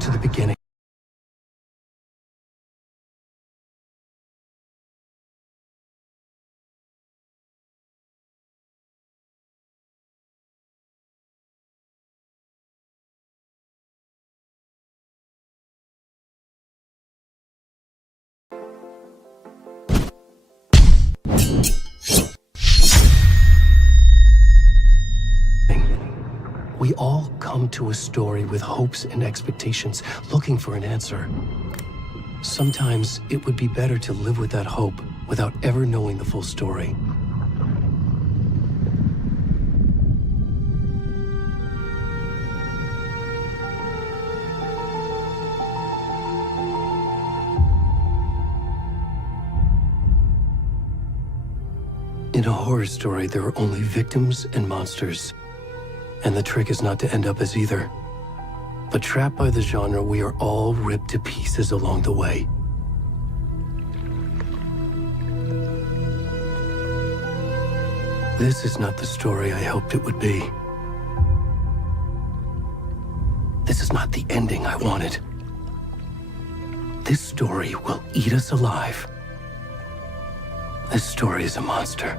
to the beginning. We all come to a story with hopes and expectations, looking for an answer. Sometimes it would be better to live with that hope without ever knowing the full story. In a horror story, there are only victims and monsters. And the trick is not to end up as either. But trapped by the genre, we are all ripped to pieces along the way. This is not the story I hoped it would be. This is not the ending I wanted. This story will eat us alive. This story is a monster.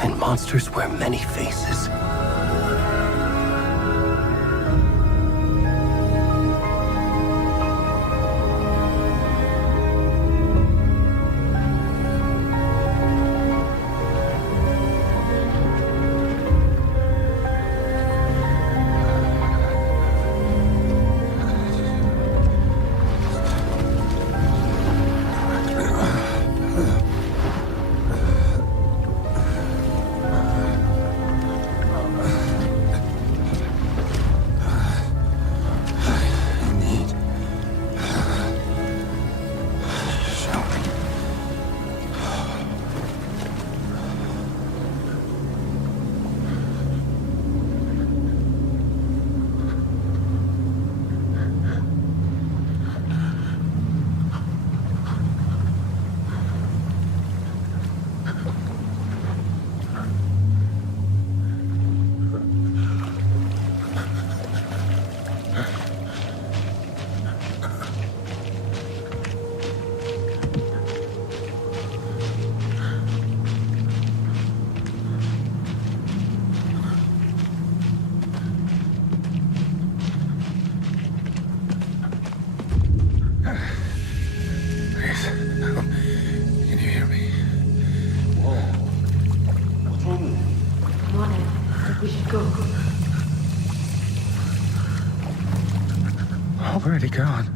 And monsters wear many faces. Already gone.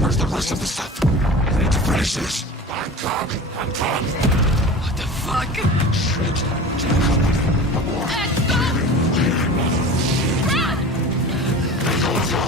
Where's the rest of the stuff? I need to finish this. I'm done. What the fuck? Shit. It's been happening. No more. Stop! Run! Let's go.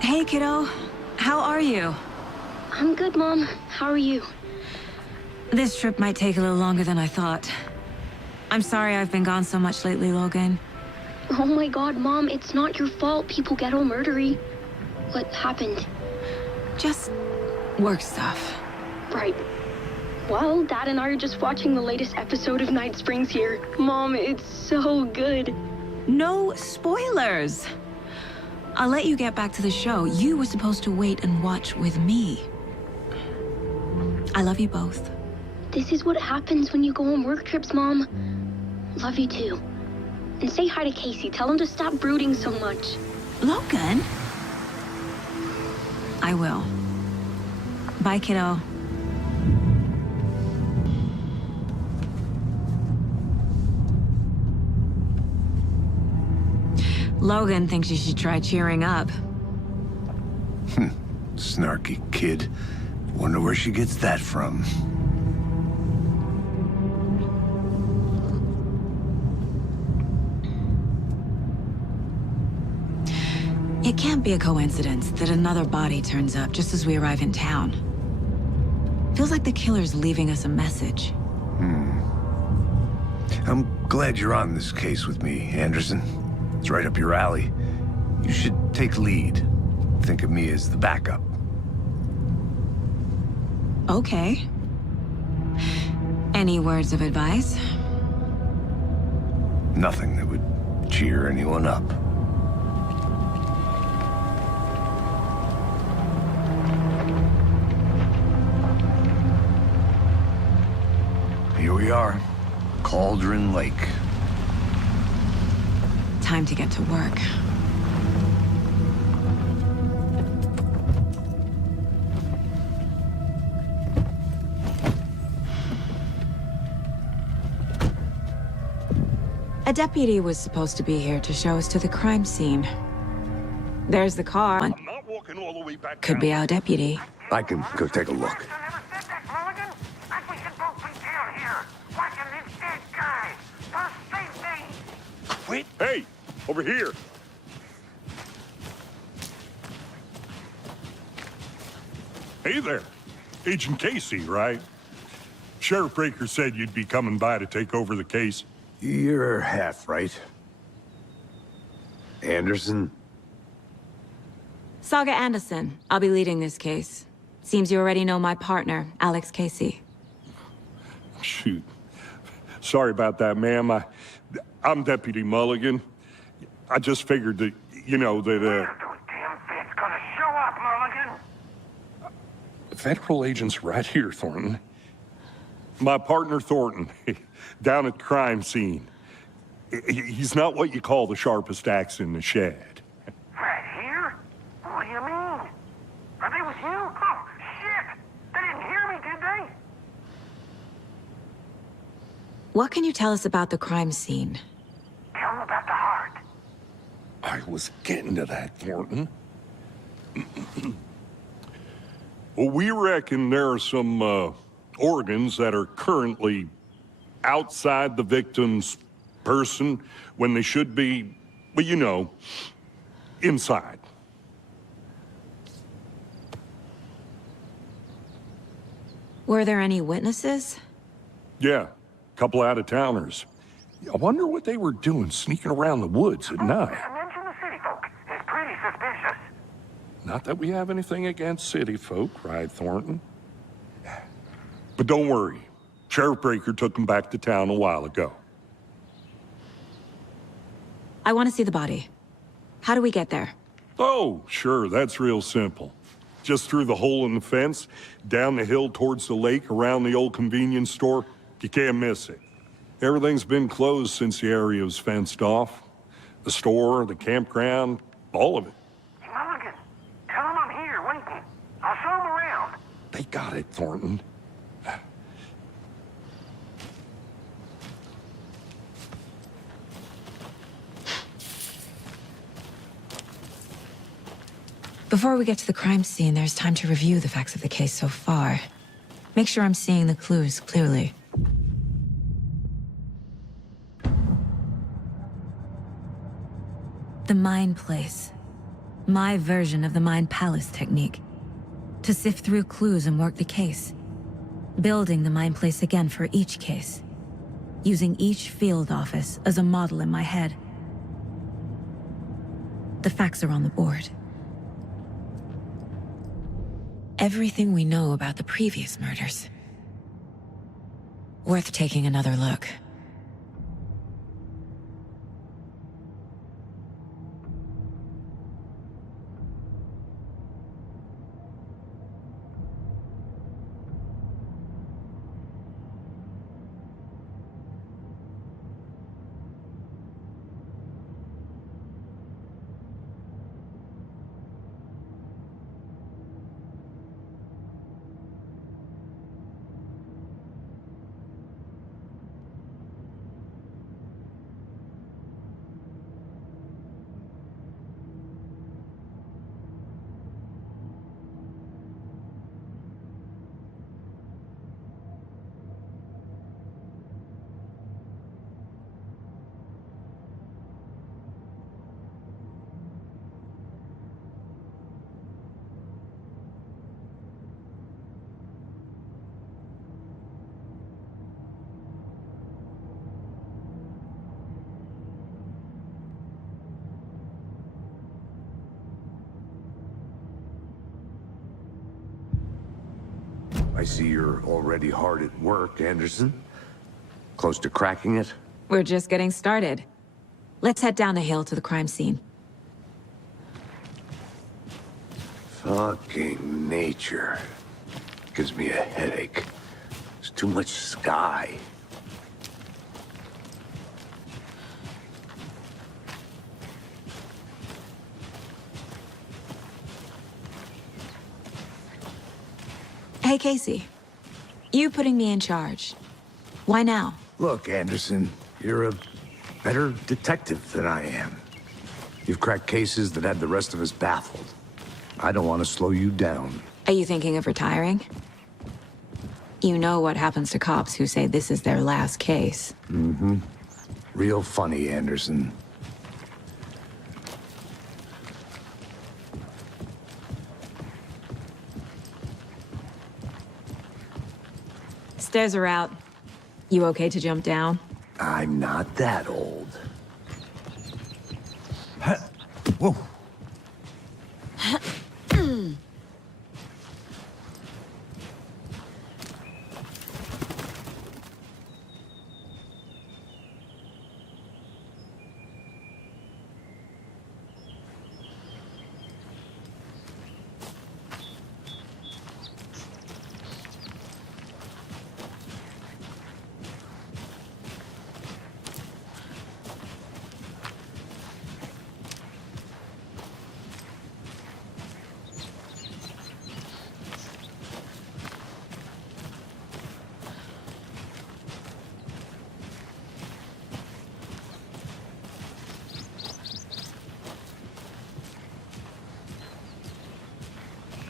Hey, kiddo. How are you? I'm good, Mom. How are you? This trip might take a little longer than I thought. I'm sorry I've been gone so much lately, Logan. Oh my god, Mom, it's not your fault people get all murdery. What happened? Just work stuff. Right. Well, Dad and I are just watching the latest episode of Night Springs here. Mom, it's so good. No spoilers! I'll let you get back to the show. You were supposed to wait and watch with me. I love you both. This is what happens when you go on work trips, Mom. Love you too. And say hi to Casey. Tell him to stop brooding so much. Logan? I will. Bye, kiddo. Logan thinks you should try cheering up. Snarky kid. Wonder where she gets that from. It can't be a coincidence that another body turns up just as we arrive in town. Feels like the killer's leaving us a message. I'm glad you're on this case with me, Anderson. It's right up your alley. You should take lead. Think of me as the backup. Okay. Any words of advice? Nothing that would cheer anyone up. Here we are. Cauldron Lake. Time to get to work. A deputy was supposed to be here to show us to the crime scene. There's the car. I'm not walking all the way back Could down. be our deputy. I can go take a look. Wait. Hey, over here. Hey there. Agent Casey, right? Sheriff Breaker said you'd be coming by to take over the case. You're half right. Anderson? Saga Anderson. I'll be leading this case. Seems you already know my partner, Alex Casey. Shoot. Sorry about that, ma'am. I'm Deputy Mulligan. I just figured that, you know, that, Those damn feds gonna show up, Mulligan. federal agent's right here, Thornton. My partner, Thornton, down at the crime scene. He's not what you call the sharpest axe in the shed. Right here? What do you mean? Are they with you? Oh, shit! They didn't hear me, did they? What can you tell us about the crime scene? Tell them about the heart. I was getting to that, Thornton. Well, we reckon there are some organs that are currently outside the victim's person when they should be, well, you know, inside. Were there any witnesses? Yeah, couple out-of-towners. I wonder what they were doing sneaking around the woods at night. Mention the city folk. It's pretty suspicious. Not that we have anything against city folk, cried Thornton. But don't worry. Sheriff Breaker took them back to town a while ago. I want to see the body. How do we get there? Oh, sure, that's real simple. Just through the hole in the fence, down the hill towards the lake, around the old convenience store. You can't miss it. Everything's been closed since the area was fenced off. The store, the campground, all of it. Mulligan, tell him I'm here waiting. I'll show him around. They got it, Thornton. Before we get to the crime scene, there's time to review the facts of the case so far. Make sure I'm seeing the clues clearly. The Mind Place. My version of the Mind Palace technique. To sift through clues and work the case. Building the Mind Place again for each case. Using each field office as a model in my head. The facts are on the board. Everything we know about the previous murders. Worth taking another look. I see you're already hard at work, Anderson. Close to cracking it? We're just getting started. Let's head down the hill to the crime scene. Fucking nature. Gives me a headache. There's too much sky. Hey, Casey. You putting me in charge. Why now? Look, Anderson, you're a better detective than I am. You've cracked cases that had the rest of us baffled. I don't want to slow you down. Are you thinking of retiring? You know what happens to cops who say this is their last case. Mm-hmm. Real funny, Anderson. Stairs are out. You okay to jump down? I'm not that old. Whoa.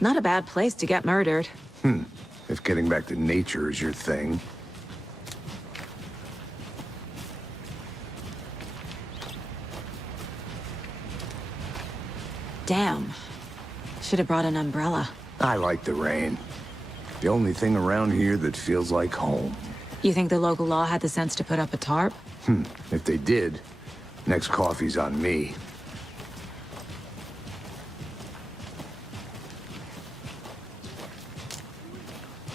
Not a bad place to get murdered. If getting back to nature is your thing. Damn. Should have brought an umbrella. I like the rain. The only thing around here that feels like home. You think the local law had the sense to put up a tarp? If they did, next coffee's on me.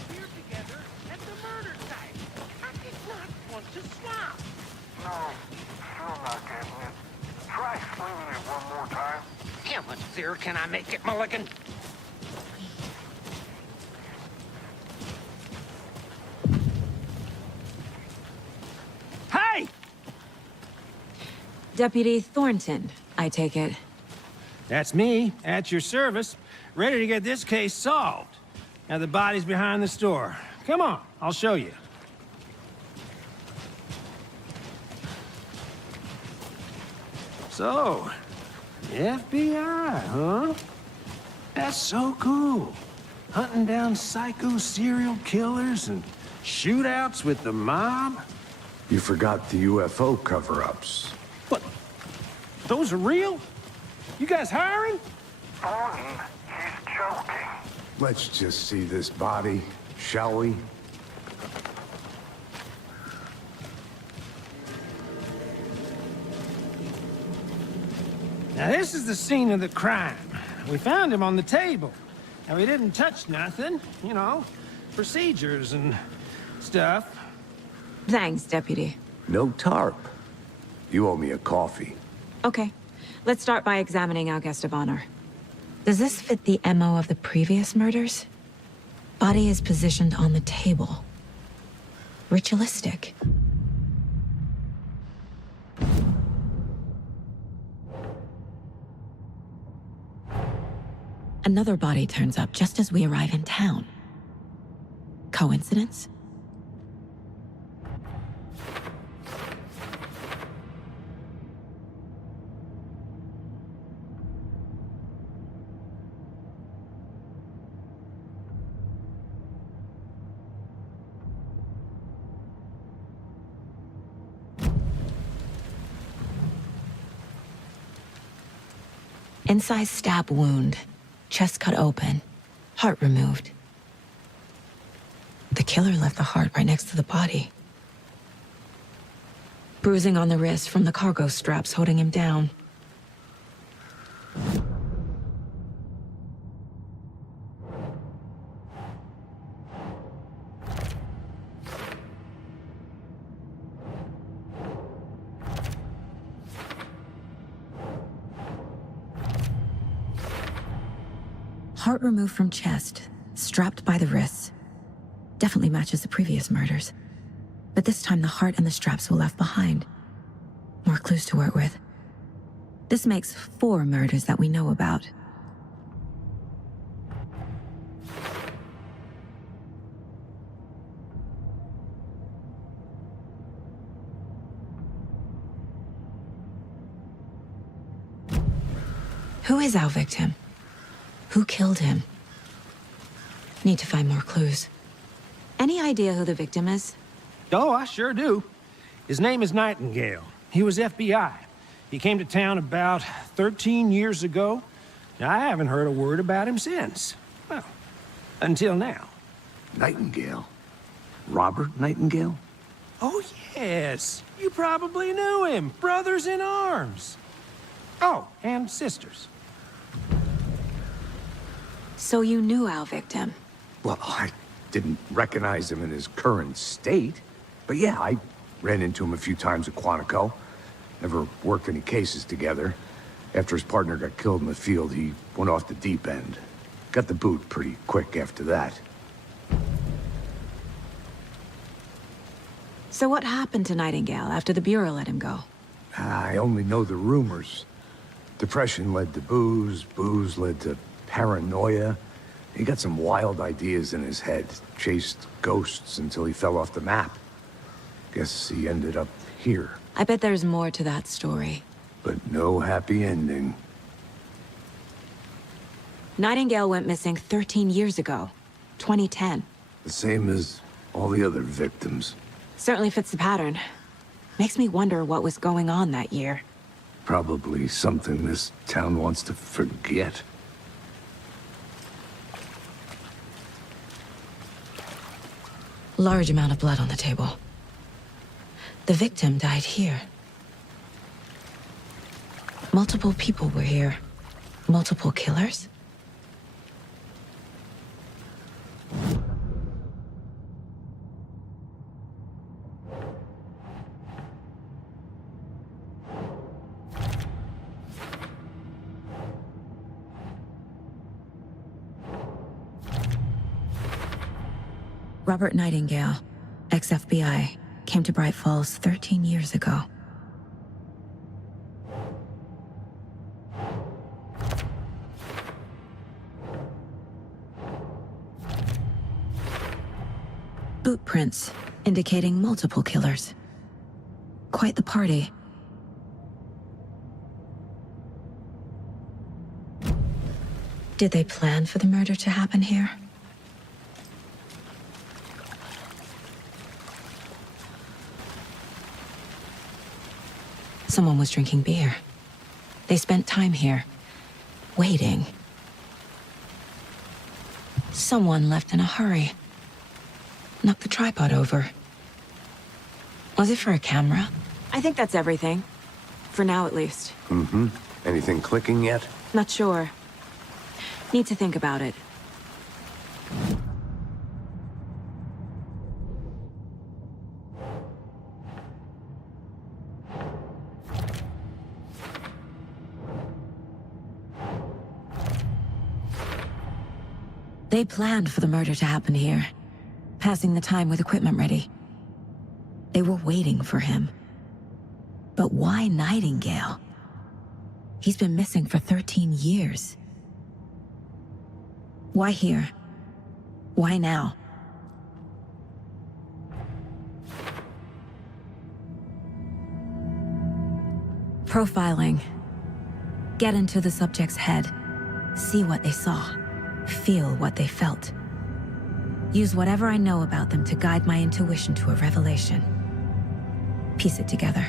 We're together at the murder site. I did not want to swap. No, still not getting it. Try swinging it one more time. How much clearer can I make it, Mulligan? Hey! Deputy Thornton, I take it. That's me, at your service, ready to get this case solved. Now the body's behind the store. Come on, I'll show you. So, the FBI, huh? That's so cool. Hunting down psycho serial killers and shootouts with the mob. You forgot the UFO cover-ups. What? Those are real? You guys hiring? Thornton, he's joking. Let's just see this body, shall we? Now this is the scene of the crime. We found him on the table. Now we didn't touch nothing, you know, procedures and stuff. Thanks, Deputy. No tarp. You owe me a coffee. Okay, let's start by examining our guest of honor. Does this fit the MO of the previous murders? Body is positioned on the table. Ritualistic. Another body turns up just as we arrive in town. Coincidence? Incised stab wound. Chest cut open. Heart removed. The killer left the heart right next to the body. Bruising on the wrist from the cargo straps holding him down. Heart removed from chest, strapped by the wrists. Definitely matches the previous murders. But this time the heart and the straps were left behind. More clues to work with. This makes 4 murders that we know about. Who is our victim? Who killed him? Need to find more clues. Any idea who the victim is? Oh, I sure do. His name is Nightingale. He was FBI. He came to town about 13 years ago. I haven't heard a word about him since. Well, until now. Nightingale? Robert Nightingale? Oh, yes. You probably knew him. Brothers in arms. Oh, and sisters. So you knew our victim? Well, I didn't recognize him in his current state. But yeah, I ran into him a few times at Quantico. Never worked any cases together. After his partner got killed in the field, he went off the deep end. Got the boot pretty quick after that. So what happened to Nightingale after the Bureau let him go? I only know the rumors. Depression led to booze, booze led to paranoia. He got some wild ideas in his head, chased ghosts until he fell off the map. Guess he ended up here. I bet there's more to that story. But no happy ending. Nightingale went missing 13 years ago, 2010. The same as all the other victims. Certainly fits the pattern. Makes me wonder what was going on that year. Probably something this town wants to forget. Large amount of blood on the table. The victim died here. Multiple people were here. Multiple killers? Robert Nightingale, ex-FBI, came to Bright Falls 13 years ago. Boot prints indicating multiple killers. Quite the party. Did they plan for the murder to happen here? Someone was drinking beer. They spent time here, waiting. Someone left in a hurry. Knocked the tripod over. Was it for a camera? I think that's everything. For now, at least. Mm-hmm. Anything clicking yet? Not sure. Need to think about it. They planned for the murder to happen here, passing the time with equipment ready. They were waiting for him. But why Nightingale? He's been missing for 13 years. Why here? Why now? Profiling. Get into the subject's head. See what they saw. Feel what they felt. Use whatever I know about them to guide my intuition to a revelation. Piece it together.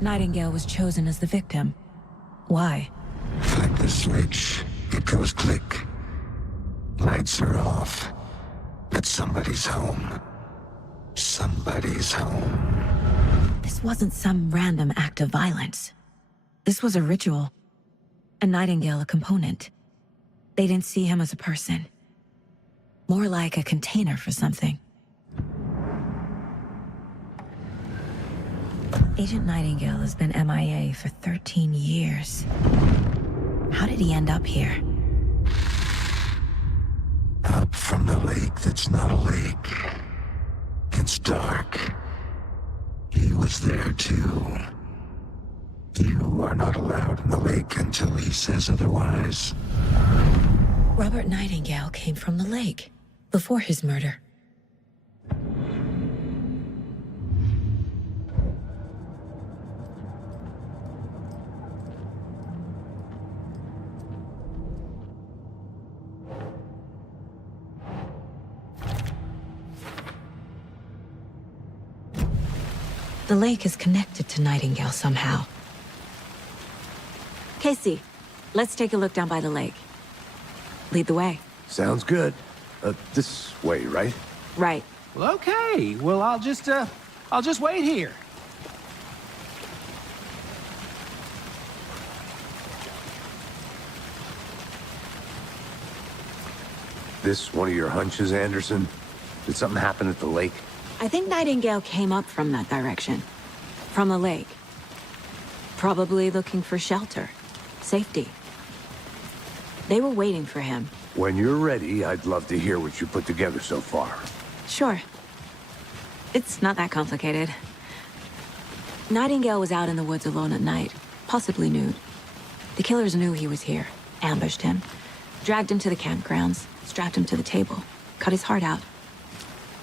Nightingale was chosen as the victim. Why? Flip the switch, it goes click. Lights are off. But somebody's home. Somebody's home. This wasn't some random act of violence. This was a ritual. And Nightingale a component. They didn't see him as a person. More like a container for something. Agent Nightingale has been MIA for 13 years. How did he end up here? Up from the lake that's not a lake. It's dark. He was there too. You are not allowed in the lake until he says otherwise. Robert Nightingale came from the lake, before his murder. The lake is connected to Nightingale somehow. Casey, let's take a look down by the lake. Lead the way. Sounds good. This way, right? Right. Well, okay. Well, I'll just wait here. This one of your hunches, Anderson? Did something happen at the lake? I think Nightingale came up from that direction. From the lake. Probably looking for shelter. Safety. They were waiting for him. When you're ready, I'd love to hear what you put together so far. Sure. It's not that complicated. Nightingale was out in the woods alone at night, possibly nude. The killers knew he was here, ambushed him, dragged him to the campgrounds, strapped him to the table, cut his heart out.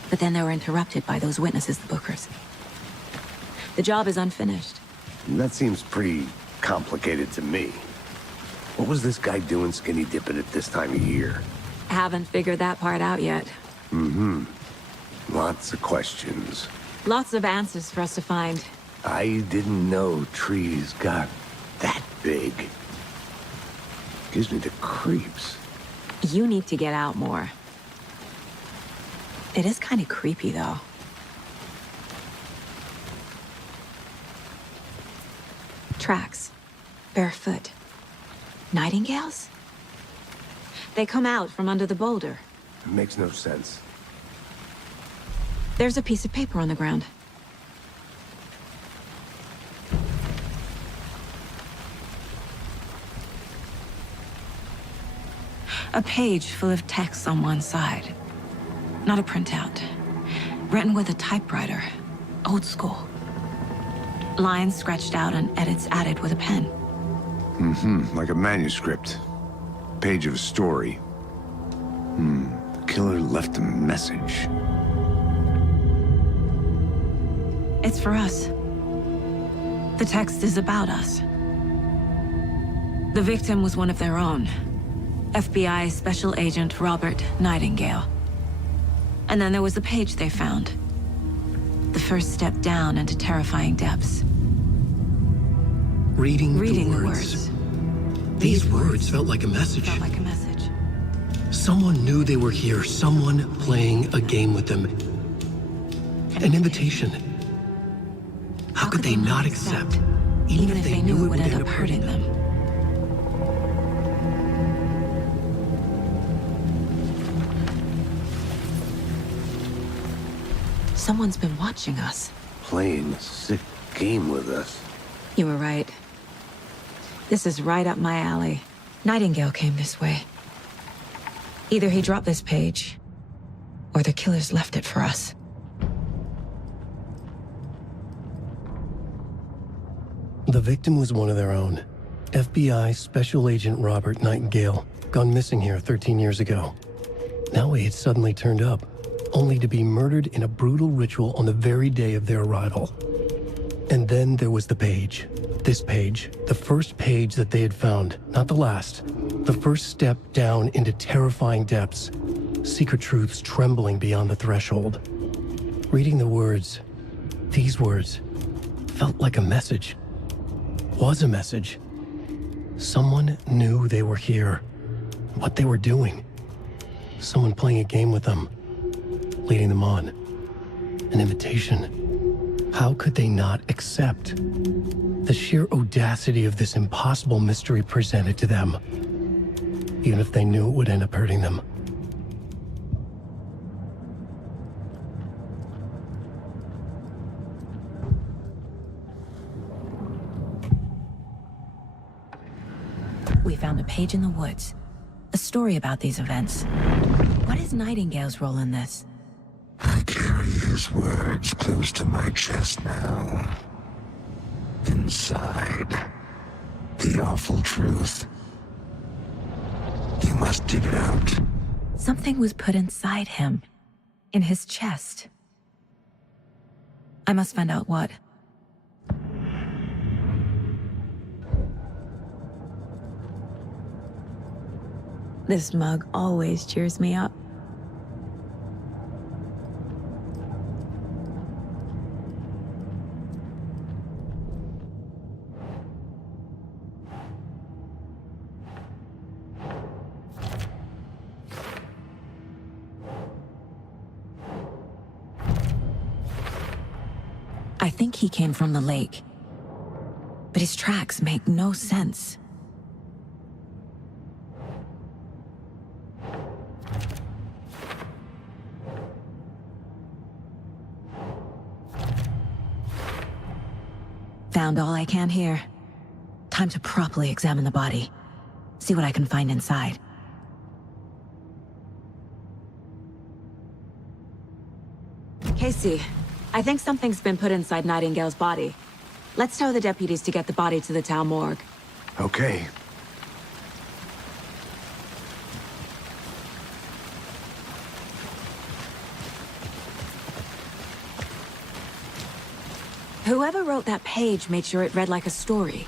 But then they were interrupted by those witnesses, the Bookers. The job is unfinished. That seems pretty complicated to me. What was this guy doing skinny dipping at this time of year? Haven't figured that part out yet. Lots of questions. Lots of answers for us to find. I didn't know trees got that big. Gives me the creeps. You need to get out more. It is kind of creepy, though. Tracks. Barefoot. Nightingales? They come out from under the boulder. It makes no sense. There's a piece of paper on the ground. A page full of text on one side. Not a printout. Written with a typewriter. Old school. Lines scratched out and edits added with a pen. Like a manuscript. Page of a story. The killer left a message. It's for us. The text is about us. The victim was one of their own. FBI Special Agent Robert Nightingale. And then there was the page they found. The first step down into terrifying depths. Reading The the words. These words felt like a message. Felt like a message. Someone knew they were here, someone playing a game with them. An invitation. How could they not accept, even if they knew it would end up hurting them? Someone's been watching us. Playing a sick game with us. You were right. This is right up my alley. Nightingale came this way. Either he dropped this page, or the killers left it for us. The victim was one of their own. FBI Special Agent Robert Nightingale, gone missing here 13 years ago. Now he had suddenly turned up, only to be murdered in a brutal ritual on the very day of their arrival. And then there was the page. This page, the first page that they had found, not the last. The first step down into terrifying depths. Secret truths trembling beyond the threshold. Reading the words, these words, felt like a message. Was a message. Someone knew they were here. What they were doing. Someone playing a game with them. Leading them on. An invitation. How could they not accept? The sheer audacity of this impossible mystery presented to them. Even if they knew it would end up hurting them. We found a page in the woods. A story about these events. What is Nightingale's role in this? I carry his words close to my chest now. Inside, the awful truth. You must dig it out. Something was put inside him. In his chest. I must find out what. This mug always cheers me up. I think he came from the lake. But his tracks make no sense. Found all I can here. Time to properly examine the body. See what I can find inside. Casey, I think something's been put inside Nightingale's body. Let's tell the deputies to get the body to the town morgue. Okay. Whoever wrote that page made sure it read like a story.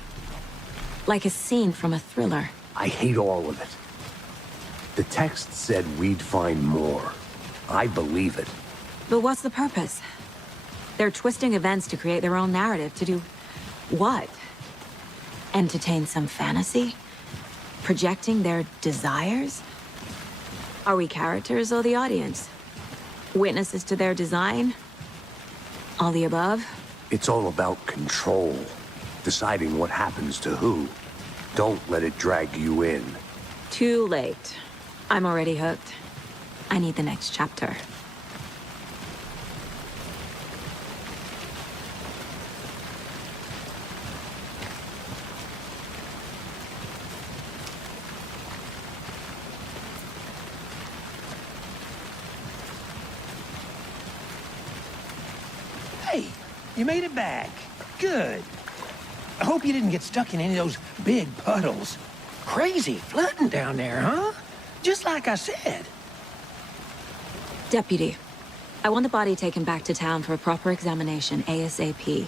Like a scene from a thriller. I hate all of it. The text said we'd find more. I believe it. But what's the purpose? They're twisting events to create their own narrative. To do what? Entertain some fantasy? Projecting their desires? Are we characters or the audience? Witnesses to their design? All the above? It's all about control. Deciding what happens to who. Don't let it drag you in. Too late. I'm already hooked. I need the next chapter. Hey, you made it back. Good. I hope you didn't get stuck in any of those big puddles. Crazy flooding down there, huh? Just like I said. Deputy, I want the body taken back to town for a proper examination, ASAP.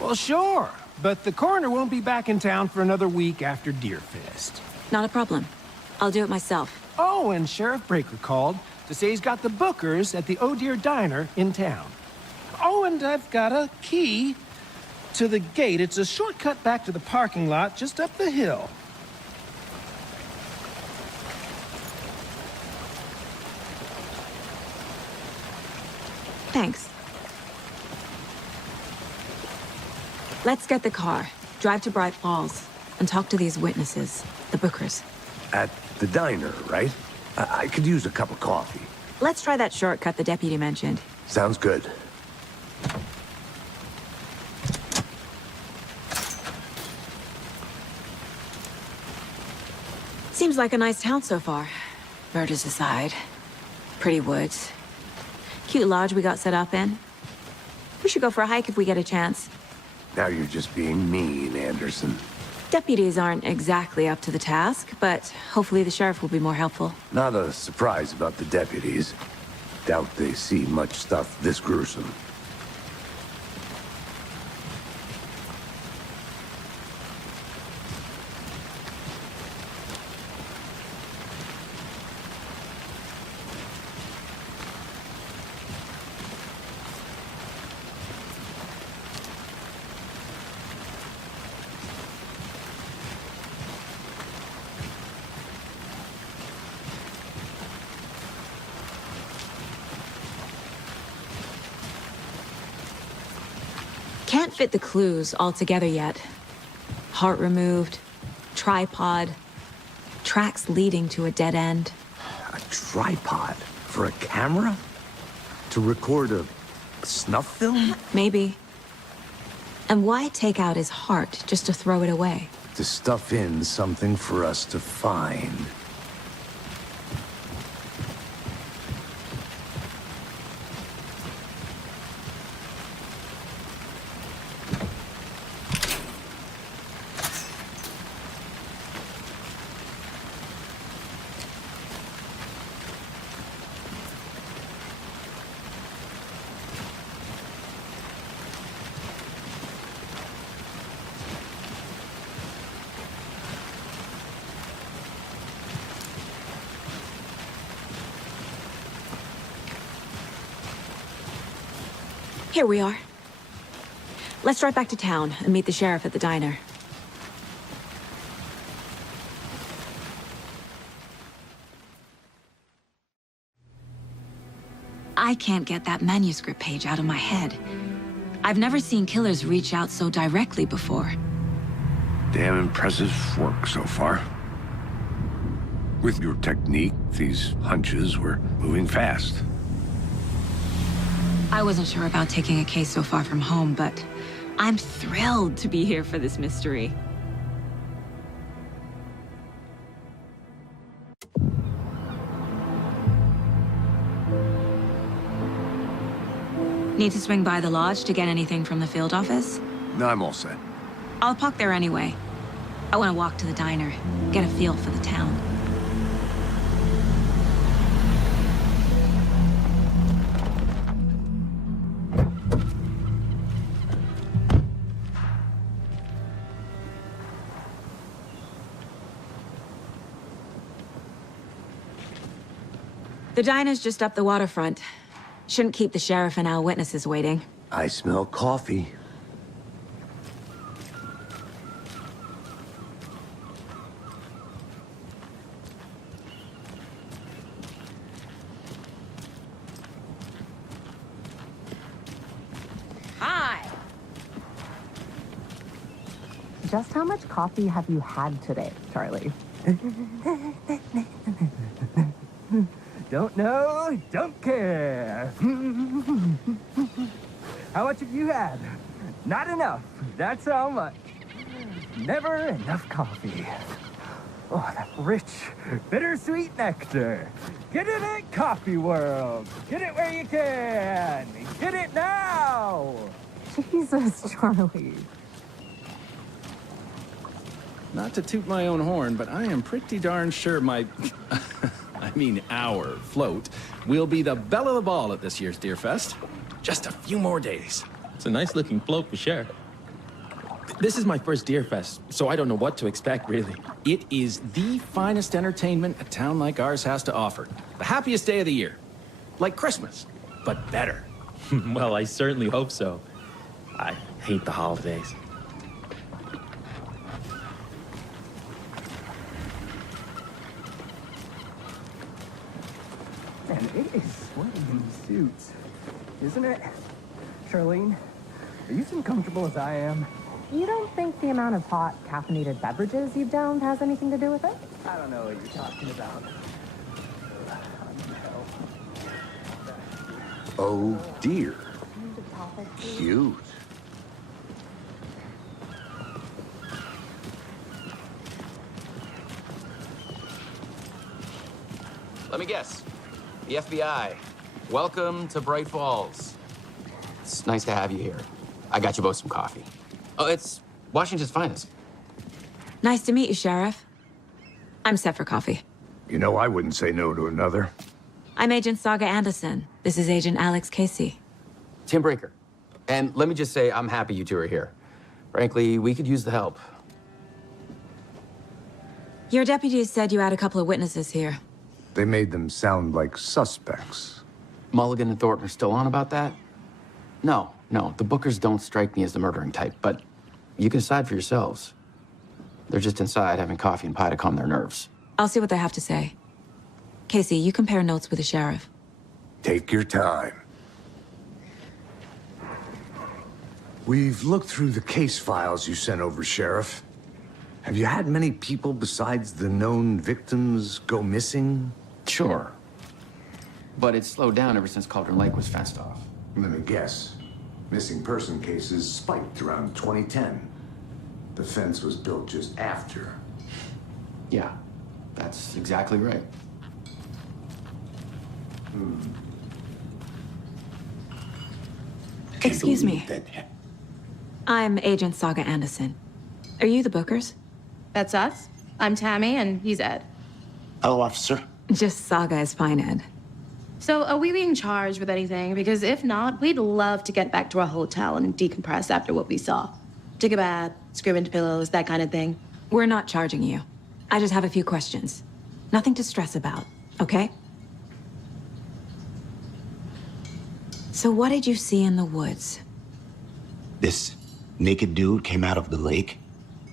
Well, sure. But the coroner won't be back in town for another week after Deerfest. Not a problem. I'll do it myself. Oh, and Sheriff Breaker called to say he's got the Bookers at the Oh Deer Diner in town. Oh, and I've got a key to the gate. It's a shortcut back to the parking lot just up the hill. Thanks. Let's get the car, drive to Bright Falls, and talk to these witnesses, the Bookers. At the diner, right? I could use a cup of coffee. Let's try that shortcut the deputy mentioned. Sounds good. Seems like a nice town so far. Murders aside. Pretty woods. Cute lodge we got set up in. We should go for a hike if we get a chance. Now you're just being mean, Anderson. Deputies aren't exactly up to the task, but hopefully the sheriff will be more helpful. Not a surprise about the deputies. Doubt they see much stuff this gruesome. Can't fit the clues all together yet. Heart removed, tripod, tracks leading to a dead end. A tripod? For a camera? To record a snuff film? Maybe. And why take out his heart just to throw it away? To stuff in something for us to find. Here we are. Let's drive back to town and meet the sheriff at the diner. I can't get that manuscript page out of my head. I've never seen killers reach out so directly before. Damn impressive work so far. With your technique, these hunches were moving fast. I wasn't sure about taking a case so far from home, but I'm thrilled to be here for this mystery. Need to swing by the lodge to get anything from the field office? No, I'm all set. I'll park there anyway. I want to walk to the diner, get a feel for the town. The diner's just up the waterfront. Shouldn't keep the sheriff and our witnesses waiting. I smell coffee. Hi! Just how much coffee have you had today, Charlie? Don't know, don't care. How much have you had? Not enough. That's how much. Never enough coffee. Oh, that rich, bittersweet nectar. Get it at Coffee World. Get it where you can. Get it now. Jesus, Charlie. Not to toot my own horn, but I am pretty darn sure my... I mean our float will be the belle of the ball at this year's Deer Fest. Just a few more days. It's a nice-looking float for sure. This is my first Deer Fest, so I don't know what to expect, really. It is the finest entertainment a town like ours has to offer. The happiest day of the year. Like Christmas, but better. Well, I certainly hope so. I hate the holidays. And it is sweaty in these suits, isn't it? Charlene, are you as uncomfortable as I am? You don't think the amount of hot, caffeinated beverages you've downed has anything to do with it? I don't know what you're talking about. Oh dear. Cute. Let me guess. The FBI. Welcome to Bright Falls. It's nice to have you here. I got you both some coffee. Oh, it's Washington's finest. Nice to meet you, Sheriff. I'm set for coffee. You know, I wouldn't say no to another. I'm Agent Saga Anderson. This is Agent Alex Casey. Tim Brinker. And let me just say, I'm happy you two are here. Frankly, we could use the help. Your deputies said you had a couple of witnesses here. They made them sound like suspects. Mulligan and Thornton are still on about that? No, the Bookers don't strike me as the murdering type, but you can decide for yourselves. They're just inside having coffee and pie to calm their nerves. I'll see what they have to say. Casey, you compare notes with the sheriff. Take your time. We've looked through the case files you sent over, Sheriff. Have you had many people besides the known victims go missing? Sure. But it's slowed down ever since Cauldron Lake was fenced off. Let me guess. Missing person cases spiked around 2010. The fence was built just after. Yeah, that's exactly right. Excuse me. I'm Agent Saga Anderson. Are you the Bookers? That's us. I'm Tammy, and he's Ed. Hello, officer. Just Saga is fine, Ed. So, are we being charged with anything? Because if not, we'd love to get back to our hotel and decompress after what we saw. Take a bath, scream into pillows, that kind of thing. We're not charging you. I just have a few questions. Nothing to stress about, okay? So what did you see in the woods? This naked dude came out of the lake,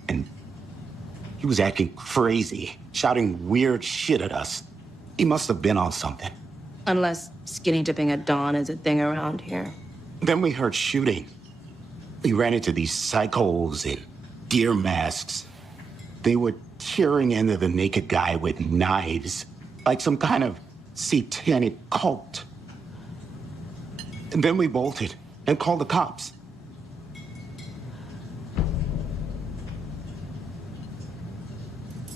and he was acting crazy, shouting weird shit at us. He must have been on something. Unless skinny dipping at dawn is a thing around here. Then we heard shooting. We ran into these psychos in deer masks. They were tearing into the naked guy with knives, like some kind of satanic cult. And then we bolted and called the cops.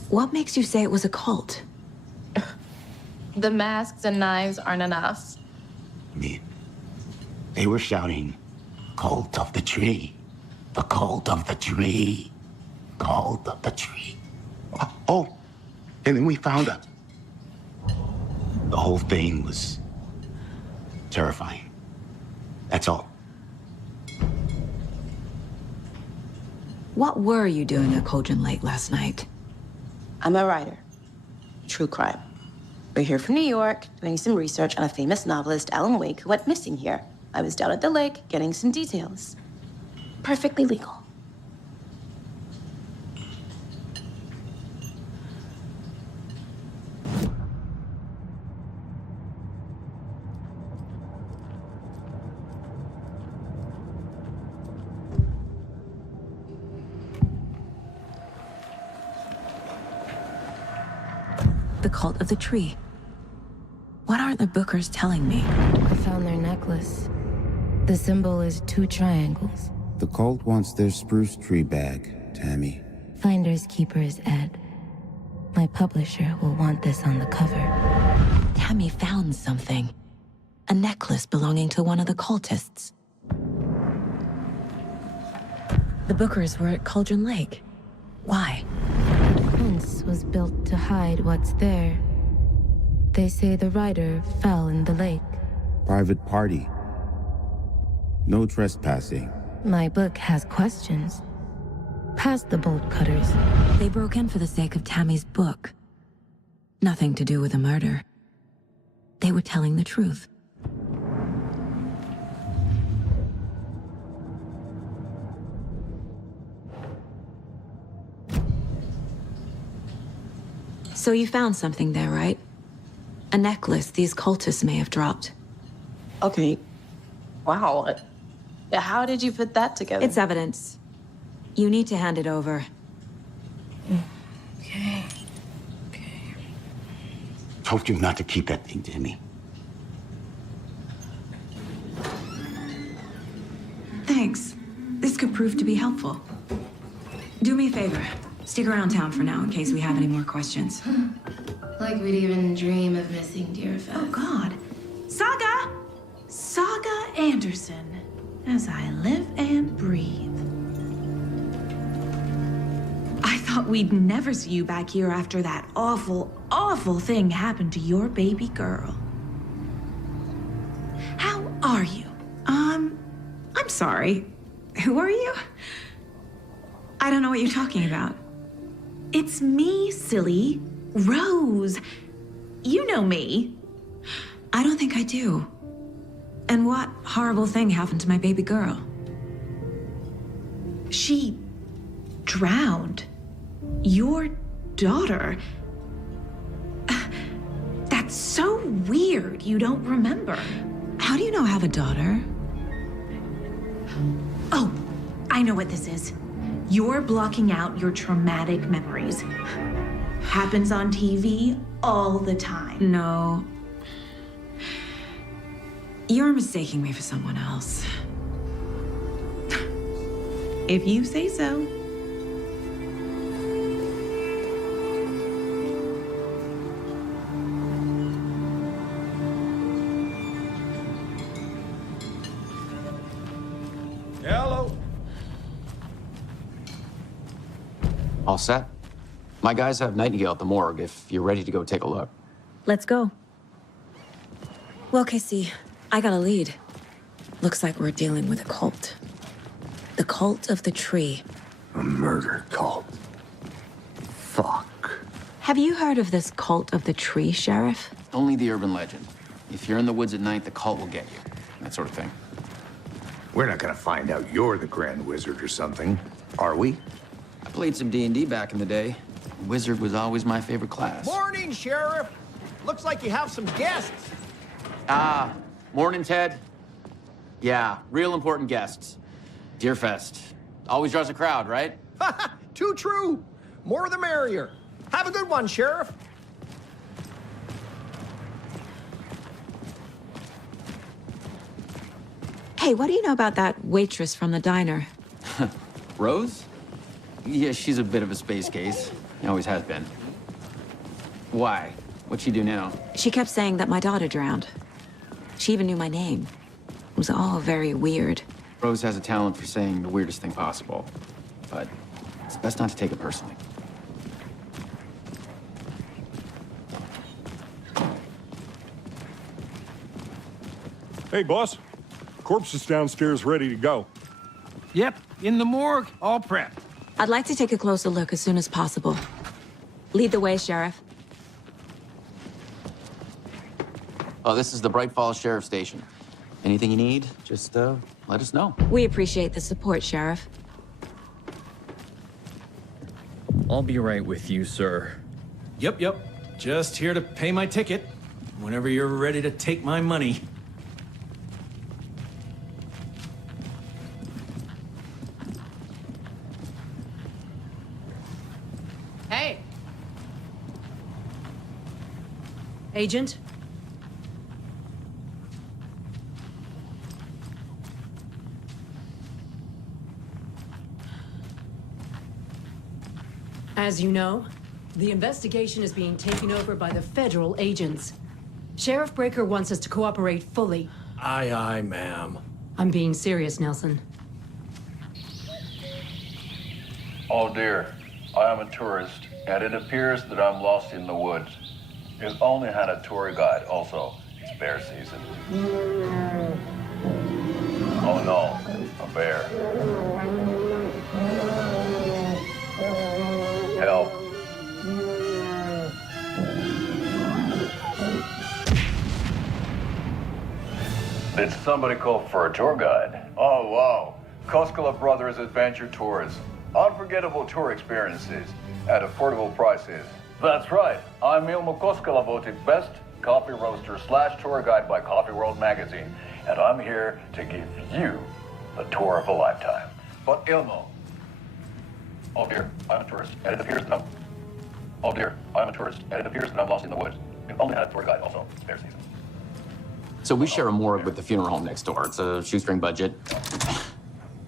What makes you say it was a cult? The masks and knives aren't enough. I mean, they were shouting, "Cult of the tree, the cult of the tree, cult of the tree." Oh, and then we found out. The whole thing was terrifying. That's all. What were you doing at Cauldron Lake last night? I'm a writer. True crime. We're here from New York, doing some research on a famous novelist, Alan Wake, who went missing here. I was down at the lake getting some details. Perfectly legal. The cult of the tree. What aren't the Bookers telling me? I found their necklace. The symbol is 2 triangles. The cult wants their spruce tree bag, Tammy. Finders keepers, Ed. My publisher will want this on the cover. Tammy found something. A necklace belonging to one of the cultists. The Bookers were at Cauldron Lake. Why? The fence was built to hide what's there. They say the writer fell in the lake. Private party. No trespassing. My book has questions. Past the bolt cutters. They broke in for the sake of Tammy's book. Nothing to do with a murder. They were telling the truth. So you found something there, right? A necklace these cultists may have dropped. Okay. Wow. How did you put that together? It's evidence. You need to hand it over. Okay. Told you not to keep that thing, Tammy. Thanks. This could prove to be helpful. Do me a favor. Stick around town for now in case we have any more questions. Like we'd even dream of missing Deerfest. Oh, God. Saga! Saga Anderson. As I live and breathe. I thought we'd never see you back here after that awful, awful thing happened to your baby girl. How are you? I'm sorry. Who are you? I don't know what you're talking about. It's me, silly. Rose. You know me. I don't think I do. And what horrible thing happened to my baby girl? She drowned. Your daughter. That's so weird you don't remember. How do you know I have a daughter? Oh, I know what this is. You're blocking out your traumatic memories. Happens on TV all the time. No. You're mistaking me for someone else. If you say so. Hello. All set? My guys have Nightingale at the morgue if you're ready to go take a look. Let's go. Well, Casey, I got a lead. Looks like we're dealing with a cult. The cult of the tree. A murder cult. Fuck. Have you heard of this cult of the tree, Sheriff? Only the urban legend. If you're in the woods at night, the cult will get you. That sort of thing. We're not gonna find out you're the Grand Wizard or something, are we? I played some D&D back in the day. Wizard was always my favorite class. Morning, Sheriff. Looks like you have some guests. Morning, Ted. Yeah, real important guests. Deerfest. Always draws a crowd, right? Too true. More the merrier. Have a good one, Sheriff. Hey, what do you know about that waitress from the diner? Rose? Yeah, she's a bit of a space case. Always has been. Why? What'd she do now? She kept saying that my daughter drowned. She even knew my name. It was all very weird. Rose has a talent for saying the weirdest thing possible. But it's best not to take it personally. Hey, boss. Corpse is downstairs ready to go. Yep, in the morgue, all prepped. I'd like to take a closer look as soon as possible. Lead the way, Sheriff. Oh, this is the Bright Falls Sheriff Station. Anything you need, just let us know. We appreciate the support, Sheriff. I'll be right with you, sir. Yep. Just here to pay my ticket. Whenever you're ready to take my money. Hey! Agent? As you know, the investigation is being taken over by the federal agents. Sheriff Breaker wants us to cooperate fully. Aye, ma'am. I'm being serious, Nelson. Oh dear, I am a tourist, and it appears that I'm lost in the woods. We've only had a tour guide also. It's bear season. Oh no, a bear. Help. Did somebody call for a tour guide? Oh wow, Koskela Brothers Adventure Tours. Unforgettable tour experiences at affordable prices. That's right, I'm Ilmo Koskela, voted best coffee roaster / tour guide by Coffee World magazine, and I'm here to give you the tour of a lifetime. But Ilmo, oh dear, I'm a tourist, and it appears that I'm lost in the woods. We've only had a tour guide also. It's bear season. So we share a morgue with the funeral home next door. It's a shoestring budget.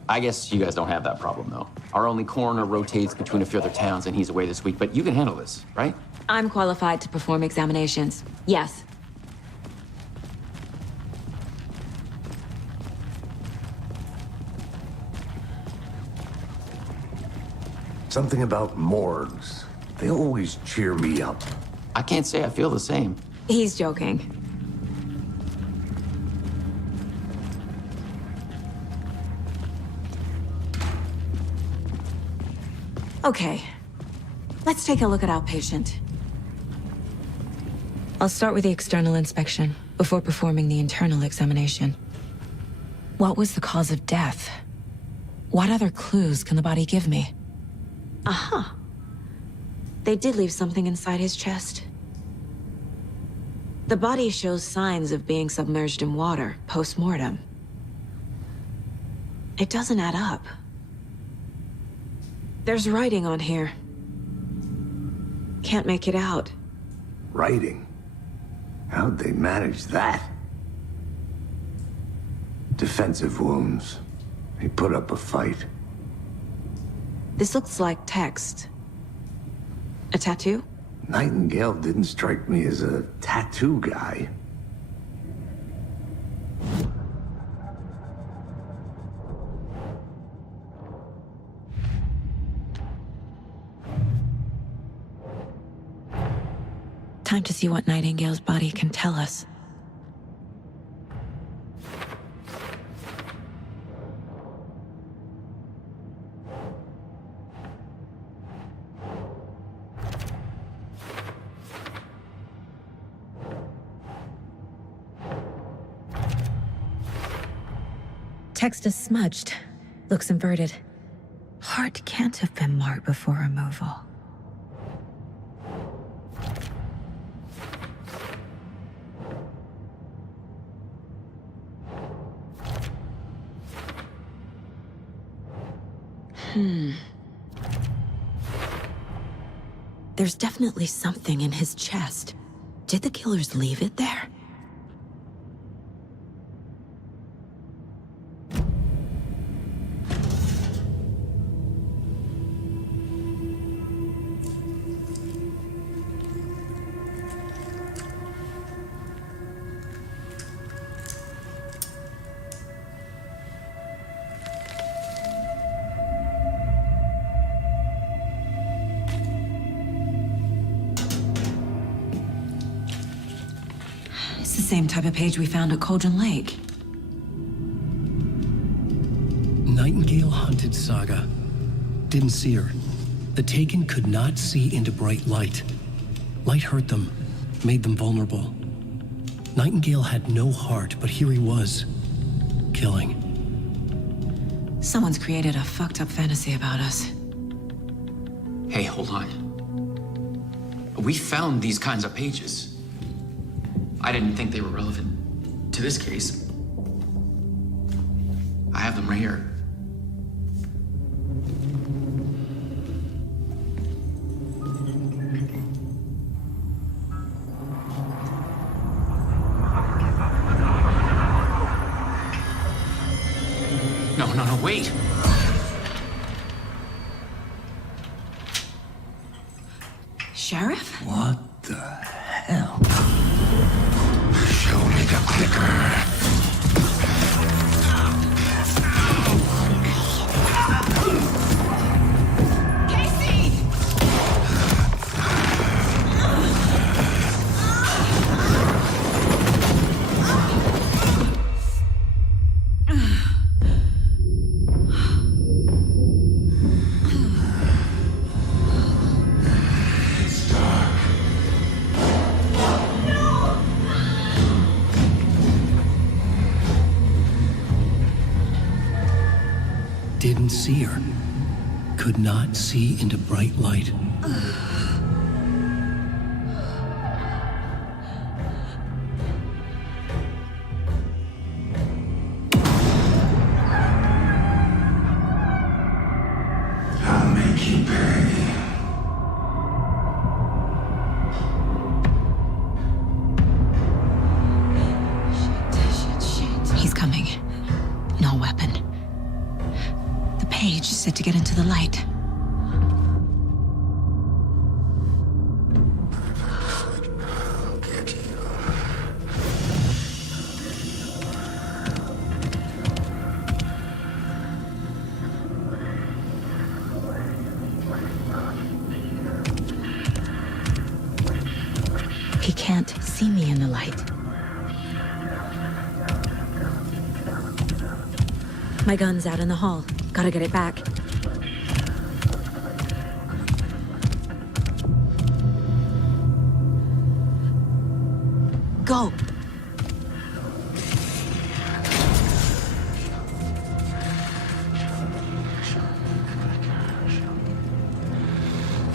I guess you guys don't have that problem, though. Our only coroner rotates between a few other towns, and he's away this week, but you can handle this, right? I'm qualified to perform examinations. Yes. Something about morgues. They always cheer me up. I can't say I feel the same. He's joking. Okay. Let's take a look at outpatient. I'll start with the external inspection before performing the internal examination. What was the cause of death? What other clues can the body give me? Aha. They did leave something inside his chest. The body shows signs of being submerged in water post-mortem. It doesn't add up. There's writing on here. Can't make it out. Writing? How'd they manage that? Defensive wounds. He put up a fight. This looks like text. A tattoo? Nightingale didn't strike me as a tattoo guy. Time to see what Nightingale's body can tell us. Text is smudged. Looks inverted. Heart can't have been marked before removal. There's definitely something in his chest. Did the killers leave it there? The same type of page we found at Cauldron Lake. Nightingale hunted Saga. Didn't see her. The Taken could not see into bright light. Light hurt them, made them vulnerable. Nightingale had no heart, but here he was, killing. Someone's created a fucked up fantasy about us. Hey, hold on. We found these kinds of pages. I didn't think they were relevant to this case. I have them right here. No, wait. Sheriff? What the hell? Show me the clicker. Didn't see her. Could not see into bright light. I'll make you pay. He's coming. No weapon. The page said to get into the light. He can't see me in the light. My gun's out in the hall. Gotta get it back. Go!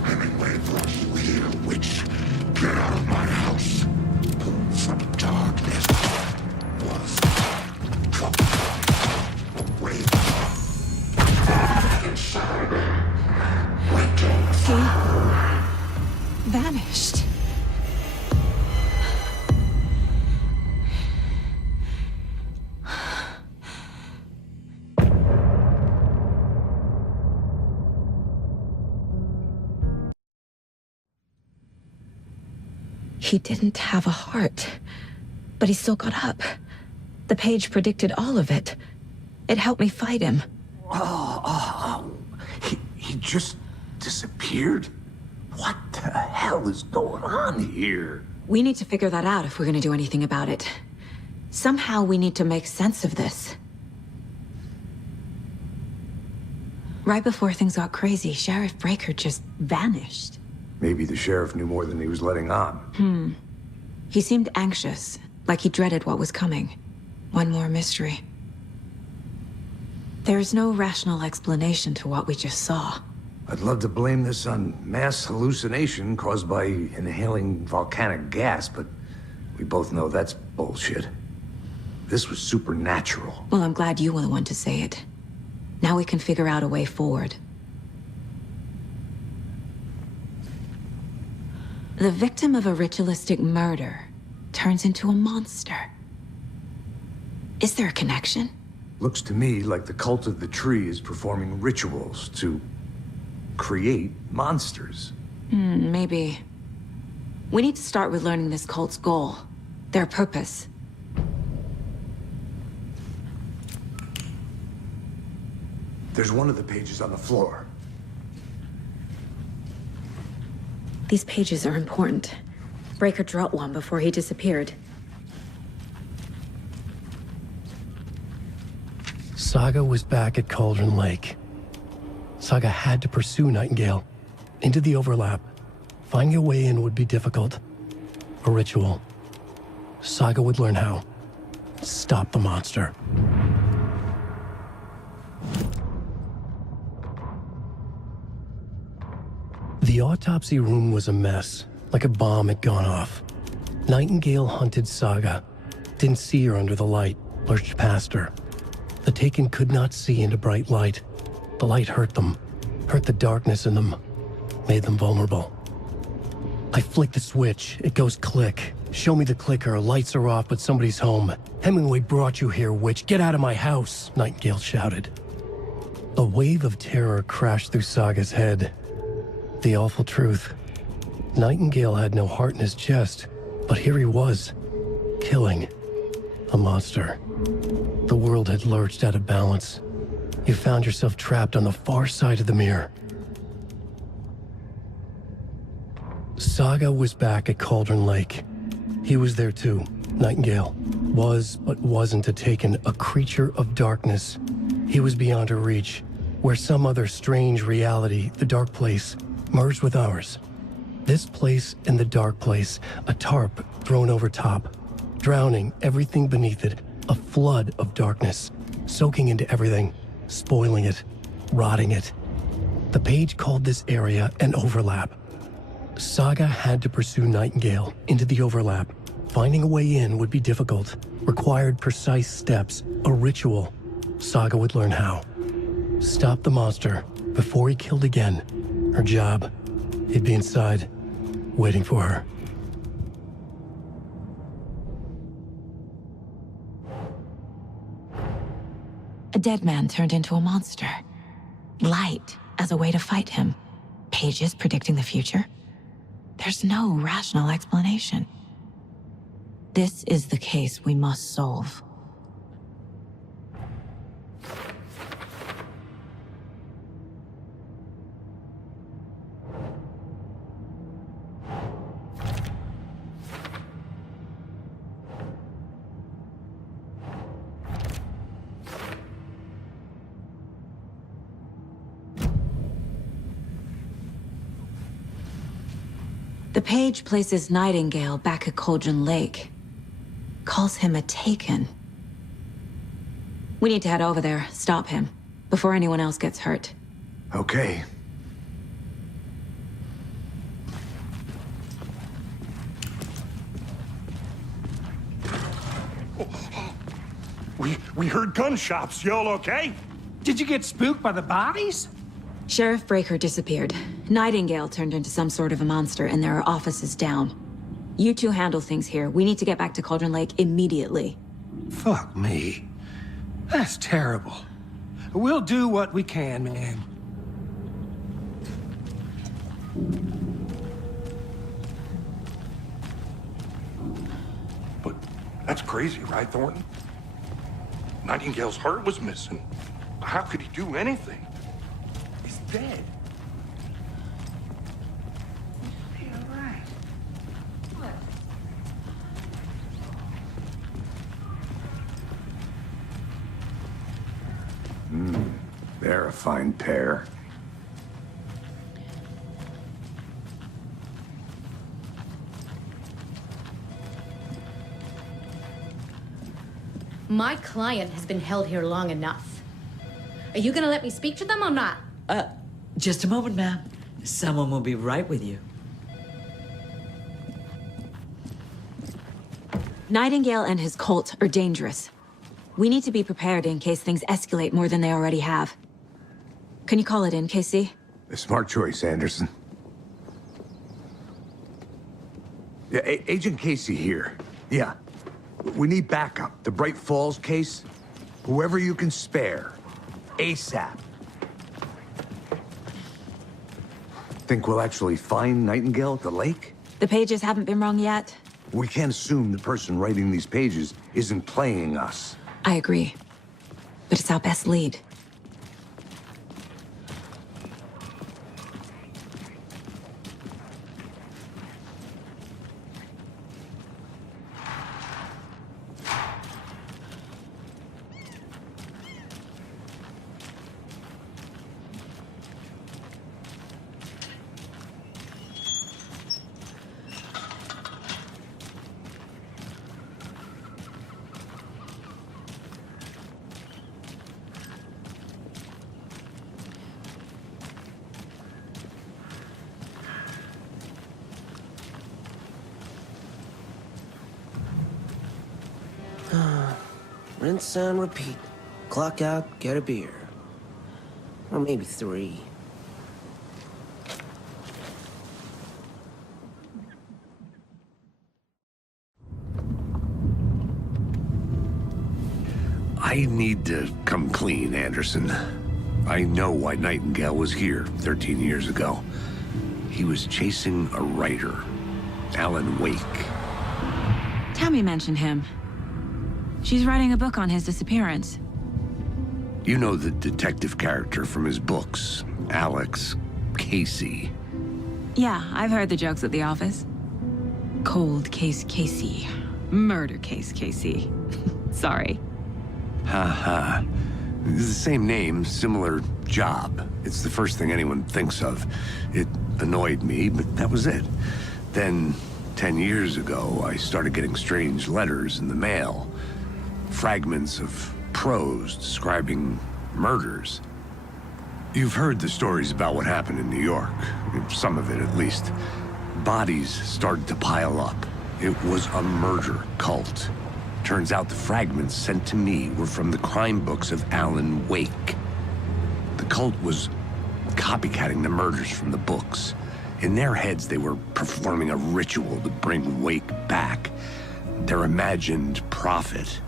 Hemingway brought you here, witch. Get out of my house. From darkness was come away. Inside. He vanished. He didn't have a heart, but he still got up. The page predicted all of it. It helped me fight him. He just disappeared? What the hell is going on here? We need to figure that out if we're gonna do anything about it. Somehow we need to make sense of this. Right before things got crazy, Sheriff Breaker just vanished. Maybe the sheriff knew more than he was letting on. He seemed anxious, like he dreaded what was coming. One more mystery. There's no rational explanation to what we just saw. I'd love to blame this on mass hallucination caused by inhaling volcanic gas, but we both know that's bullshit. This was supernatural. Well, I'm glad you were the one to say it. Now we can figure out a way forward. The victim of a ritualistic murder turns into a monster. Is there a connection? Looks to me like the cult of the tree is performing rituals to create monsters. Maybe. We need to start with learning this cult's goal, their purpose. There's one of the pages on the floor. These pages are important. Breaker dropped one before he disappeared. Saga was back at Cauldron Lake. Saga had to pursue Nightingale. Into the overlap. Finding a way in would be difficult. A ritual. Saga would learn how. Stop the monster. The autopsy room was a mess, like a bomb had gone off. Nightingale hunted Saga. Didn't see her under the light, lurched past her. The Taken could not see into bright light. The light hurt them, hurt the darkness in them, made them vulnerable. I flick the switch, it goes click. Show me the clicker, lights are off, but somebody's home. Hemingway brought you here, witch. Get out of my house, Nightingale shouted. A wave of terror crashed through Saga's head. The awful truth. Nightingale had no heart in his chest, but here he was, killing a monster. The world had lurched out of balance. You found yourself trapped on the far side of the mirror. Saga was back at Cauldron Lake. He was there too. Nightingale was, but wasn't a Taken, a creature of darkness. He was beyond her reach, where some other strange reality, the dark place, merged with ours. This place and the dark place, a tarp thrown over top, drowning everything beneath it, a flood of darkness, soaking into everything, spoiling it, rotting it. The page called this area an overlap. Saga had to pursue Nightingale into the overlap. Finding a way in would be difficult, required precise steps, a ritual. Saga would learn how. Stop the monster before he killed again. Her job. He'd be inside, waiting for her. A dead man turned into a monster. Light as a way to fight him. Pages predicting the future. There's no rational explanation. This is the case we must solve. The page places Nightingale back at Cauldron Lake. Calls him a Taken. We need to head over there, stop him, before anyone else gets hurt. Okay. We heard gunshots. Y'all okay? Did you get spooked by the bodies? Sheriff Breaker disappeared. Nightingale turned into some sort of a monster, and there are offices down. You two handle things here. We need to get back to Cauldron Lake immediately. Fuck me. That's terrible. We'll do what we can, man. But that's crazy, right, Thornton? Nightingale's heart was missing. How could he do anything? He's dead. They're a fine pair. My client has been held here long enough. Are you gonna let me speak to them or not? Just a moment, ma'am. Someone will be right with you. Nightingale and his cult are dangerous. We need to be prepared in case things escalate more than they already have. Can you call it in, KC? A smart choice, Anderson. Yeah, Agent Casey here. Yeah. We need backup. The Bright Falls case. Whoever you can spare. ASAP. Think we'll actually find Nightingale at the lake? The pages haven't been wrong yet. We can't assume the person writing these pages isn't playing us. I agree. But it's our best lead. Rinse and repeat. Clock out, get a beer. Or maybe 3. I need to come clean, Anderson. I know why Nightingale was here 13 years ago. He was chasing a writer, Alan Wake. Tammy mentioned him. She's writing a book on his disappearance. You know the detective character from his books, Alex Casey. Yeah, I've heard the jokes at the office. Cold case Casey. Murder case Casey. Sorry. Ha. The same name, similar job. It's the first thing anyone thinks of. It annoyed me, but that was it. Then, 10 years ago, I started getting strange letters in the mail. Fragments of prose describing murders. You've heard the stories about what happened in New York. Some of it, at least. Bodies started to pile up. It was a murder cult. Turns out the fragments sent to me were from the crime books of Alan Wake. The cult was copycatting the murders from the books. In their heads, they were performing a ritual to bring Wake back. Their imagined prophet.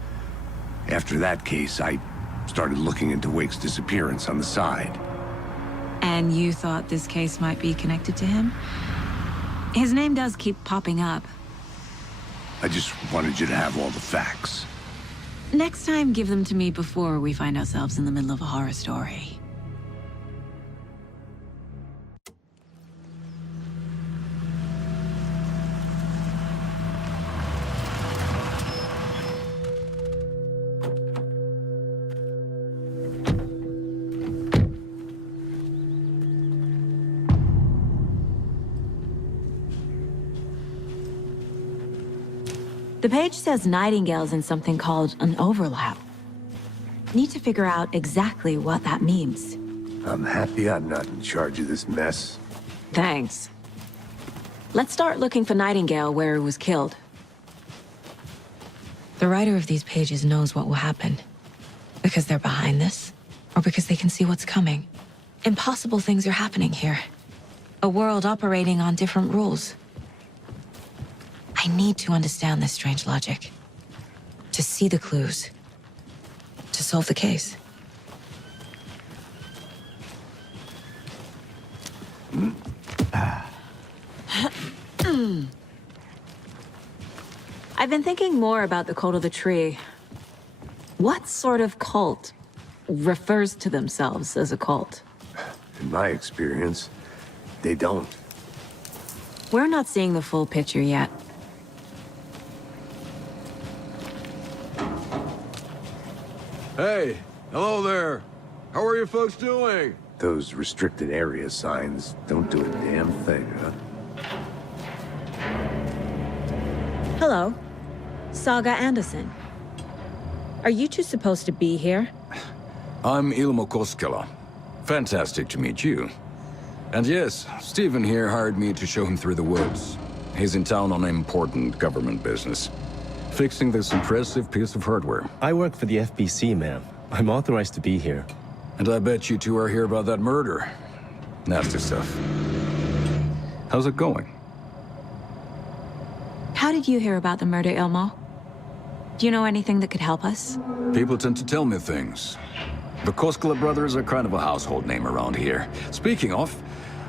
After that case, I started looking into Wake's disappearance on the side. And you thought this case might be connected to him? His name does keep popping up. I just wanted you to have all the facts. Next time, give them to me before we find ourselves in the middle of a horror story. The page says Nightingale's in something called an overlap. Need to figure out exactly what that means. I'm happy I'm not in charge of this mess. Thanks. Let's start looking for Nightingale where he was killed. The writer of these pages knows what will happen. Because they're behind this, or because they can see what's coming. Impossible things are happening here. A world operating on different rules. I need to understand this strange logic. To see the clues. To solve the case. I've been thinking more about the Cult of the Tree. What sort of cult refers to themselves as a cult? In my experience, they don't. We're not seeing the full picture yet. Hey, hello there. How are you folks doing? Those restricted area signs don't do a damn thing, huh? Hello. Saga Anderson. Are you two supposed to be here? I'm Ilmo Koskela. Fantastic to meet you. And yes, Stephen here hired me to show him through the woods. He's in town on important government business. Fixing this impressive piece of hardware. I work for the FBC, ma'am. I'm authorized to be here. And I bet you two are here about that murder. Nasty stuff. How's it going? How did you hear about the murder, Ilmo? Do you know anything that could help us? People tend to tell me things. The Koskela brothers are kind of a household name around here. Speaking of,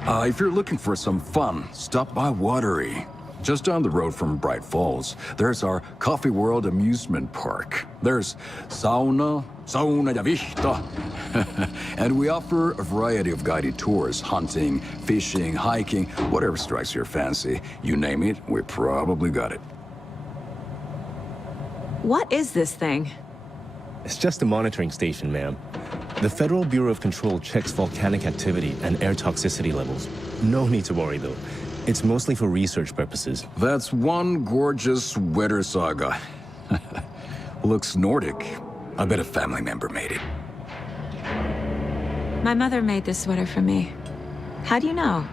if you're looking for some fun, stop by Watery. Just down the road from Bright Falls, there's our Coffee World amusement park. There's sauna ja vihta. And we offer a variety of guided tours, hunting, fishing, hiking, whatever strikes your fancy. You name it, we probably got it. What is this thing? It's just a monitoring station, ma'am. The Federal Bureau of Control checks volcanic activity and air toxicity levels. No need to worry, though. It's mostly for research purposes. That's one gorgeous sweater, Saga. Looks Nordic. I bet a family member made it. My mother made this sweater for me. How do you know?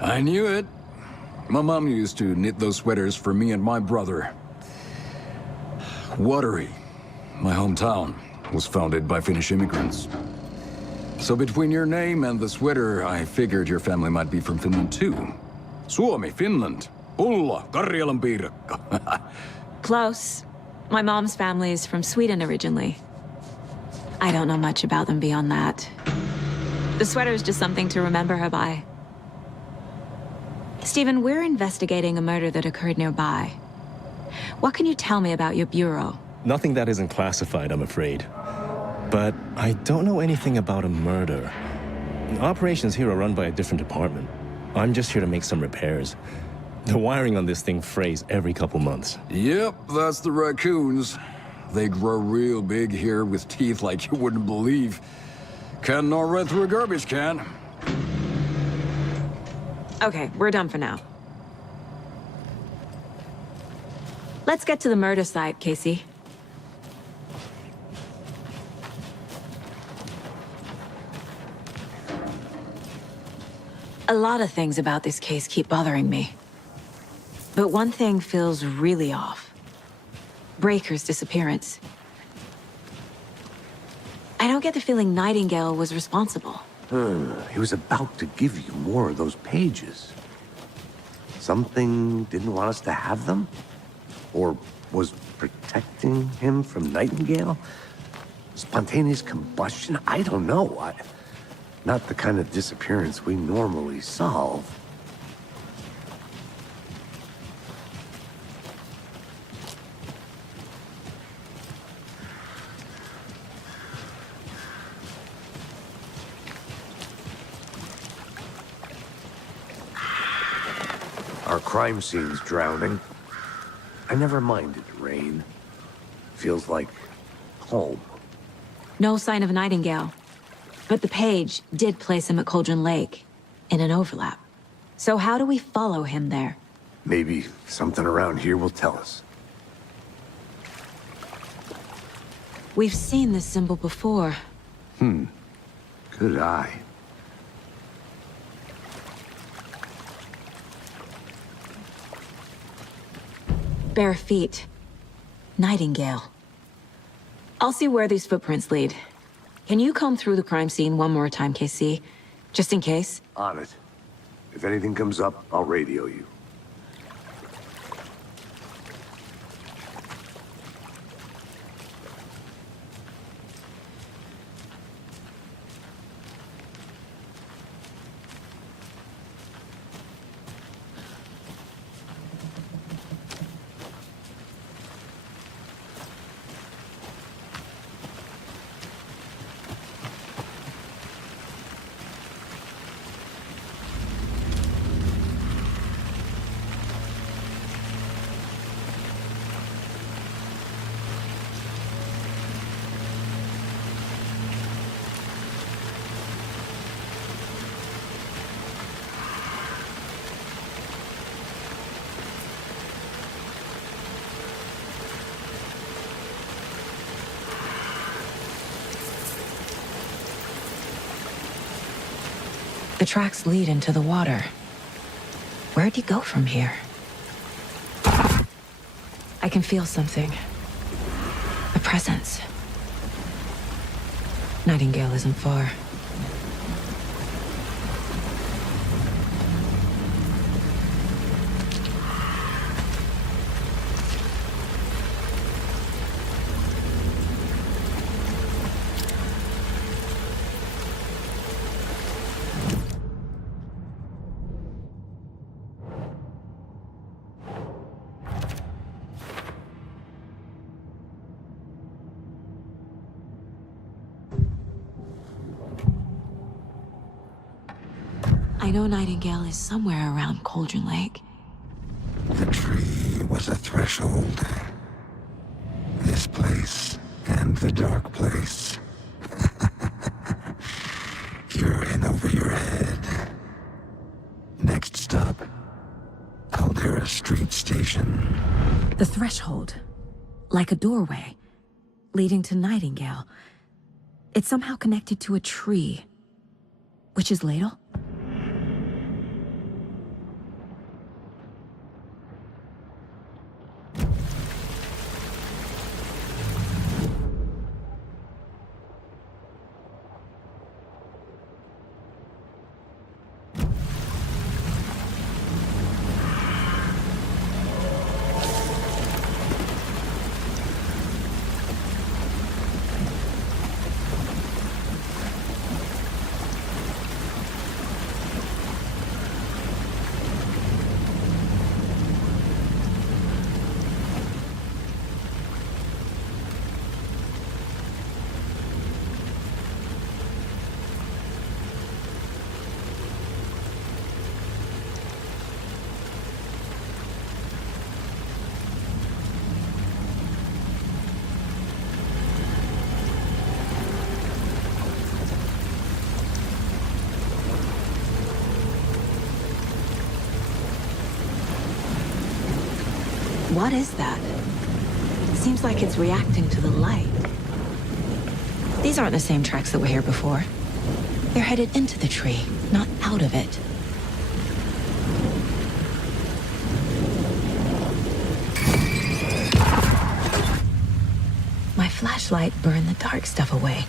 I knew it. My mom used to knit those sweaters for me and my brother. Watery. my hometown, was founded by Finnish immigrants. So between your name and the sweater, I figured your family might be from Finland too. Suomi, Finland. Ulla, Karjalan piirakka. Close. My mom's family is from Sweden originally. I don't know much about them beyond that. The sweater is just something to remember her by. Stephen, we're investigating a murder that occurred nearby. What can you tell me about your bureau? Nothing that isn't classified, I'm afraid. But I don't know anything about a murder. Operations here are run by a different department. I'm just here to make some repairs. The wiring on this thing frays every couple months. Yep, that's the raccoons. They grow real big here with teeth like you wouldn't believe. Can't gnaw right through a garbage can. Okay, we're done for now. Let's get to the murder site, Casey. A lot of things about this case keep bothering me. But one thing feels really off. Breaker's disappearance. I don't get the feeling Nightingale was responsible. He was about to give you more of those pages. Something didn't want us to have them? Or was protecting him from Nightingale? Spontaneous combustion? I don't know. Not the kind of disappearance we normally solve. Our crime scene's drowning. I never minded rain. Feels like home. No sign of Nightingale. But the page did place him at Cauldron Lake, in an overlap. So how do we follow him there? Maybe something around here will tell us. We've seen this symbol before. Good eye. Bare feet. Nightingale. I'll see where these footprints lead. Can you comb through the crime scene one more time, KC? Just in case? On it. If anything comes up, I'll radio you. The tracks lead into the water. Where'd he go from here? I can feel something. A presence. Nightingale isn't far. I know Nightingale is somewhere around Cauldron Lake. The tree was a threshold. This place and the dark place. You're in over your head. Next stop, Caldera Street Station. The threshold. Like a doorway. Leading to Nightingale. It's somehow connected to a tree. Witch's Ladle? What is that? Seems like it's reacting to the light. These aren't the same tracks that were here before. They're headed into the tree, not out of it. My flashlight burned the dark stuff away.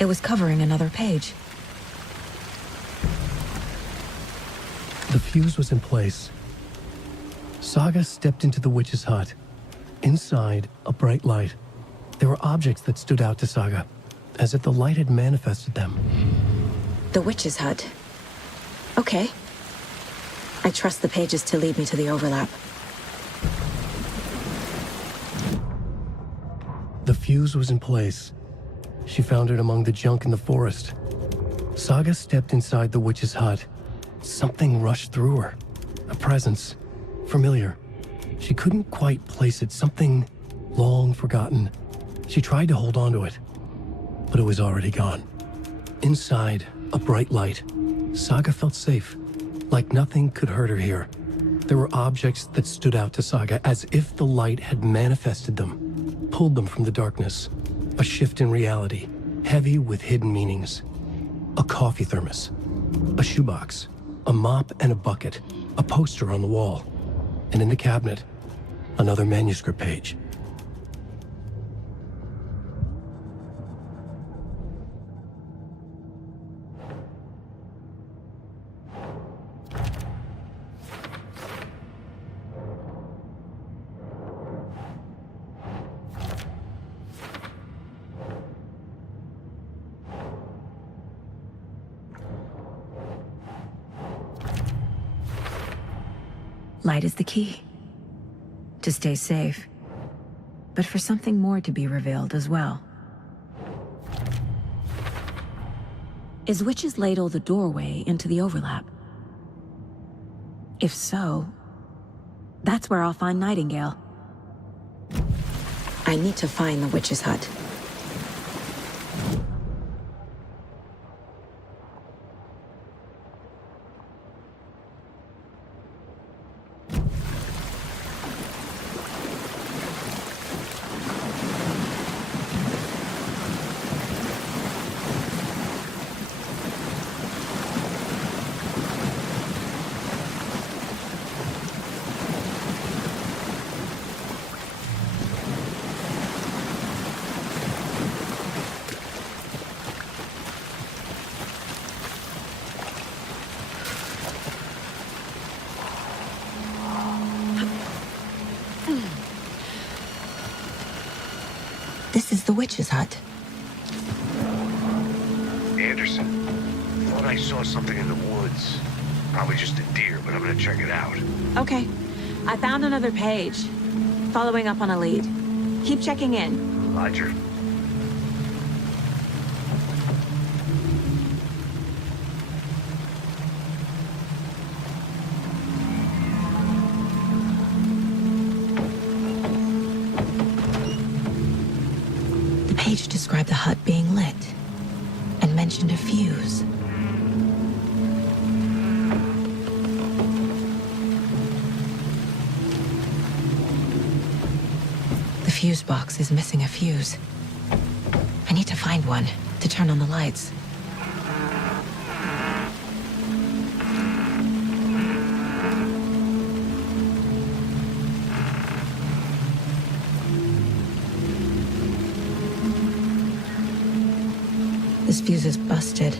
It was covering another page. The fuse was in place. Saga stepped into the witch's hut. Inside, a bright light. There were objects that stood out to Saga, as if the light had manifested them. The witch's hut. Okay. I trust the pages to lead me to the overlap. The fuse was in place. She found it among the junk in the forest. Saga stepped inside the witch's hut. Something rushed through her. A presence. Familiar. She couldn't quite place it. Something long forgotten. She tried to hold on to it, but it was already gone. Inside, a bright light. Saga felt safe, like nothing could hurt her here. There were objects that stood out to Saga as if the light had manifested them, pulled them from the darkness. A shift in reality, heavy with hidden meanings. A coffee thermos, a shoebox, a mop and a bucket, a poster on the wall, and in the cabinet, another manuscript page. Light is the key. To stay safe. But for something more to be revealed as well. Is Witch's Ladle the doorway into the overlap? If so, that's where I'll find Nightingale. I need to find the witch's hut. This is the witch's hut. Anderson, thought I saw something in the woods. Probably just a deer, but I'm gonna check it out. Okay. I found another page. Following up on a lead. Keep checking in. Roger. The page described the hut being lit and mentioned a fuse. The fuse box is missing a fuse. I need to find one to turn on the lights. This fuse is busted.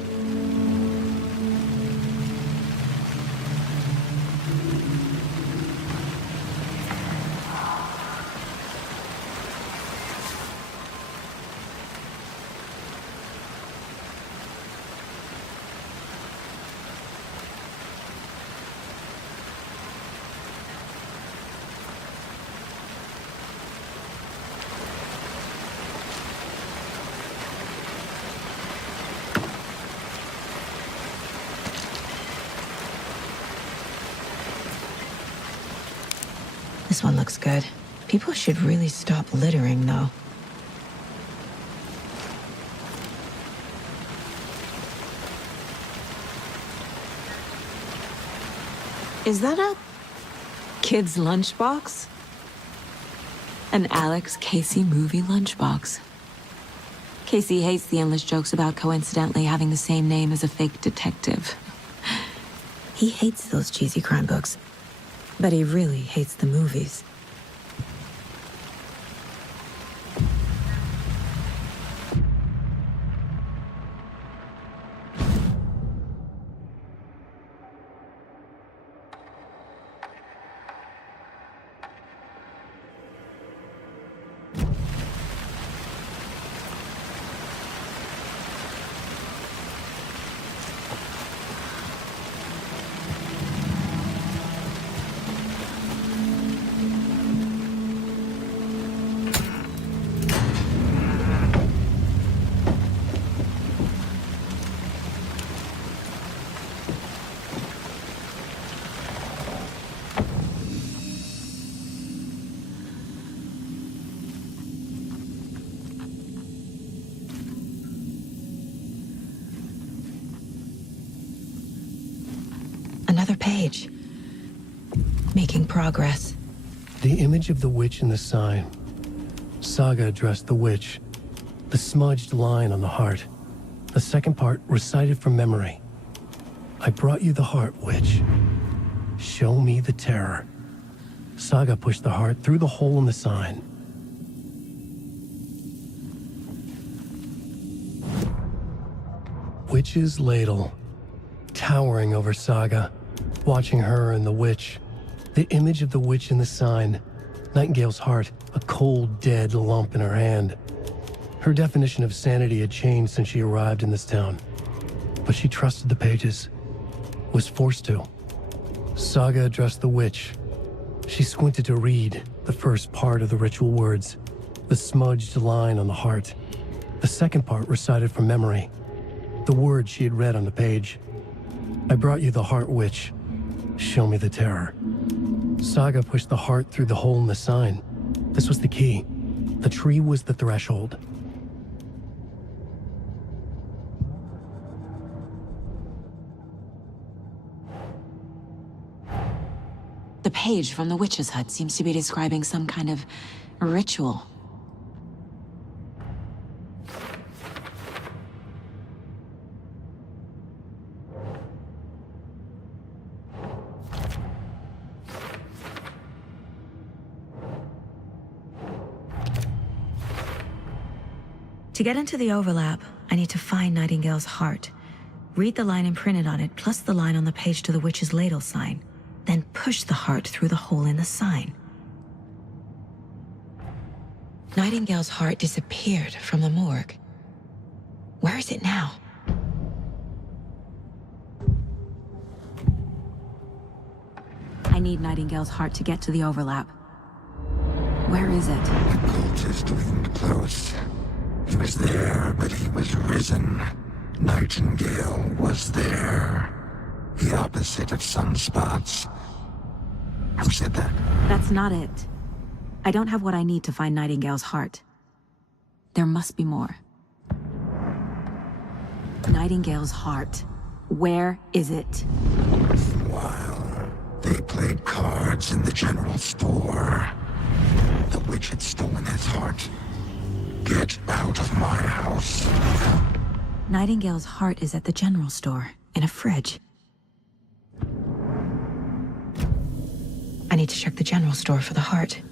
This one looks good. People should really stop littering, though. Is that a kid's lunchbox? An Alex Casey movie lunchbox. Casey hates the endless jokes about coincidentally having the same name as a fake detective. He hates those cheesy crime books, but he really hates the movies. Another page. Making progress. The image of the witch in the sign. Saga addressed the witch. The smudged line on the heart. The second part recited from memory. I brought you the heart, witch. Show me the terror. Saga pushed the heart through the hole in the sign. Witch's ladle. Towering over Saga. Watching her and the witch. The image of the witch in the sign. Nightingale's heart, a cold, dead lump in her hand. Her definition of sanity had changed since she arrived in this town. But she trusted the pages. Was forced to. Saga addressed the witch. She squinted to read the first part of the ritual words. The smudged line on the heart. The second part recited from memory. The words she had read on the page. I brought you the heart, witch. Show me the terror. Saga pushed the heart through the hole in the sign. This was the key. The tree was the threshold. The page from the witch's hut seems to be describing some kind of ritual. To get into the overlap, I need to find Nightingale's heart. Read the line imprinted on it, plus the line on the page to the witch's ladle sign. Then push the heart through the hole in the sign. Nightingale's heart disappeared from the morgue. Where is it now? I need Nightingale's heart to get to the overlap. Where is it? The cultist leaned close. He was there, but he was risen. Nightingale was there. The opposite of sunspots. Who said that? That's not it. I don't have what I need to find Nightingale's heart. There must be more. Nightingale's heart. Where is it? While they played cards in the general store, the witch had stolen his heart. Get out of my house. Nightingale's heart is at the general store, in a fridge. I need to check the general store for the heart.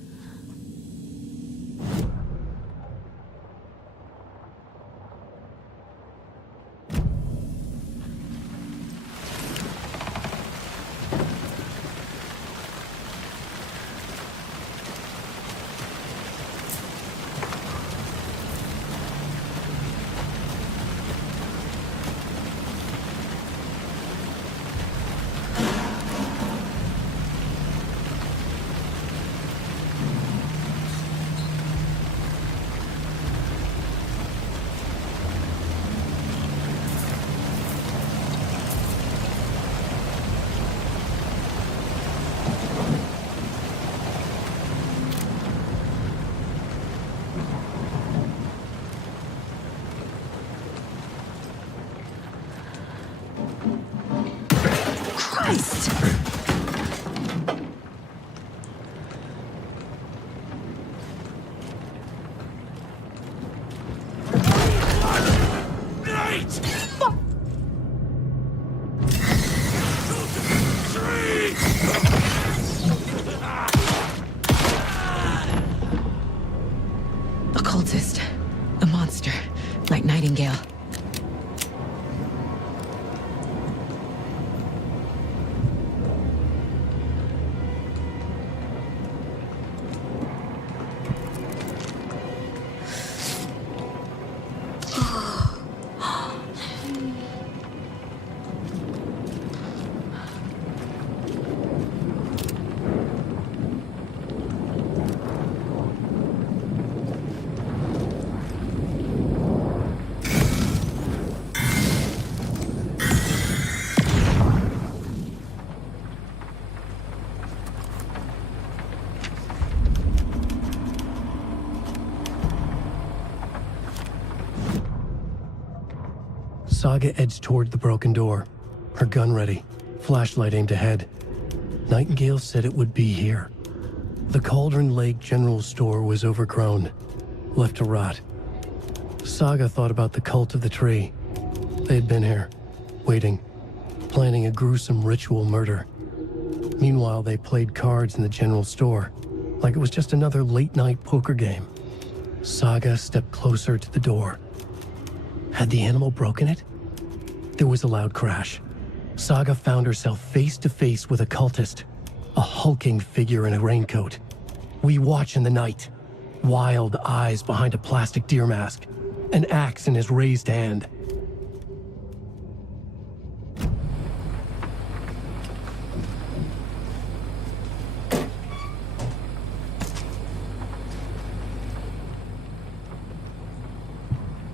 Saga edged toward the broken door, her gun ready, flashlight aimed ahead. Nightingale said it would be here. The Cauldron Lake General Store was overgrown, left to rot. Saga thought about the cult of the tree. They had been here, waiting, planning a gruesome ritual murder. Meanwhile, they played cards in the general store, like it was just another late-night poker game. Saga stepped closer to the door. Had the animal broken it? There was a loud crash. Saga found herself face to face with a cultist, a hulking figure in a raincoat. We watch in the night, wild eyes behind a plastic deer mask, an axe in his raised hand.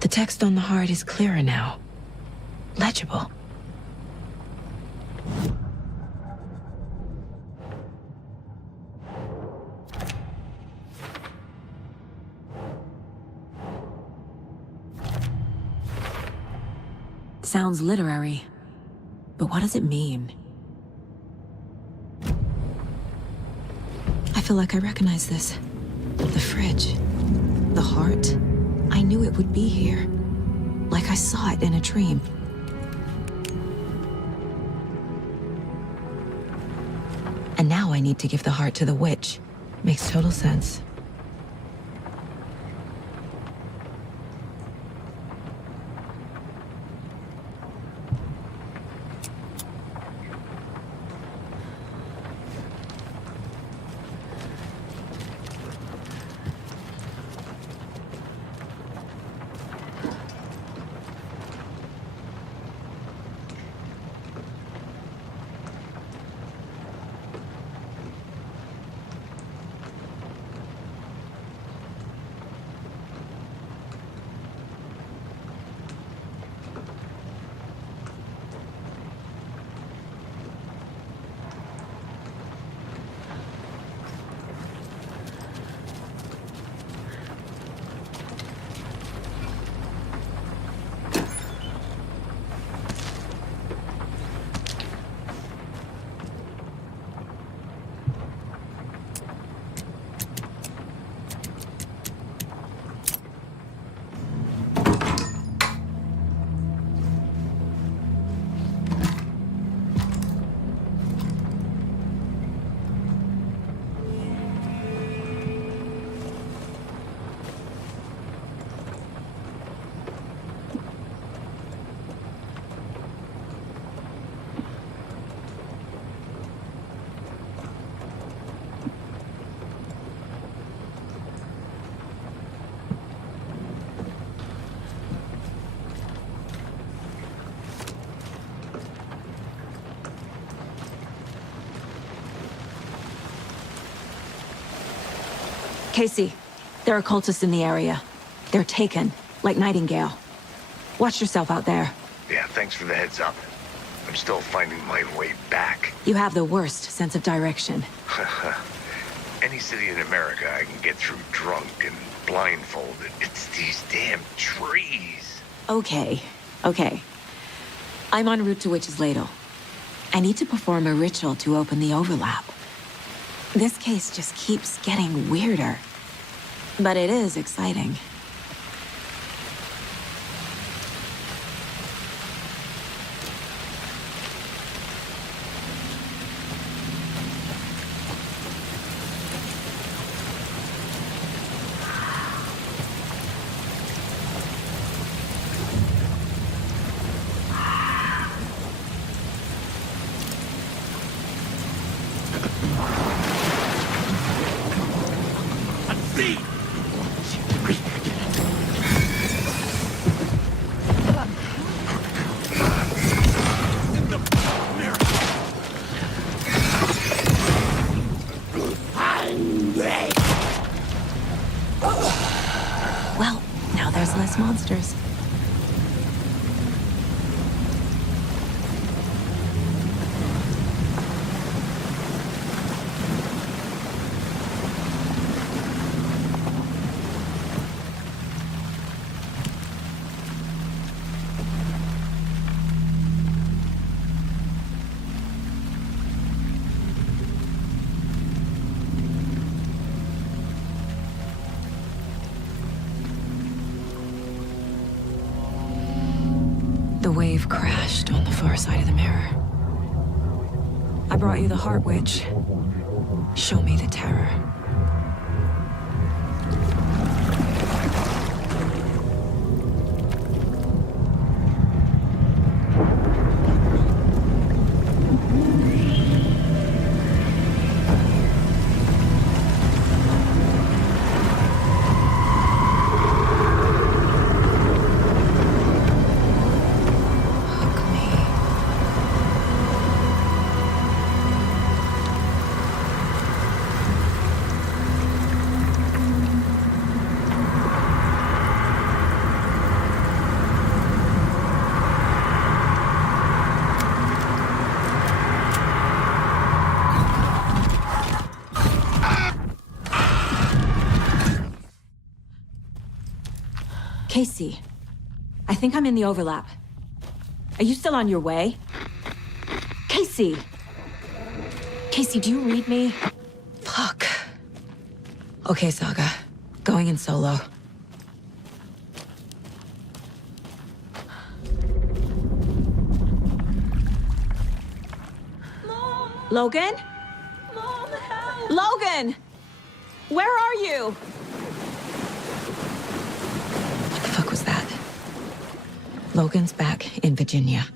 The text on the heart is clearer now. Legible. Sounds literary. But what does it mean? I feel like I recognize this. The fridge. The heart. I knew it would be here. Like I saw it in a dream. And now I need to give the heart to the witch. Makes total sense. Casey, there are cultists in the area. They're taken, like Nightingale. Watch yourself out there. Yeah, thanks for the heads up. I'm still finding my way back. You have the worst sense of direction. Any city in America I can get through drunk and blindfolded. It's these damn trees. Okay. I'm en route to Witch's Ladle. I need to perform a ritual to open the overlap. This case just keeps getting weirder. But it is exciting. Well, now there's less monsters. wave crashed on the far side of the mirror. I brought you the Heart Witch. Show me the terror. Casey, I think I'm in the overlap. Are you still on your way? Casey! Casey, do you read me? Fuck. Okay, Saga. Going in solo. Logan? Mom, help! Logan! Where are you? What the fuck was that? Logan's back in Virginia.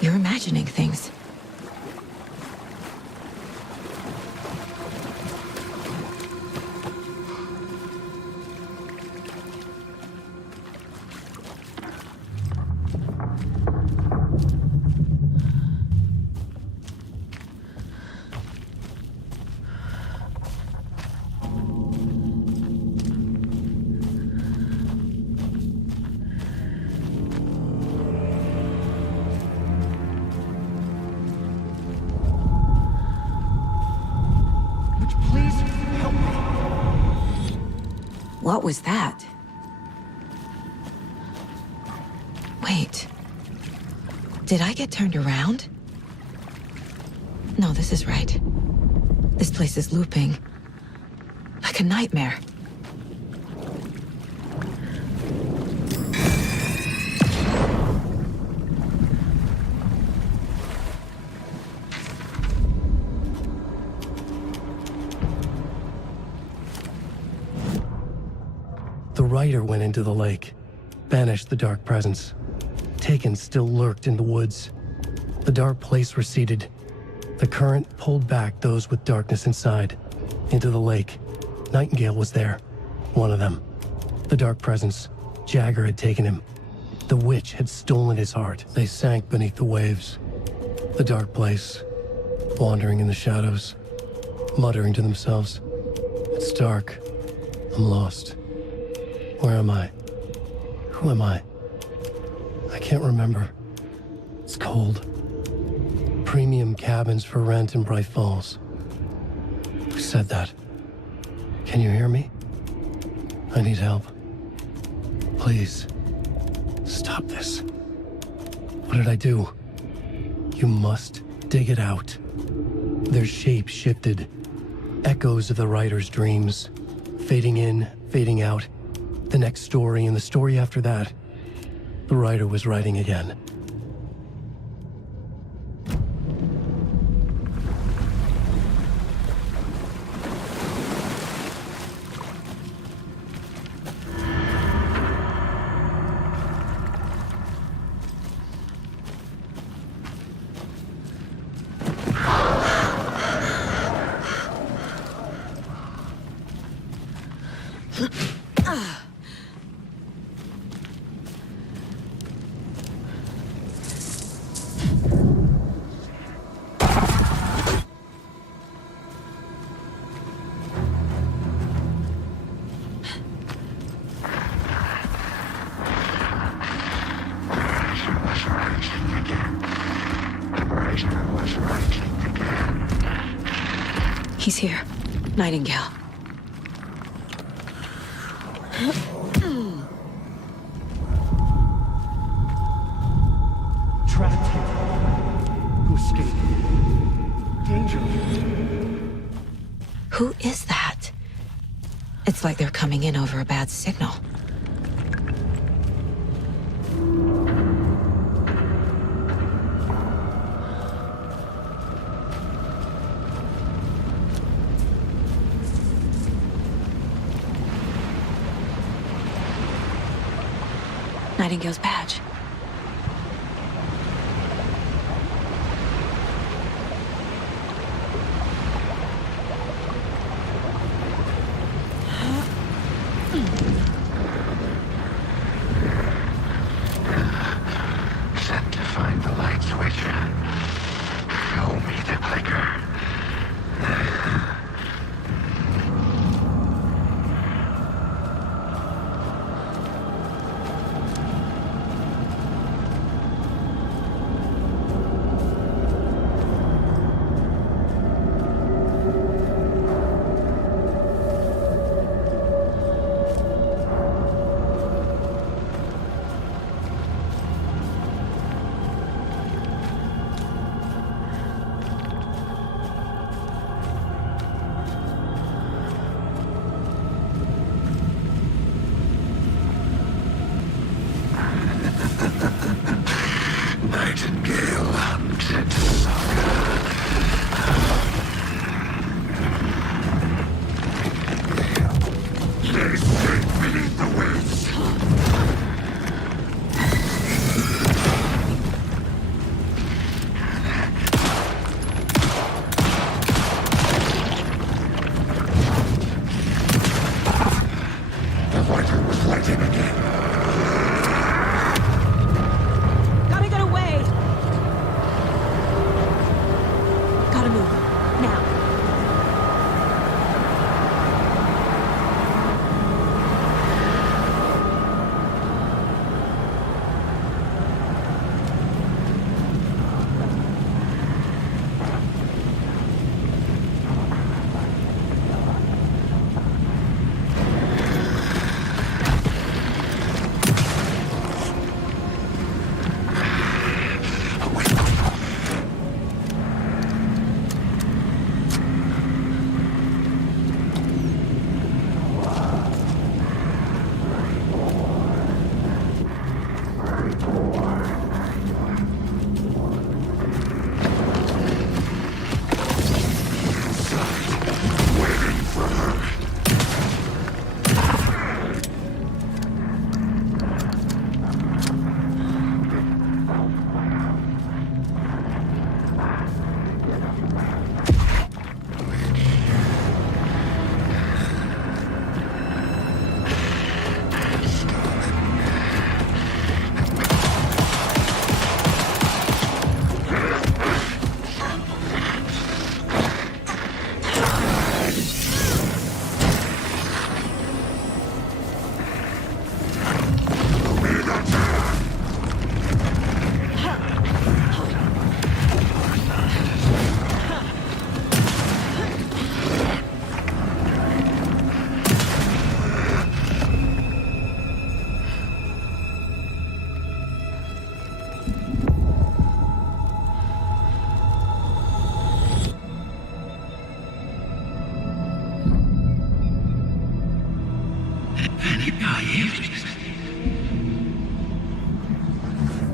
You're imagining things. What was that? Wait. Did I get turned around? No, this is right. This place is looping. Like a nightmare. The rider went into the lake, banished the dark presence. Taken still lurked in the woods. The dark place receded. The current pulled back those with darkness inside, into the lake. Nightingale was there, one of them. The dark presence, Jagger had taken him. The witch had stolen his heart. They sank beneath the waves. The dark place, wandering in the shadows, muttering to themselves. It's dark. I'm lost. Where am I? Who am I? I can't remember. It's cold. Premium cabins for rent in Bright Falls. Who said that? Can you hear me? I need help. Please. Stop this. What did I do? You must dig it out. Their shape shifted. Echoes of the writer's dreams. Fading in, fading out. The next story and the story after that. The writer was writing again. He's here. Nightingale. Trapped here. Who escaped? Danger. Who is that? It's like they're coming in over a bad signal. Nightingale's badge. Set to find the light switch. Show me the clicker. Nightingale hunted Saga. Lay safe beneath the waves. The lighter was lighting again. Gotta get away! Gotta move. Now.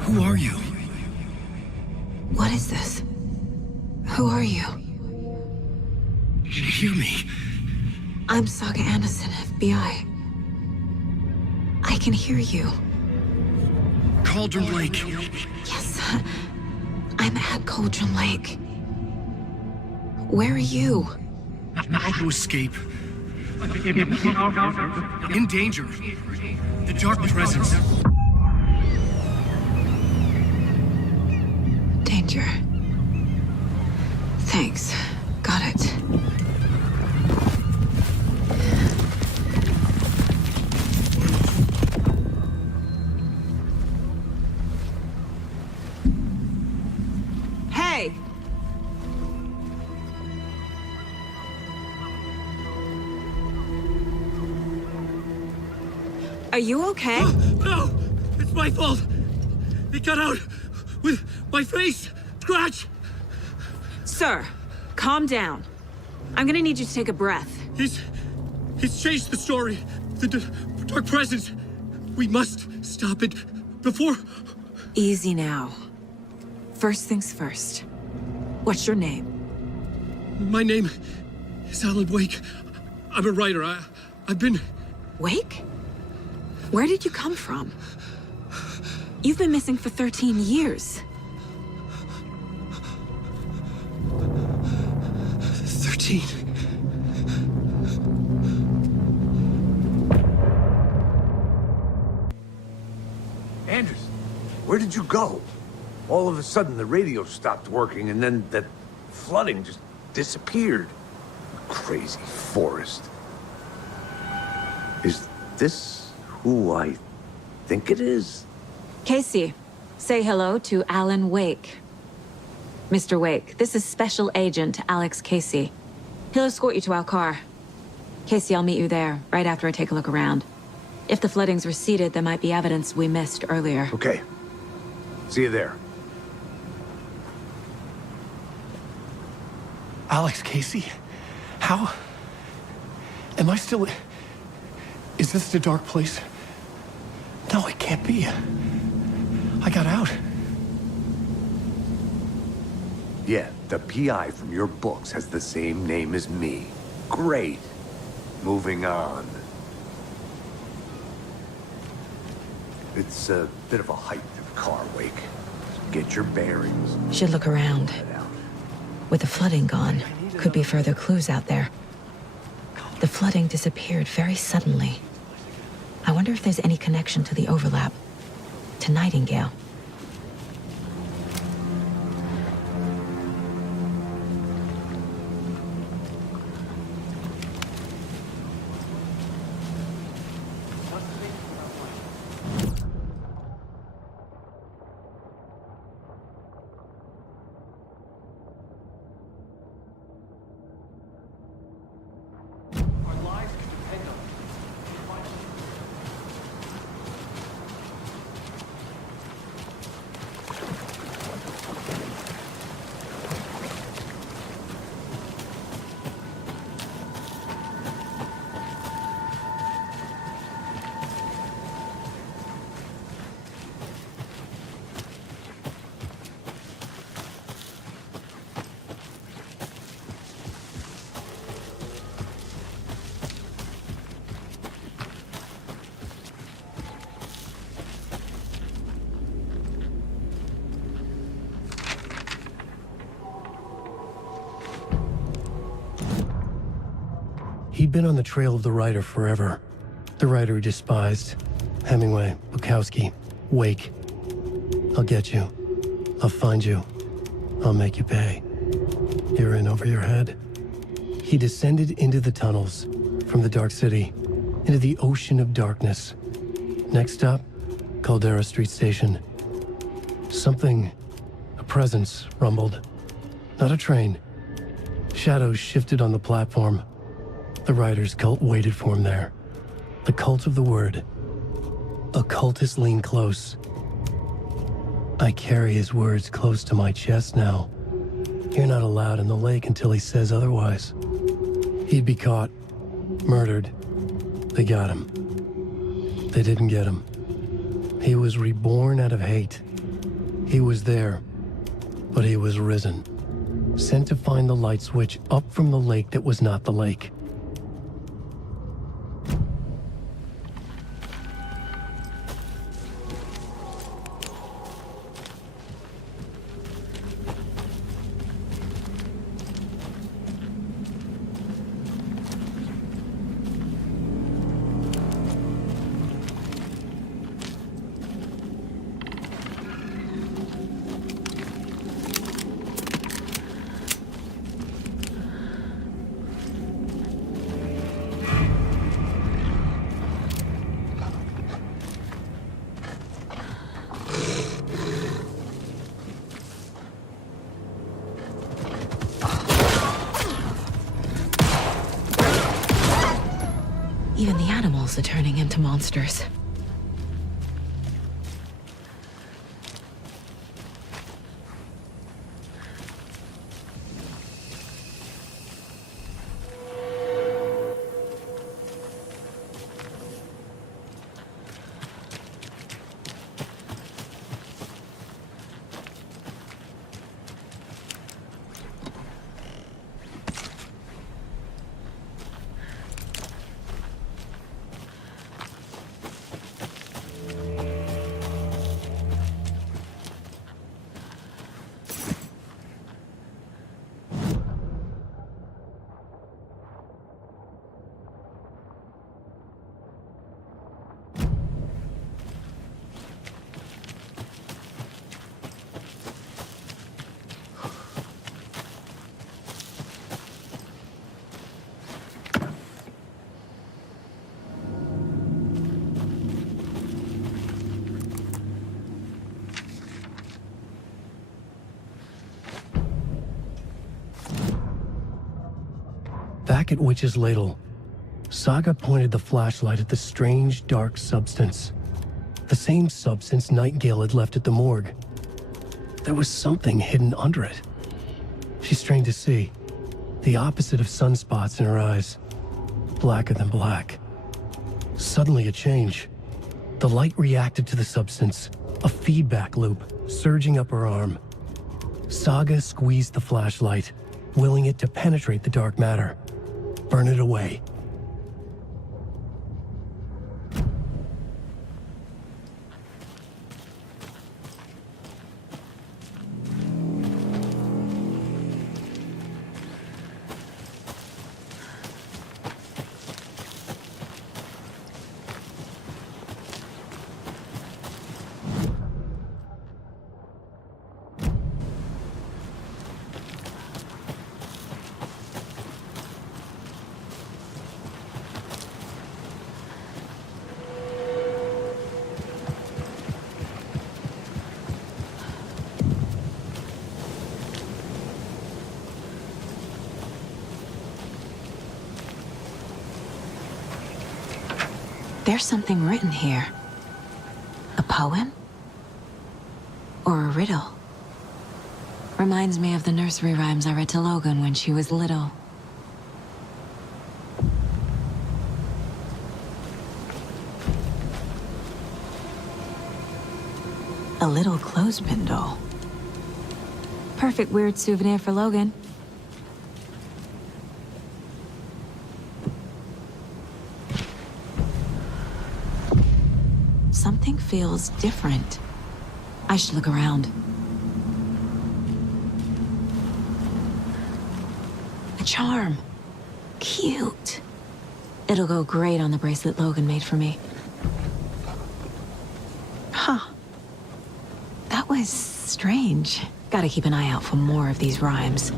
Who are you? What is this? Who are you? Can you hear me? I'm Saga Anderson, FBI. I can hear you. Cauldron Lake. Yes, I'm at Cauldron Lake. Where are you? How to escape. In danger. The dark presence. Danger. Thanks. Got it. Hey! Are you okay? No! It's my fault! It got out with my face! Scratch! Sir, calm down. I'm gonna need you to take a breath. He's changed the story. The dark presence. We must stop it before... Easy now. First things first. What's your name? My name is Alan Wake. I'm a writer. I've been... Wake? Where did you come from? You've been missing for 13 years. 13. Anders, where did you go? All of a sudden, the radio stopped working, and then that flooding just disappeared. Crazy forest. Is this who I think it is? Casey, say hello to Alan Wake. Mr. Wake, this is Special Agent Alex Casey. He'll escort you to our car. Casey, I'll meet you there, right after I take a look around. If the flooding's receded, there might be evidence we missed earlier. Okay. See you there. Alex Casey? How? Am I still... Is this the dark place? No, it can't be. I got out. Yeah, the PI from your books has the same name as me. Great. Moving on. It's a bit of a hike to the car, Wake. So get your bearings. Should look around. With the flooding gone, could be further clues out there. The flooding disappeared very suddenly. I wonder if there's any connection to the overlap. To Nightingale. He'd been on the trail of the writer forever. The writer he despised. Hemingway, Bukowski, Wake. I'll get you. I'll find you. I'll make you pay. You're in over your head. He descended into the tunnels, from the Dark City, into the ocean of darkness. Next stop, Caldera Street Station. Something, a presence, rumbled. Not a train. Shadows shifted on the platform. The writer's cult waited for him there. The cult of the word. Occultists lean close. I carry his words close to my chest now. You're not allowed in the lake until he says otherwise. He'd be caught, murdered. They got him. They didn't get him. He was reborn out of hate. He was there, but he was risen. Sent to find the light switch up from the lake that was not the lake. Even the animals are turning into monsters. Back at Witch's Ladle, Saga pointed the flashlight at the strange, dark substance. The same substance Nightingale had left at the morgue. There was something hidden under it. She strained to see. The opposite of sunspots in her eyes. Blacker than black. Suddenly a change. The light reacted to the substance. A feedback loop, surging up her arm. Saga squeezed the flashlight, willing it to penetrate the dark matter. Burn it away. There's something written here. A poem? Or a riddle? Reminds me of the nursery rhymes I read to Logan when she was little. A little clothespin doll. Perfect weird souvenir for Logan. Something feels different. I should look around. A charm. Cute. It'll go great on the bracelet Logan made for me. Huh. That was strange. Gotta keep an eye out for more of these rhymes.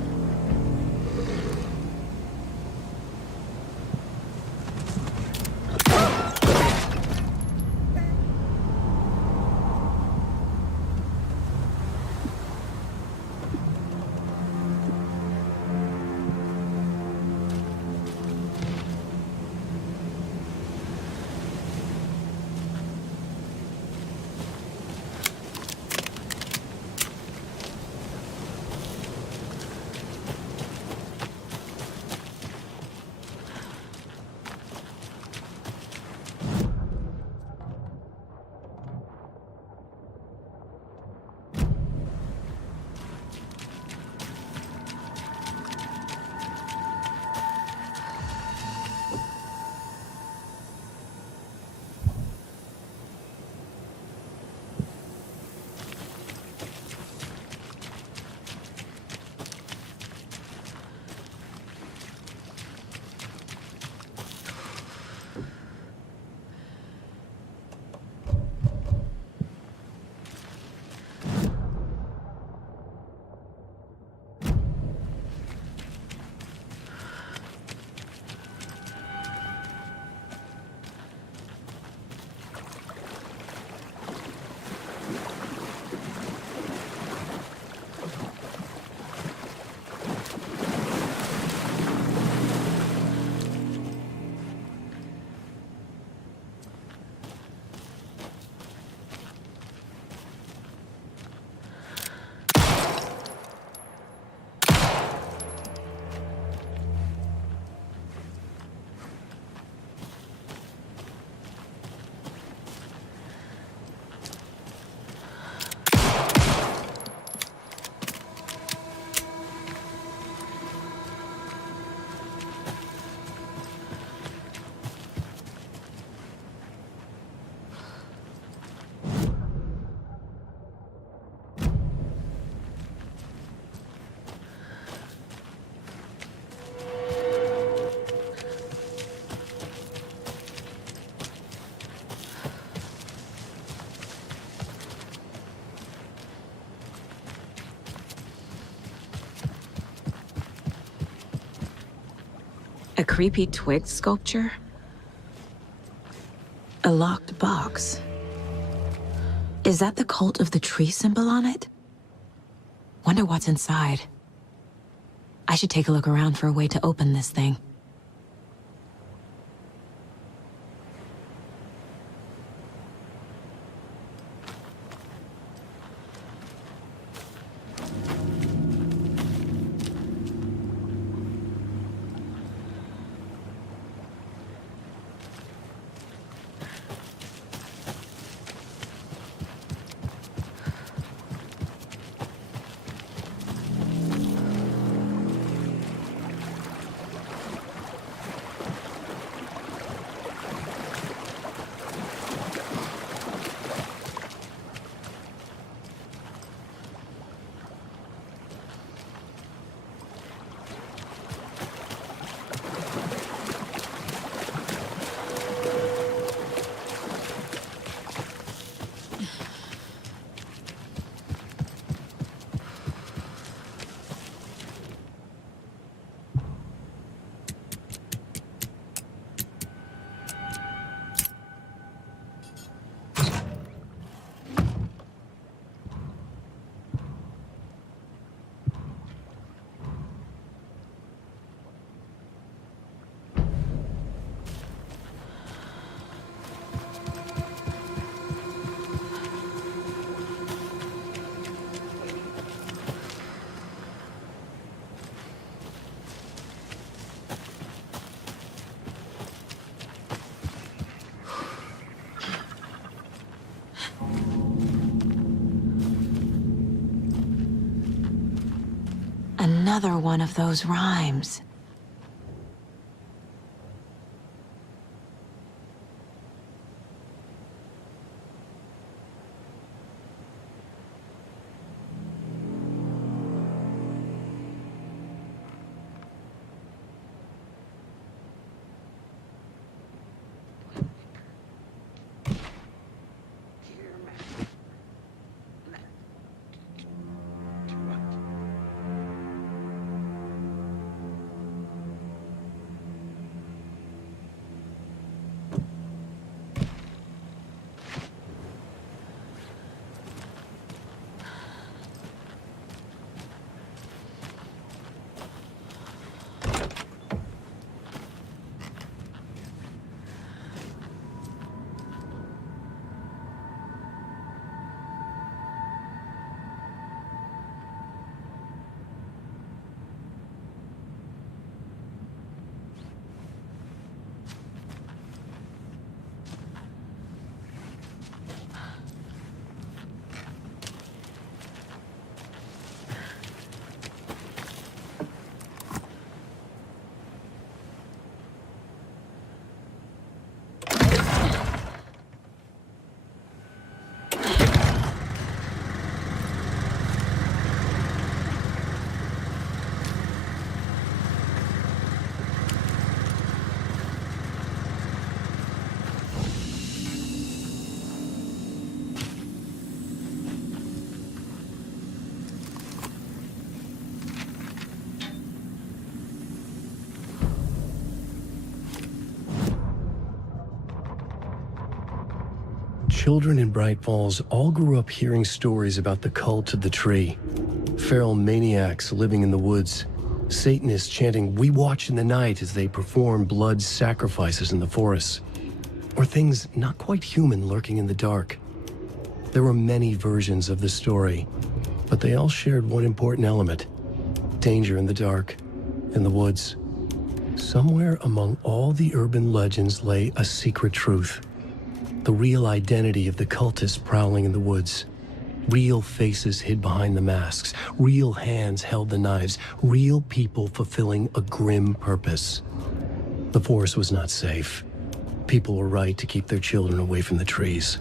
A creepy twig sculpture? A locked box. Is that the cult of the tree symbol on it? Wonder what's inside. I should take a look around for a way to open this thing. another one of those rhymes. Children in Bright Falls all grew up hearing stories about the cult of the tree. Feral maniacs living in the woods. Satanists chanting, "We watch in the night," as they perform blood sacrifices in the forests. Or things not quite human lurking in the dark. There were many versions of the story, but they all shared one important element: danger in the dark, in the woods. Somewhere among all the urban legends lay a secret truth. The real identity of the cultists prowling in the woods. Real faces hid behind the masks. Real hands held the knives. Real people fulfilling a grim purpose. The forest was not safe. People were right to keep their children away from the trees.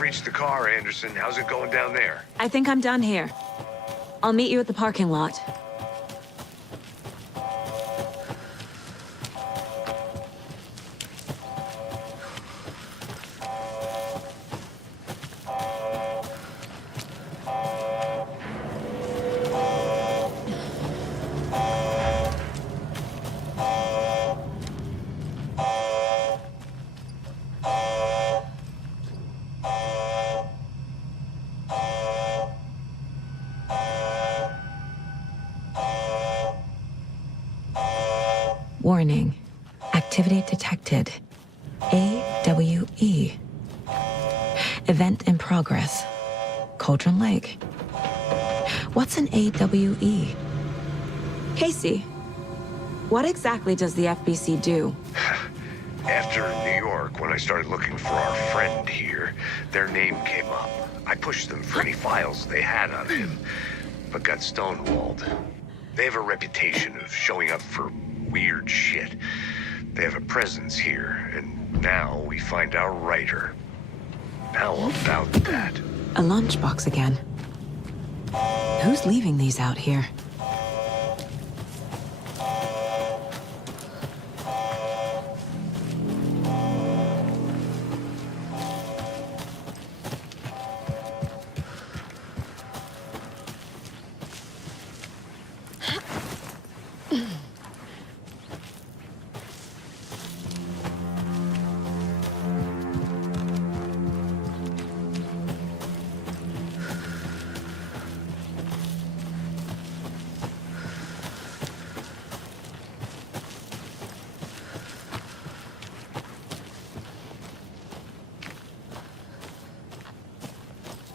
Reached the car, Anderson. How's it going down there? I think I'm done here. I'll meet you at the parking lot. detected. AWE. Event in progress. Cauldron Lake. What's an AWE? Casey, what exactly does the FBC do? After New York, when I started looking for our friend here, their name came up. I pushed them for any files they had on him, but got stonewalled. They have a reputation of showing up for weird shit. They have a presence here, and now we find our writer. How about that? A lunchbox again. Who's leaving these out here?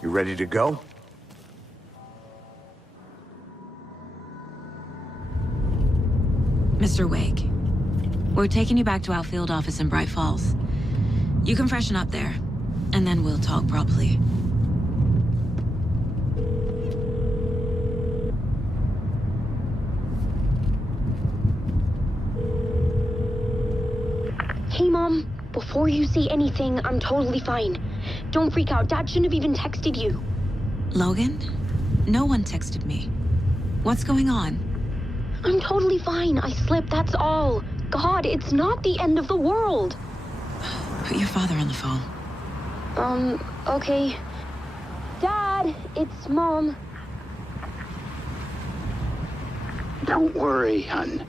You ready to go? Mr. Wake, we're taking you back to our field office in Bright Falls. You can freshen up there, and then we'll talk properly. Hey, Mom. Before you say anything, I'm totally fine. Don't freak out. Dad shouldn't have even texted you. Logan? No one texted me. What's going on? I'm totally fine. I slipped, that's all. God, it's not the end of the world. Put your father on the phone. Okay. Dad, it's Mom. Don't worry, hon.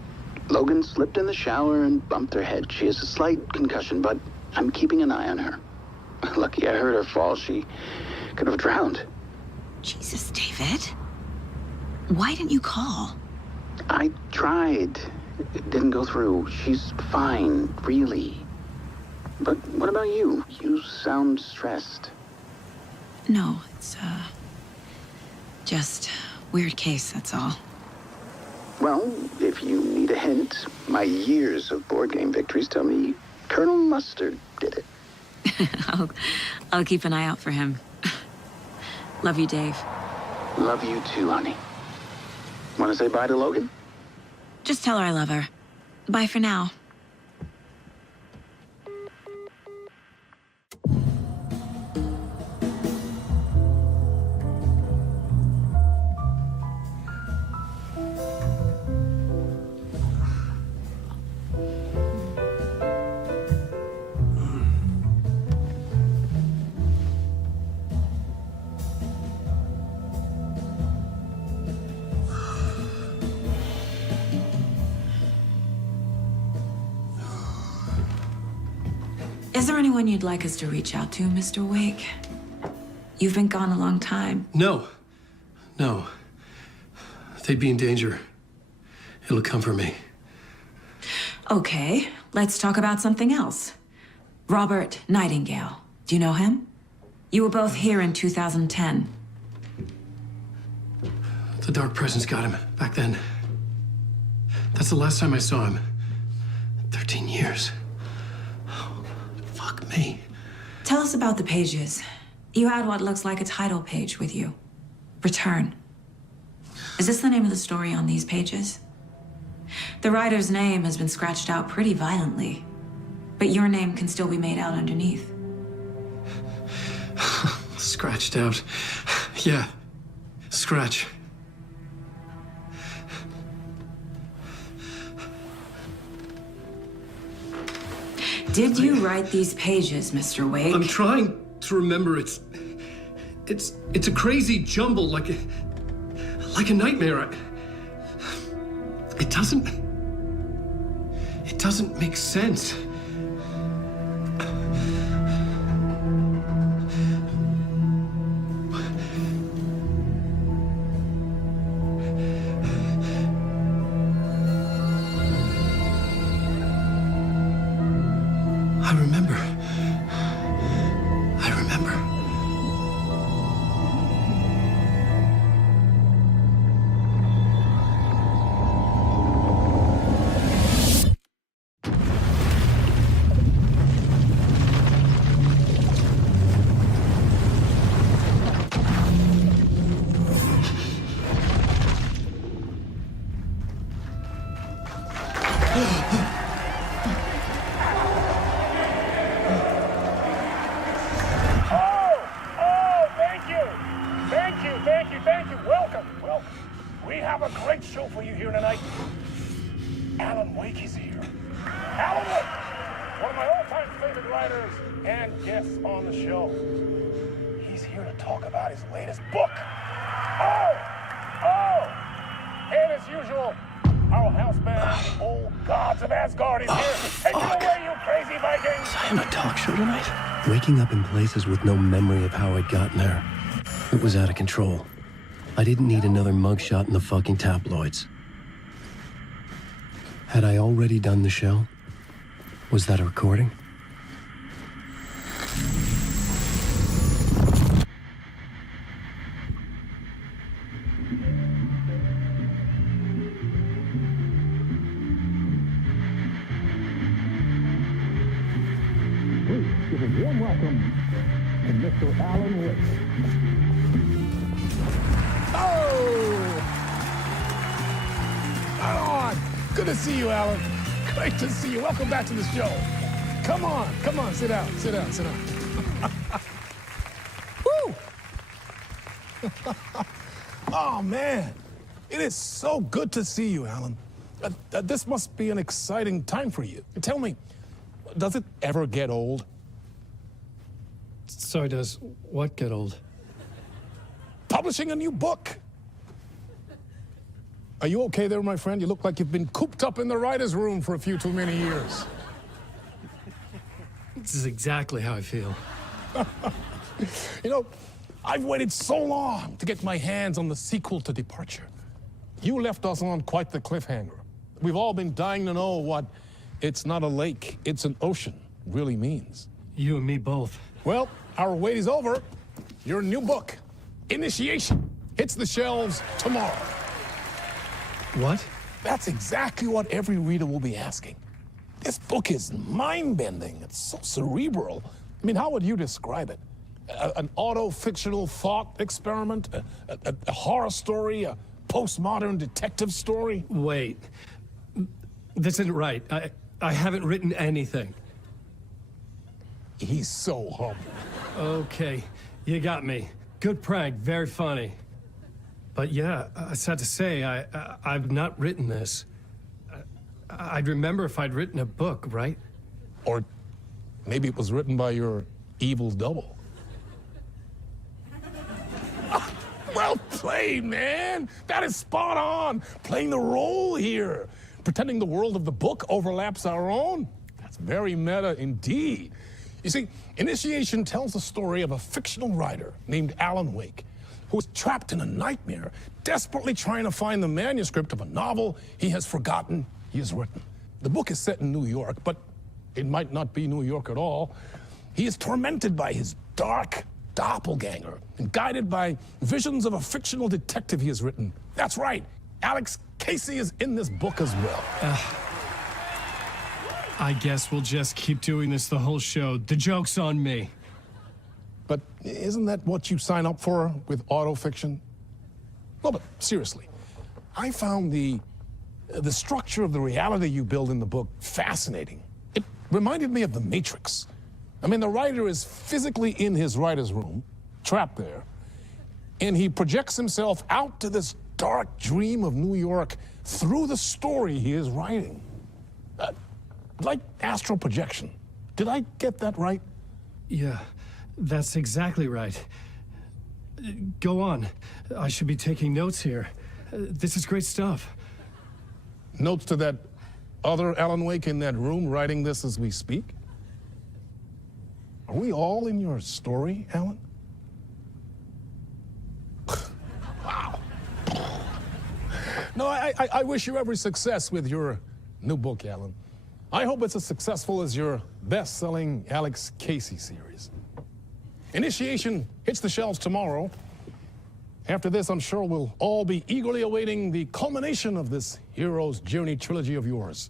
Logan slipped in the shower and bumped her head. She has a slight concussion, but I'm keeping an eye on her. Lucky I heard her fall. She could have drowned. Jesus, David. Why didn't you call? I tried. It didn't go through. She's fine, really. But what about you? You sound stressed. No, it's, just weird case, that's all. Well, if you need a hint, my years of board game victories tell me Colonel Mustard did it. I'll keep an eye out for him. Love you, Dave. Love you too, honey. Want to say bye to Logan? Just tell her I love her. Bye for now. Is there anyone you'd like us to reach out to, Mr. Wake? You've been gone a long time. No. They'd be in danger. It'll come for me. Okay, let's talk about something else. Robert Nightingale. Do you know him? You were both here in 2010. The Dark Presence got him back then. That's the last time I saw him. 13 years. Oh, fuck me. Tell us about the pages. You had what looks like a title page with you. Return. Is this the name of the story on these pages? The writer's name has been scratched out pretty violently, but your name can still be made out underneath. Scratched out. Yeah. Scratch. Did you write these pages, Mr. Wake? I'm trying to remember. It's a crazy jumble, like a nightmare. It doesn't make sense. I remember. I remember. Welcome. We have a great show for you here tonight. Alan Wake is here. Alan Wake, one of my all-time favorite writers and guests on the show. He's here to talk about his latest book. And as usual, our house band, the old gods of Asgard, is here. Take it away, you crazy Vikings! Was I on a talk show tonight? Waking up in places with no memory of how I'd gotten there. It was out of control. I didn't need another mugshot in the fucking tabloids. Had I already done the show? Was that a recording? Please give a warm welcome to Mr. Alan Wake. Alan! Good to see you, Alan. Great to see you. Welcome back to the show. Come on, sit down. Woo! Oh, man. It is so good to see you, Alan. This must be an exciting time for you. Tell me, does it ever get old? Sorry, does what get old? Publishing a new book. Are you okay there, my friend? You look like you've been cooped up in the writer's room for a few too many years. This is exactly how I feel. You know, I've waited so long to get my hands on the sequel to Departure. You left us on quite the cliffhanger. We've all been dying to know what "it's not a lake, it's an ocean" really means. You and me both. Well, our wait is over. Your new book, Initiation, hits the shelves tomorrow. What? That's exactly what every reader will be asking. This book is mind-bending. It's so cerebral. I mean, how would you describe it? An auto-fictional thought experiment? A horror story? A postmodern detective story? Wait. This isn't right. I haven't written anything. He's so humble. Okay, you got me. Good prank, very funny. But yeah, I sad to say, I've not written this. I'd remember if I'd written a book, right? Or maybe it was written by your evil double. Well played, man! That is spot on! Playing the role here. Pretending the world of the book overlaps our own. That's very meta indeed. You see, Initiation tells the story of a fictional writer named Alan Wake, who is trapped in a nightmare, desperately trying to find the manuscript of a novel he has forgotten he has written. The book is set in New York, but it might not be New York at all. He is tormented by his dark doppelganger and guided by visions of a fictional detective he has written. That's right, Alex Casey is in this book as well. I guess we'll just keep doing this the whole show. The joke's on me. But isn't that what you sign up for with autofiction? No, but seriously, I found the structure of the reality you build in the book fascinating. It reminded me of The Matrix. I mean, the writer is physically in his writer's room, trapped there, and he projects himself out to this dark dream of New York through the story he is writing. Like astral projection. Did I get that right? Yeah, that's exactly right. Go on. I should be taking notes here. This is great stuff. Notes to that other Alan Wake in that room writing this as we speak? Are we all in your story, Alan? Wow. No, I wish you every success with your new book, Alan. I hope it's as successful as your best-selling Alex Casey series. Initiation hits the shelves tomorrow. After this, I'm sure we'll all be eagerly awaiting the culmination of this hero's journey trilogy of yours.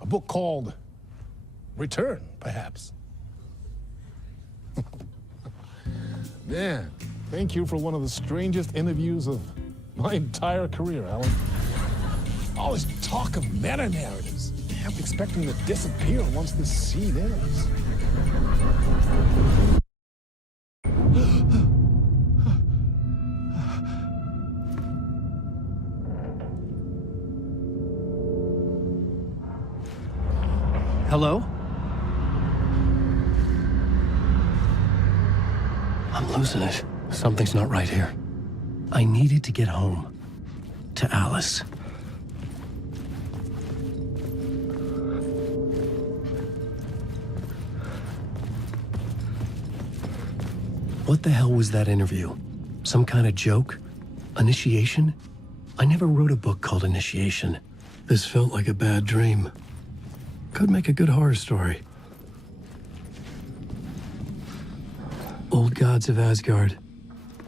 A book called Return, perhaps. Man, thank you for one of the strangest interviews of my entire career, Alan. All this talk of meta-narratives. I kept expecting to disappear once this scene ends. Hello? I'm losing it. Something's not right here. I needed to get home. To Alice. What the hell was that interview? Some kind of joke? Initiation? I never wrote a book called Initiation. This felt like a bad dream. Could make a good horror story. Old Gods of Asgard.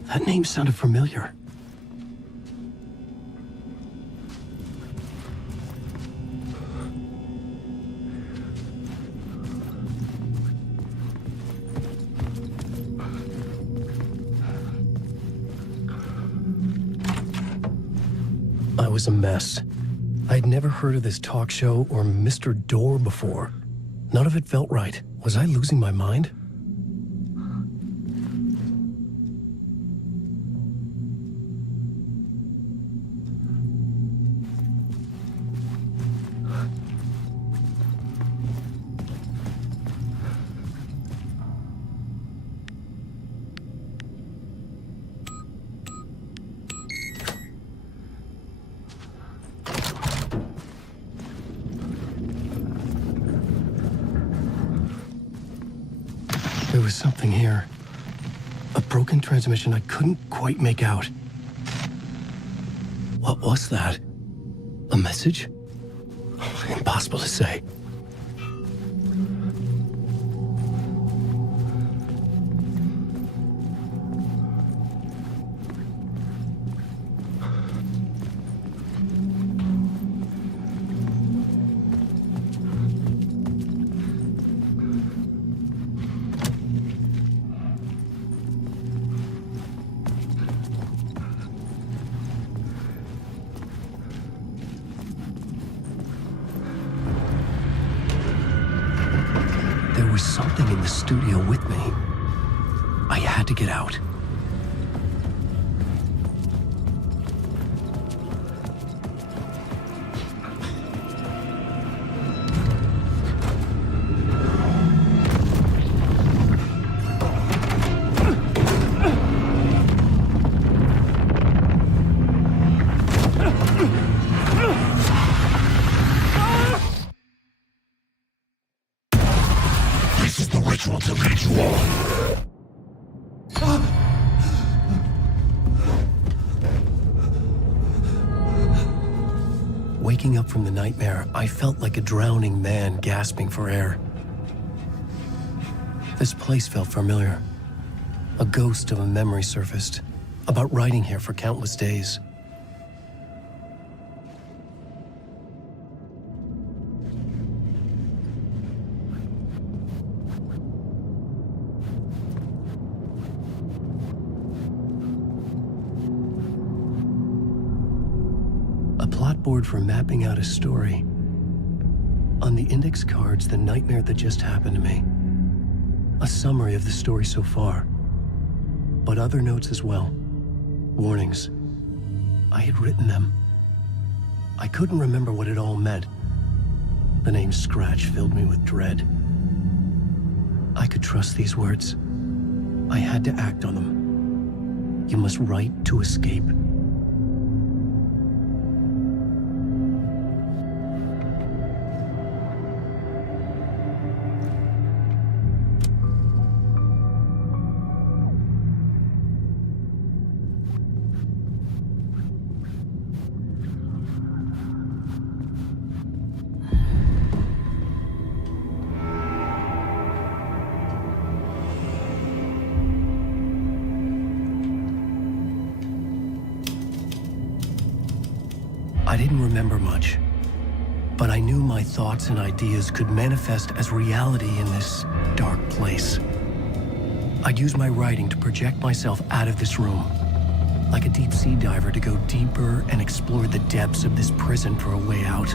That name sounded familiar. I was a mess. I'd never heard of this talk show or Mr. Door before. None of it felt right. Was I losing my mind? There was something here. A broken transmission I couldn't quite make out. What was that? A message? Impossible to say. There was something in the studio with me. I had to get out. This is the ritual to lead you on. Waking up from the nightmare, I felt like a drowning man gasping for air. This place felt familiar. A ghost of a memory surfaced, about riding here for countless days. A plot board for mapping out a story. On the index cards, the nightmare that just happened to me. A summary of the story so far. But other notes as well. Warnings. I had written them. I couldn't remember what it all meant. The name Scratch filled me with dread. I could trust these words. I had to act on them. You must write to escape. I didn't remember much, but I knew my thoughts and ideas could manifest as reality in this dark place. I'd use my writing to project myself out of this room, like a deep sea diver to go deeper and explore the depths of this prison for a way out.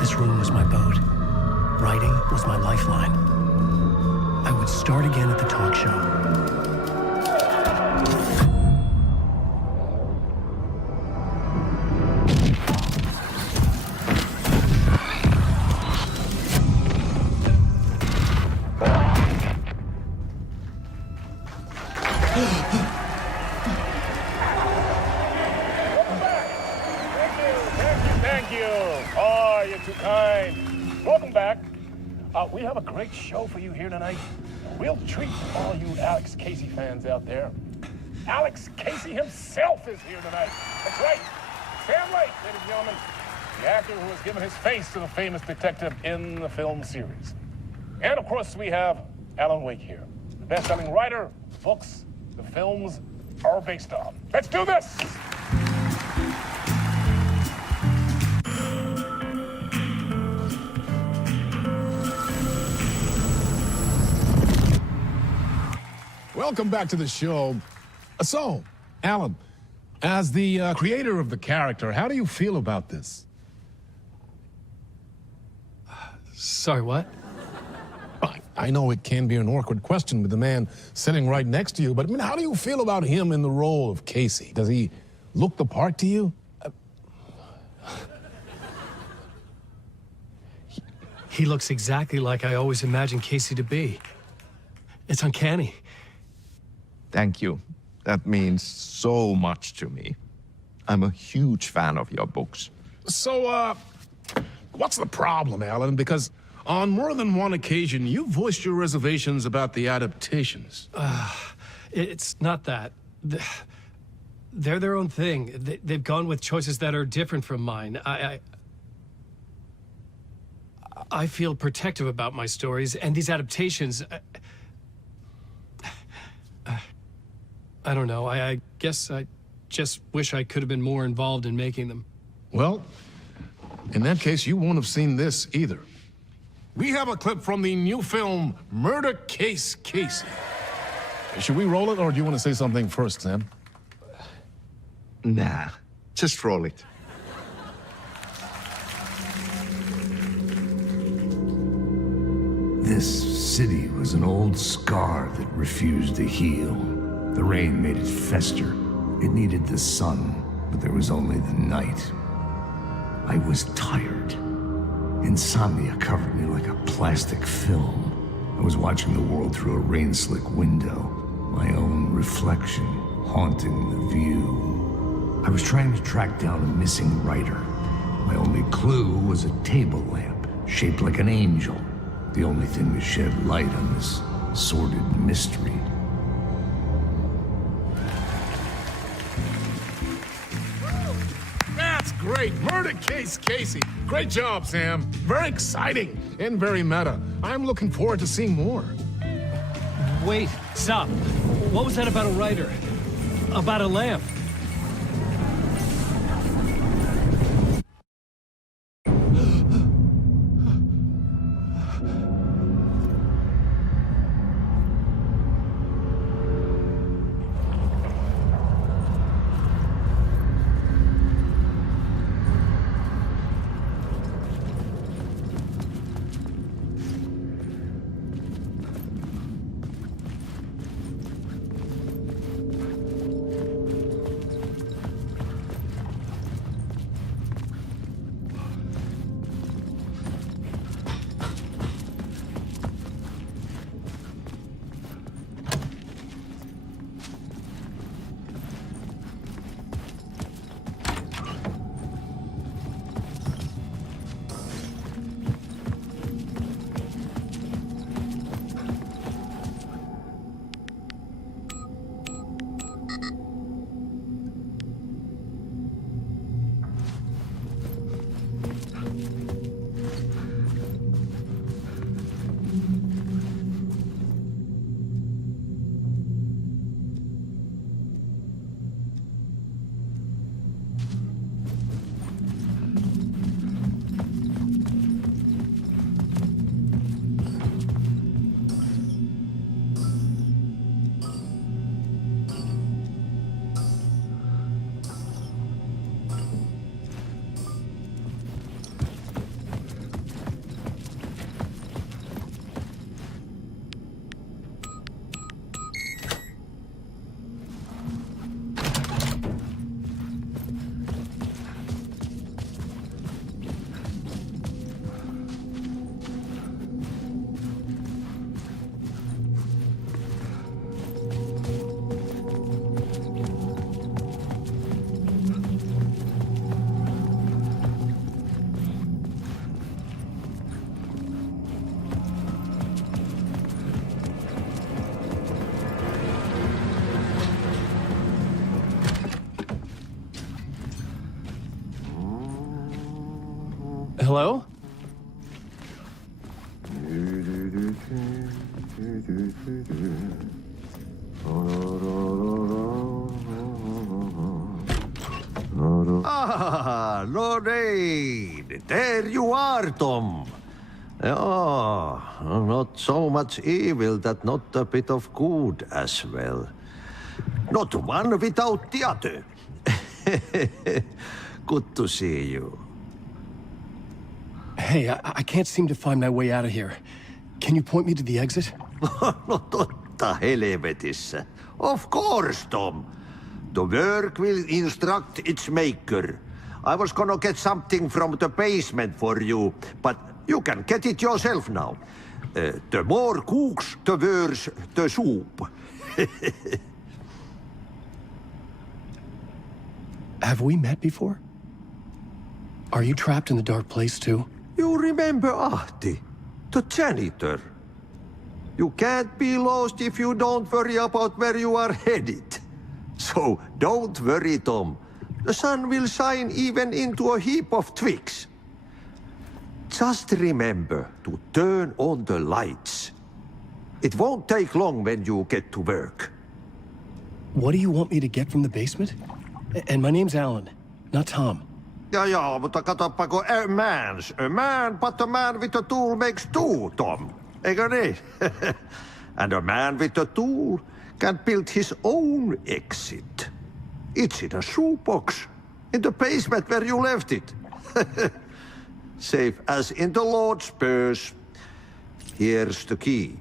This room was my boat. Writing was my lifeline. I would start again at the talk show. Thank you. Oh, you're too kind. Welcome back. We have a great show for you here tonight. A real treat for all you Alex Casey fans out there. Alex Casey himself is here tonight. That's right. Sam Lake, ladies and gentlemen. The actor who has given his face to the famous detective in the film series. And of course, we have Alan Wake here. The best-selling writer, books, the films are based on. Let's do this! Welcome back to the show. So, Alan, as the creator of the character, how do you feel about this? Sorry, what? I know it can be an awkward question with the man sitting right next to you, but I mean, how do you feel about him in the role of Casey? Does he look the part to you? He looks exactly like I always imagined Casey to be. It's uncanny. Thank you. That means so much to me. I'm a huge fan of your books. So, what's the problem, Alan? Because on more than one occasion, you voiced your reservations about the adaptations. It's not that. They're their own thing. They've gone with choices that are different from mine. I feel protective about my stories, and these adaptations... I don't know. I guess I just wish I could have been more involved in making them. Well, in that case, you won't have seen this either. We have a clip from the new film, Murder Case Casey. Should we roll it, or do you want to say something first, Sam? Nah, just roll it. This city was an old scar that refused to heal. The rain made it fester. It needed the sun, but there was only the night. I was tired. Insomnia covered me like a plastic film. I was watching the world through a rain-slick window, my own reflection haunting the view. I was trying to track down a missing writer. My only clue was a table lamp, shaped like an angel, the only thing to shed light on this sordid mystery. That's great. Murder Case Casey. Great job, Sam. Very exciting and very meta. I'm looking forward to seeing more. Wait, stop. What was that about a writer? About a lamp? Hello? Ah, Lorraine! There you are, Tom. Oh, not so much evil that not a bit of good as well. Not one without the other. Good to see you. Hey, I can't seem to find my way out of here. Can you point me to the exit? No totta helvetissä. Of course, Tom. The work will instruct its maker. I was gonna get something from the basement for you, but you can get it yourself now. The more cooks, the worse the soup. Have we met before? Are you trapped in the dark place too? You remember Ahti, the janitor. You can't be lost if you don't worry about where you are headed. So don't worry, Tom. The sun will shine even into a heap of twigs. Just remember to turn on the lights. It won't take long when you get to work. What do you want me to get from the basement? And my name's Alan, not Tom. Ja, mutta katoppa kun a man, but a man with a tool makes two, Tom. Eikö niin? And a man with a tool can build his own exit. It's in a shoebox, in the basement where you left it. Safe as in the Lord's purse. Here's the key.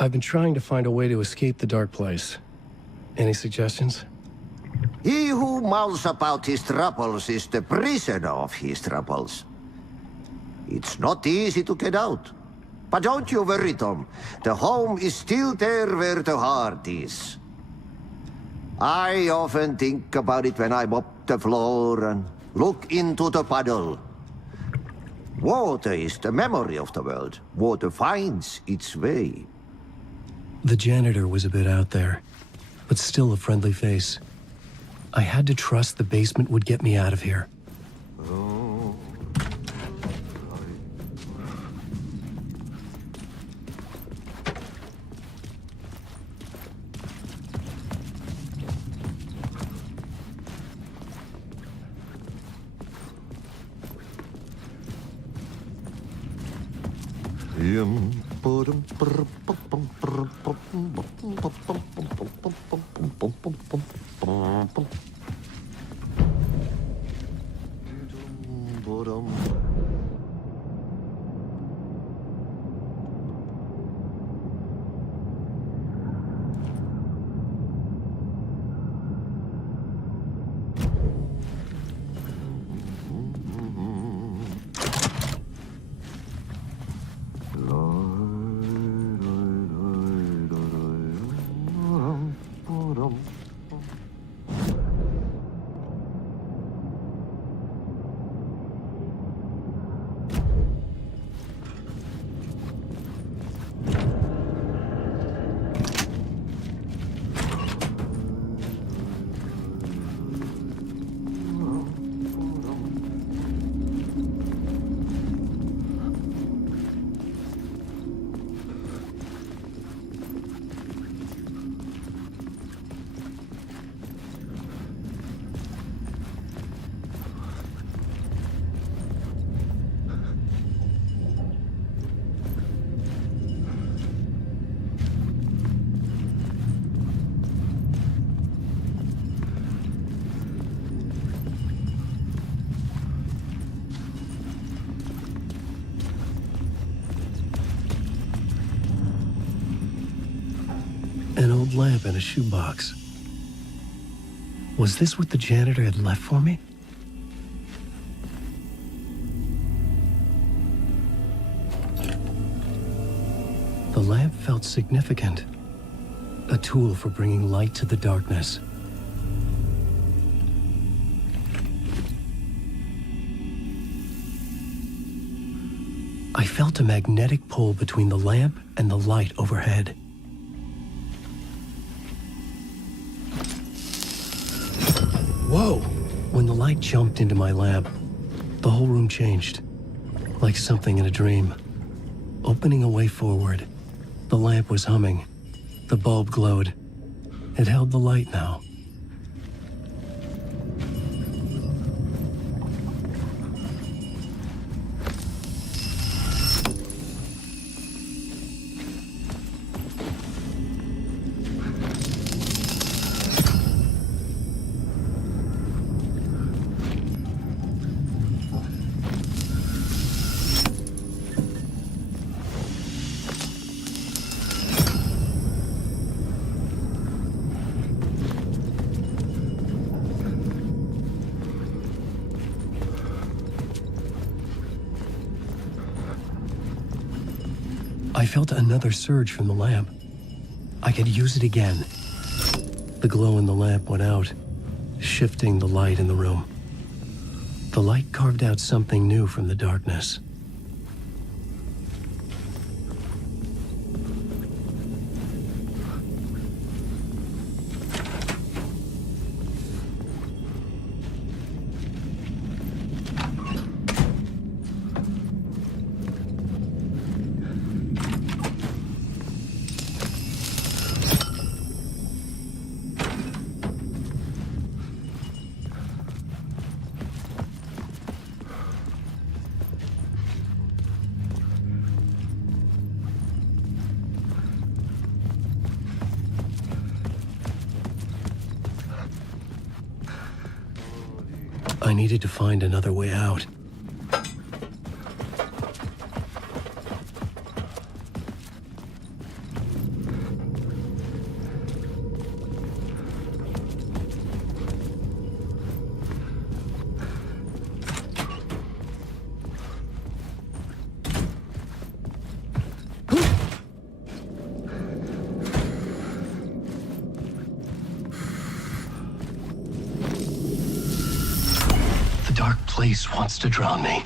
I've been trying to find a way to escape the dark place. Any suggestions? He who mouths about his troubles is the prisoner of his troubles. It's not easy to get out. But don't you worry, Tom. The home is still there where the heart is. I often think about it when I mop the floor and look into the puddle. Water is the memory of the world. Water finds its way. The janitor was a bit out there, but still a friendly face. I had to trust the basement would get me out of here. An old lamp in a shoebox. Was this what the janitor had left for me? The lamp felt significant. A tool for bringing light to the darkness. I felt a magnetic pull between the lamp and the light overhead. light jumped into my lamp. The whole room changed, like something in a dream. Opening a way forward, the lamp was humming. The bulb glowed. It held the light now. I felt another surge from the lamp. I could use it again. The glow in the lamp went out, shifting the light in the room. The light carved out something new from the darkness. I needed to find another way out. Place wants to drown me.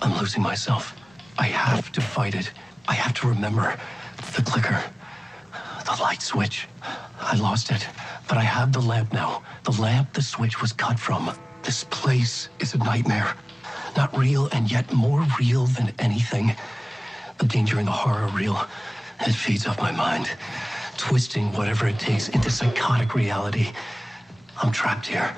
I'm losing myself. I have to fight it. I have to remember the clicker, the light switch. I lost it, but I have the lamp now. The lamp the switch was cut from. This place is a nightmare. Not real, and yet more real than anything. The danger and the horror real. It feeds off my mind, twisting whatever it takes into psychotic reality. I'm trapped here.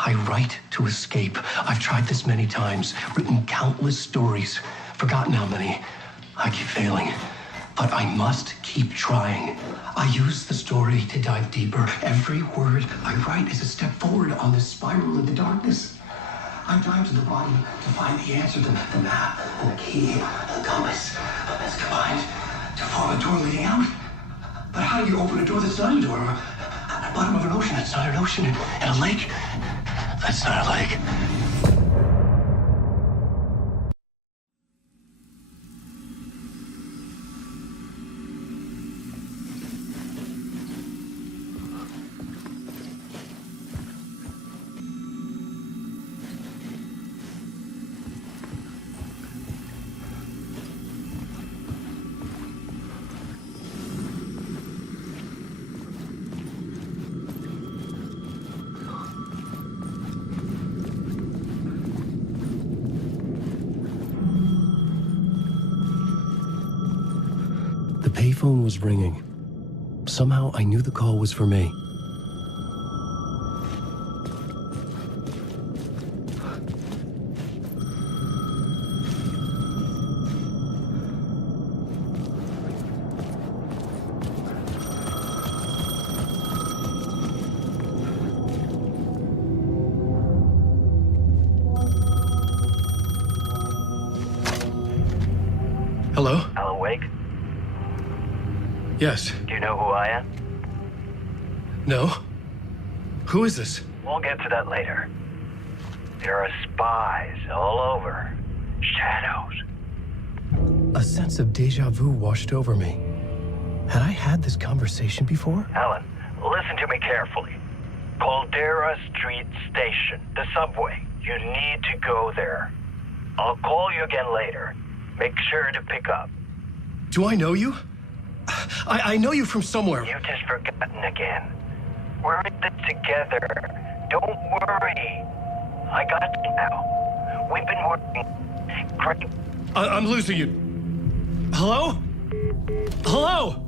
I write to escape. I've tried this many times, written countless stories, forgotten how many. I keep failing, but I must keep trying. I use the story to dive deeper. Every word I write is a step forward on this spiral into darkness. I dive to the bottom to find the answer, the map, and the key, and the compass. It's combined to form a door leading out. But how do you open a door that's not a door? At the bottom of an ocean that's not an ocean, and a lake that's not a lake. The payphone was ringing. Somehow I knew the call was for me. Hello? Alan Wake? Yes. Do you know who I am? No? Who is this? We'll get to that later. There are spies all over. Shadows. A sense of deja vu washed over me. Had I had this conversation before? Alan, listen to me carefully. Caldera Street Station, the subway. You need to go there. I'll call you again later. Make sure to pick up. Do I know you? I know you from somewhere. You've just forgotten again. We're in this together. Don't worry. I got you now. We've been working great. I'm losing you. Hello? Hello?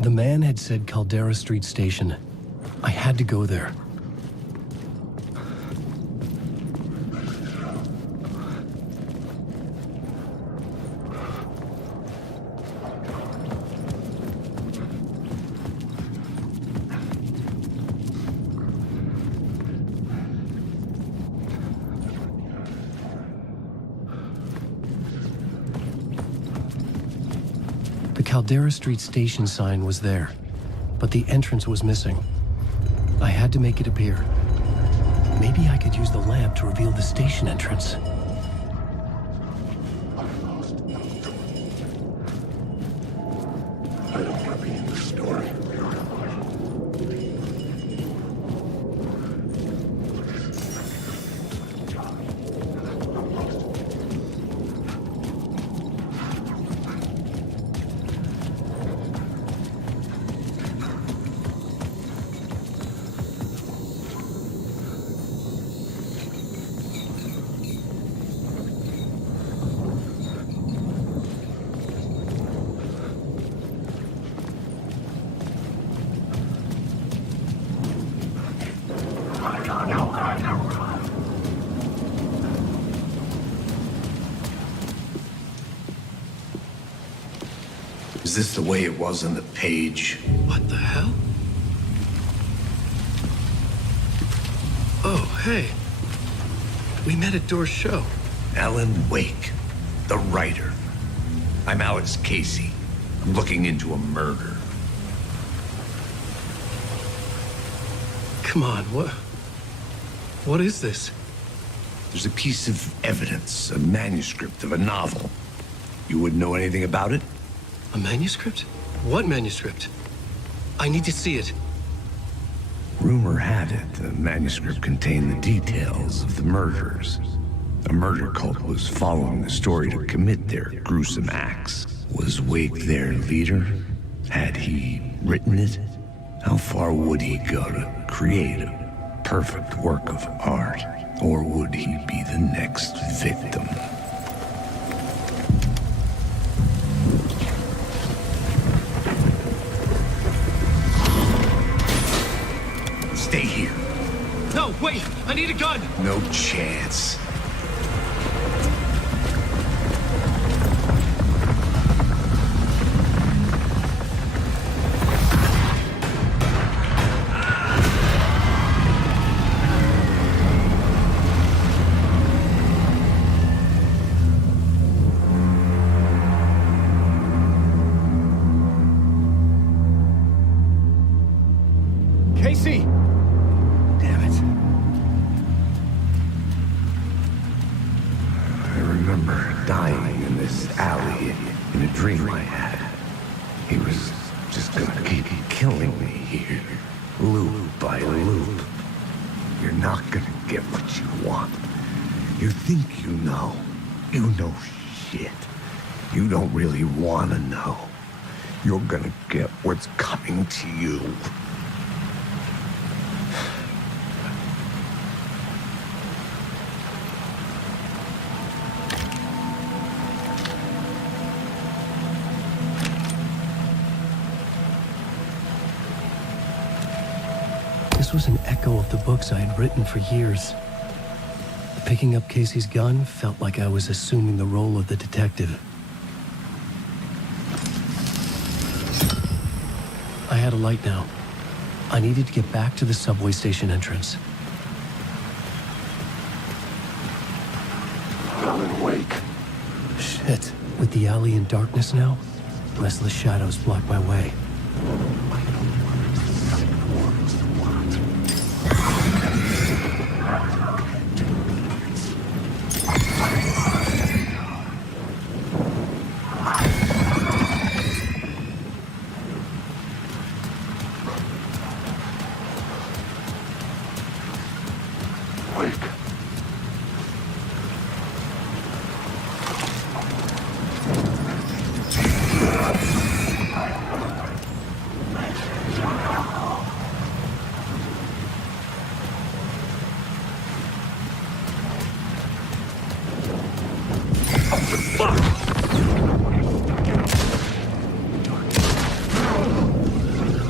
The man had said Caldera Street Station. I had to go there. The Caldera Street Station sign was there, but the entrance was missing. I had to make it appear. Maybe I could use the lamp to reveal the station entrance. I don't want to be in the story. Is this the way it was on the page? What the hell? Oh, hey. We met at Door's show. Alan Wake, the writer. I'm Alex Casey. I'm looking into a murder. Come on, what is this? There's a piece of evidence, a manuscript of a novel. You wouldn't know anything about it? A manuscript? What manuscript? I need to see it. Rumor had it the manuscript contained the details of the murders. A murder cult was following the story to commit their gruesome acts. Was Wake their leader? Had he written it? How far would he go to create a perfect work of art? Or would he be the next victim? Stay here. No, wait! I need a gun! No chance. Casey! Damn it. I remember dying in this alley in a dream I had. He was just gonna keep killing me here, loop by loop. You're not gonna get what you want. You think you know. You know shit. You don't really wanna know. You're gonna get what's coming to you. This was an echo of the books I had written for years. Picking up Casey's gun felt like I was assuming the role of the detective. I had a light now. I needed to get back to the subway station entrance. Alan Wake. Shit. With the alley in darkness now, Restless shadows block my way.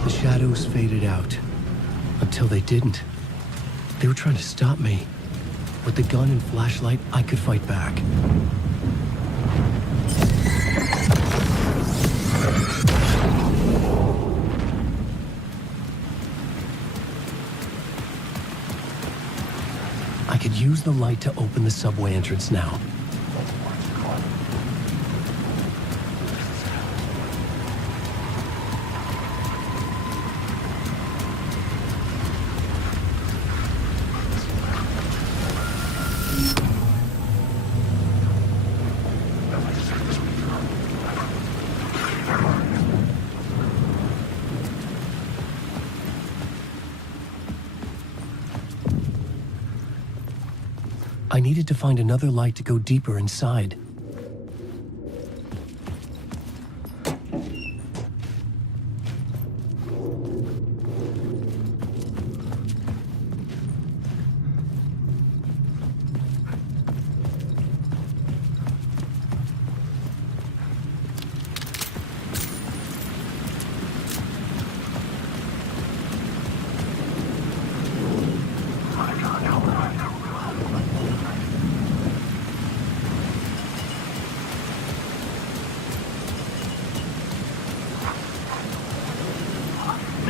The shadows faded out. Until they didn't. They were trying to stop me. With the gun and flashlight, I could fight back. I could use the light to open the subway entrance now. I needed to find another light to go deeper inside.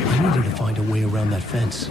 I needed to find a way around that fence.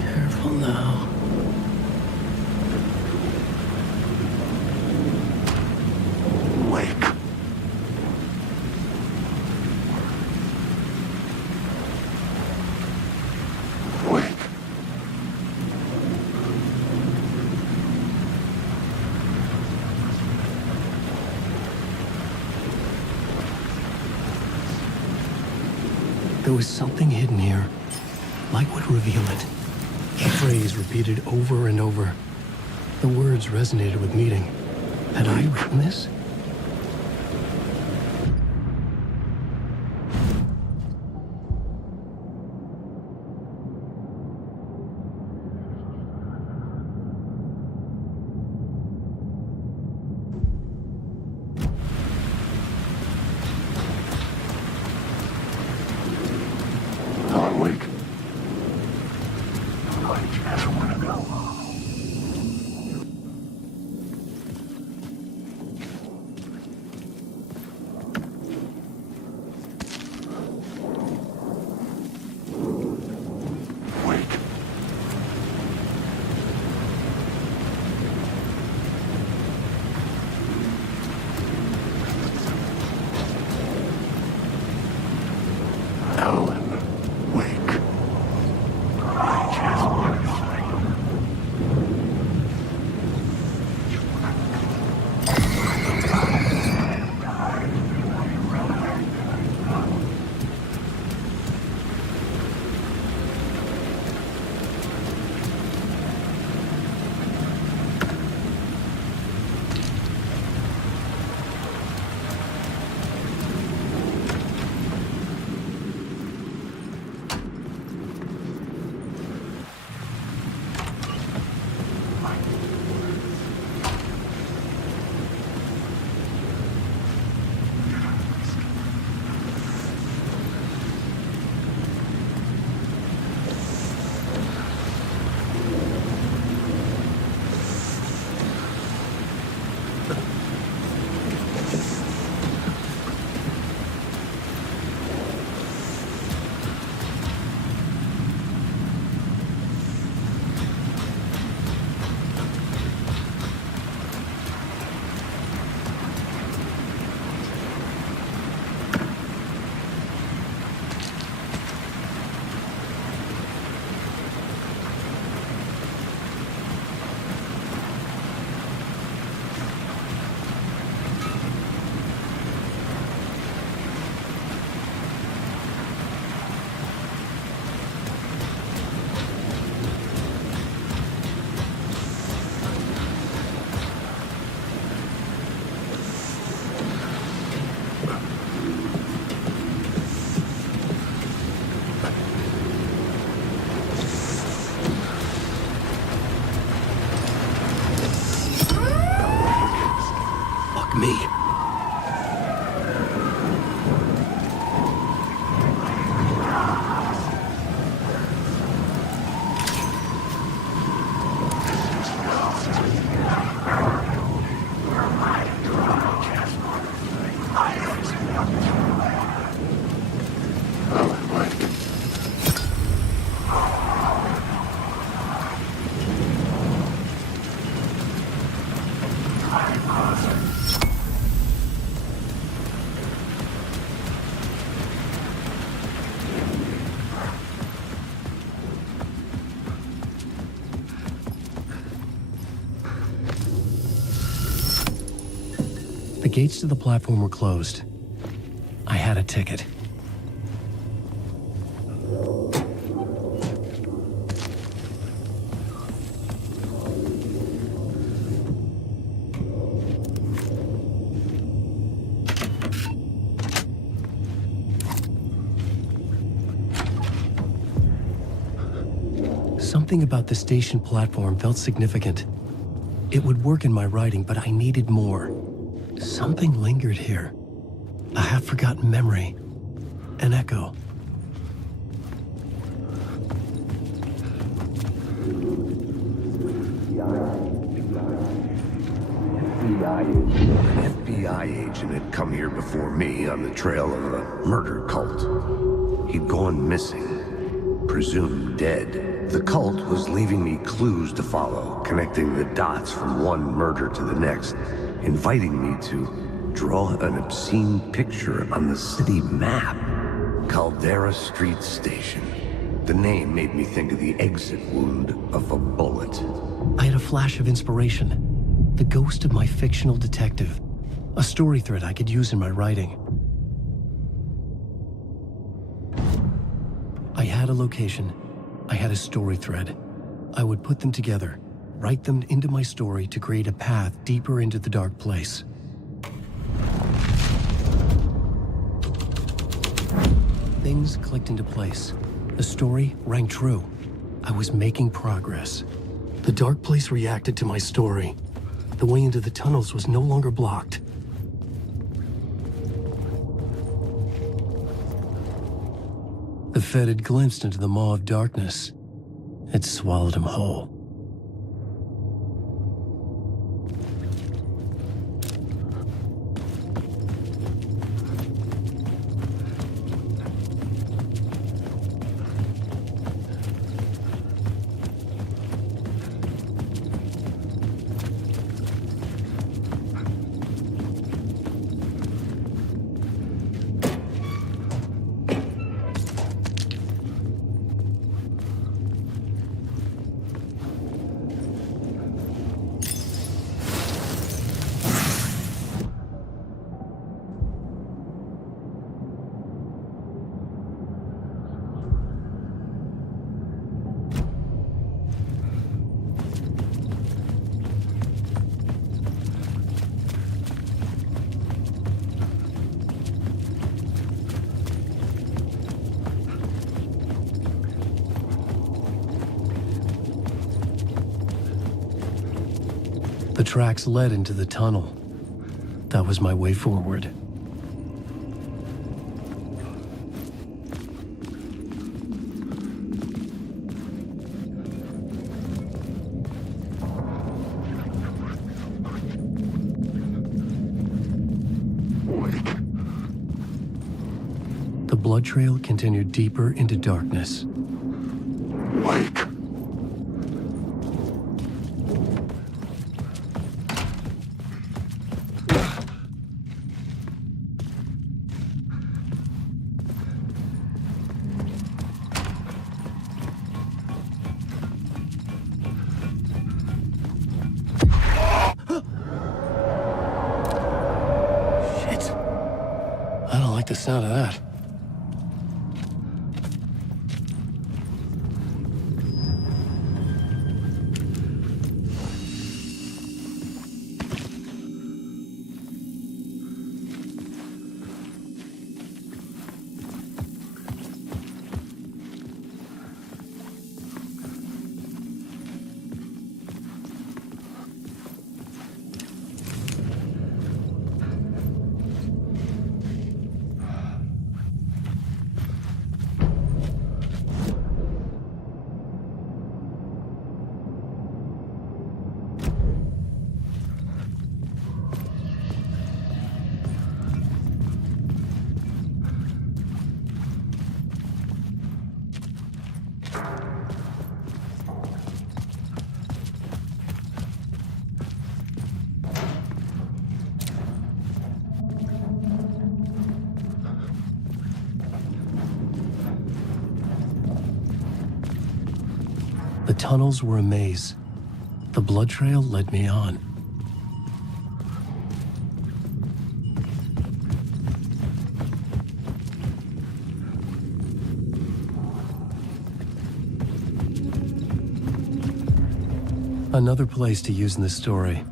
Careful now. Wake. Wake. There was something hidden here. Light would reveal it. A phrase repeated over and over. The words resonated with meaning. Had I written this? Alan Wake. I just want to go. Wake. Alan Wake. I just want to say. Fuck me. The gates to the platform were closed. I had a ticket. Something about the station platform felt significant. It would work in my writing, but I needed more. Something lingered here. A half-forgotten memory. An echo. An FBI agent had come here before me on the trail of a murder cult. He'd gone missing, presumed dead. The cult was leaving me clues to follow, connecting the dots from one murder to the next, inviting me to draw an obscene picture on the city map. Caldera Street Station. The name made me think of the exit wound of a bullet. I had a flash of inspiration. The ghost of my fictional detective. A story thread I could use in my writing. a location, I had a story thread. I would put them together, write them into my story to create a path deeper into the dark place. Things clicked into place. The story rang true. I was making progress. The dark place reacted to my story. The way into the tunnels was no longer blocked. The Fed had glimpsed into the maw of darkness. It swallowed him whole. The tracks led into the tunnel. That was my way forward. The blood trail continued deeper into darkness. Wake! I don't like the sound of that. The tunnels were a maze. The blood trail led me on. Another place to use in the story.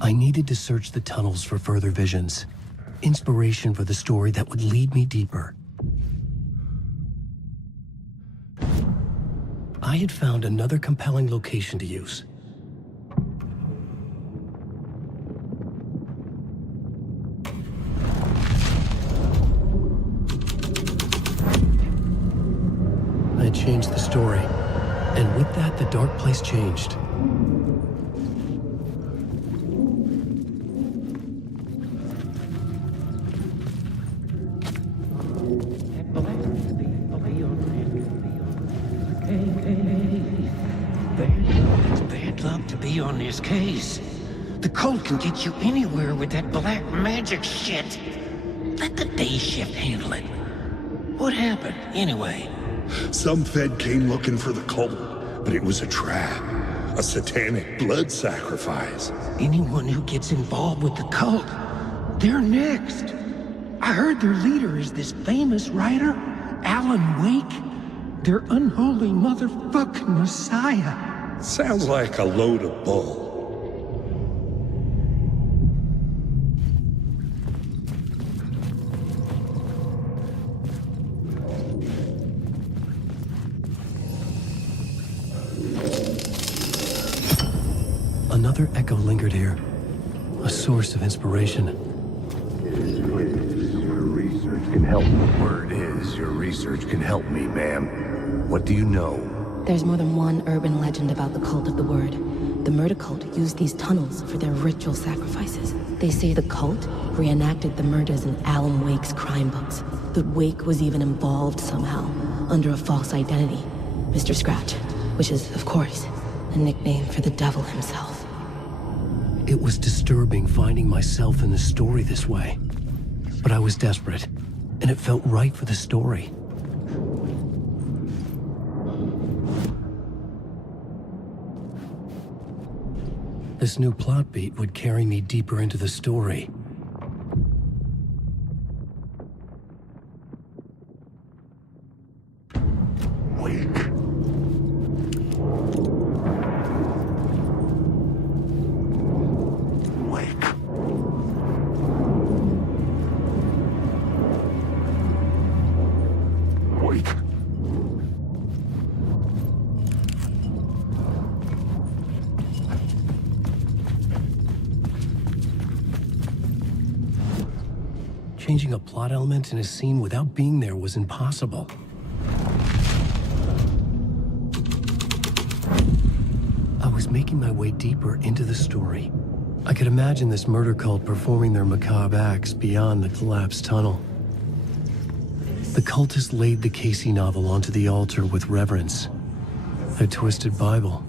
I needed to search the tunnels for further visions. Inspiration for the story that would lead me deeper. I had found another compelling location to use. I had changed the story, and with that, the dark place changed. Bad luck to be on this case. The cult can get you anywhere with that black magic shit. Let the day shift handle it. What happened, anyway? Some Fed came looking for the cult, but it was a trap. A satanic blood sacrifice. Anyone who gets involved with the cult, they're next. I heard their leader is this famous writer, Alan Wake. their unholy motherfucking messiah. Sounds like a load of bull. Another echo lingered here, a source of inspiration. Your research can help me. Word is, your research can help me, ma'am. What do you know? There's more than one urban legend about the Cult of the Word. The murder cult used these tunnels for their ritual sacrifices. They say the cult reenacted the murders in Alan Wake's crime books. That Wake was even involved somehow, under a false identity. Mr. Scratch, which is, of course, a nickname for the devil himself. It was disturbing finding myself in the story this way. But I was desperate, and it felt right for the story. This new plot beat would carry me deeper into the story. Changing a plot element in a scene without being there was impossible. I was making my way deeper into the story. I could imagine this murder cult performing their macabre acts beyond the collapsed tunnel. The cultists laid the Casey novel onto the altar with reverence. Their twisted Bible.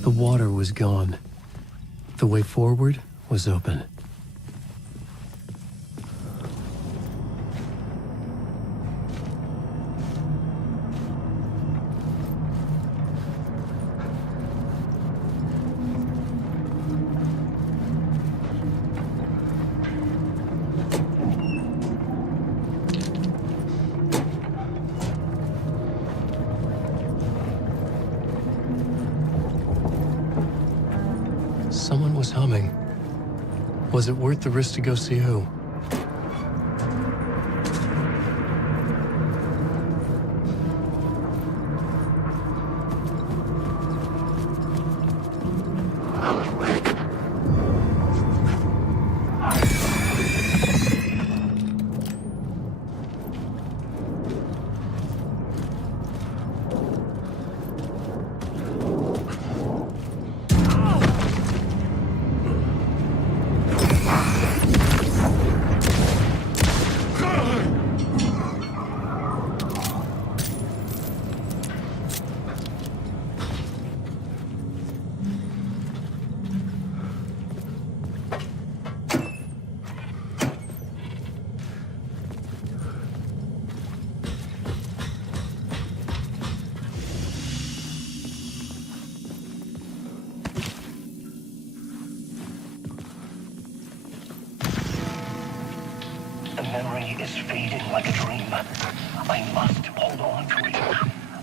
The water was gone. The way forward was open. Someone was humming. Was it worth the risk to go see who? The memory is fading like a dream. I must hold on to it.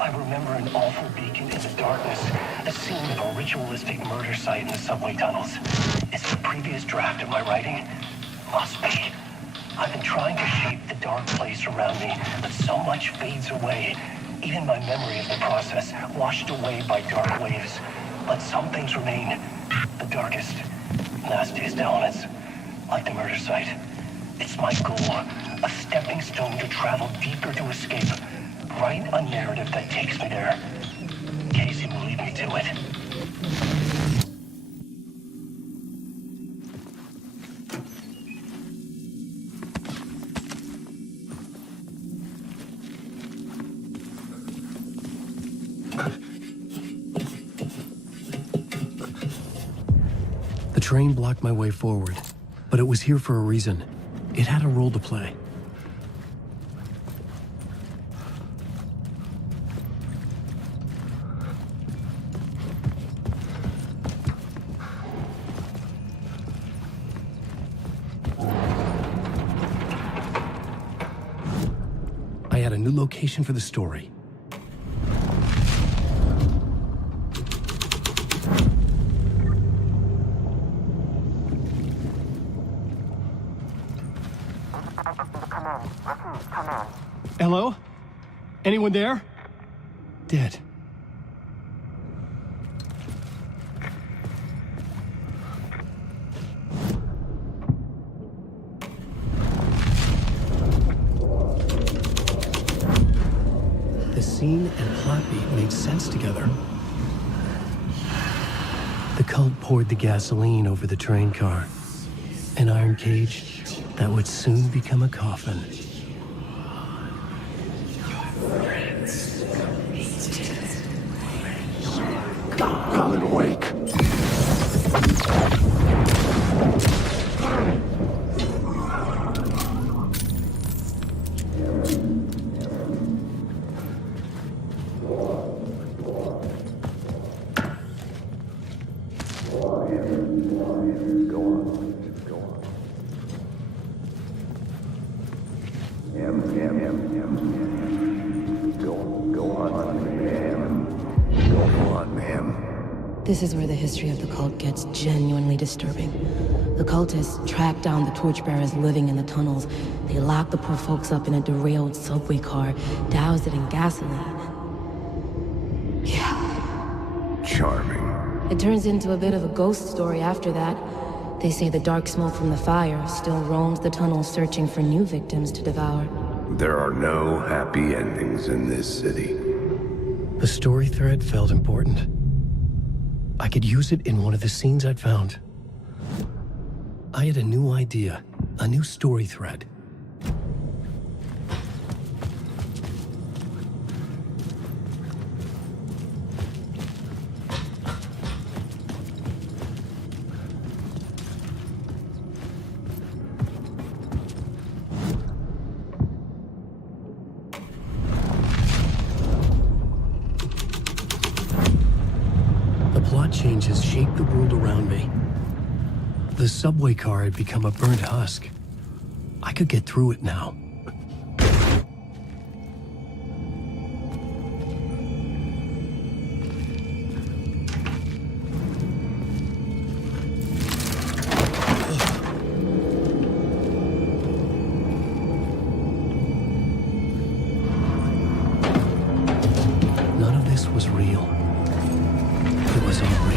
I remember an awful beacon in the darkness, a scene of a ritualistic murder site in the subway tunnels. Is it a previous draft of my writing? Must be. I've been trying to shape the dark place around me, but so much fades away. Even my memory of the process, washed away by dark waves. But some things remain. The darkest, nastiest elements, like the murder site. It's my goal, a stepping stone to travel deeper to escape. Write a narrative that takes me there. Casey will lead me to it. train blocked my way forward, but it was here for a reason. It had a role to play. I had a new location for the story. Hello? Anyone there? Dead. The scene and plot beat made sense together. The cult poured the gasoline over the train car. An iron cage that would soon become a coffin. Alan Wake. This is where the history of the cult gets genuinely disturbing. The cultists track down the torchbearers living in the tunnels. They lock the poor folks up in a derailed subway car, douse it in gasoline. Yeah. Charming. It turns into a bit of a ghost story after that. They say the dark smoke from the fire still roams the tunnels searching for new victims to devour. There are no happy endings in this city. The story thread felt important. I could use it in one of the scenes I'd found. I had a new idea, a new story thread. Plot changes shaped the world around me. The subway car had become a burnt husk. I could get through it now. None of this was real. It was unreal.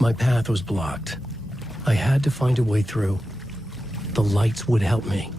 My path was blocked. I had to find a way through. The lights would help me.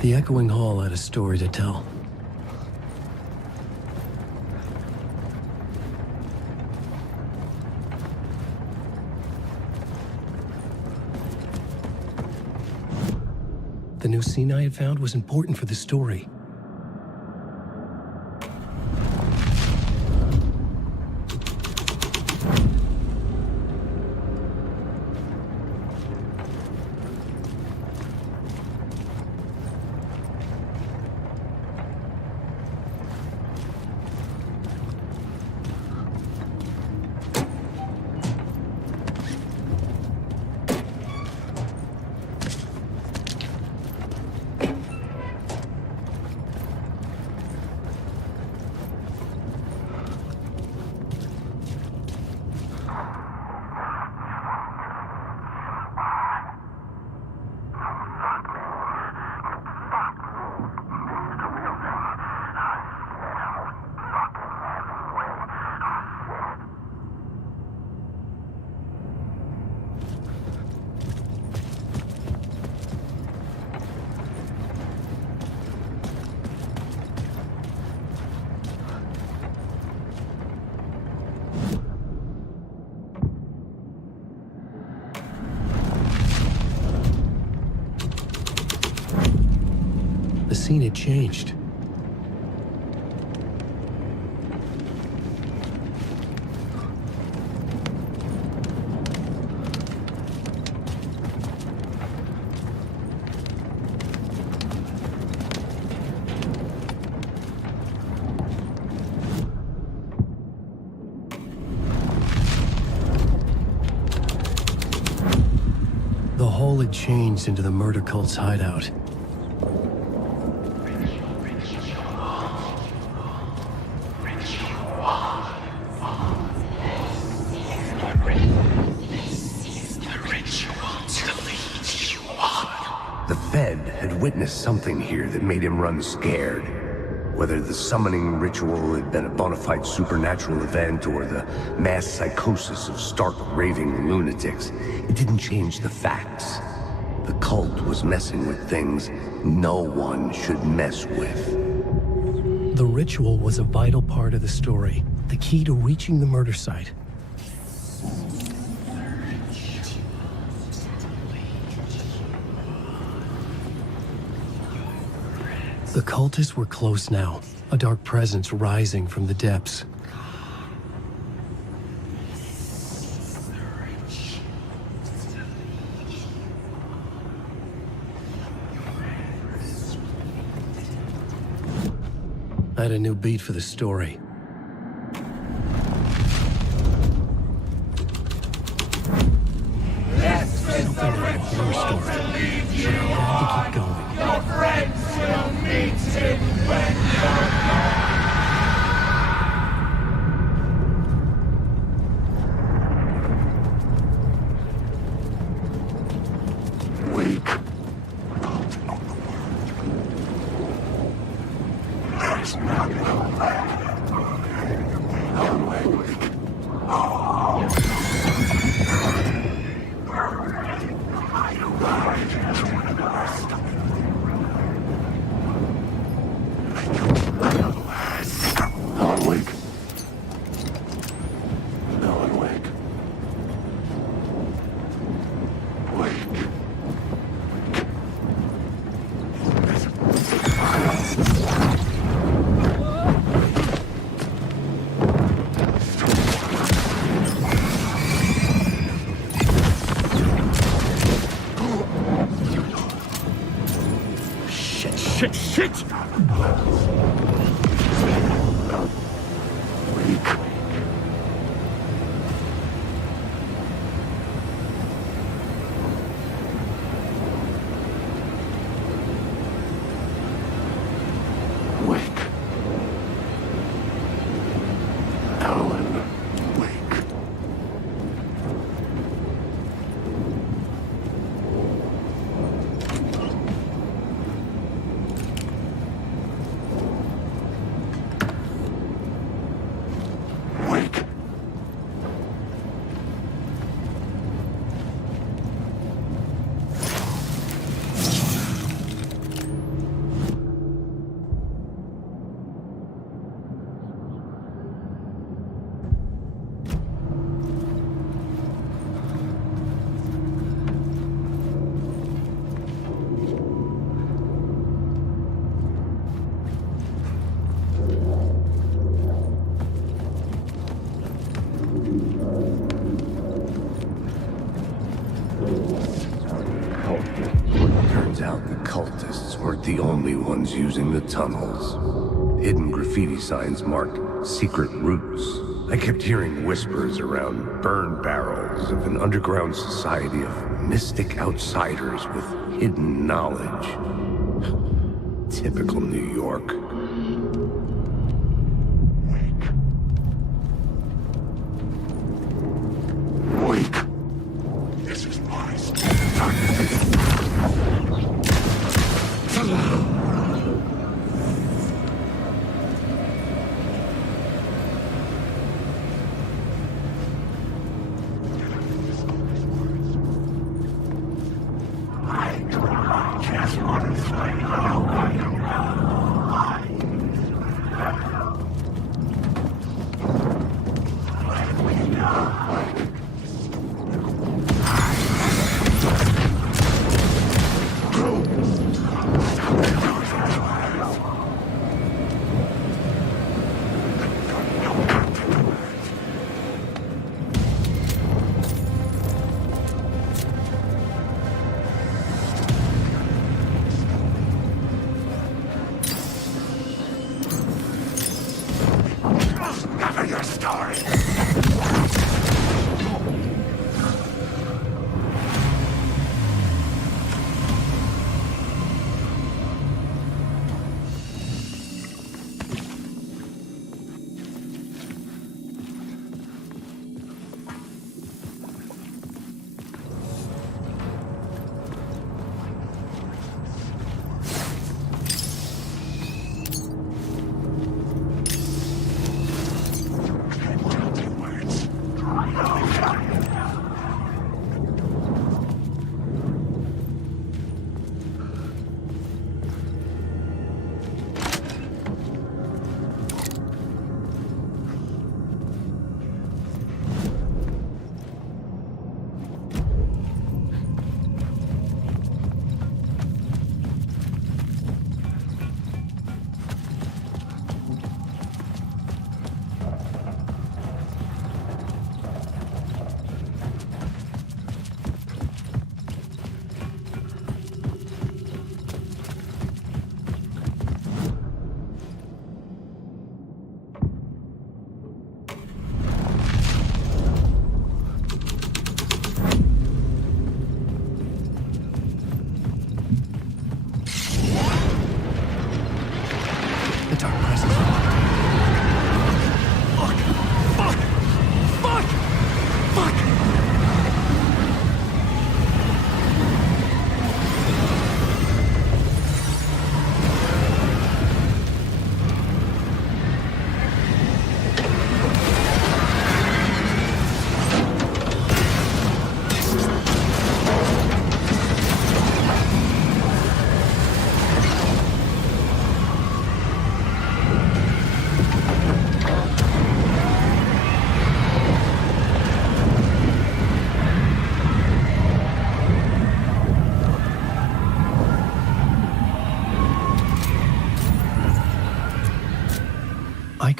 The echoing hall had a story to tell. The new scene I had found was important for the story. The scene had changed. The hole had changed into the murder cult's hideout. The Fed had witnessed something here that made him run scared. Whether the summoning ritual had been a bona fide supernatural event or the mass psychosis of stark raving lunatics, it didn't change the facts. The cult was messing with things no one should mess with. The ritual was a vital part of the story, the key to reaching the murder site. The cultists were close now, a dark presence rising from the depths. I had a new beat for the story. Something like a horror story. But I had to keep going. Your friends will meet him when you're wake. There's not no land. Wake. Shit! Turns out the cultists weren't the only ones using the tunnels. Hidden graffiti signs marked secret routes. I kept hearing whispers around burn barrels of an underground society of mystic outsiders with hidden knowledge. Typical New York. This is my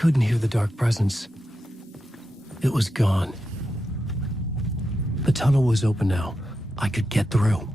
couldn't hear the dark presence. It was gone. The tunnel was open now. I could get through.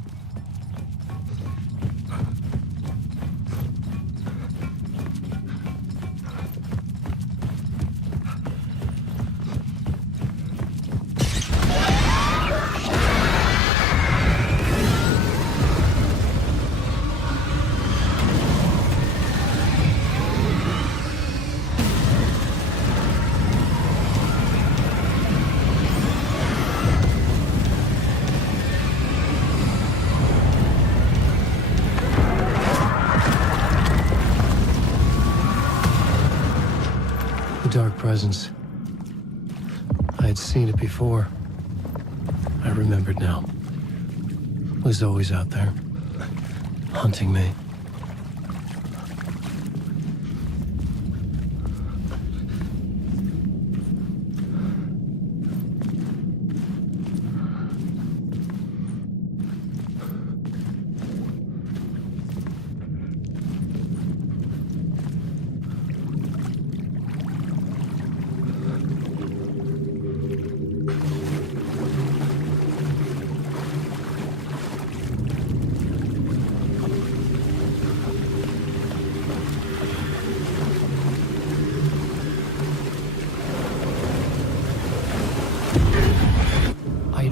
Dark presence. I had seen it before. I remembered now. It was always out there, hunting me.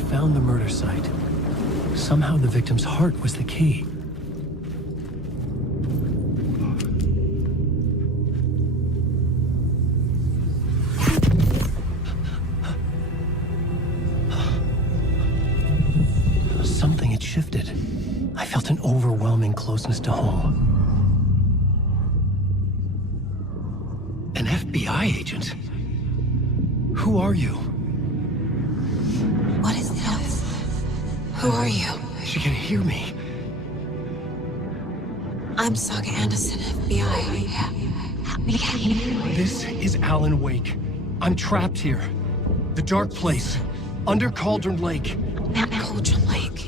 Found the murder site. Somehow the victim's heart was the key. Something had shifted. I felt an overwhelming closeness to home. An FBI agent? Who are you? What is this? Who are you? She can hear me. I'm Saga Anderson, FBI. This is Alan Wake. I'm trapped here. The dark place. Under Cauldron Lake. Cauldron Lake.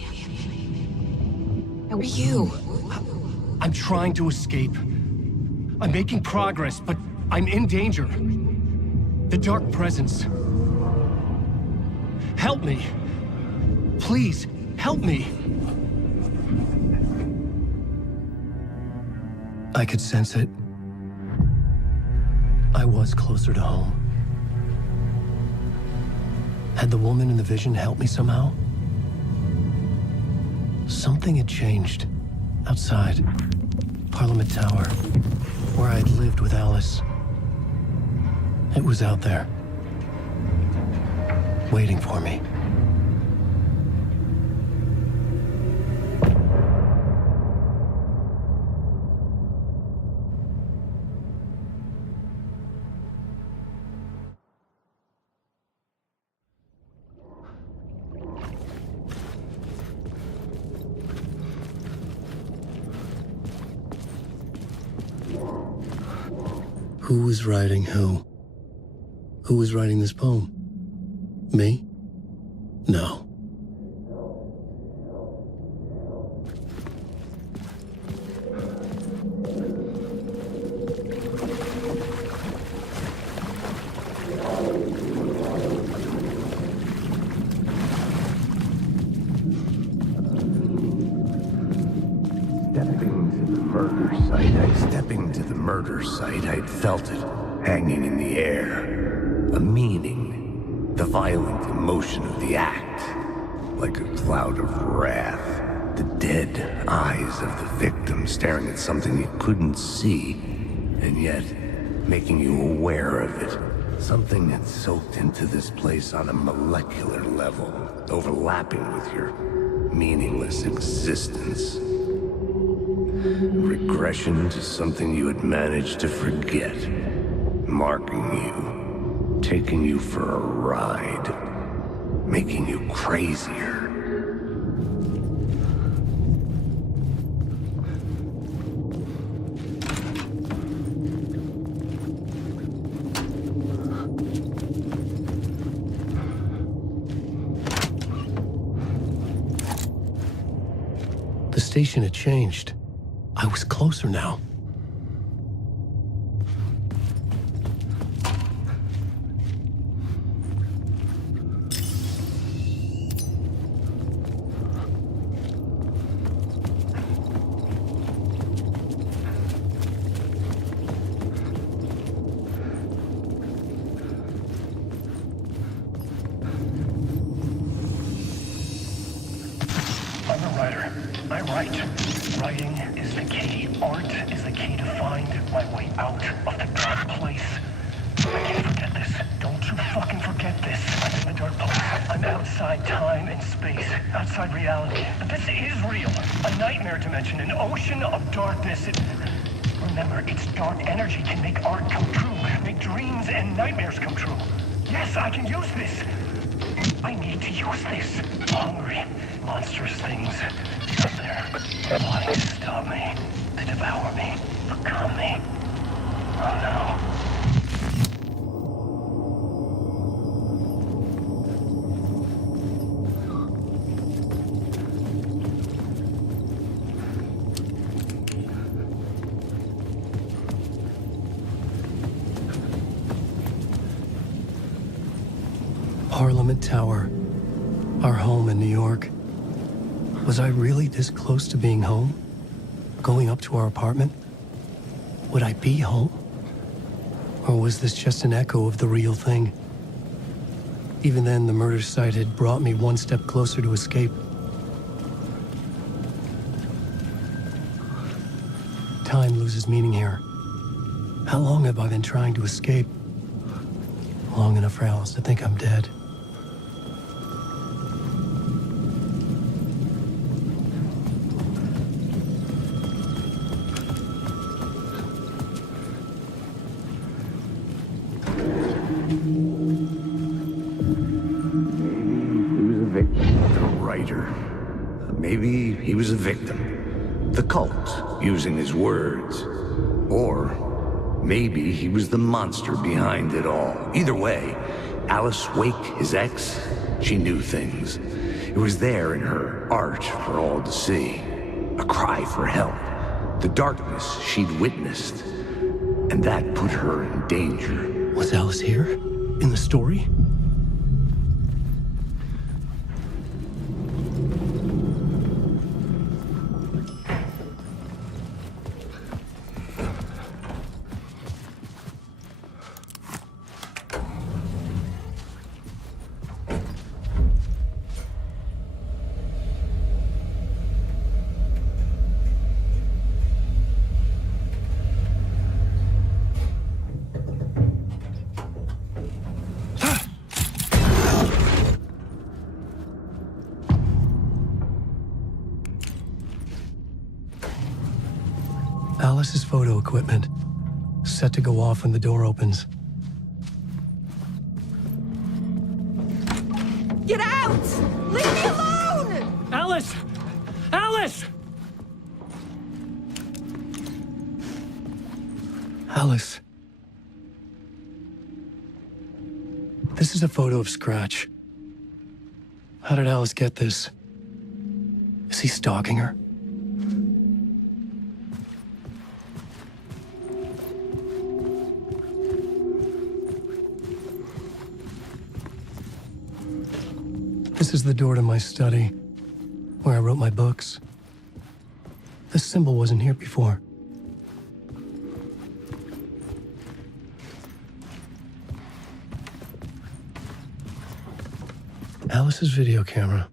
Who are you? I'm trying to escape. I'm making progress, but I'm in danger. The dark presence. Help me. Please, help me. I could sense it. I was closer to home. Had the woman in the vision helped me somehow? Something had changed. Outside. Parliament Tower. Where I'd lived with Alice. It was out there. Waiting for me. Who was writing who? Who was writing this poem? Me? No. Stepping to the murder site, I'd felt it, hanging in the air. A meaning. The violent emotion of the act. Like a cloud of wrath. The dead eyes of the victim staring at something you couldn't see, and yet making you aware of it. Something that soaked into this place on a molecular level, overlapping with your meaningless existence. Regression to something you had managed to forget. Marking you. Taking you for a ride. Making you crazier. The station had changed. I was closer now. nightmare. I write. Writing is the key. Art is the key to find my way out of the dark place. I can't forget this. Don't you fucking forget this. I'm in the dark place. I'm outside time and space. Outside reality. But this is real. A nightmare dimension. An ocean of darkness. Remember, its dark energy can make art come true. Make dreams and nightmares come true. Yes, I can use this. I need to use this. Hungry, monstrous things. They're plotting to stop me. To devour me. Become me. Oh no. Parliament Tower, our home in New York. Was I really this close to being home? Going up to our apartment? Would I be home? Or was this just an echo of the real thing? Even then, the murder site had brought me one step closer to escape. Time loses meaning here. How long have I been trying to escape? Long enough for Alice to think I'm dead. Maybe he was a victim. The cult, using his words. Or maybe he was the monster behind it all. Either way, Alice Wake, his ex, she knew things. It was there in her art for all to see. A cry for help. The darkness she'd witnessed. And that put her in danger. Was Alice here? In the story? Alice's photo equipment, set to go off when the door opens. Get out! Leave me alone! Alice! Alice! Alice. This is a photo of Scratch. How did Alice get this? Is he stalking her? This is the door to my study, where I wrote my books. This symbol wasn't here before. Alice's video camera.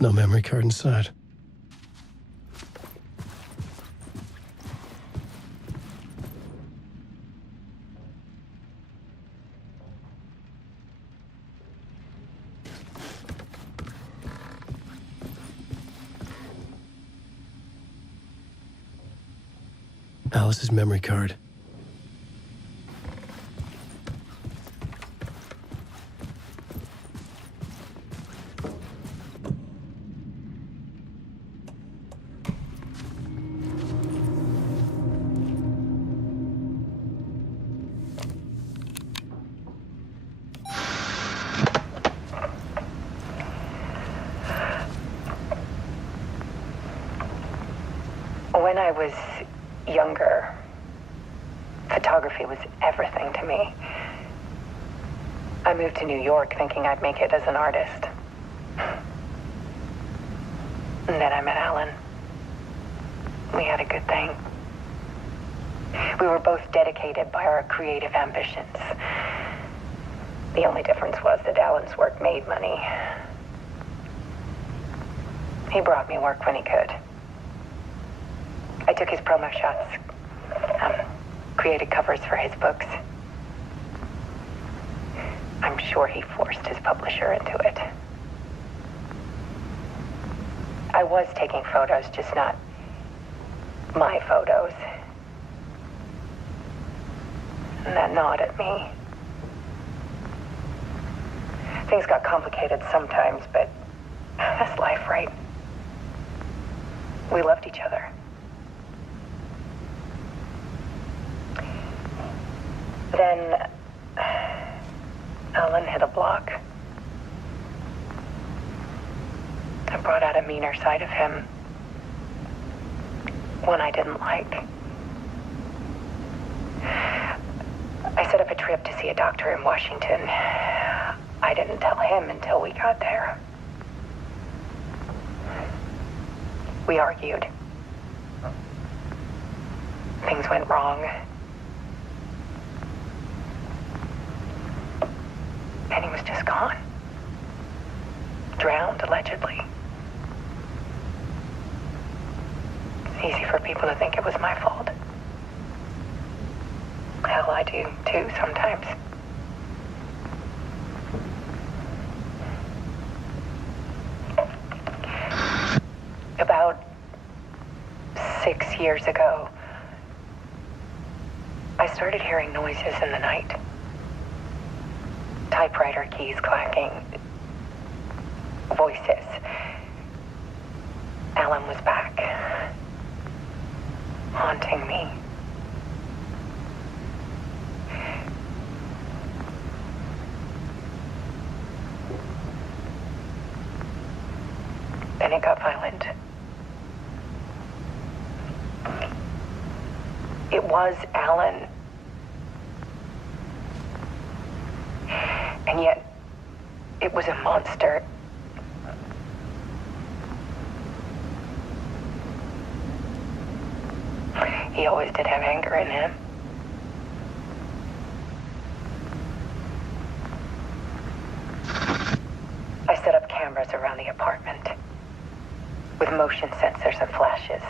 No memory card inside. Alice's memory card. When I was younger, photography was everything to me. I moved to New York thinking I'd make it as an artist. And then I met Alan. We had a good thing. We were both dedicated by our creative ambitions. The only difference was that Alan's work made money. He brought me work when he could. I took his promo shots. Created covers for his books. I'm sure he forced his publisher into it. I was taking photos, just not my photos. And that gnawed at me. Things got complicated sometimes, but that's life, right? We loved each other. Then Alan hit a block. I brought out a meaner side of him. One I didn't like. I set up a trip to see a doctor in Washington. I didn't tell him until we got there. We argued. Things went wrong. And he was just gone. Drowned, allegedly. It's easy for people to think it was my fault. Hell, I do too, sometimes. About 6 years ago, I started hearing noises in the night. Typewriter keys clacking. Voices. Alan was back. Haunting me. Then it got violent. It was Alan. And yet, it was a monster. He always did have anger in him. I set up cameras around the apartment with motion sensors and flashes.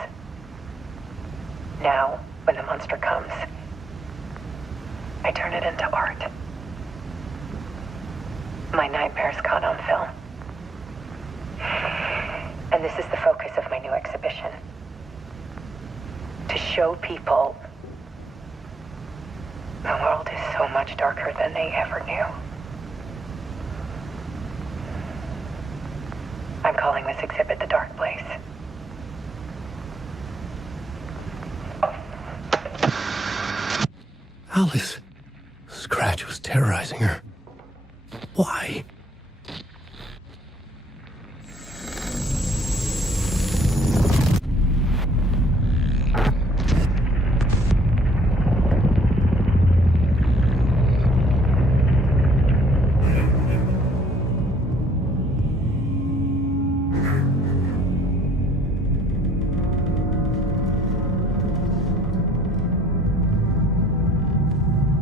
Now, when the monster comes, I turn it into art. My nightmares caught on film. And this is the focus of my new exhibition. To show people the world is so much darker than they ever knew. I'm calling this exhibit The Dark Place. Alice. Scratch was terrorizing her. Why?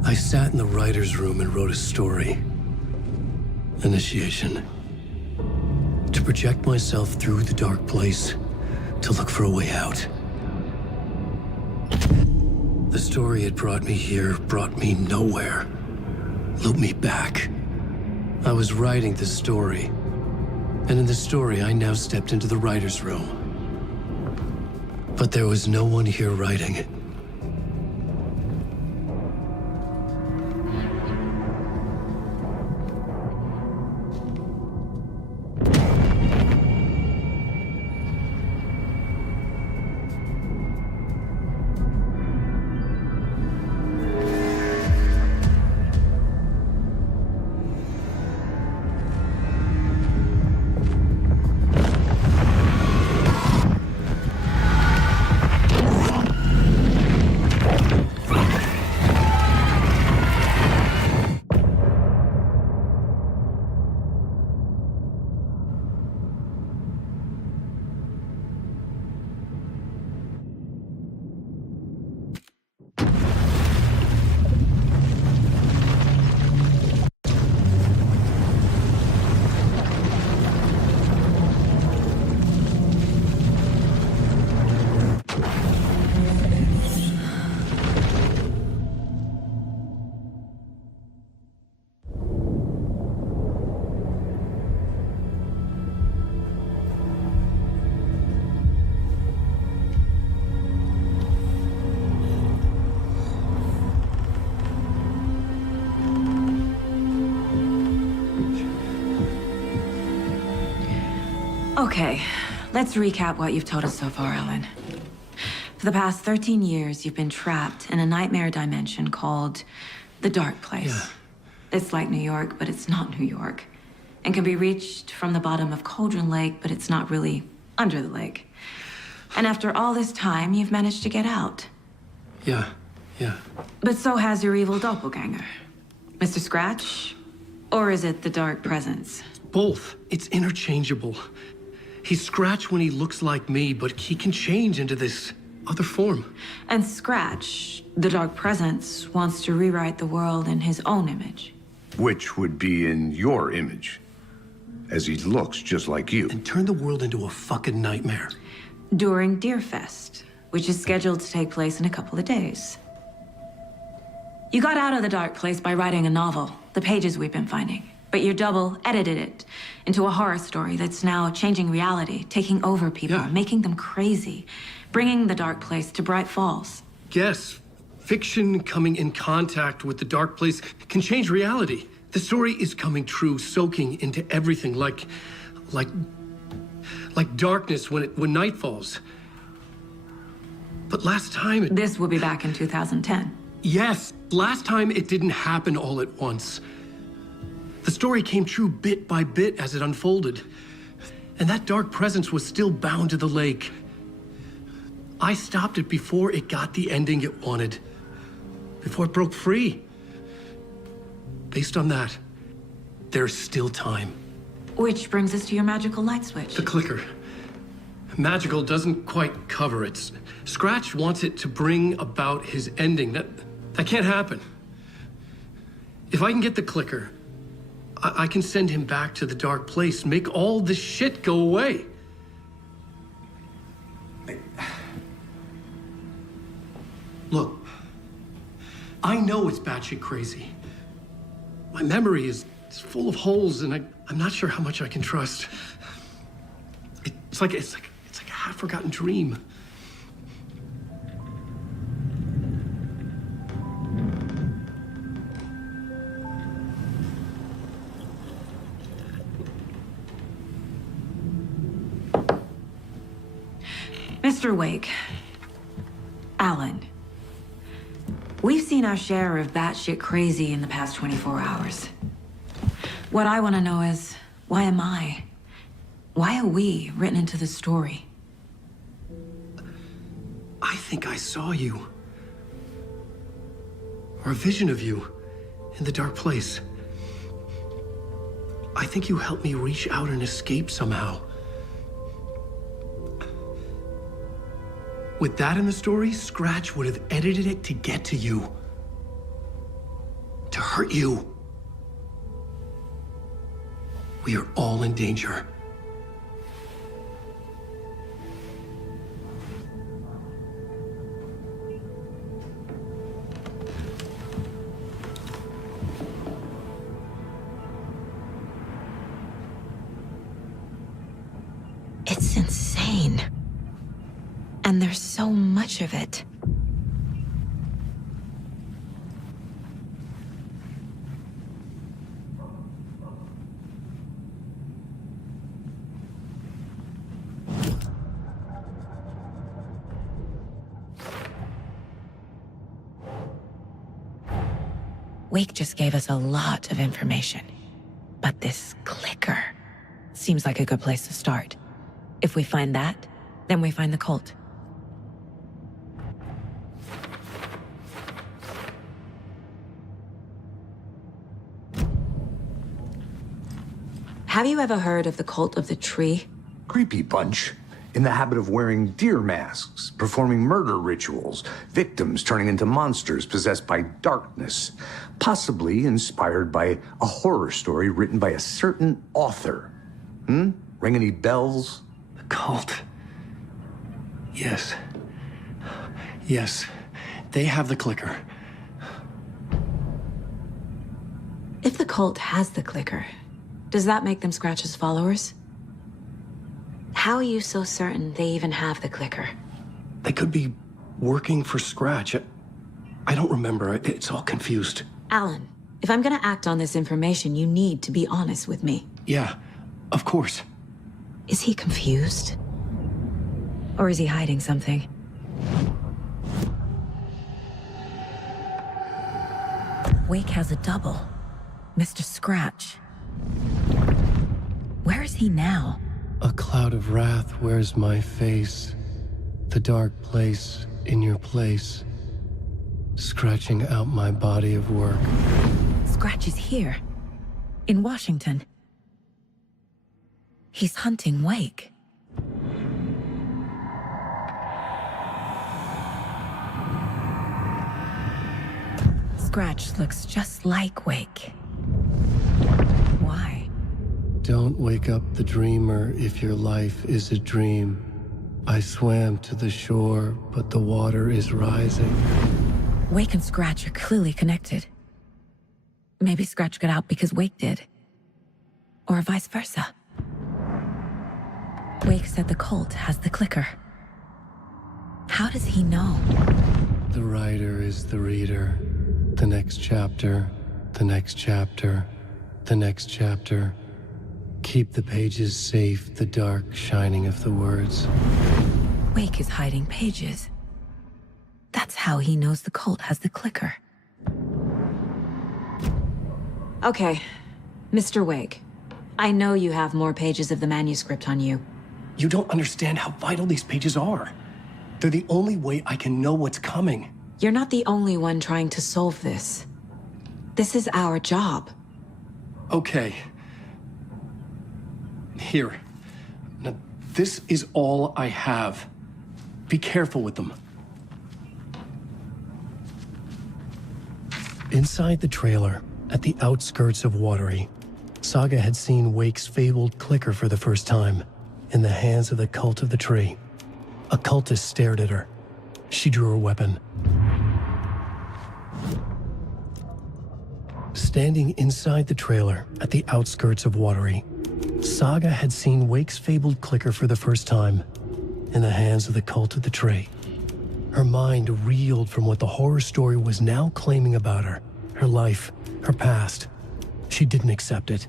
I sat in the writer's room and wrote a story. Initiation. To project myself through the dark place, to look for a way out. The story had brought me here, brought me nowhere. Looped me back. I was writing the story. And in the story, I now stepped into the writer's room. But there was no one here writing it. Okay, let's recap what you've told us so far, Alan. For the past 13 years, you've been trapped in a nightmare dimension called the Dark Place. Yeah. It's like New York, but it's not New York. And can be reached from the bottom of Cauldron Lake, but it's not really under the lake. And after all this time, you've managed to get out. Yeah. But so has your evil doppelganger. Mr. Scratch? Or is it the Dark Presence? Both. It's interchangeable. He's Scratch when he looks like me, but he can change into this other form. And Scratch, the Dark Presence, wants to rewrite the world in his own image. Which would be in your image, as he looks just like you. And turn the world into a fucking nightmare. During Deerfest, which is scheduled to take place in a couple of days. You got out of the Dark Place by writing a novel, the pages we've been finding. But your double edited it into a horror story that's now changing reality, taking over people, making them crazy, bringing the Dark Place to Bright Falls. Yes, fiction coming in contact with the Dark Place can change reality. The story is coming true, soaking into everything, like darkness when night falls. But last time This will be back in 2010. Yes, last time it didn't happen all at once. The story came true bit by bit as it unfolded. And that dark presence was still bound to the lake. I stopped it before it got the ending it wanted. Before it broke free. Based on that, there's still time. Which brings us to your magical light switch. The clicker. Magical doesn't quite cover it. Scratch wants it to bring about his ending. That can't happen. If I can get the clicker, I can send him back to the Dark Place, make all this shit go away. Look, I know it's batshit crazy. My memory is full of holes, and I'm not sure how much I can trust. It's like a half-forgotten dream. Mr. Wake, Alan, we've seen our share of batshit crazy in the past 24 hours. What I want to know is, why am I? Why are we written into the story? I think I saw you. Or a vision of you in the Dark Place. I think you helped me reach out and escape somehow. With that in the story, Scratch would have edited it to get to you. To hurt you. We are all in danger. It's insane. And there's so much of it. Wake just gave us a lot of information. But this clicker seems like a good place to start. If we find that, then we find the cult. Have you ever heard of the Cult of the Tree? Creepy bunch. In the habit of wearing deer masks, performing murder rituals, victims turning into monsters possessed by darkness, possibly inspired by a horror story written by a certain author. Ring any bells? The cult. Yes. Yes. They have the clicker. If the cult has the clicker, does that make them Scratch's followers? How are you so certain they even have the clicker? They could be working for Scratch. I don't remember. It's all confused. Alan, if I'm gonna act on this information, you need to be honest with me. Yeah, of course. Is he confused? Or is he hiding something? Wake has a double. Mr. Scratch. Where is he now? A cloud of wrath wears my face. The dark place in your place. Scratching out my body of work. Scratch is here. In Washington. He's hunting Wake. Scratch looks just like Wake. Why? Don't wake up the dreamer if your life is a dream. I swam to the shore, but the water is rising. Wake and Scratch are clearly connected. Maybe Scratch got out because Wake did. Or vice versa. Wake said the cult has the clicker. How does he know? The writer is the reader. The next chapter, the next chapter, the next chapter. Keep the pages safe, the dark shining of the words. Wake is hiding pages. That's how he knows the cult has the clicker. Okay, Mr. Wake. I know you have more pages of the manuscript on you. You don't understand how vital these pages are. They're the only way I can know what's coming. You're not the only one trying to solve this. This is our job. Okay. Here. Now, this is all I have. Be careful with them. Inside the trailer, at the outskirts of Watery, Saga had seen Wake's fabled clicker for the first time, in the hands of the Cult of the Tree. A cultist stared at her. She drew her weapon. Standing inside the trailer, at the outskirts of Watery, Saga had seen Wake's fabled clicker for the first time, in the hands of the Cult of the Tree. Her mind reeled from what the horror story was now claiming about her, her life, her past. She didn't accept it.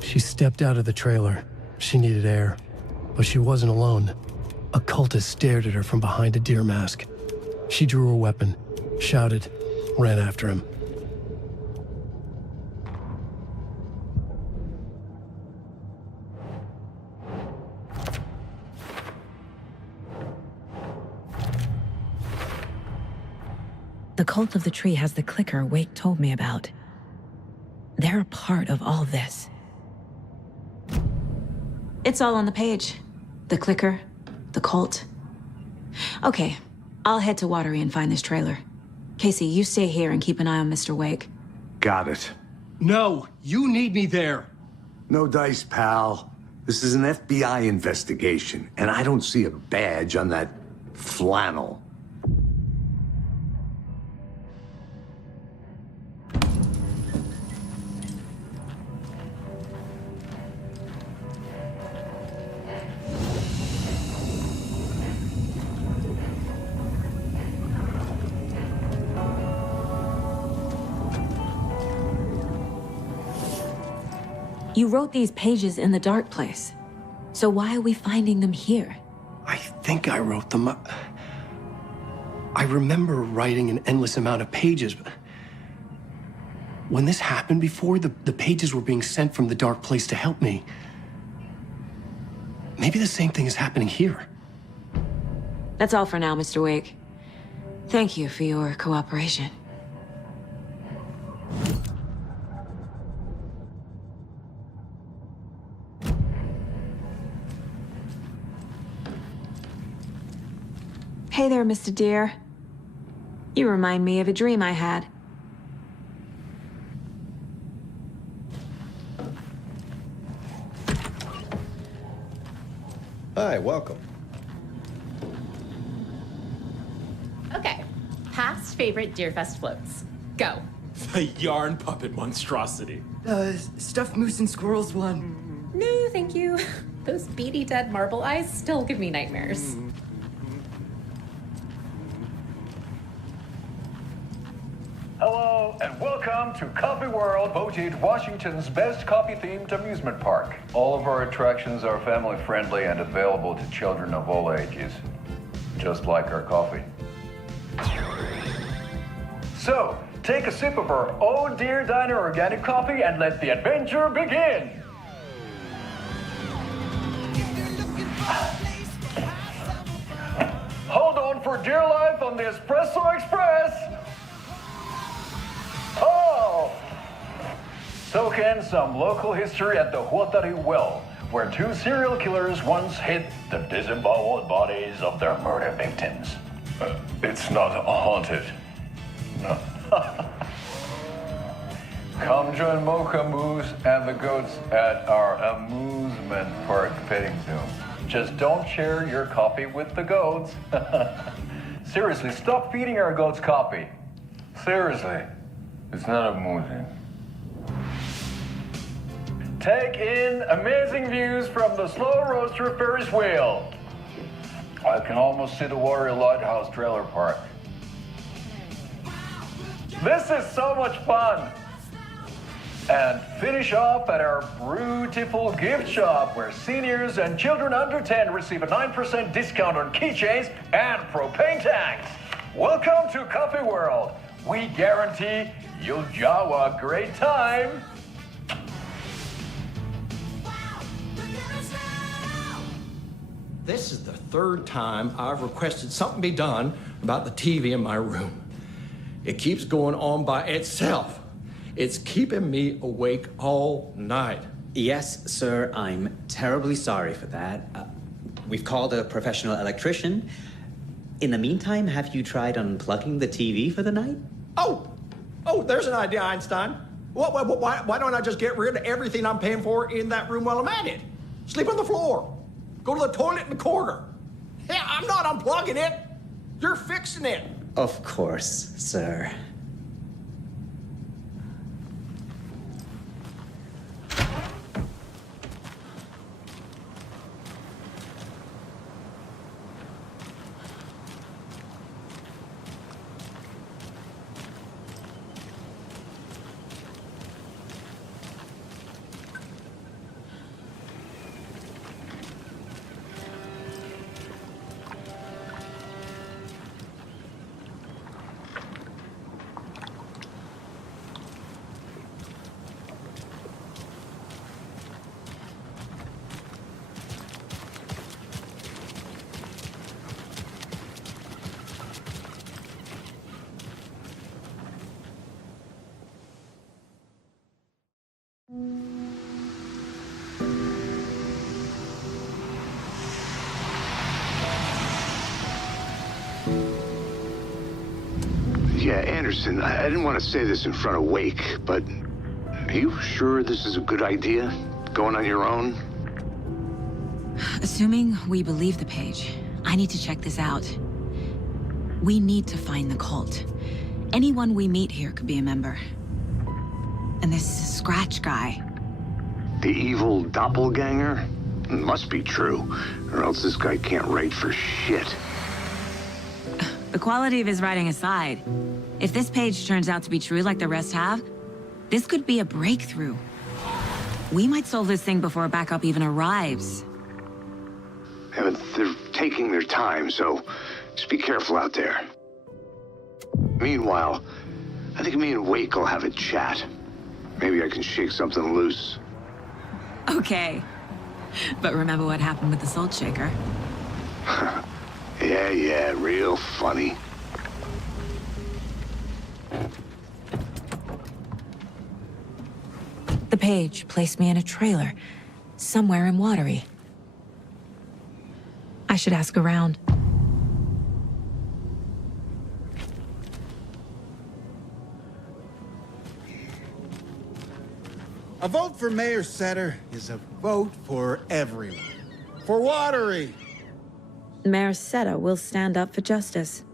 She stepped out of the trailer. She needed air, but she wasn't alone. A cultist stared at her from behind a deer mask. She drew her weapon, shouted, ran after him. The Cult of the Tree has the clicker Wake told me about. They're a part of all this. It's all on the page. The clicker, the cult. Okay, I'll head to Watery and find this trailer. Casey, you stay here and keep an eye on Mr. Wake. Got it. No, you need me there. No dice, pal. This is an FBI investigation, and I don't see a badge on that flannel. You wrote these pages in the dark place. So why are we finding them here? I think I wrote them. I remember writing an endless amount of pages. When this happened before, the pages were being sent from the dark place to help me. Maybe the same thing is happening here. That's all for now, Mr. Wake. Thank you for your cooperation. Hey there, Mr. Deer. You remind me of a dream I had. Hi, welcome. Okay, past favorite Deerfest floats. Go. The yarn puppet monstrosity. Stuffed moose and squirrels one. No, thank you. Those beady dead marble eyes still give me nightmares. Hello, and welcome to Coffee World, voted Washington's best coffee-themed amusement park. All of our attractions are family-friendly and available to children of all ages, just like our coffee. So, take a sip of our Oh Dear Diner organic coffee and let the adventure begin! Hold on for dear life on the Espresso Express! Oh! Soak in some local history at the Huatari Well, where two serial killers once hid the disemboweled bodies of their murder victims. It's not haunted. No. Come join Mocha Moose and the goats at our amusement park petting zoo. Just don't share your coffee with the goats. Seriously, stop feeding our goats coffee. Seriously. It's not amusing. Take in amazing views from the Slow Roaster Ferris wheel. I can almost see the Warrior Lighthouse trailer park. This is so much fun. And finish off at our beautiful gift shop where seniors and children under 10 receive a 9% discount on keychains and propane tanks. Welcome to Coffee World. We guarantee you'll jaw a great time. This is the third time I've requested something be done about the TV in my room. It keeps going on by itself. It's keeping me awake all night. Yes, sir, I'm terribly sorry for that. We've called a professional electrician. In the meantime, have you tried unplugging the TV for the night? Oh, there's an idea, Einstein. Why don't I just get rid of everything I'm paying for in that room while I'm at it? Sleep on the floor. Go to the toilet in the corner. Hey, I'm not unplugging it. You're fixing it. Of course, sir. Yeah, Anderson, I didn't want to say this in front of Wake, but are you sure this is a good idea? Going on your own? Assuming we believe the page, I need to check this out. We need to find the cult. Anyone we meet here could be a member. And this Scratch guy. The evil doppelganger? Must be true, or else this guy can't write for shit. The quality of his writing aside, if this page turns out to be true like the rest have, this could be a breakthrough. We might solve this thing before backup even arrives. Yeah, but they're taking their time, so just be careful out there. Meanwhile, I think me and Wake will have a chat. Maybe I can shake something loose. Okay. But remember what happened with the Salt Shaker? Yeah, real funny. The page placed me in a trailer, somewhere in Watery. I should ask around. A vote for Mayor Setter is a vote for everyone. For Watery! Mayor Seta will stand up for justice.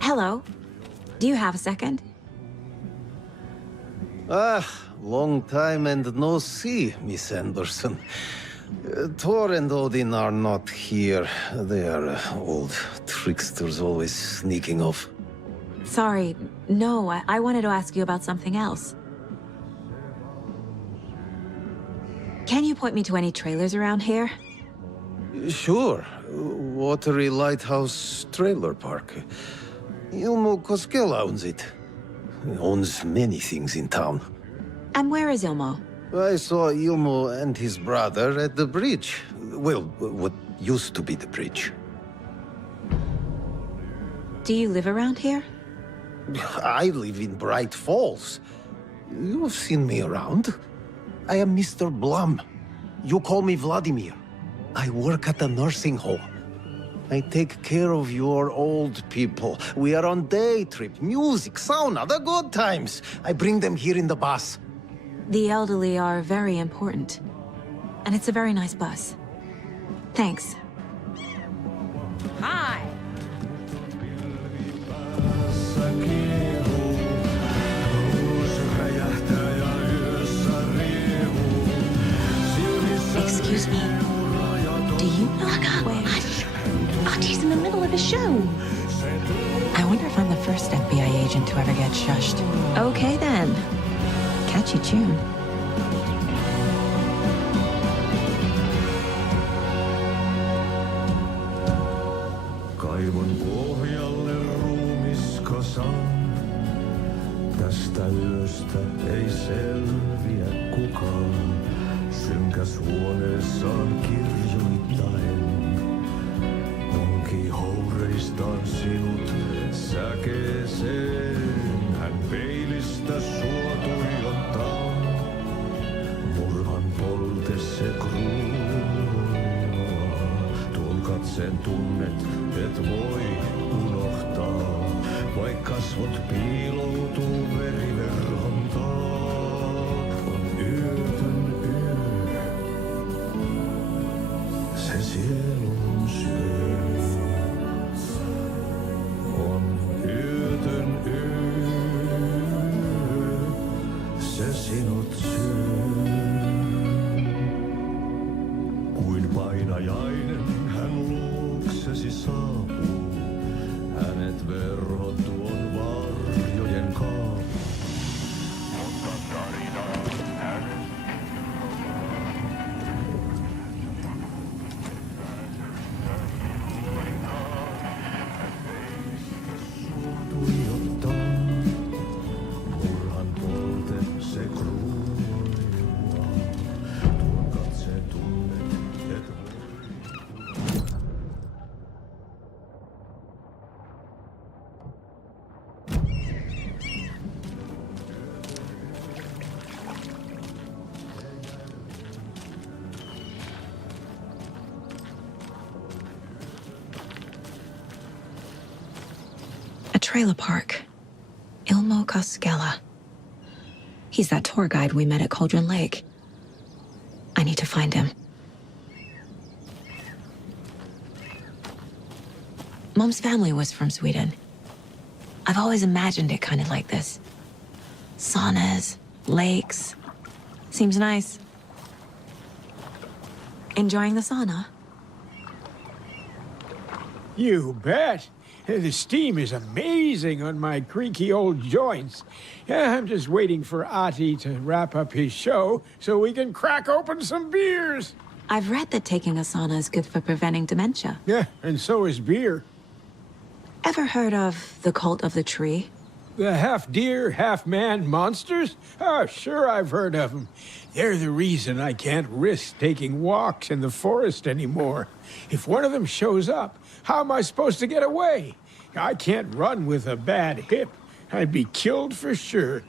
Hello. Do you have a second? Long time and no see, Miss Anderson. Thor and Odin are not here. They are old tricksters always sneaking off. Sorry, no, I wanted to ask you about something else. Can you point me to any trailers around here? Sure. Watery Lighthouse Trailer Park. Ilmo Koskela owns it. He owns many things in town. And where is Ilmo? I saw Ilmo and his brother at the bridge. Well, what used to be the bridge. Do you live around here? I live in Bright Falls. You've seen me around. I am Mr. Blum. You call me Vladimir. I work at a nursing home. I take care of your old people. We are on day trip, music, sauna, the good times. I bring them here in the bus. The elderly are very important. And it's a very nice bus. Thanks. Hi! Excuse me. Do you know where? Artie's in the middle of a show. I wonder if I'm the first FBI agent to ever get shushed. Okay then. Catchy tune. Kaivon pohjalle ruumiskasan. Tästä yöstä ei selviä kukaan. Synkäs huoneessaan kirjoittain. Onki houreistaan sinut säkeeseen. Hän peilistä sua tuijottaa. Murhan polte se kruunua. Tuon katseen tunnet, et voi unohtaa. Vaik kasvot piiloutuu veriverhon taa. On yötön yö. Se sielun syö. On yötön yö. Se sinut syö. Kuin painajainen hän luoksesi saapuu. Hänet verho tuon varjojen kaapuun. Mutta tarinaa hänet. Murhan polte se kruunua. Tuon katseen tunnet, et A trailer park. Ilmo Koskela. He's that tour guide we met at Cauldron Lake. I need to find him. Mom's family was from Sweden. I've always imagined it kind of like this. Saunas, lakes. Seems nice. Enjoying the sauna? You bet. The steam is amazing on my creaky old joints. I'm just waiting for Ati to wrap up his show so we can crack open some beers. I've read that taking a sauna is good for preventing dementia. Yeah, and so is beer. Ever heard of the Cult of the Tree? The half-deer, half-man monsters? Oh, sure I've heard of them. They're the reason I can't risk taking walks in the forest anymore. If one of them shows up, how am I supposed to get away? I can't run with a bad hip. I'd be killed for sure.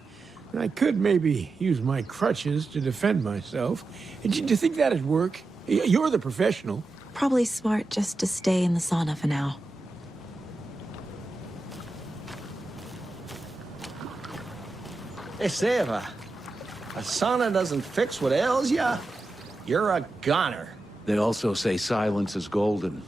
I could maybe use my crutches to defend myself. Do you think that'd work? You're the professional. Probably smart just to stay in the sauna for now. Hey, Seva, a sauna doesn't fix what ails ya. You're a goner. They also say silence is golden.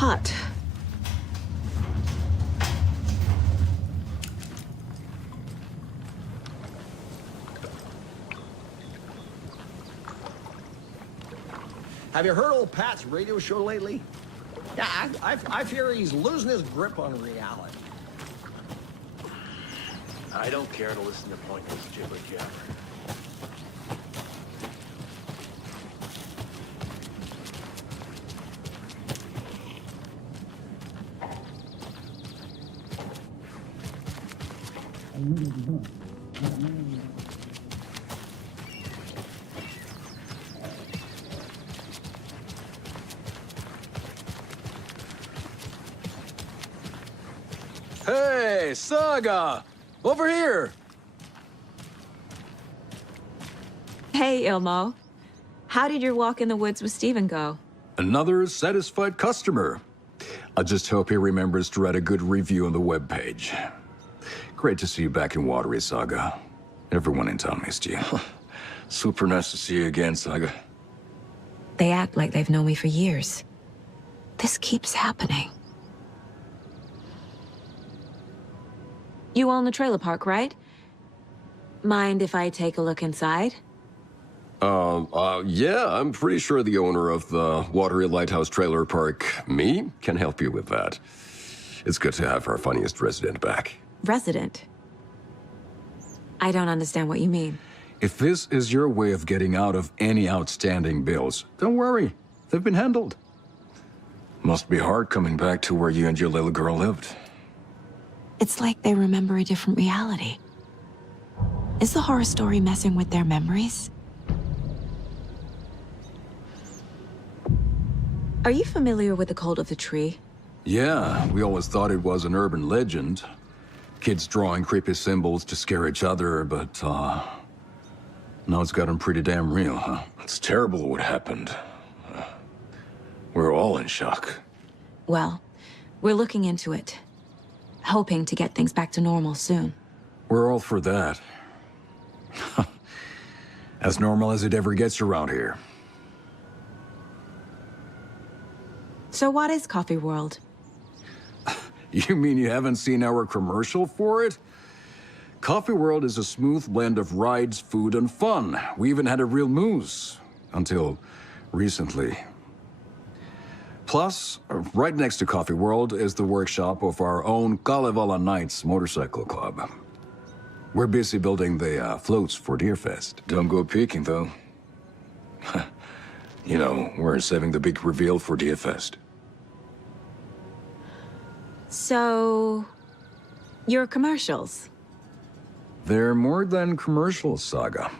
hot. Have you heard old Pat's radio show lately? Yeah, I fear he's losing his grip on reality. I don't care to listen to pointless jibber jabber. Hey, Saga! Over here! Hey, Ilmo. How did your walk in the woods with Steven go? Another satisfied customer. I just hope he remembers to write a good review on the webpage. Great to see you back in Watery, Saga. Everyone in town missed you. Super nice to see you again, Saga. They act like they've known me for years. This keeps happening. You own the trailer park, right? Mind if I take a look inside? Yeah, I'm pretty sure the owner of the Watery Lighthouse Trailer Park, me, can help you with that. It's good to have our funniest resident back. Resident? I don't understand what you mean. If this is your way of getting out of any outstanding bills, don't worry. They've been handled. Must be hard coming back to where you and your little girl lived. It's like they remember a different reality. Is the horror story messing with their memories? Are you familiar with the Cult of the Tree? Yeah, we always thought it was an urban legend. Kids drawing creepy symbols to scare each other, but, now it's gotten pretty damn real, huh? It's terrible what happened. We're all in shock. Well, we're looking into it. Hoping to get things back to normal soon. We're all for that. As normal as it ever gets around here. So what is Coffee World? You mean you haven't seen our commercial for it? Coffee World is a smooth blend of rides, food, and fun. We even had a real moose. Until recently. Plus, right next to Coffee World is the workshop of our own Kalevala Knights Motorcycle Club. We're busy building the floats for Deerfest. Don't go peeking, though. You know, we're saving the big reveal for Deerfest. So... your commercials? They're more than commercials, Saga.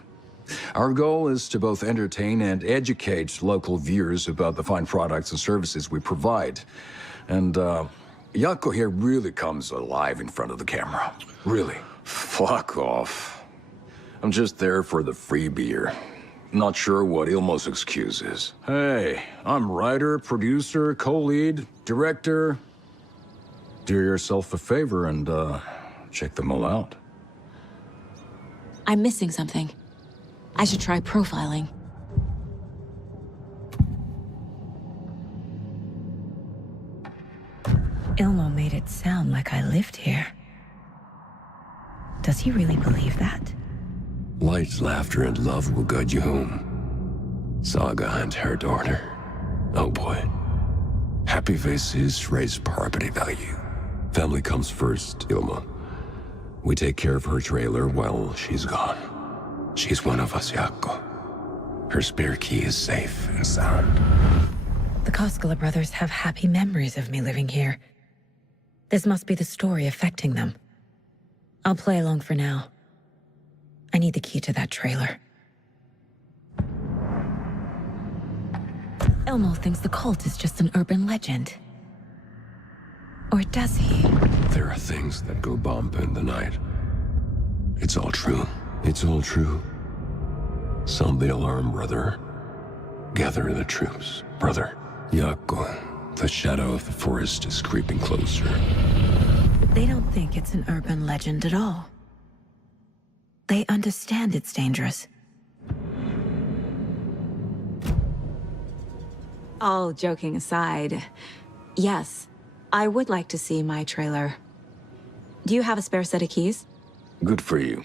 Our goal is to both entertain and educate local viewers about the fine products and services we provide. And, Jaakko here really comes alive in front of the camera. Really. Fuck off. I'm just there for the free beer. Not sure what Ilmo's excuse is. Hey, I'm writer, producer, co-lead, director. Do yourself a favor and, check them all out. I'm missing something. I should try profiling. Ilmo made it sound like I lived here. Does he really believe that? Light, laughter, and love will guide you home. Saga and her daughter. Oh boy. Happy faces raise property value. Family comes first, Ilma. We take care of her trailer while she's gone. She's one of us, Jaakko. Her spare key is safe and sound. The Koskela brothers have happy memories of me living here. This must be the story affecting them. I'll play along for now. I need the key to that trailer. Ilmo thinks the cult is just an urban legend. Or does he? There are things that go bump in the night. It's all true. It's all true. Sound the alarm, brother. Gather the troops, brother. Jaakko, the shadow of the forest is creeping closer. They don't think it's an urban legend at all. They understand it's dangerous. All joking aside, Yes. I would like to see my trailer. Do you have a spare set of keys? Good for you.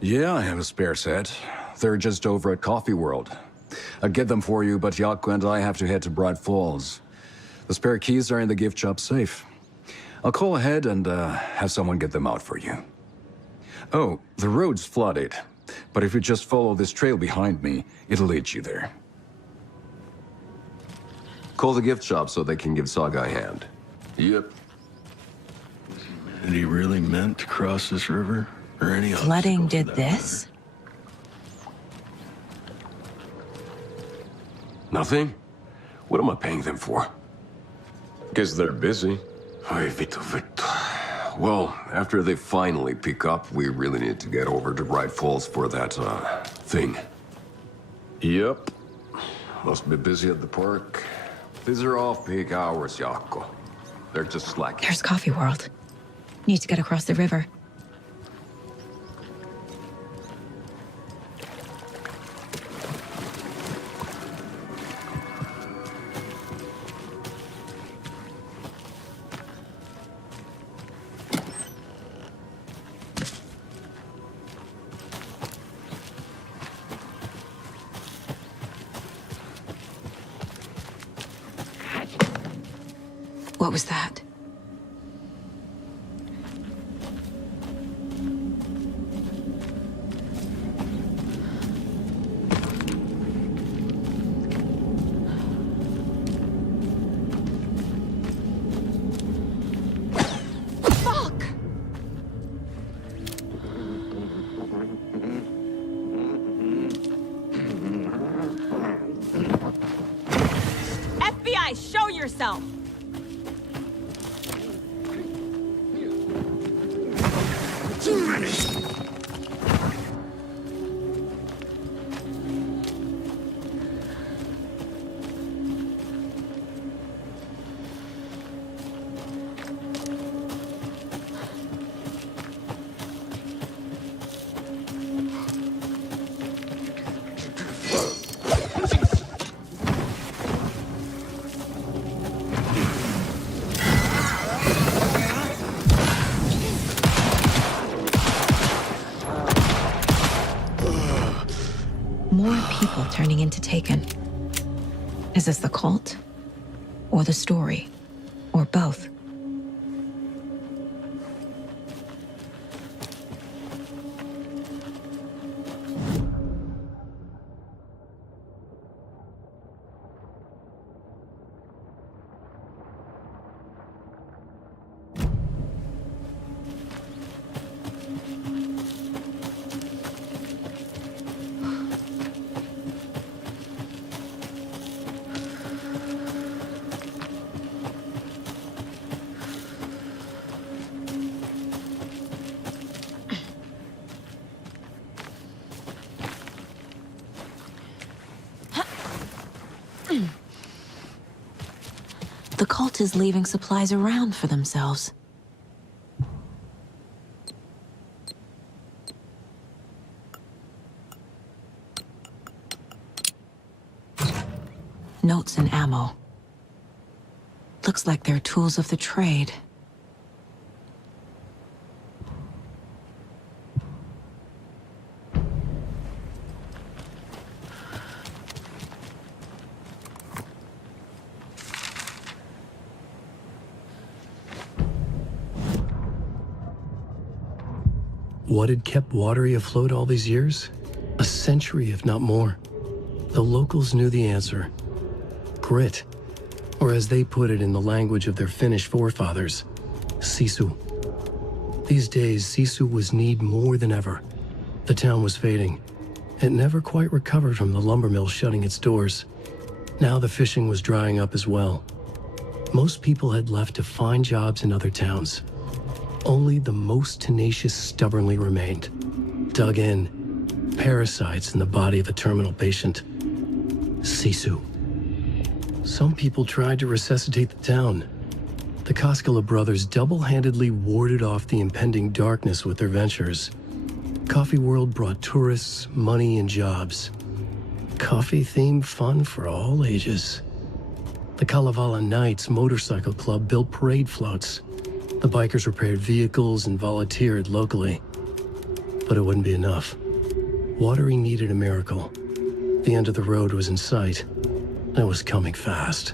Yeah, I have a spare set. They're just over at Coffee World. I'd get them for you, but Jaakko and I have to head to Bright Falls. The spare keys are in the gift shop safe. I'll call ahead and have someone get them out for you. Oh, the road's flooded, but if you just follow this trail behind me, it'll lead you there. Call the gift shop so they can give Saga a hand. Yep. Had he really meant to cross this river? Or any other? Flooding did this? Nothing? What am I paying them for? Guess they're busy. Ay, Vito. Well, after they finally pick up, we really need to get over to Bright Falls for that, thing. Yep. Must be busy at the park. These are off-peak hours, Jaakko. They're just slacking. There's Coffee World. Need to get across the river. What was that? Fuck! FBI, show yourself! More people turning into Taken. Is this the cult? Or the story? Or both? The cult is leaving supplies around for themselves. Notes and ammo. Looks like they're tools of the trade. What had kept Watery afloat all these years? A century, if not more. The locals knew the answer. Grit. Or as they put it in the language of their Finnish forefathers, sisu. These days, sisu was needed more than ever. The town was fading. It never quite recovered from the lumber mill shutting its doors. Now the fishing was drying up as well. Most people had left to find jobs in other towns. Only the most tenacious stubbornly remained. Dug in, parasites in the body of a terminal patient. Sisu. Some people tried to resuscitate the town. The Koskela brothers double-handedly warded off the impending darkness with their ventures. Coffee World brought tourists, money, and jobs. Coffee-themed fun for all ages. The Kalevala Knights Motorcycle Club built parade floats. The bikers repaired vehicles and volunteered locally. But it wouldn't be enough. Watering needed a miracle. The end of the road was in sight. It was coming fast.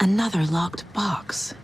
Another locked box.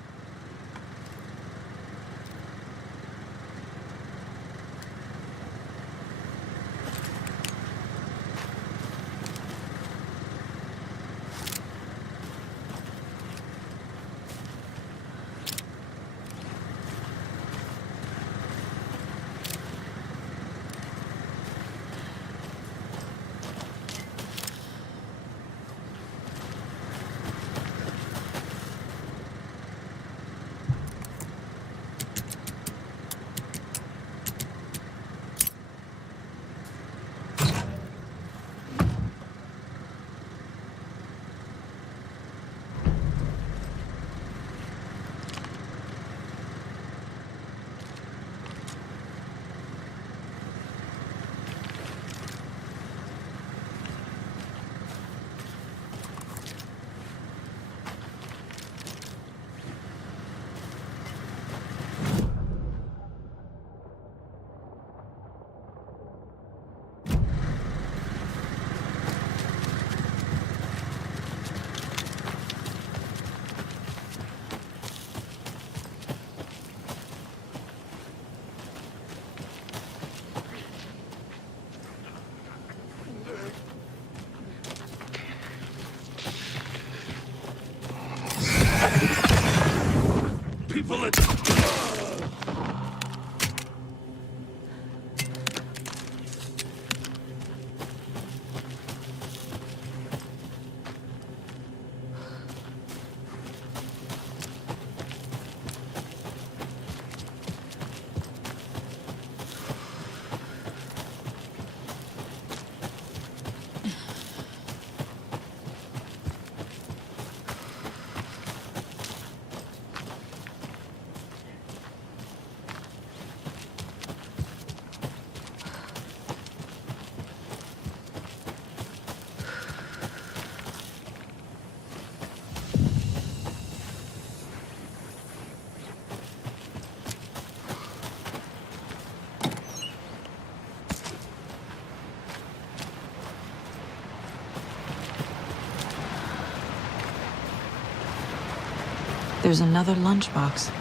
There's another lunchbox.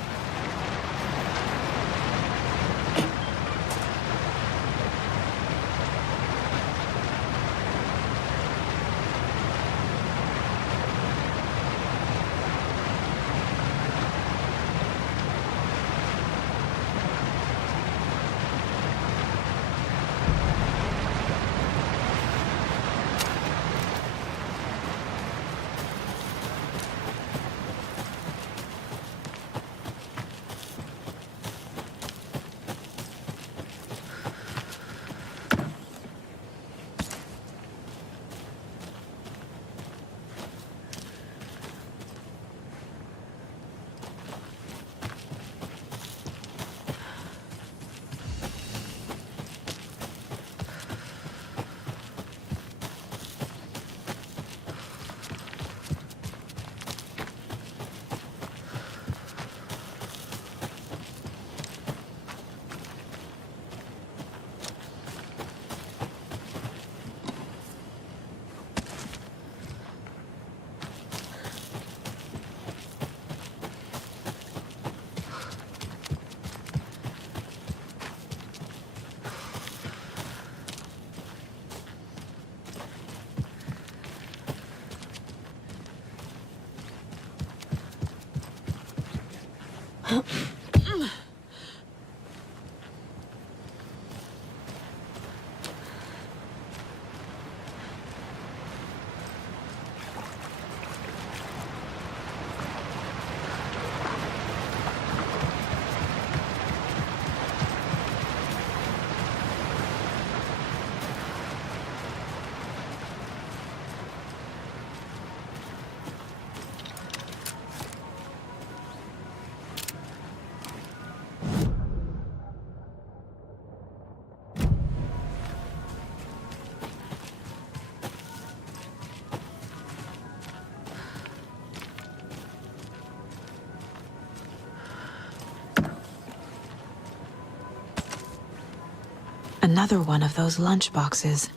Another one of those lunchboxes.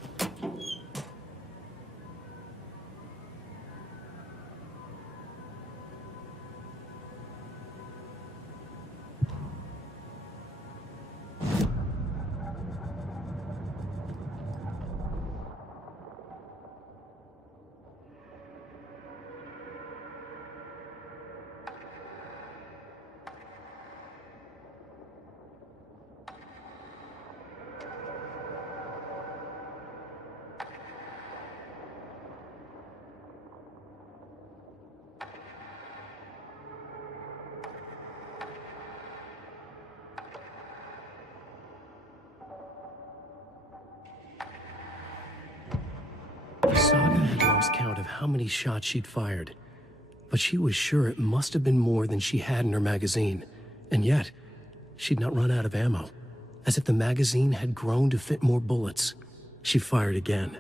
Saga had lost count of how many shots she'd fired, but she was sure it must have been more than she had in her magazine. And yet, she'd not run out of ammo. As if the magazine had grown to fit more bullets, she fired again.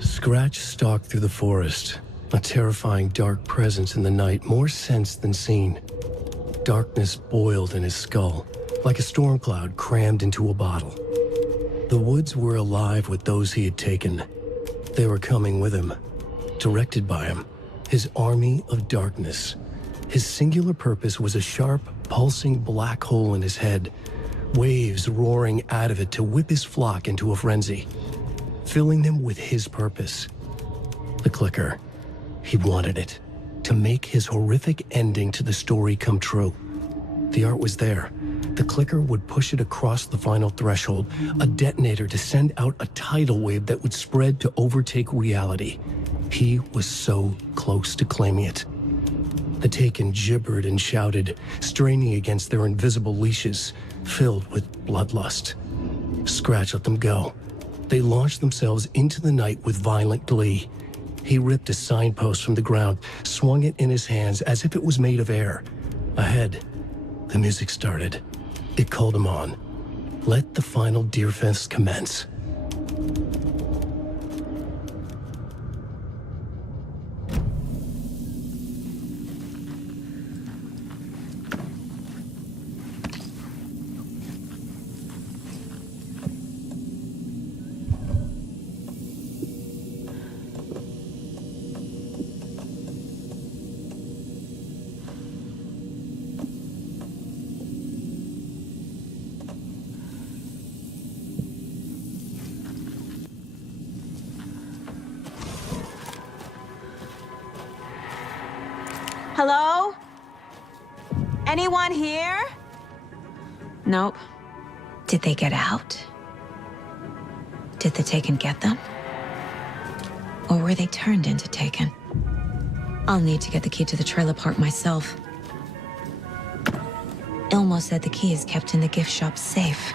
Scratch stalked through the forest, a terrifying dark presence in the night, more sensed than seen. Darkness boiled in his skull, like a storm cloud crammed into a bottle. The woods were alive with those he had taken. They were coming with him, directed by him, his army of darkness. His singular purpose was a sharp, pulsing black hole in his head, waves roaring out of it to whip his flock into a frenzy, filling them with his purpose. The clicker. He wanted it, to make his horrific ending to the story come true. The art was there. The clicker would push it across the final threshold, a detonator to send out a tidal wave that would spread to overtake reality. He was so close to claiming it. The Taken gibbered and shouted, straining against their invisible leashes, filled with bloodlust. Scratch let them go. They launched themselves into the night with violent glee. He ripped a signpost from the ground, swung it in his hands as if it was made of air. Ahead, the music started. It called him on. Let the final Deerfest commence. Hello? Anyone here? Nope. Did they get out? Did the Taken get them? Or were they turned into Taken? I'll need to get the key to the trailer park myself. Ilmo said the key is kept in the gift shop safe.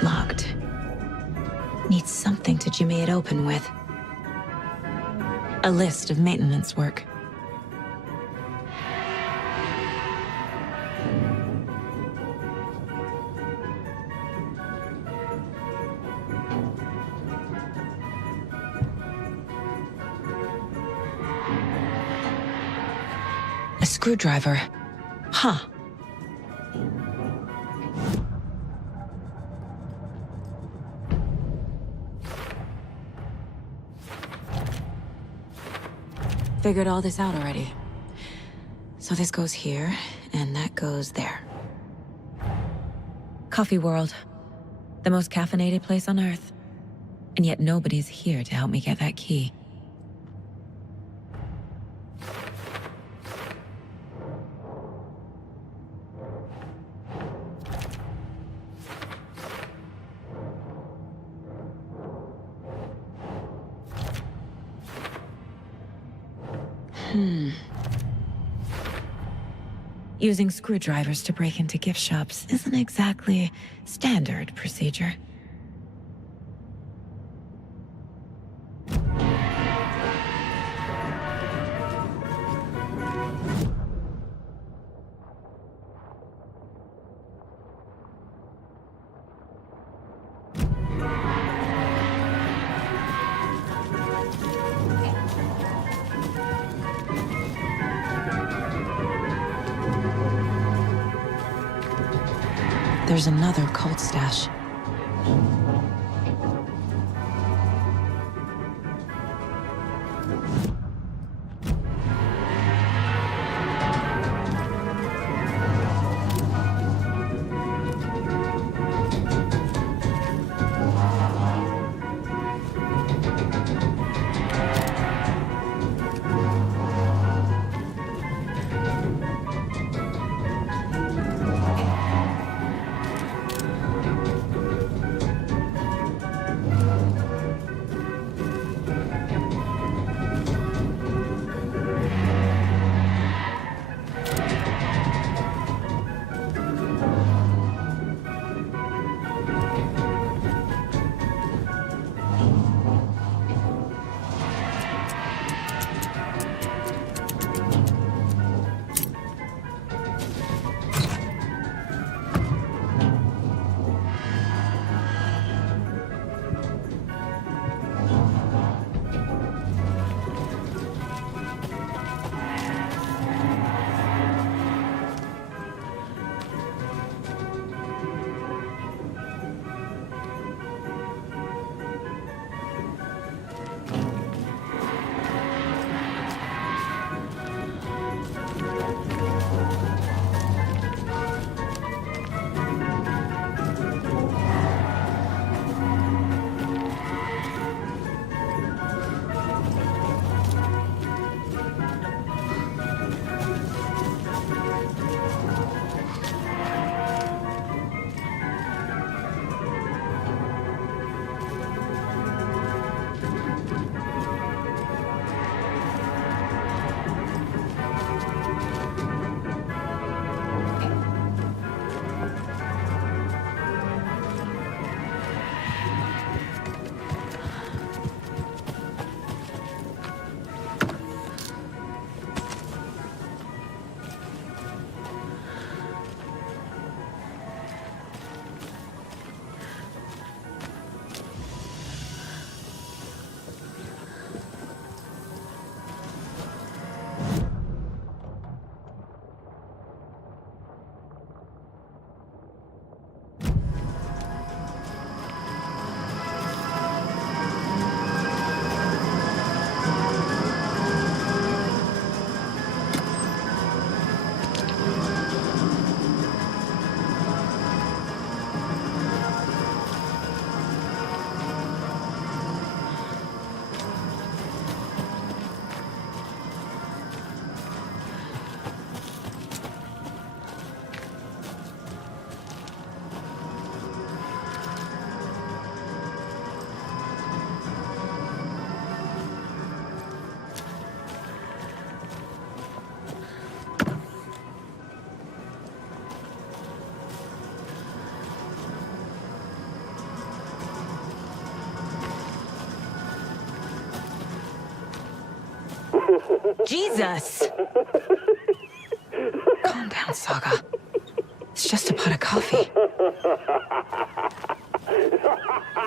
Locked. Need something to jimmy it open with. A list of maintenance work. A screwdriver. Huh. Figured all this out already. So this goes here, and that goes there. Coffee World. The most caffeinated place on Earth. And yet nobody's here to help me get that key. Using screwdrivers to break into gift shops isn't exactly standard procedure. There's another cult stash. Jesus! Calm down, Saga. It's just a pot of coffee.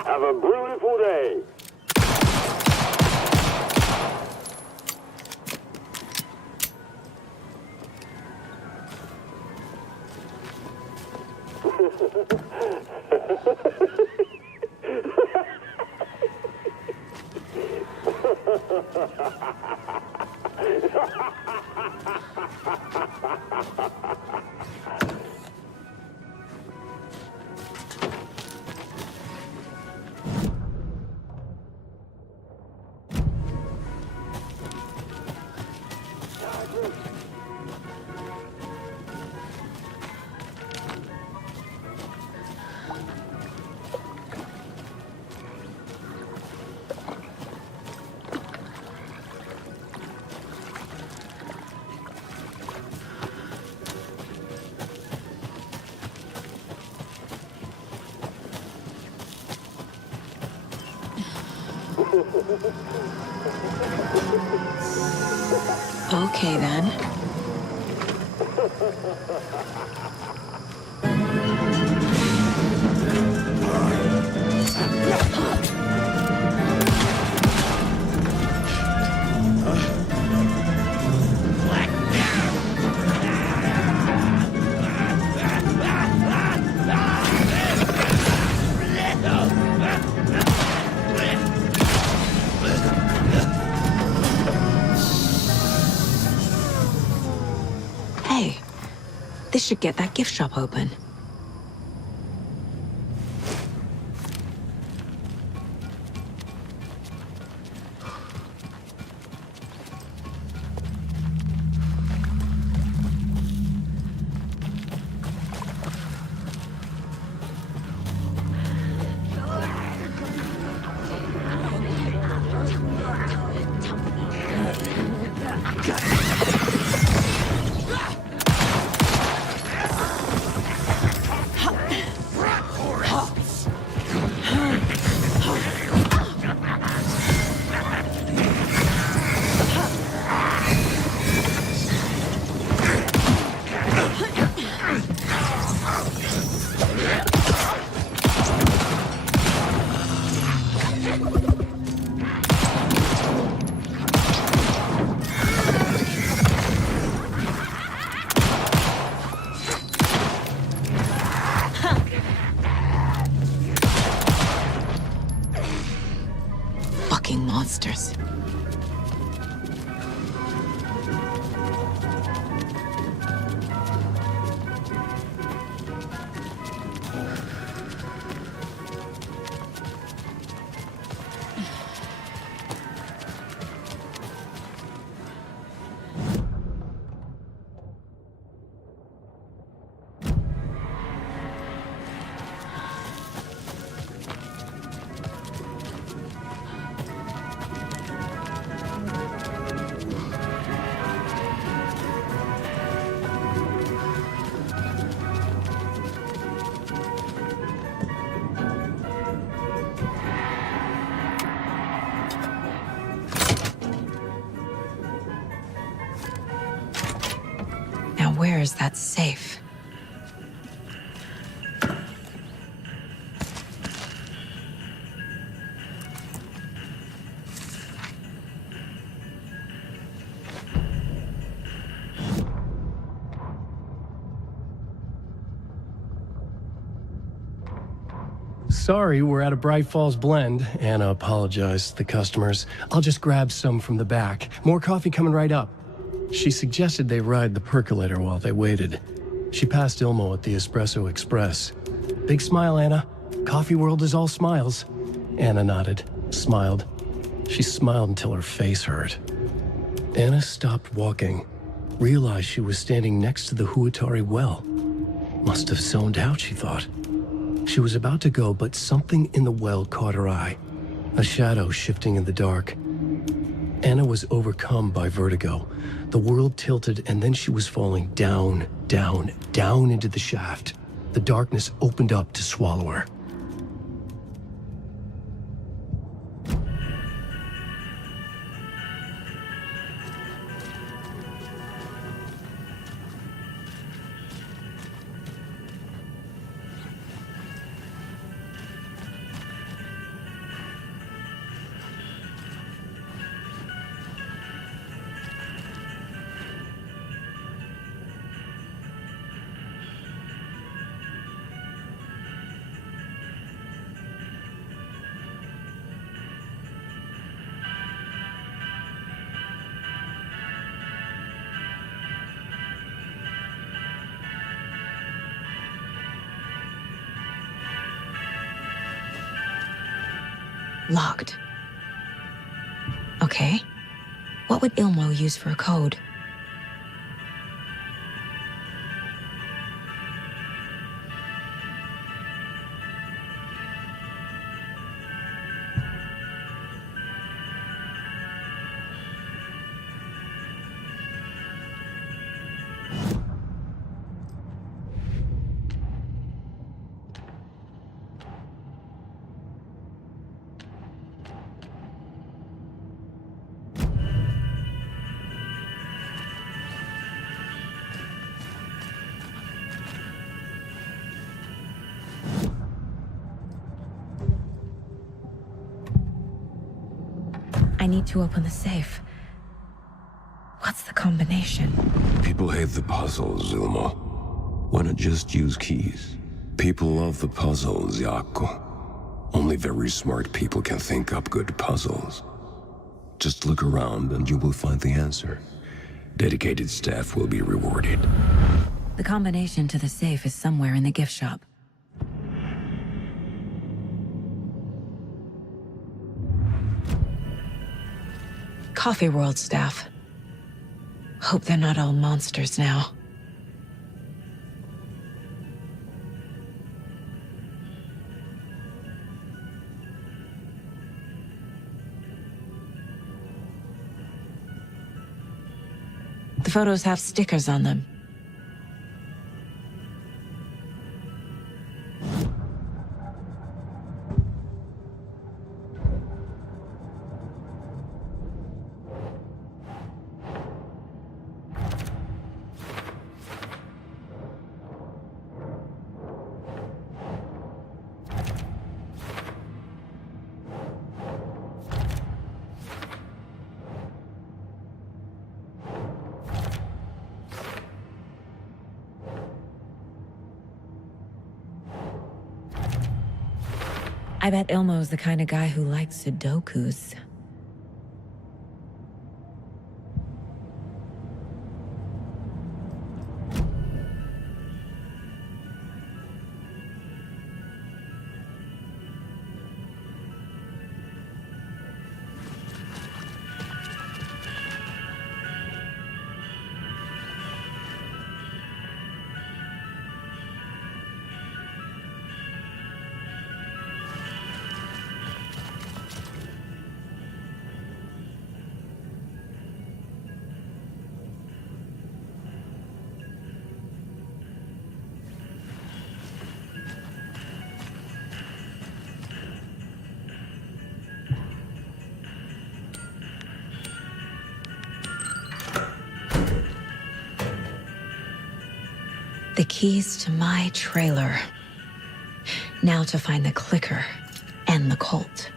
Have a beautiful day. Okay, then. Hey, this should get that gift shop open. Fucking monsters. Now where is that safe? Sorry, we're at a Bright Falls blend. Anna apologized to the customers. I'll just grab some from the back. More coffee coming right up. She suggested they ride the percolator while they waited. She passed Ilmo at the Espresso Express. Big smile, Anna. Coffee world is all smiles. Anna nodded, smiled. She smiled until her face hurt. Anna stopped walking, realized she was standing next to the Huatari well. Must have zoned out, she thought. She was about to go, but something in the well caught her eye. A shadow shifting in the dark. Anna was overcome by vertigo. The world tilted, and then she was falling down, down, down into the shaft. The darkness opened up to swallow her. Locked. Okay. What would Ilmo use for a code? I need to open the safe. What's the combination? People hate the puzzles, Ilmo. Why not just use keys? People love the puzzles, Jaakko. Only very smart people can think up good puzzles. Just look around and you will find the answer. Dedicated staff will be rewarded. The combination to the safe is somewhere in the gift shop. Coffee World staff. Hope they're not all monsters now. The photos have stickers on them. I bet Ilmo's the kind of guy who likes Sudokus. The keys to my trailer. Now to find the clicker and the Colt.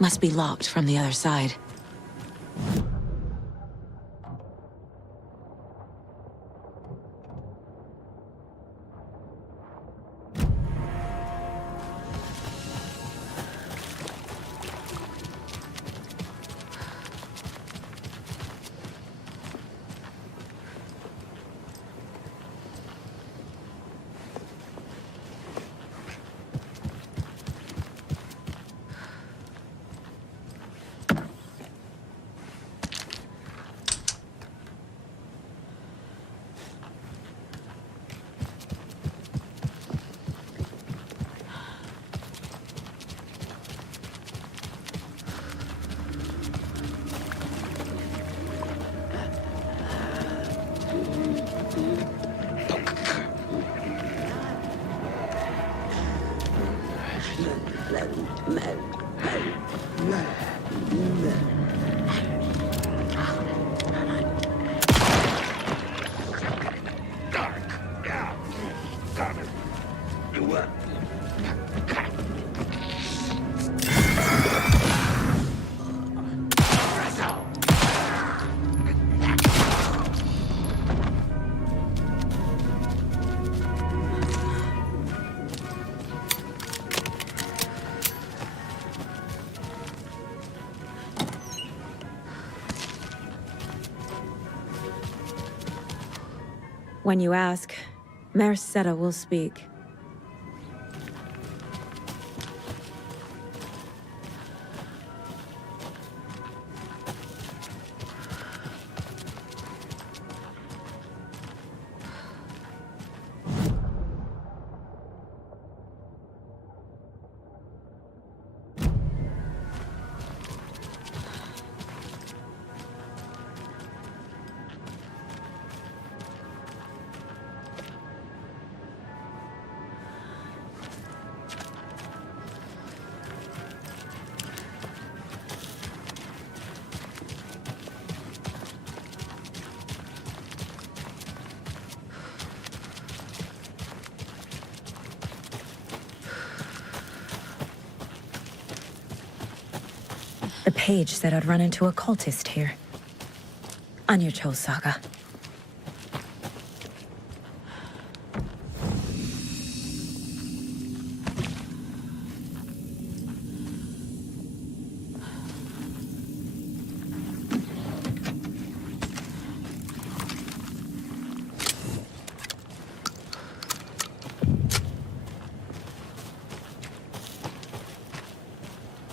Must be locked from the other side. When you ask, Mayor Seta will speak. The page said I'd run into a cultist here. On your Cho saga.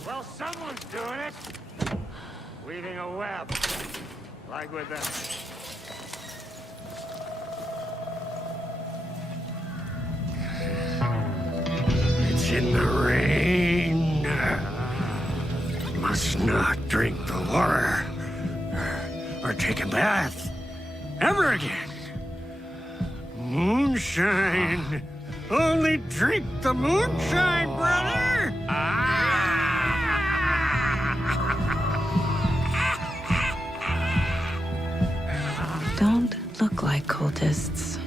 Well, someone's doing it. Weaving a web. Like with them. It's in the rain. Must not drink the water. Or take a bath. Ever again. Moonshine. Only drink the moonshine, brother! Don't look like cultists.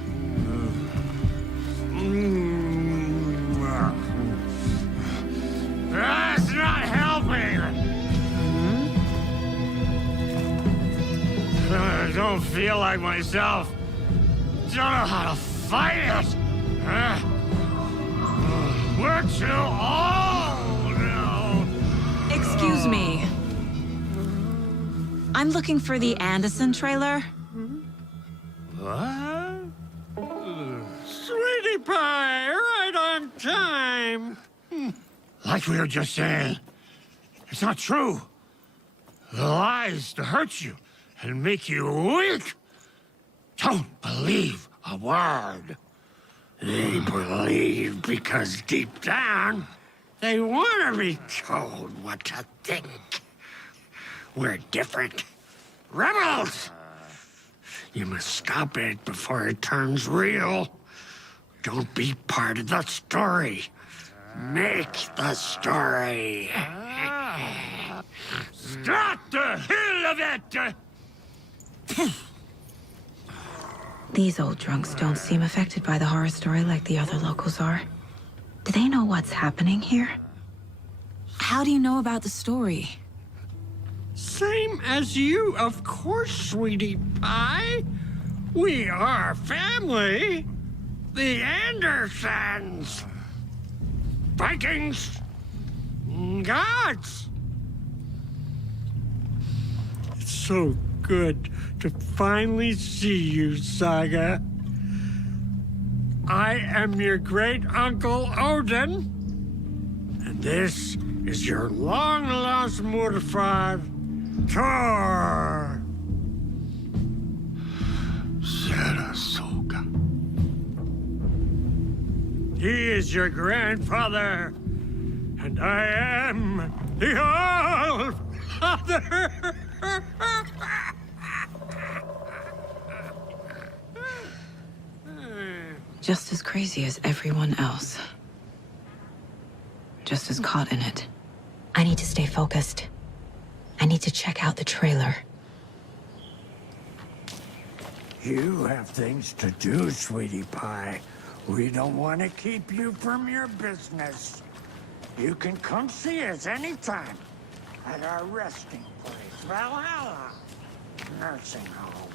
That's not helping! I don't feel like myself. Don't know how to fight it! We're too old now! Excuse me. I'm looking for the Anderson trailer. What? Sweetie pie, right on time. Like we were just saying, it's not true. The lies to hurt you and make you weak. Don't believe a word. They believe because deep down, they want to be told what to think. We're different. Rebels! You must stop it before it turns real. Don't be part of the story. Make the story. Stop the hell of it! These old drunks don't seem affected by the horror story like the other locals are. Do they know what's happening here? How do you know about the story? Same as you, of course, sweetie pie. We are family. The Andersons. Vikings. Gods. It's so good to finally see you, Saga. I am your great-uncle Odin. And this is your long-lost mortified Tor. Sarasota. He is your grandfather, and I am the All-Father. Just as crazy as everyone else. just as caught in it. I need to stay focused. I need to check out the trailer. You have things to do, sweetie pie. We don't want to keep you from your business. You can come see us anytime at our resting place, Valhalla Nursing Home.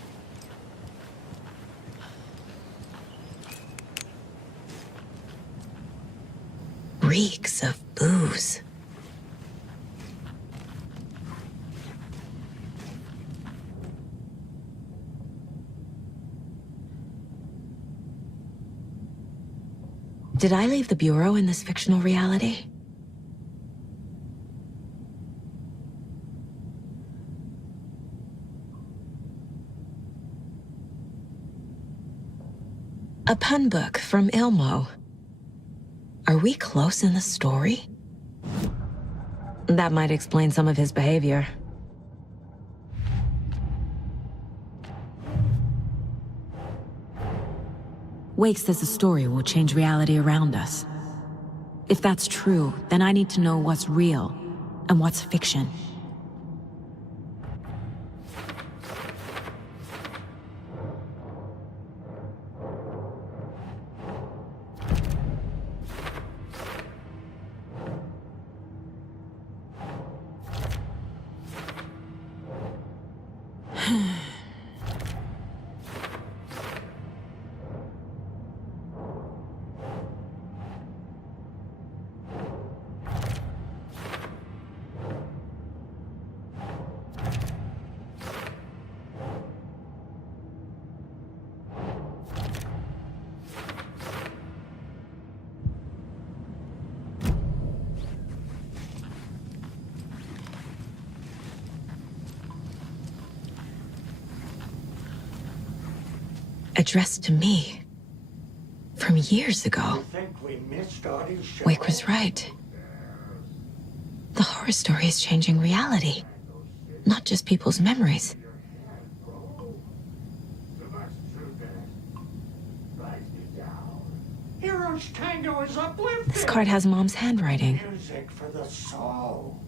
Reeks of booze. Did I leave the Bureau in this fictional reality? A pun book from Ilmo. Are we close in the story? That might explain some of his behavior. Wake says the story will change reality around us. If that's true, then I need to know what's real and what's fiction. Addressed to me. From years ago. I think we missed Audie's show. Wake was right. The horror story is changing reality. Not just people's memories. Heroes Tango is uplifting. This card has Mom's handwriting. Music for the soul.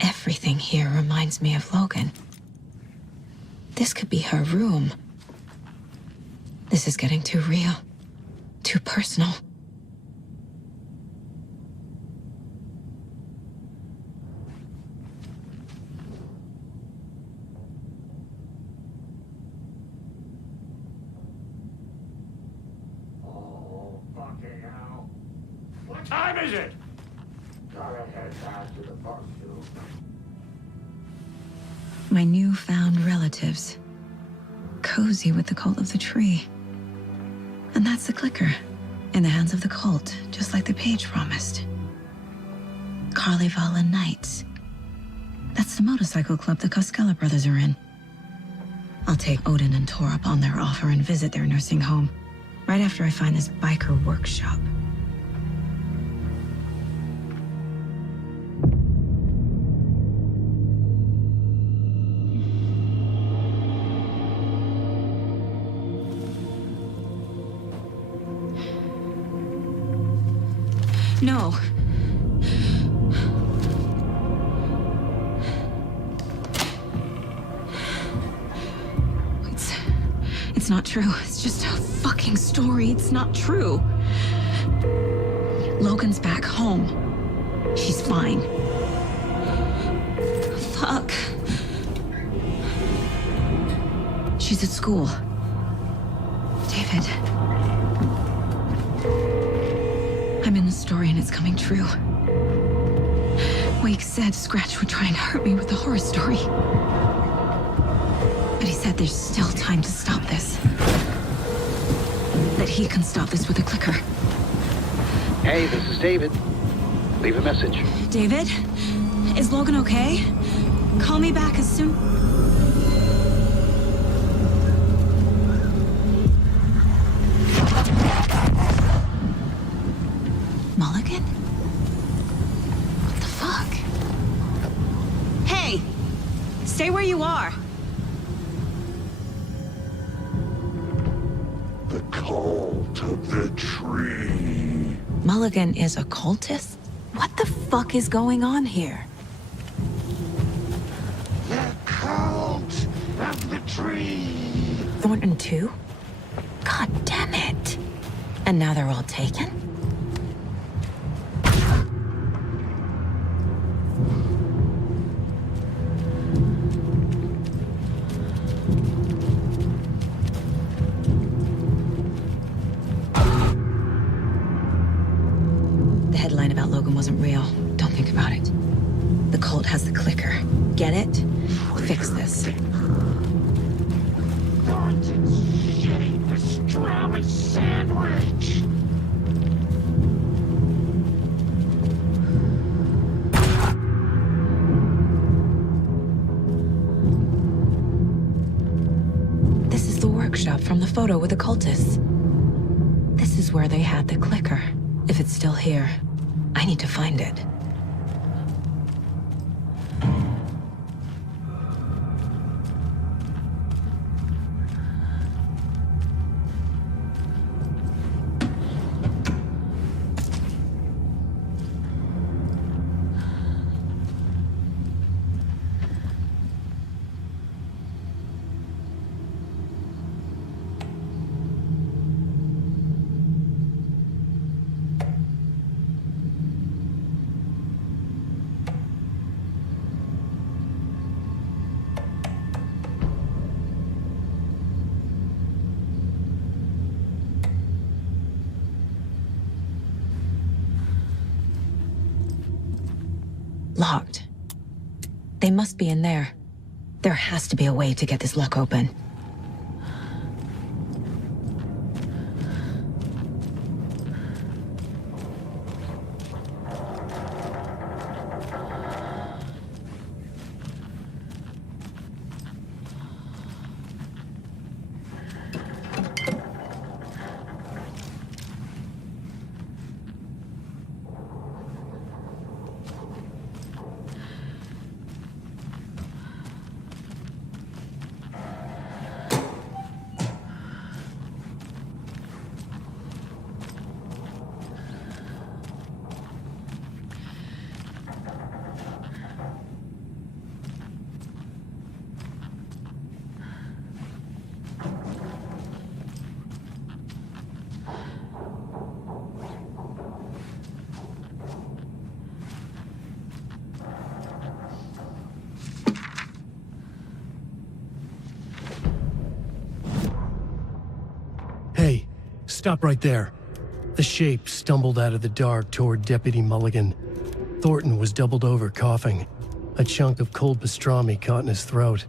Everything here reminds me of Logan. This could be her room. This is getting too real. Too personal. Oh, fucking hell. What time is it? Gotta head back to the bus tube. My newfound relatives. Cozy with the cult of the tree. And that's the clicker. In the hands of the cult, just like the page promised. Carlivala Knights. That's the motorcycle club the Koskela brothers are in. I'll take Odin and Tor up on their offer and visit their nursing home. Right after I find this biker workshop. No. It's not true. It's just a fucking story. It's not true. Logan's back home. She's fine. Fuck. She's at school. David. I'm in the story and it's coming true. Wake said Scratch would try and hurt me with the horror story. But he said there's still time to stop this. That he can stop this with a clicker. Hey, this is David. Leave a message. David? Is Logan okay? Call me back as soon... Mulligan? What the fuck? Hey! Stay where you are. The cult of the tree. Mulligan is a cultist? What the fuck is going on here? The cult of the tree. Thornton too? God damn it. And now they're all taken? The headline about Logan wasn't real. Don't think about it. The cult has the clicker. Get it? Fix this. Thornton's shitty pastrami sandwich. This is the workshop from the photo with the cultists. This is where they had the clicker. If it's still here, I need to find it. Locked. They must be in there. There has to be a way to get this lock open. Hey, stop right there. The shape stumbled out of the dark toward Deputy Mulligan. Thornton was doubled over, coughing. A chunk of cold pastrami caught in his throat.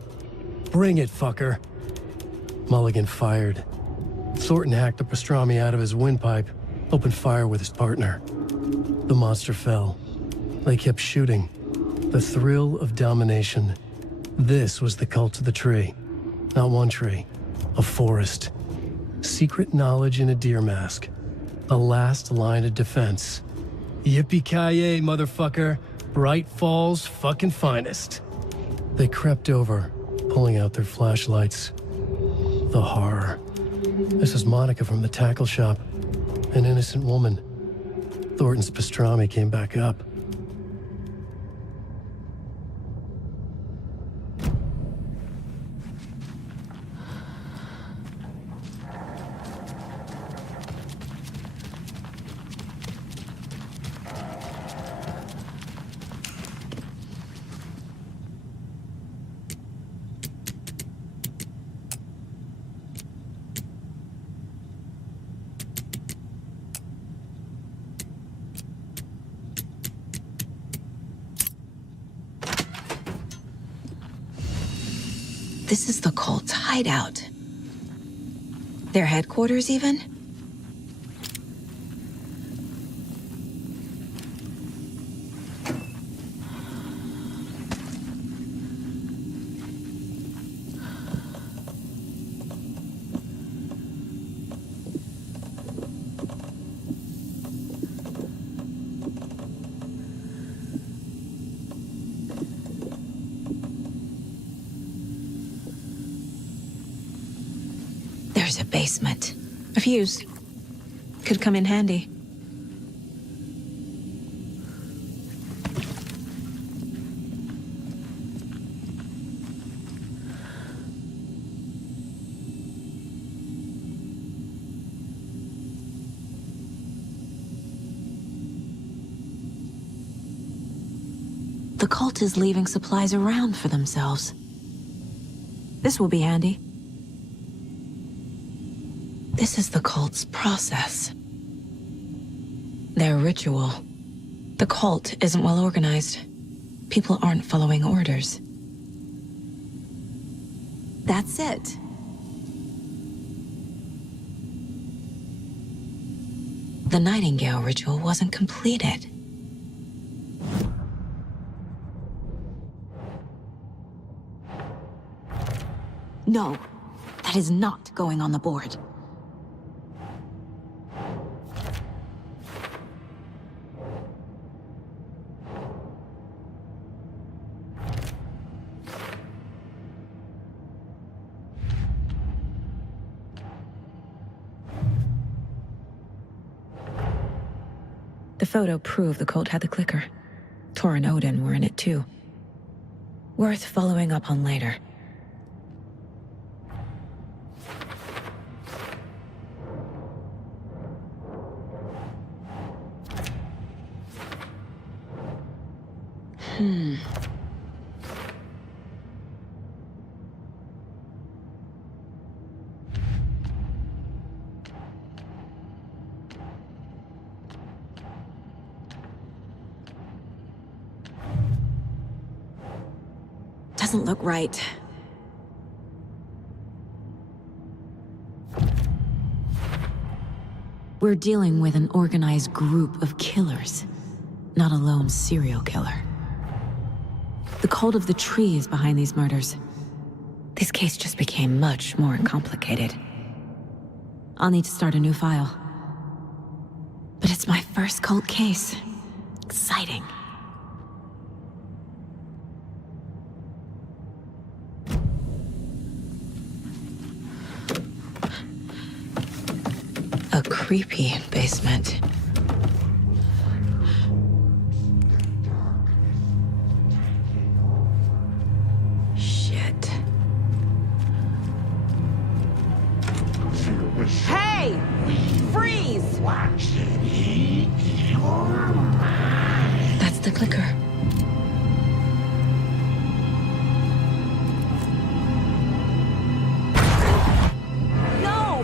Bring it, fucker. Mulligan fired. Thornton hacked the pastrami out of his windpipe, opened fire with his partner. The monster fell. They kept shooting. The thrill of domination. This was the cult of the tree. Not one tree, a forest. Secret knowledge in a deer mask. A last line of defense. Yippee-ki-yay, motherfucker. Bright Falls' fucking finest. They crept over, pulling out their flashlights. The horror. This is Monica from the tackle shop. An innocent woman. Thornton's pastrami came back up. This is the cult's hideout. Their headquarters, even? There's a basement. A fuse. Could come in handy. The cult is leaving supplies around for themselves. This will be handy. This is the cult's process. Their ritual. The cult isn't well organized. People aren't following orders. That's it. The Nightingale ritual wasn't completed. No, that is not going on the board. The photo proved the cult had the clicker. Tor and Odin were in it too. Worth following up on later. Doesn't look right. We're dealing with an organized group of killers, not a lone serial killer. The cult of the tree is behind these murders. This case just became much more complicated. I'll need to start a new file. But it's my first cult case. Exciting. A creepy basement. Shit. Hey! Freeze! That's the clicker. No!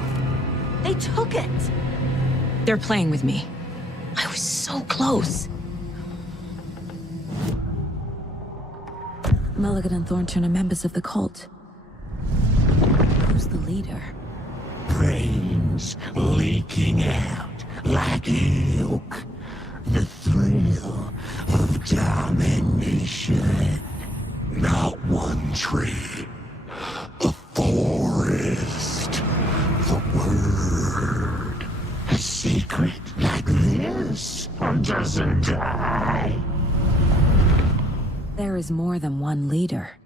They took it! They're playing with me. I was so close. Mulligan and Thornton are members of the cult. Who's the leader? Brains leaking out like ilk. The thrill of domination. Not one tree. A forest. The word. A secret like this doesn't die. There is more than one leader.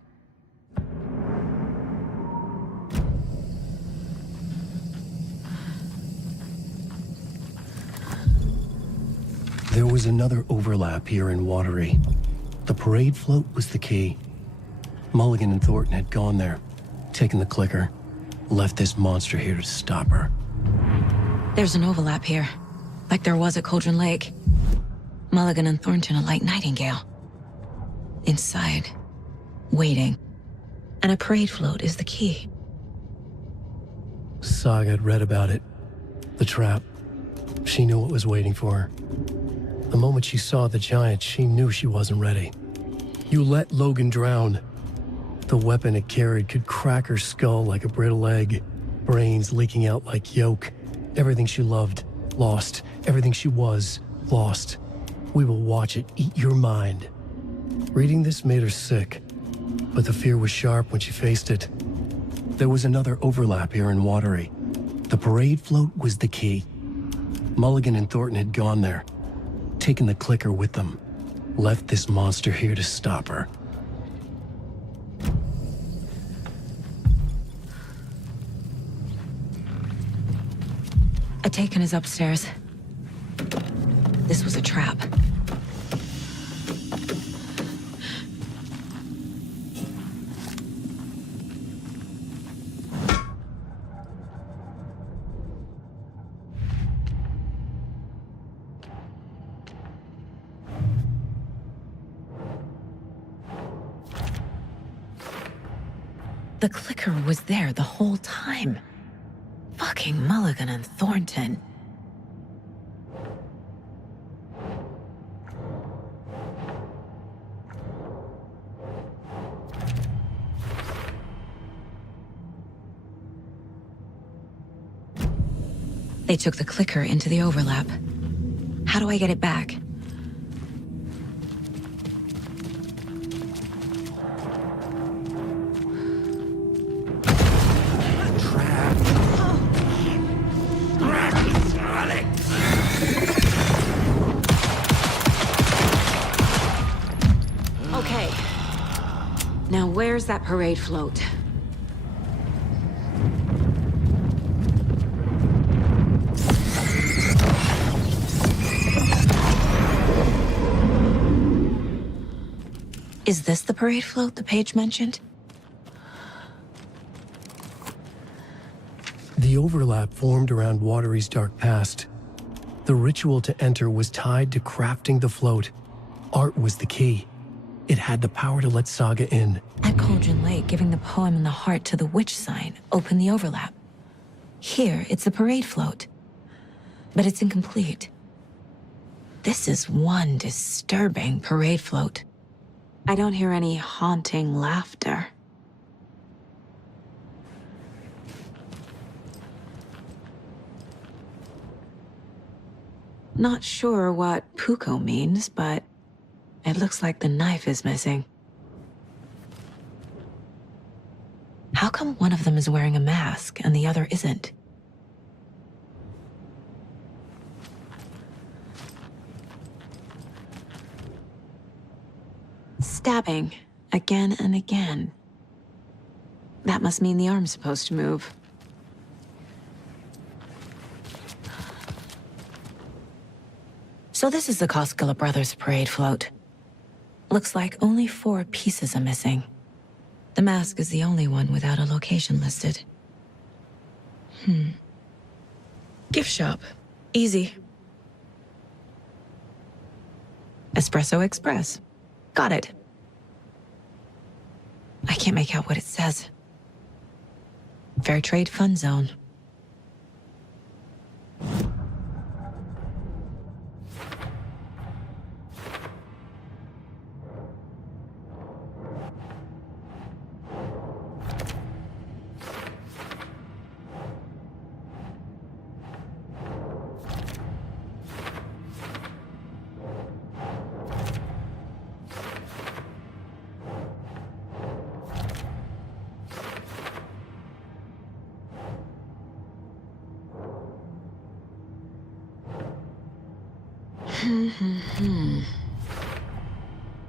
There was another overlap here in Watery. The parade float was the key. Mulligan and Thornton had gone there, taken the clicker, left this monster here to stop her. There's an overlap here, like there was at Cauldron Lake. Mulligan and Thornton are like Nightingale. Inside, waiting. And a parade float is the key. Saga had read about it. The trap. She knew what was waiting for her. The moment she saw the giant, she knew she wasn't ready. You let Logan drown. The weapon it carried could crack her skull like a brittle egg. Brains leaking out like yolk. Everything she loved, lost. Everything she was, lost. We will watch it eat your mind. Reading this made her sick, but the fear was sharp when she faced it. There was another overlap here in Watery. The parade float was the key. Mulligan and Thornton had gone there, taken the clicker with them, left this monster here to stop her. Atakan is upstairs. This was a trap. The clicker was there the whole time. Fucking Mulligan and Thornton. They took the clicker into the overlap. How do I get it back? Okay. Now where's that parade float? Is this the parade float the page mentioned? The overlap formed around Watery's dark past. The ritual to enter was tied to crafting the float. Art was the key. It had the power to let Saga in. At Cauldron Lake, giving the poem and the heart to the witch sign opened the overlap. Here, it's the parade float. But it's incomplete. This is one disturbing parade float. I don't hear any haunting laughter. Not sure what Puko means, but it looks like the knife is missing. How come one of them is wearing a mask and the other isn't? Stabbing, again and again. That must mean the arm's supposed to move. So this is the Koskela Brothers parade float. Looks like only 4 pieces are missing. The mask is the only one without a location listed. Gift shop. Easy. Espresso Express. Got it. I can't make out what it says. Fair Trade Fun Zone.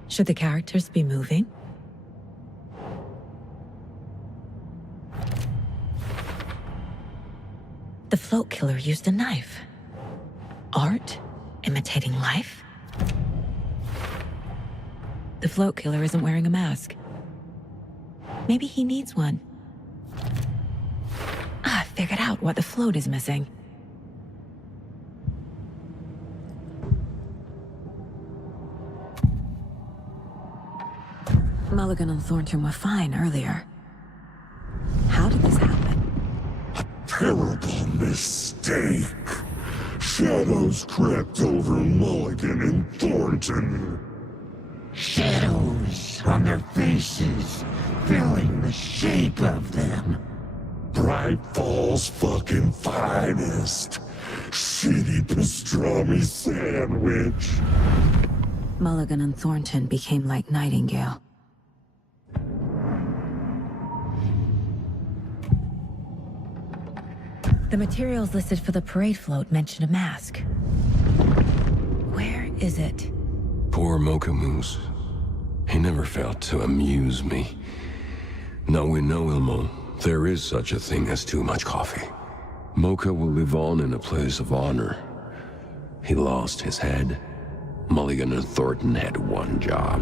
Should the characters be moving? The float killer used a knife. Art? Imitating life? The float killer isn't wearing a mask. Maybe he needs one. I figured out what the float is missing. Mulligan and Thornton were fine earlier. How did this happen? Terrible mistake. Shadows crept over Mulligan and Thornton. Shadows on their faces, filling the shape of them. Bright Falls fucking finest. Shitty pastrami sandwich. Mulligan and Thornton became like Nightingale. The materials listed for the parade float mention a mask. Where is it? Poor Mocha Moose. He never failed to amuse me. Now we know, Ilmo, there is such a thing as too much coffee. Mocha will live on in a place of honor. He lost his head. Mulligan and Thornton had one job.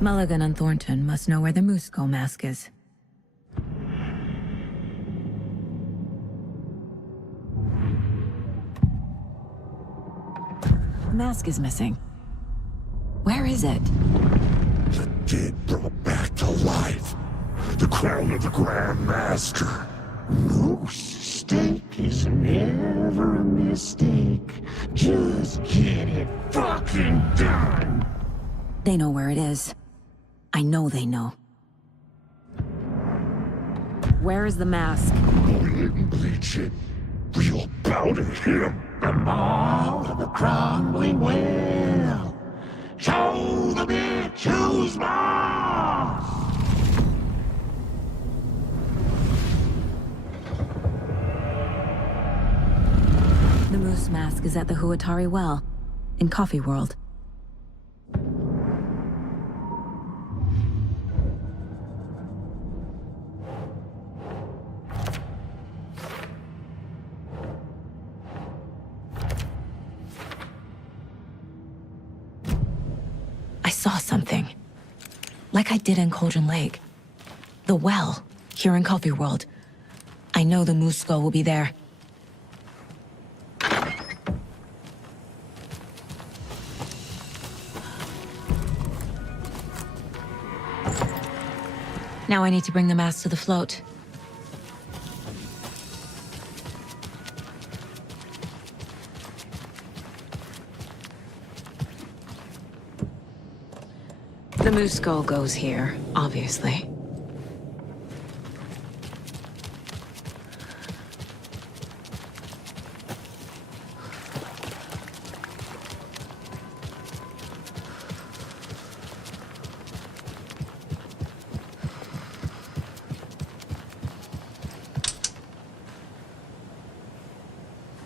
Mulligan and Thornton must know where the Moose Skull mask is. The mask is missing. Where is it? The dead brought back to life. The crown of the Grand Master. Moose steak is never a mistake. Just get it fucking done. They know where it is. I know they know. Where is the mask? We didn't bleach it. We'll bow to him. The maw of the crumbling well. Show the bitch who's boss. The Moose mask is at the Huatari Well, in Coffee World. I saw something. Like I did in Cauldron Lake. The well, here in Coffee World. I know the Moose Skull will be there. Now I need to bring the mask to the float. The Moose Skull goes here, obviously.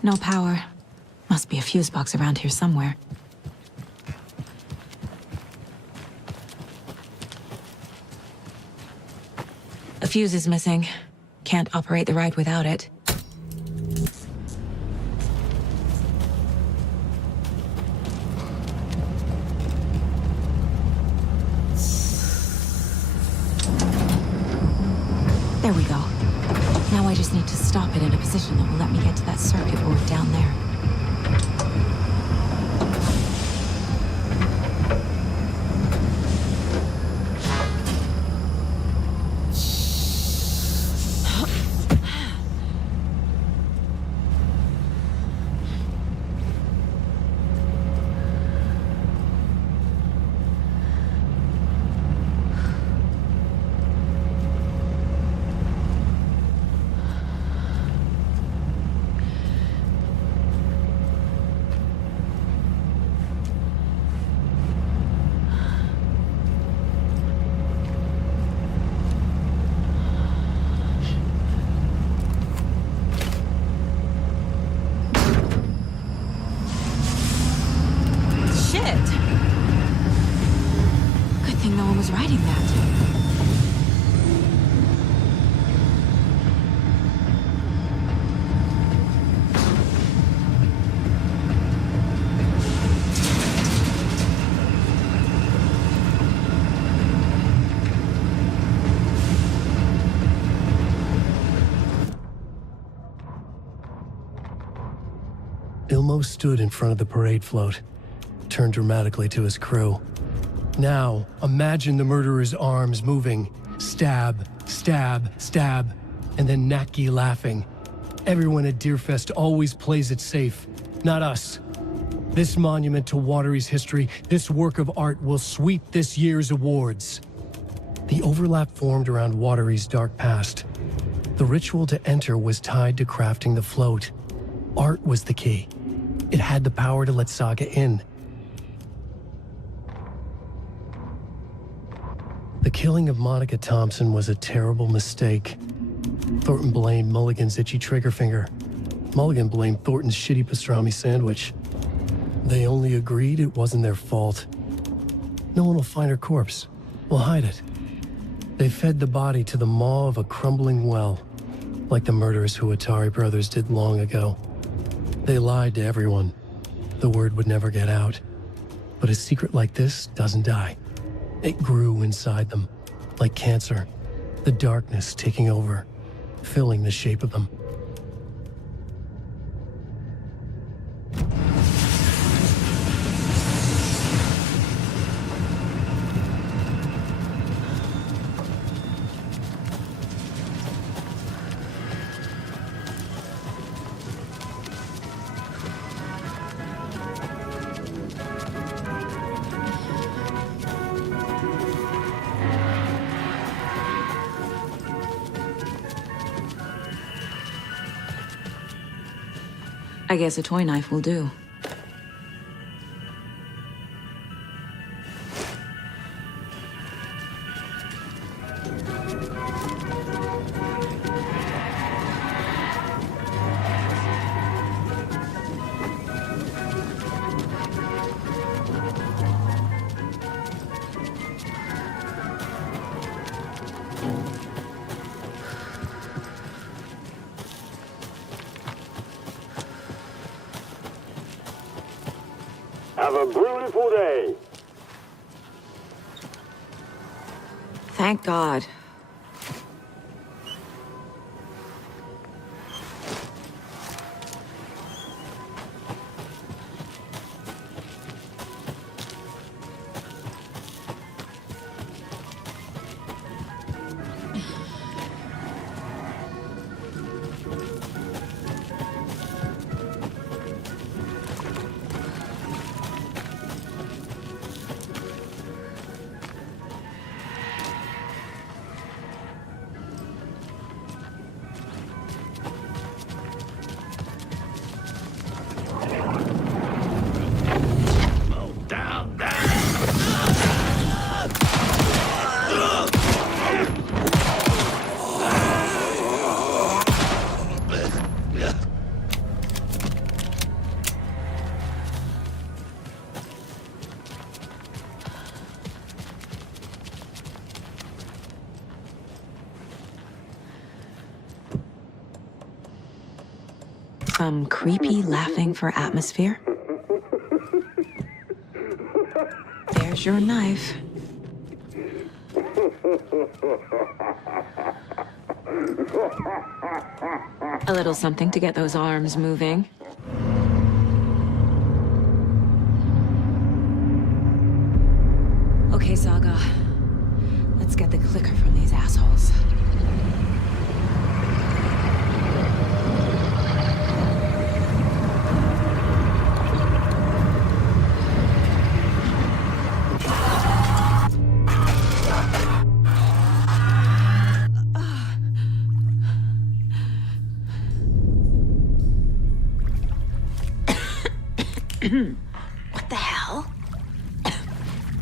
No power. Must be a fuse box around here somewhere. A fuse is missing. Can't operate the ride without it. There we go. Now I just need to stop it in a position that will let me get to that circuit board down there. Riding that. Ilmo stood in front of the parade float, turned dramatically to his crew. Now, imagine the murderer's arms moving. Stab, stab, stab, and then Naki laughing. Everyone at Deerfest always plays it safe, not us. This monument to Watery's history, this work of art will sweep this year's awards. The overlap formed around Watery's dark past. The ritual to enter was tied to crafting the float. Art was the key. It had the power to let Saga in. The killing of Monica Thompson was a terrible mistake. Thornton blamed Mulligan's itchy trigger finger. Mulligan blamed Thornton's shitty pastrami sandwich. They only agreed it wasn't their fault. No one will find her corpse. We'll hide it. They fed the body to the maw of a crumbling well. like the murderous Huatari brothers did long ago. They lied to everyone. The word would never get out. But a secret like this doesn't die. It grew inside them, like cancer, the darkness taking over, filling the shape of them. I guess a toy knife will do. Have a beautiful day. Thank God. Some creepy laughing for atmosphere. There's your knife. A little something to get those arms moving. Okay, Saga. Let's get the clicker from these assholes. What the hell?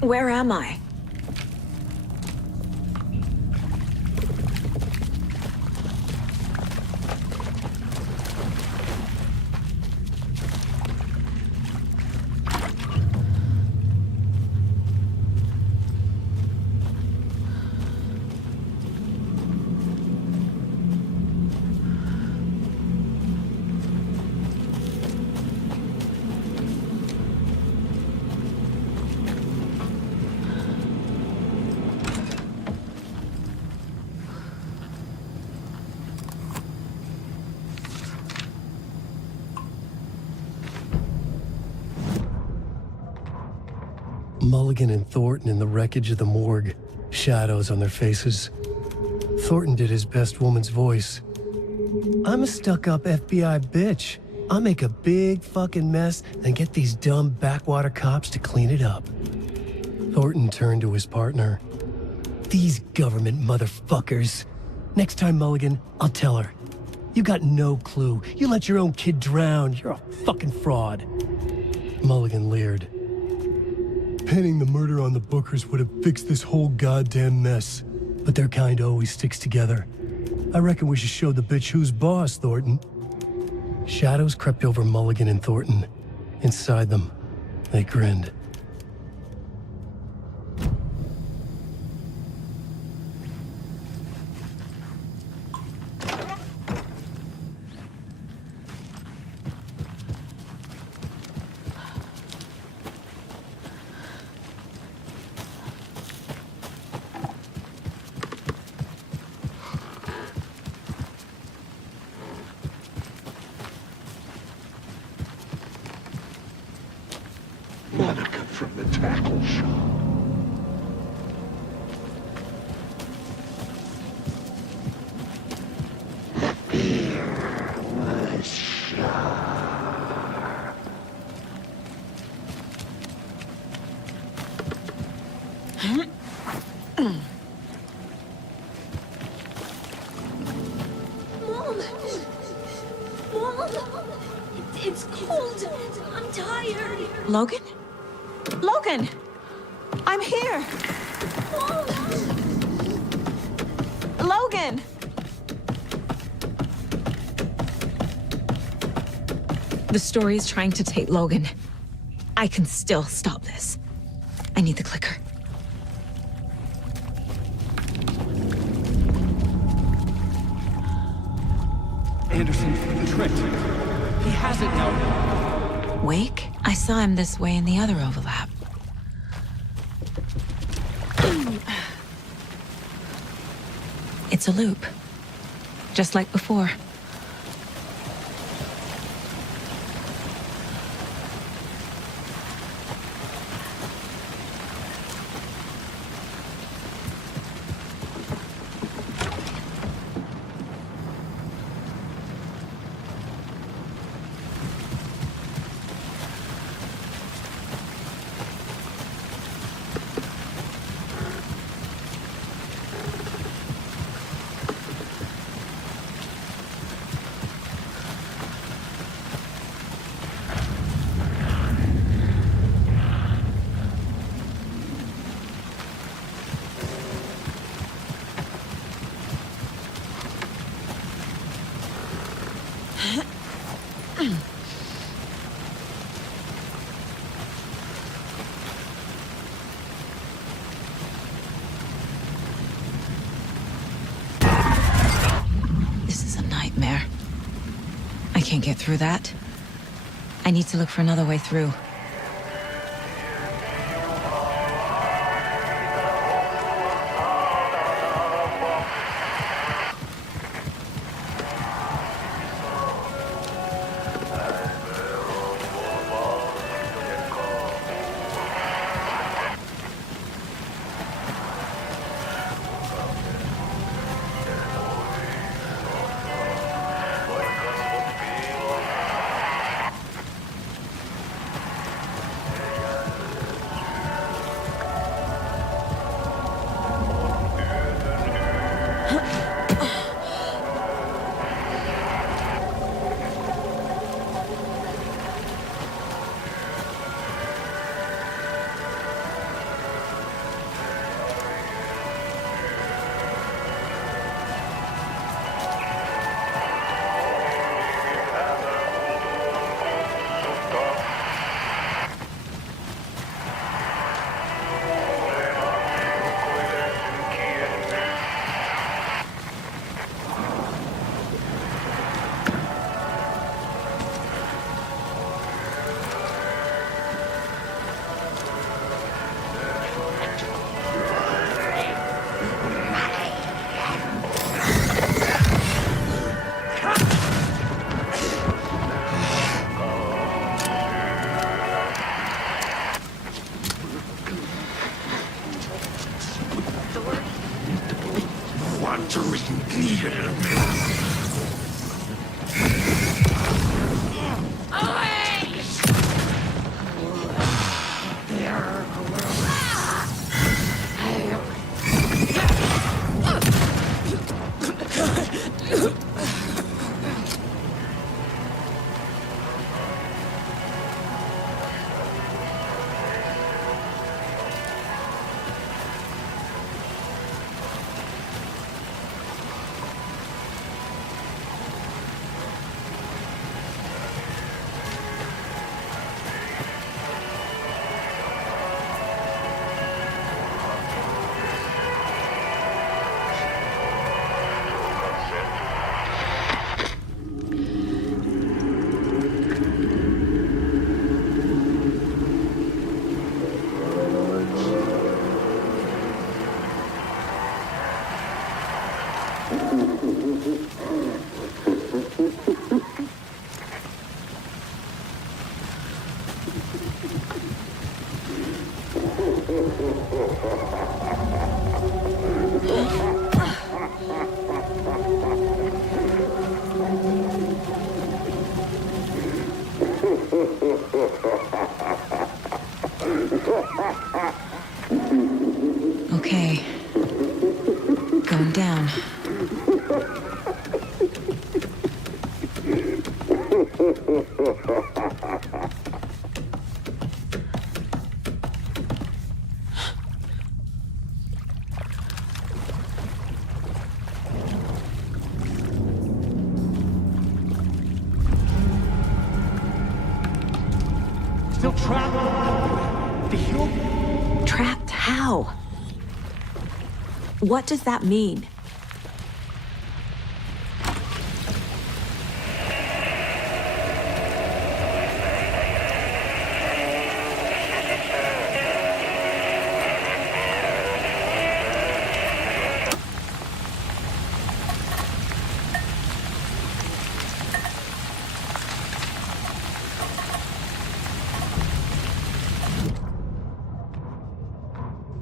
Where am I? Mulligan and Thornton in the wreckage of the morgue, shadows on their faces. Thornton did his best woman's voice. I'm a stuck-up FBI bitch. I'll make a big fucking mess and get these dumb backwater cops to clean it up. Thornton turned to his partner. These government motherfuckers. Next time, Mulligan, I'll tell her. You got no clue. You let your own kid drown. You're a fucking fraud. Mulligan leered. Pinning the murder on the Bookers would have fixed this whole goddamn mess. But their kind always sticks together. I reckon we should show the bitch who's boss, Thornton. Shadows crept over Mulligan and Thornton. Inside them, they grinned. the tackle shop. Fearless shop. Mom! Mom! It's cold. I'm tired. Logan? Logan! I'm here! Mom! Logan! The story is trying to take Logan. I can still stop this. I need the clicker. Anderson tricked. He has it now. Wake? I saw him this way in the other overlap. It's a loop. Just like before. This is a nightmare. I can't get through that. I need to look for another way through. going down. Still trapped. The hill. Trapped how? What does that mean?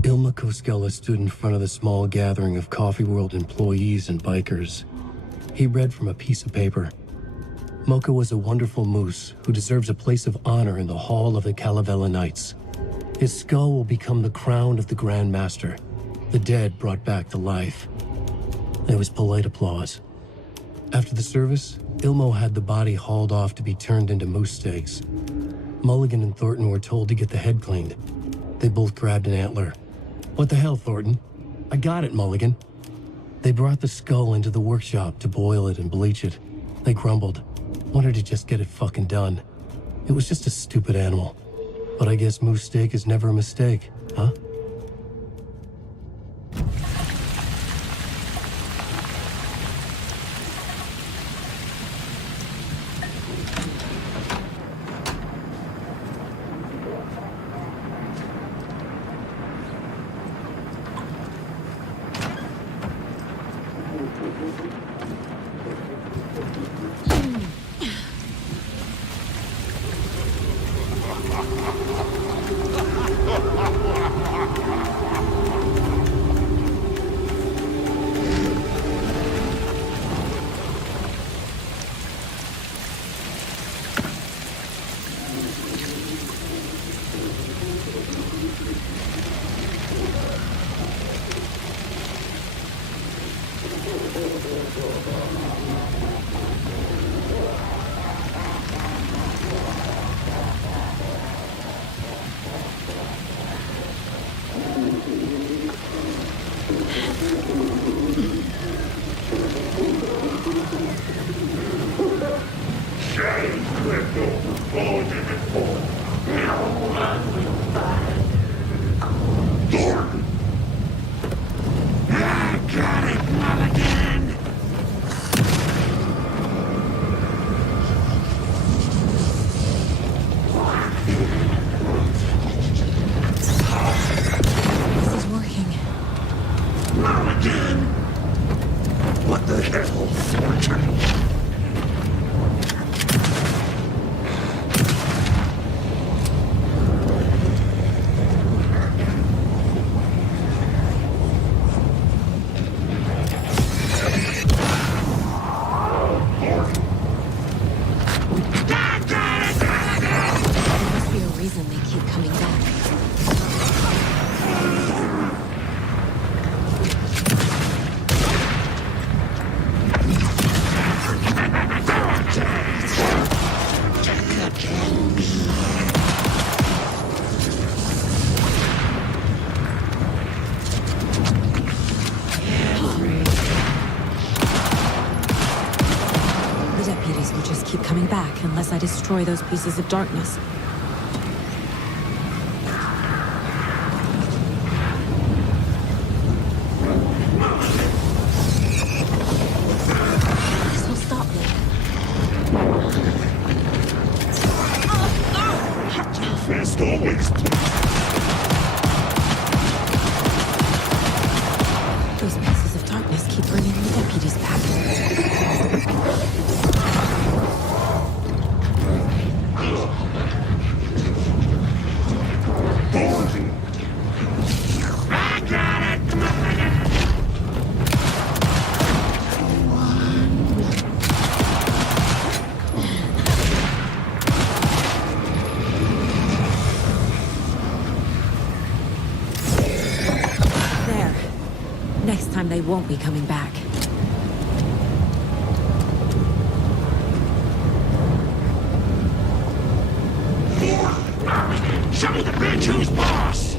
Ilma Koskela stood in front of the small gathering of Coffee World employees and bikers. He read from a piece of paper. Mocha was a wonderful moose who deserves a place of honor in the Hall of the Calavella Knights. His skull will become the crown of the Grand Master, the dead brought back to life. There was polite applause. After the service, Ilmo had the body hauled off to be turned into moose steaks. Mulligan and Thornton were told to get the head cleaned. They both grabbed an antler. What the hell, Thornton? I got it, Mulligan. They brought the skull into the workshop to boil it and bleach it. They grumbled. Wanted to just get it fucking done. It was just a stupid animal. But I guess moose steak is never a mistake, huh? Unless I destroy those pieces of darkness. This will stop me. Too fast always. Those pieces of darkness keep bringing the deputies back. Next time they won't be coming back. Show me the bitch who's boss!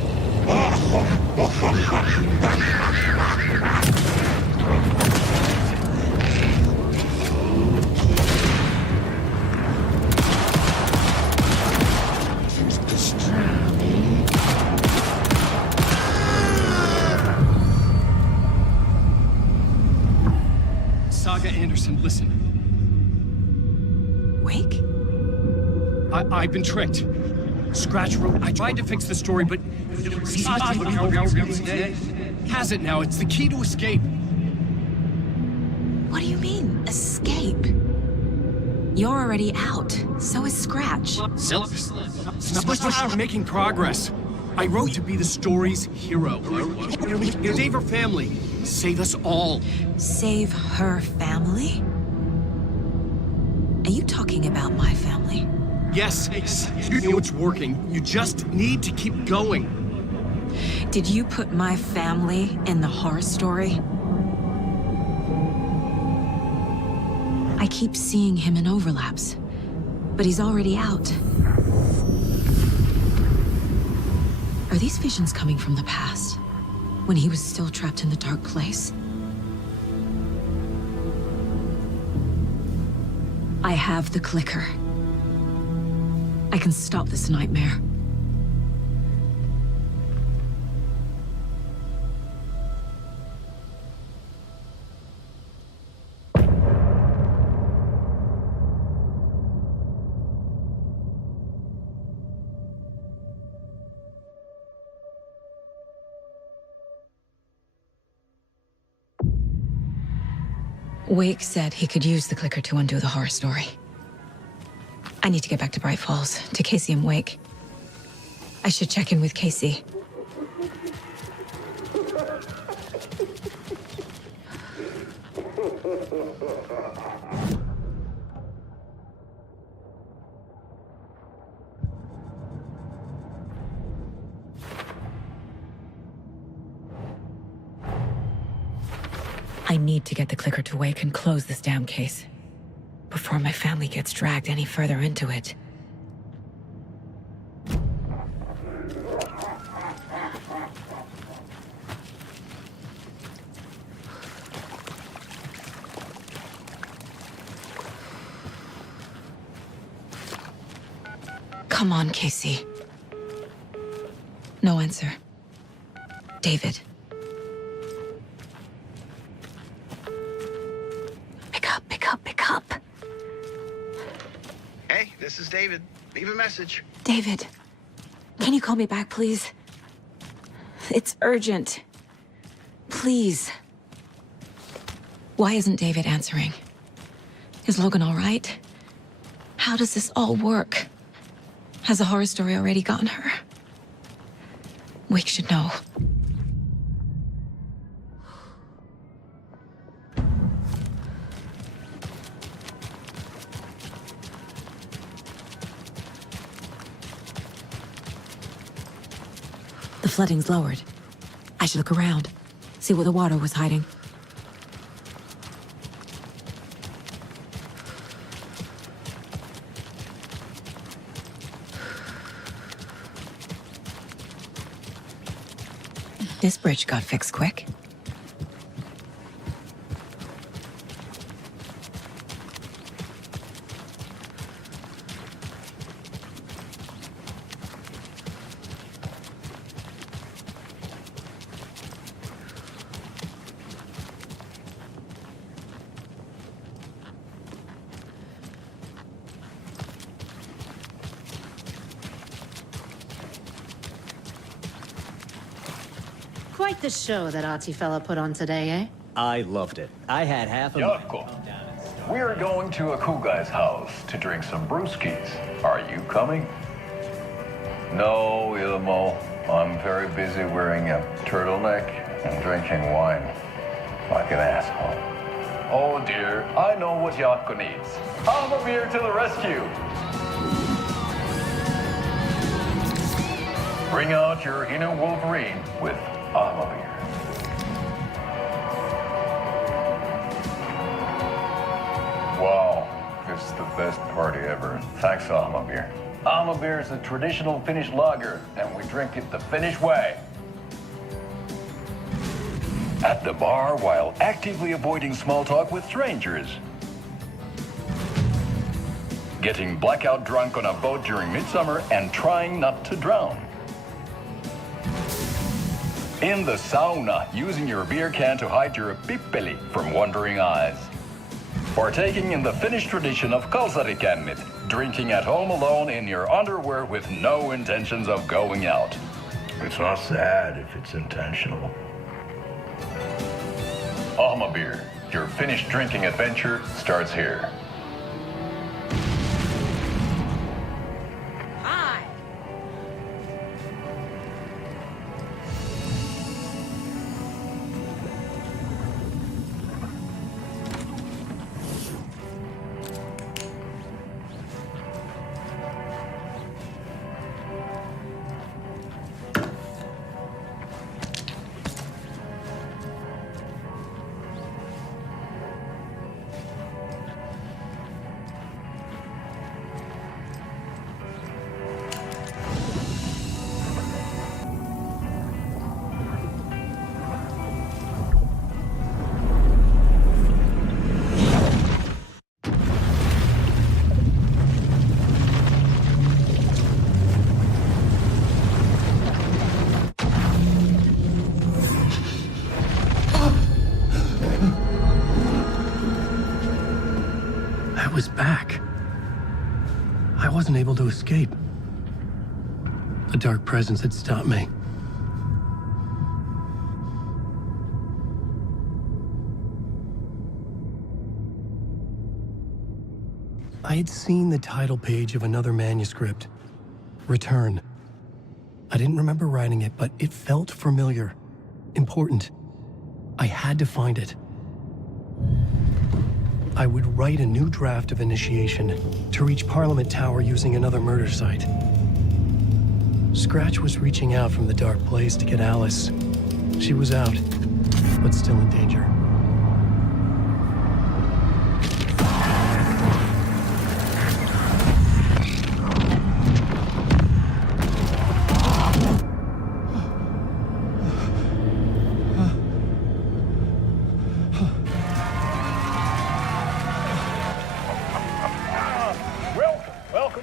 Saga Anderson, listen. Wake? I've been tricked. Scratch wrote. I tried to fix the story, but has it now. It's the key to escape. What do you mean, escape? You're already out. So is Scratch. We're making progress. I wrote to be the story's hero. Save her family. Save us all. Save her family? Are you talking about my family? Yes, you know it's working. You just need to keep going. Did you put my family in the horror story? I keep seeing him in overlaps, but he's already out. Are these visions coming from the past, when he was still trapped in the dark place? I have the clicker. I can stop this nightmare. Wake said he could use the clicker to undo the horror story. I need to get back to Bright Falls, to Casey and Wake. I should check in with Casey. I need to get the clicker to Wake and close this damn case before my family gets dragged any further into it. Come on, Casey. No answer. David. Pick up. Hey, this is David. Leave a message. David, can you call me back, please? It's urgent. Please. Why isn't David answering? Is Logan all right? How does this all work? Has the horror story already gotten her? Wake should know. The flooding's lowered. I should look around, see where the water was hiding. This bridge got fixed quick. Quite the show that artsy fella put on today, eh? I loved it. I had half of Yoko, we are going to a cool guy's house to drink some brewskis. Are you coming? No, Ilmo. I'm very busy wearing a turtleneck and drinking wine. Like an asshole. Oh dear, I know what Yako needs. Alma beer to the rescue. Bring out your inner Wolverine with Alma beer. best party ever. Thanks, Alma beer. Alma beer is a traditional Finnish lager, and we drink it the Finnish way. At the bar while actively avoiding small talk with strangers. Getting blackout drunk on a boat during midsummer and trying not to drown. In the sauna, using your beer can to hide your pippeli from wandering eyes. Partaking in the Finnish tradition of kalsarikännit, drinking at home alone in your underwear with no intentions of going out. It's not sad if it's intentional. Alma beer, your Finnish drinking adventure starts here. I was back. I wasn't able to escape. A dark presence had stopped me. I had seen the title page of another manuscript, Return. I didn't remember writing it, but it felt familiar, important. I had to find it. I would write a new draft of Initiation to reach Parliament Tower using another murder site. Scratch was reaching out from the dark place to get Alice. She was out, but still in danger.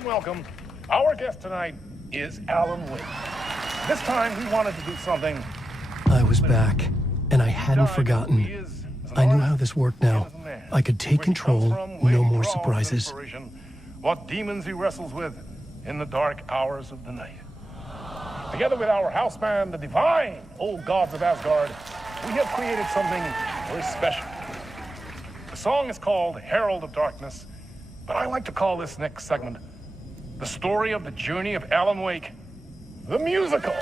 Welcome. Our guest tonight is Alan Wake. This time we wanted to do something. I was back, and I hadn't forgotten. I knew how this worked now. I could take control, no more surprises. What demons he wrestles with in the dark hours of the night. Together with our house band, the divine old gods of Asgard, we have created something very special. The song is called Herald of Darkness, but I like to call this next segment the story of the journey of Alan Wake, the musical.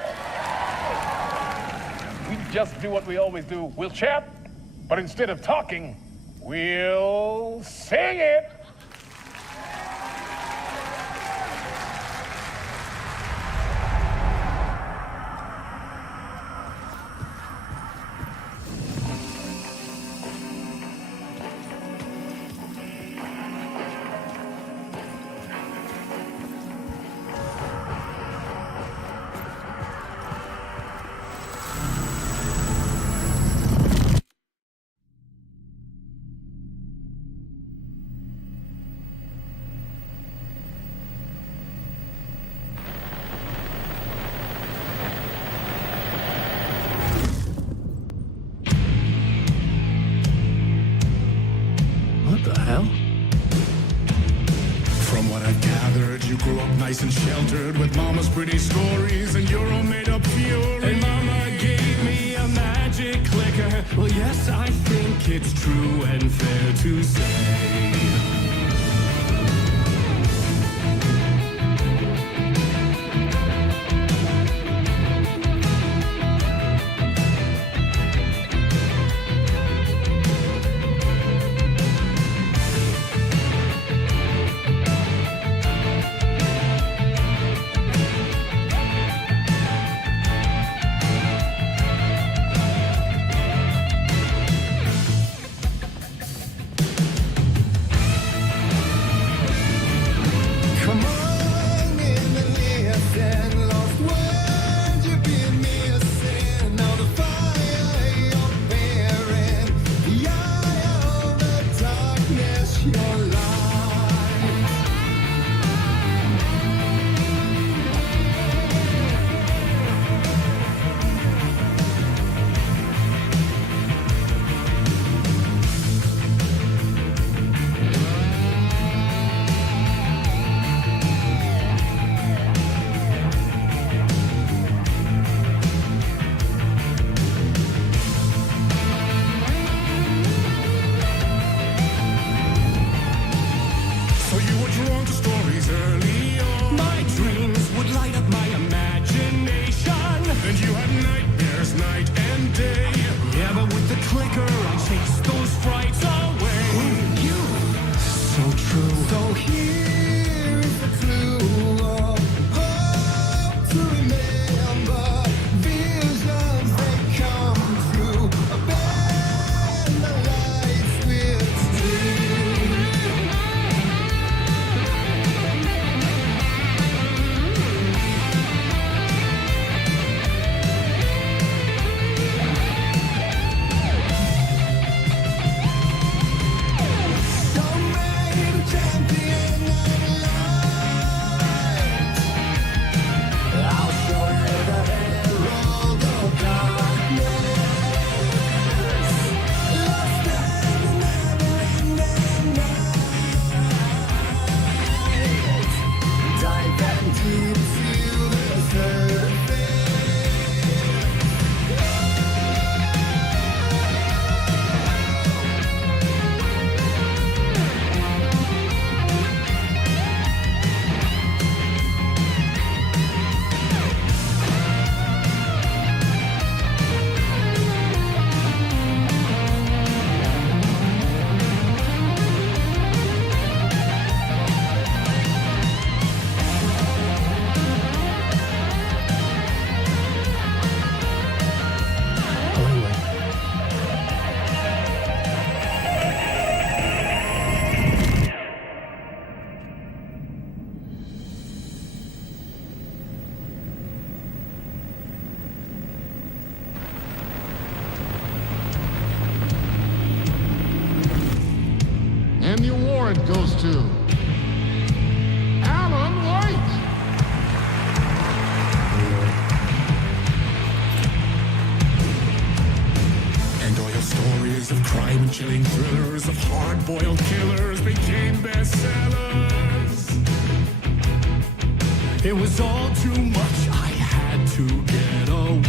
We just do what we always do. We'll chat, but instead of talking, we'll sing it. Nice and sheltered with mama's pretty stories, and you're all made up fury. And mama gave me a magic clicker. Well, yes, I think it's true and fair to say. award goes to Alan Wake. And all your stories of crime and chilling thrillers of hard-boiled killers became bestsellers. It was all too much, I had to get away.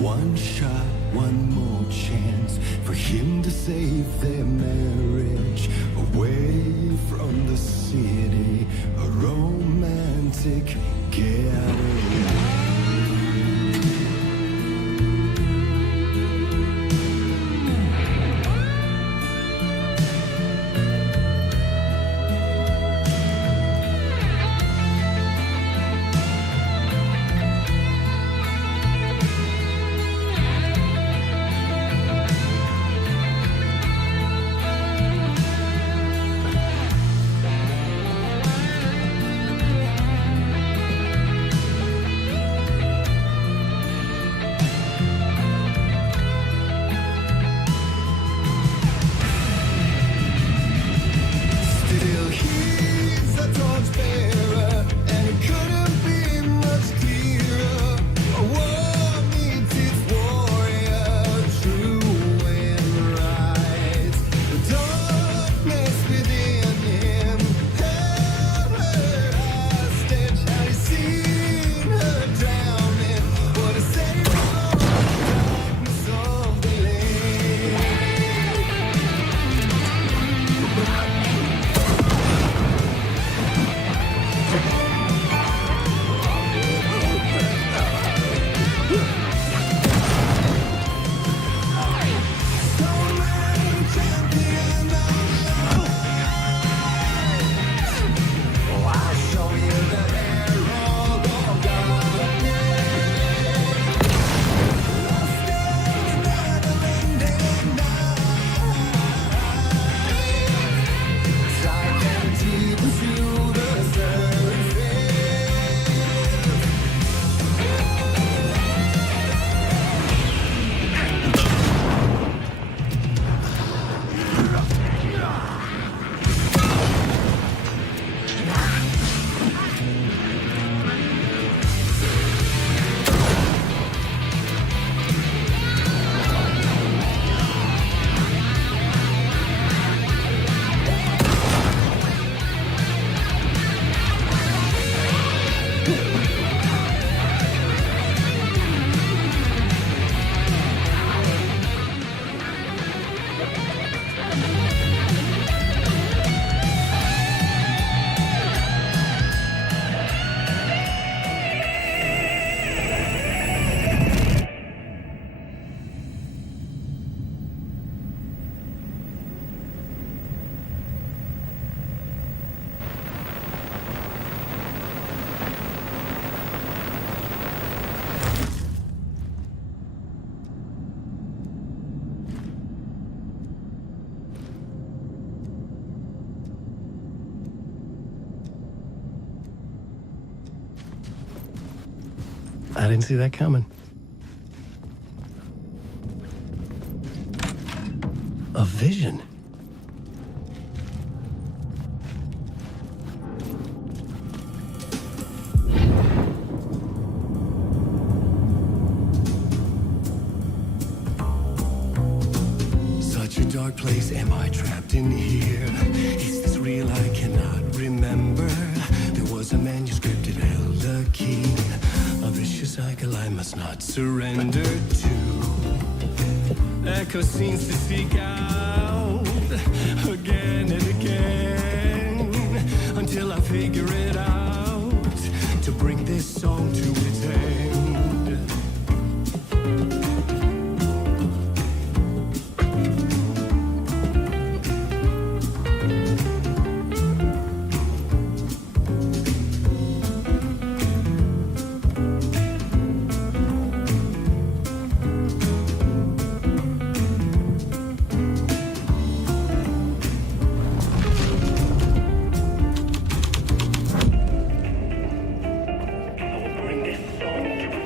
One shot, one more chance for him to save their marriage away from the city, a romantic getaway. I didn't see that coming. A vision. Such a dark place, am I trapped in here? Is this real? I cannot remember. There was a manuscript, it held a key. A vicious cycle I must not surrender to. Echo scenes to seek out again and again until I figure it out to bring this song to its end. Bring this song to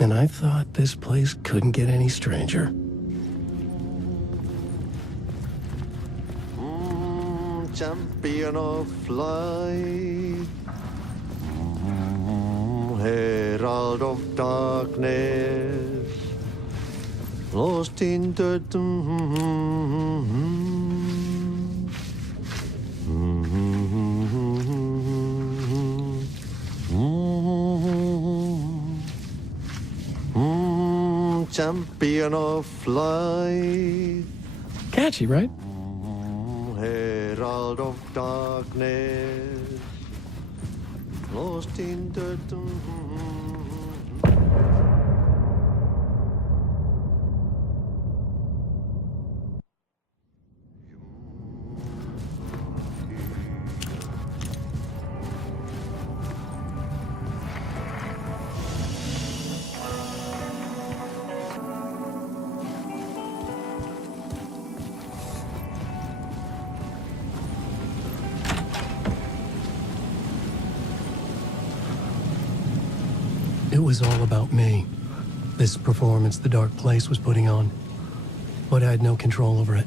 And I thought this place couldn't get any stranger. Champion of light, herald of darkness, lost in the champion of light. Catchy, right? Herald of darkness, lost in the It was all about me. This performance the Dark Place was putting on. But I had no control over it.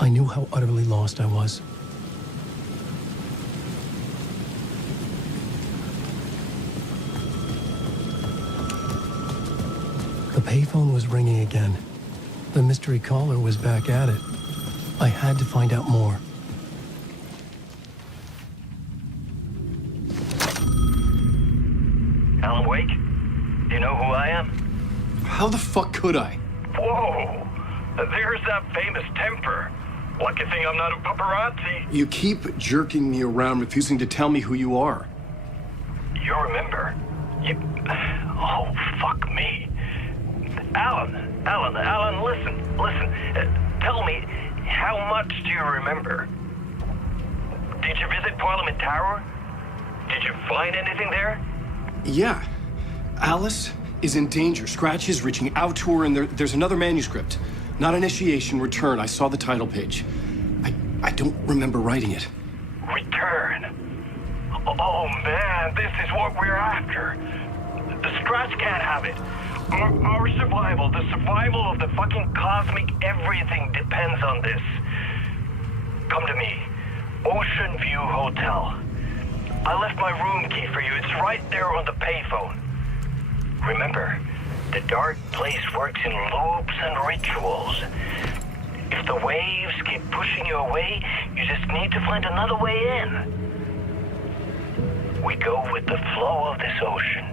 I knew how utterly lost I was. The payphone was ringing again. The mystery caller was back at it. I had to find out more. Alan Wake? Do you know who I am? How the fuck could I? Whoa! There's that famous temper. Lucky thing I'm not a paparazzi. You keep jerking me around, refusing to tell me who you are. You remember? Oh, fuck me. Alan, listen. Tell me, how much do you remember? Did you visit Parliament Tower? Did you find anything there? Yeah. Alice is in danger. Scratch is reaching out to her, and there's another manuscript. Not initiation, return. I saw the title page. I don't remember writing it. Return? Oh, man, this is what we're after. The Scratch can't have it. Our survival, the survival of the fucking cosmic everything depends on this. Come to me. Ocean View Hotel. I left my room key for you. It's right there on the payphone. Remember, the Dark Place works in loops and rituals. If the waves keep pushing you away, you just need to find another way in. We go with the flow of this ocean.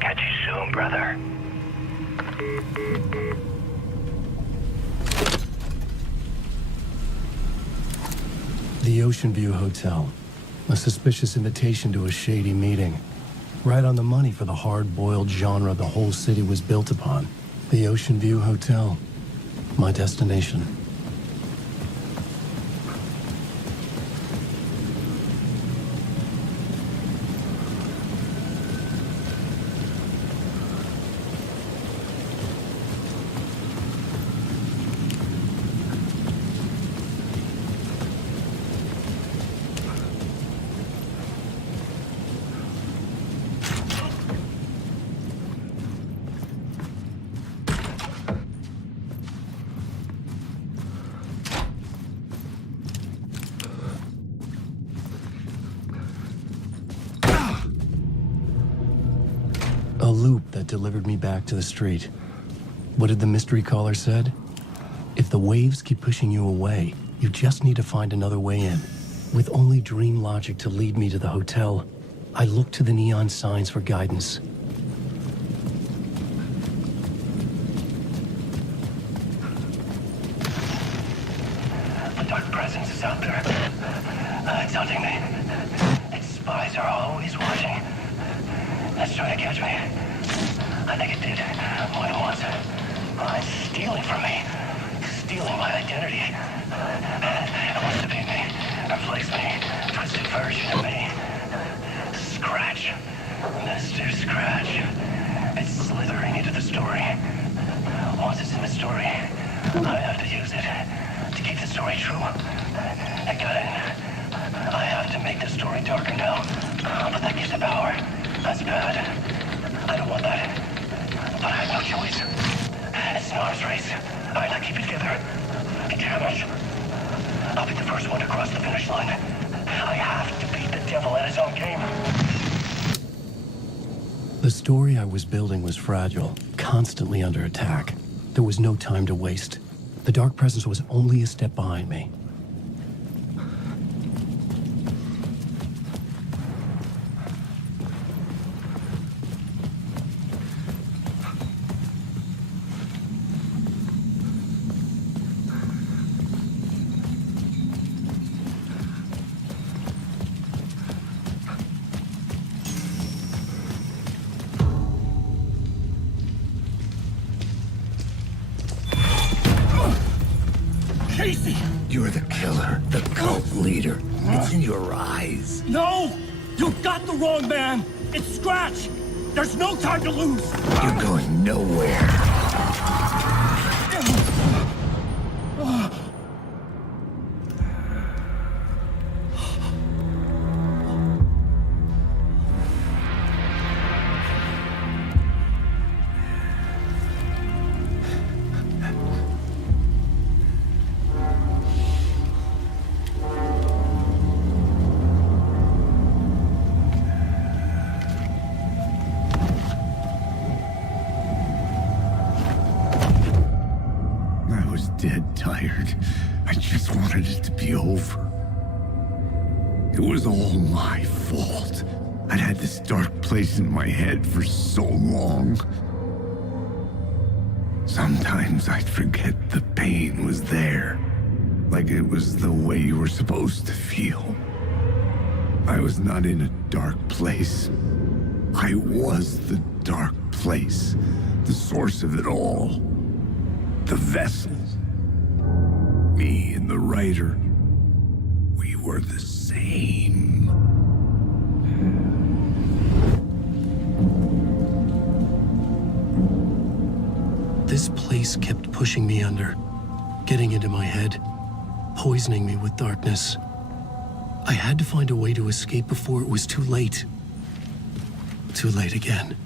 Catch you soon, brother. The Ocean View Hotel. A suspicious invitation to a shady meeting. Right on the money for the hard-boiled genre the whole city was built upon. The Ocean View Hotel. My destination. A loop that delivered me back to the street. What did the mystery caller said? If the waves keep pushing you away, you just need to find another way in. With only dream logic to lead me to the hotel, I looked to the neon signs for guidance. The dark presence is out there. It's hunting me. Its spies are always watching. It's trying to catch me. I think it did more than once. It's stealing from me. Stealing my identity. It wants to be me. Replace me. Twisted version of me. Scratch. Mr. Scratch. It's slithering into the story. Once it's in the story, I have to use it to keep the story true. I got it. I have to make the story darker now. But that gives it power. That's bad. I don't want that. But I have no choice. It's an arms race. All right, now keep it together. Damn it. I'll be the first one to cross the finish line. I have to beat the devil at his own game. The story I was building was fragile, constantly under attack. There was no time to waste. The Dark Presence was only a step behind me. Casey! You're the killer, the cult leader. It's in your eyes. No! You got the wrong man! It's Scratch! There's no time to lose! You're going nowhere. I was dead tired. I just wanted it to be over. It was all my fault. I'd had this dark place in my head for so long. Sometimes I'd forget the pain was there. Like it was the way you were supposed to feel. I was not in a dark place. I was the dark place. The source of it all. The vessel. Me and the writer. We were the same. This place kept pushing me under, getting into my head, poisoning me with darkness. I had to find a way to escape before it was too late. Too late again.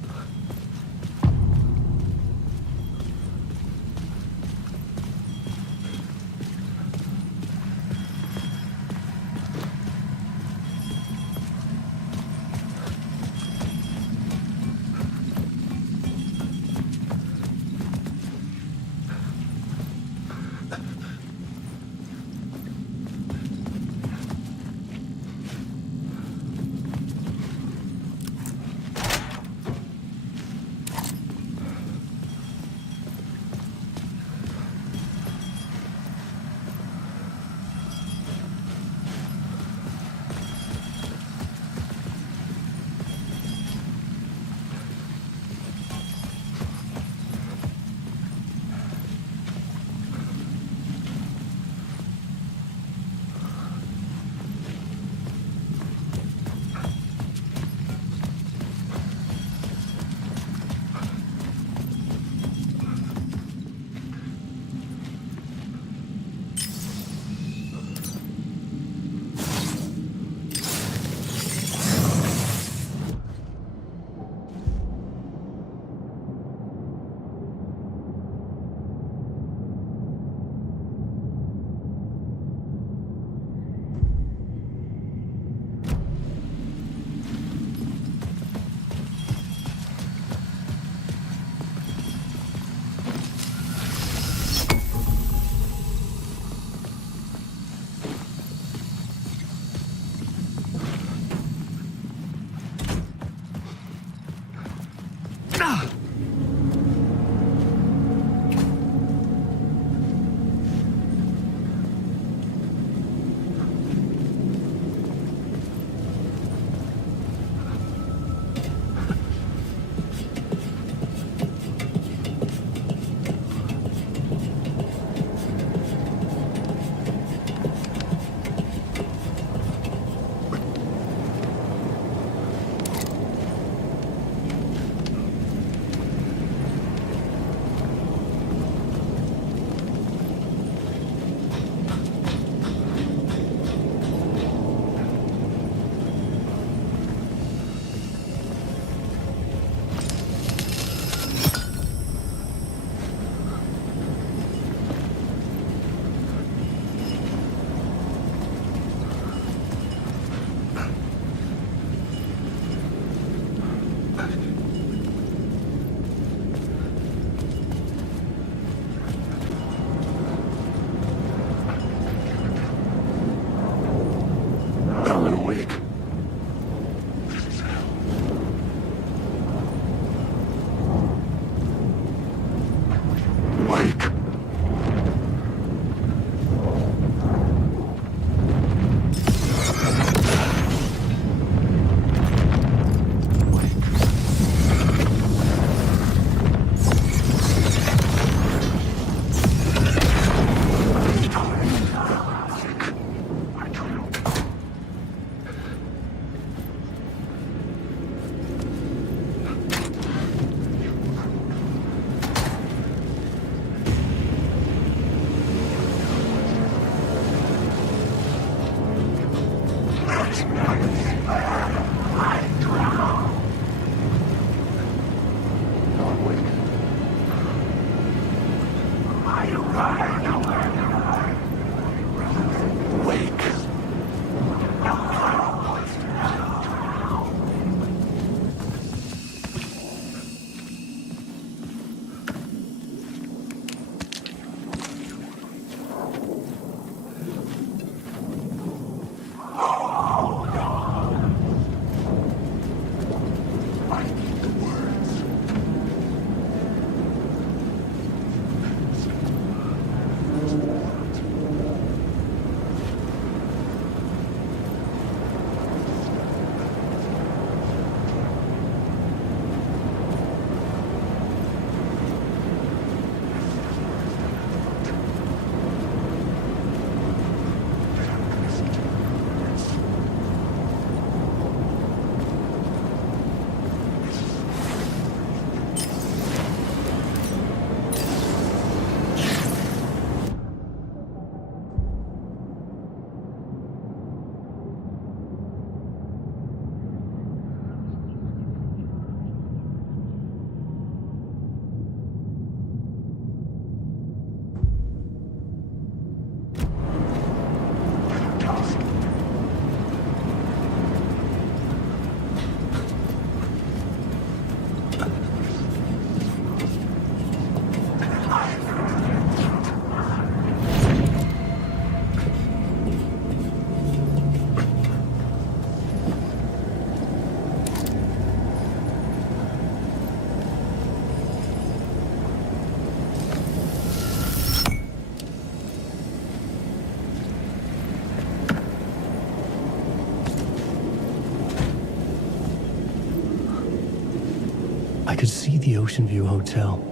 I could see the Ocean View Hotel.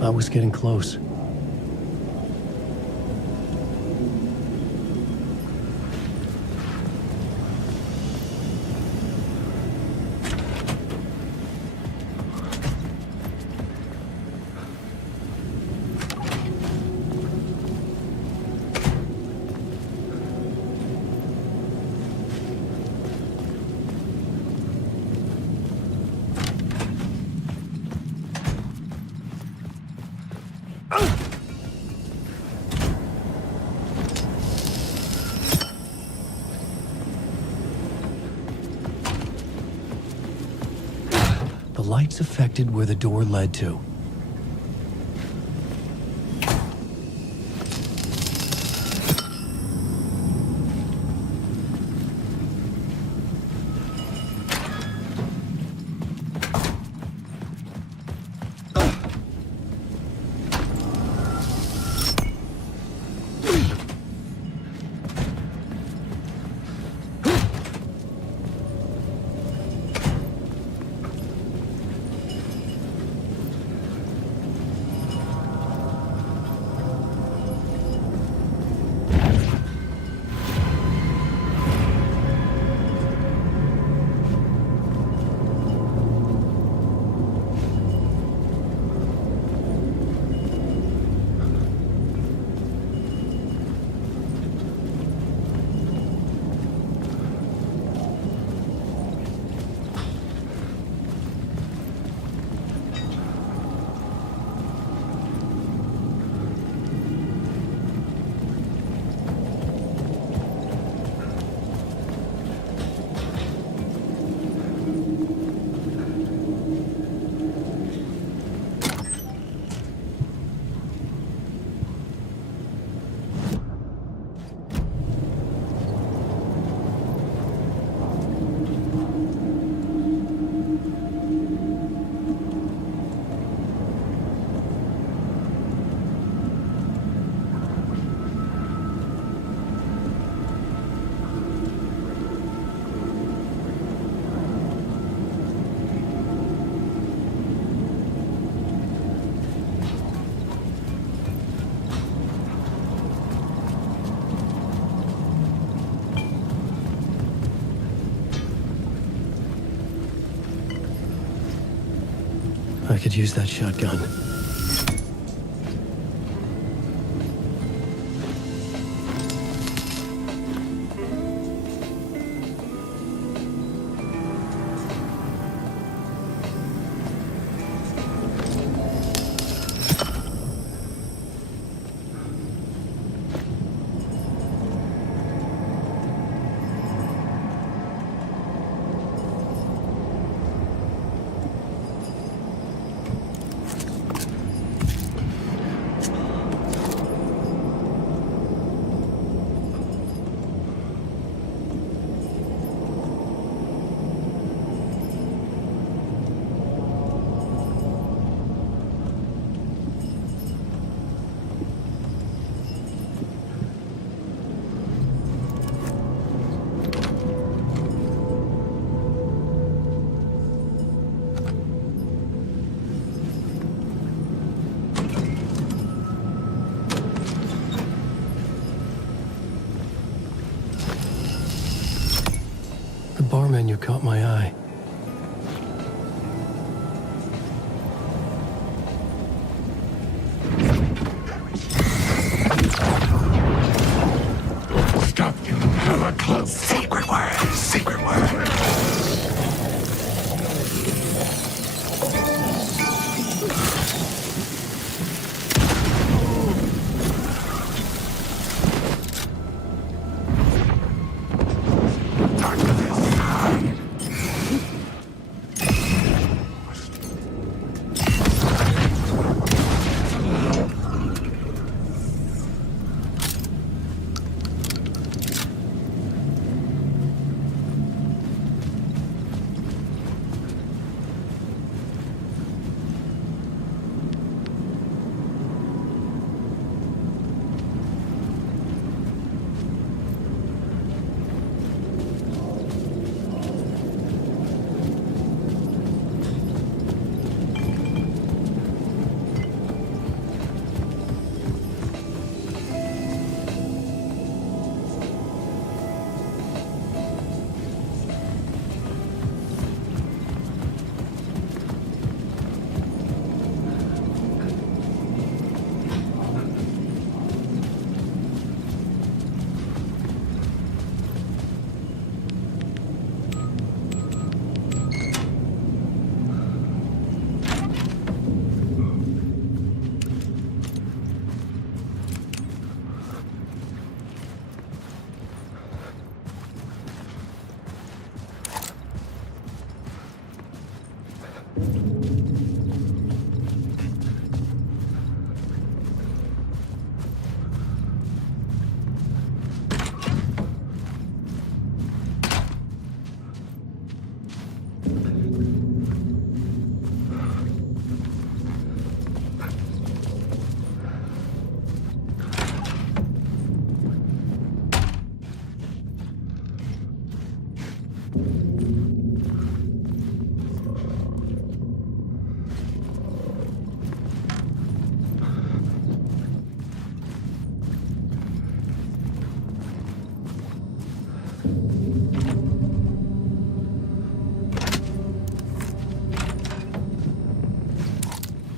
I was getting close. The lights affected where the door led to. I could use that shotgun. The bar menu caught my eye. Stop you. Have a clue. Secret word. Secret word.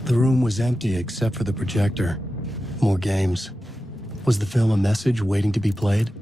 The room was empty except for the projector. More games. Was the film a message waiting to be played?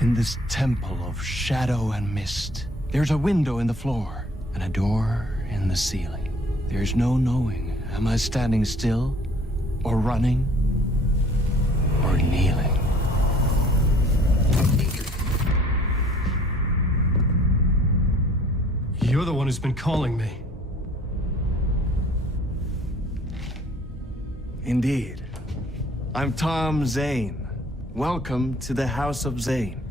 In this temple of shadow and mist, there's a window in the floor and a door in the ceiling. There's no knowing, am I standing still, or running, or kneeling? You're the one who's been calling me. Indeed. I'm Tom Zane. Welcome to the House of Zane.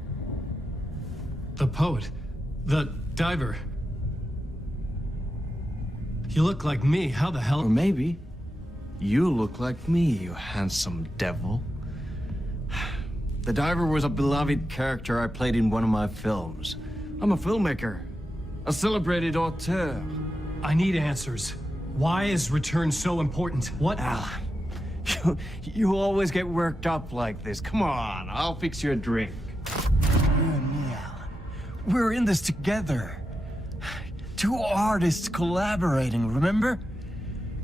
The poet. The diver. You look like me. How the hell? Or maybe you look like me, you handsome devil. The diver was a beloved character I played in one of my films. I'm a filmmaker, a celebrated auteur. I need answers. Why is Return so important? What? Alan, you always get worked up like this. Come on, I'll fix you a drink. You and me, Alan. We're in this together. Two artists collaborating, remember?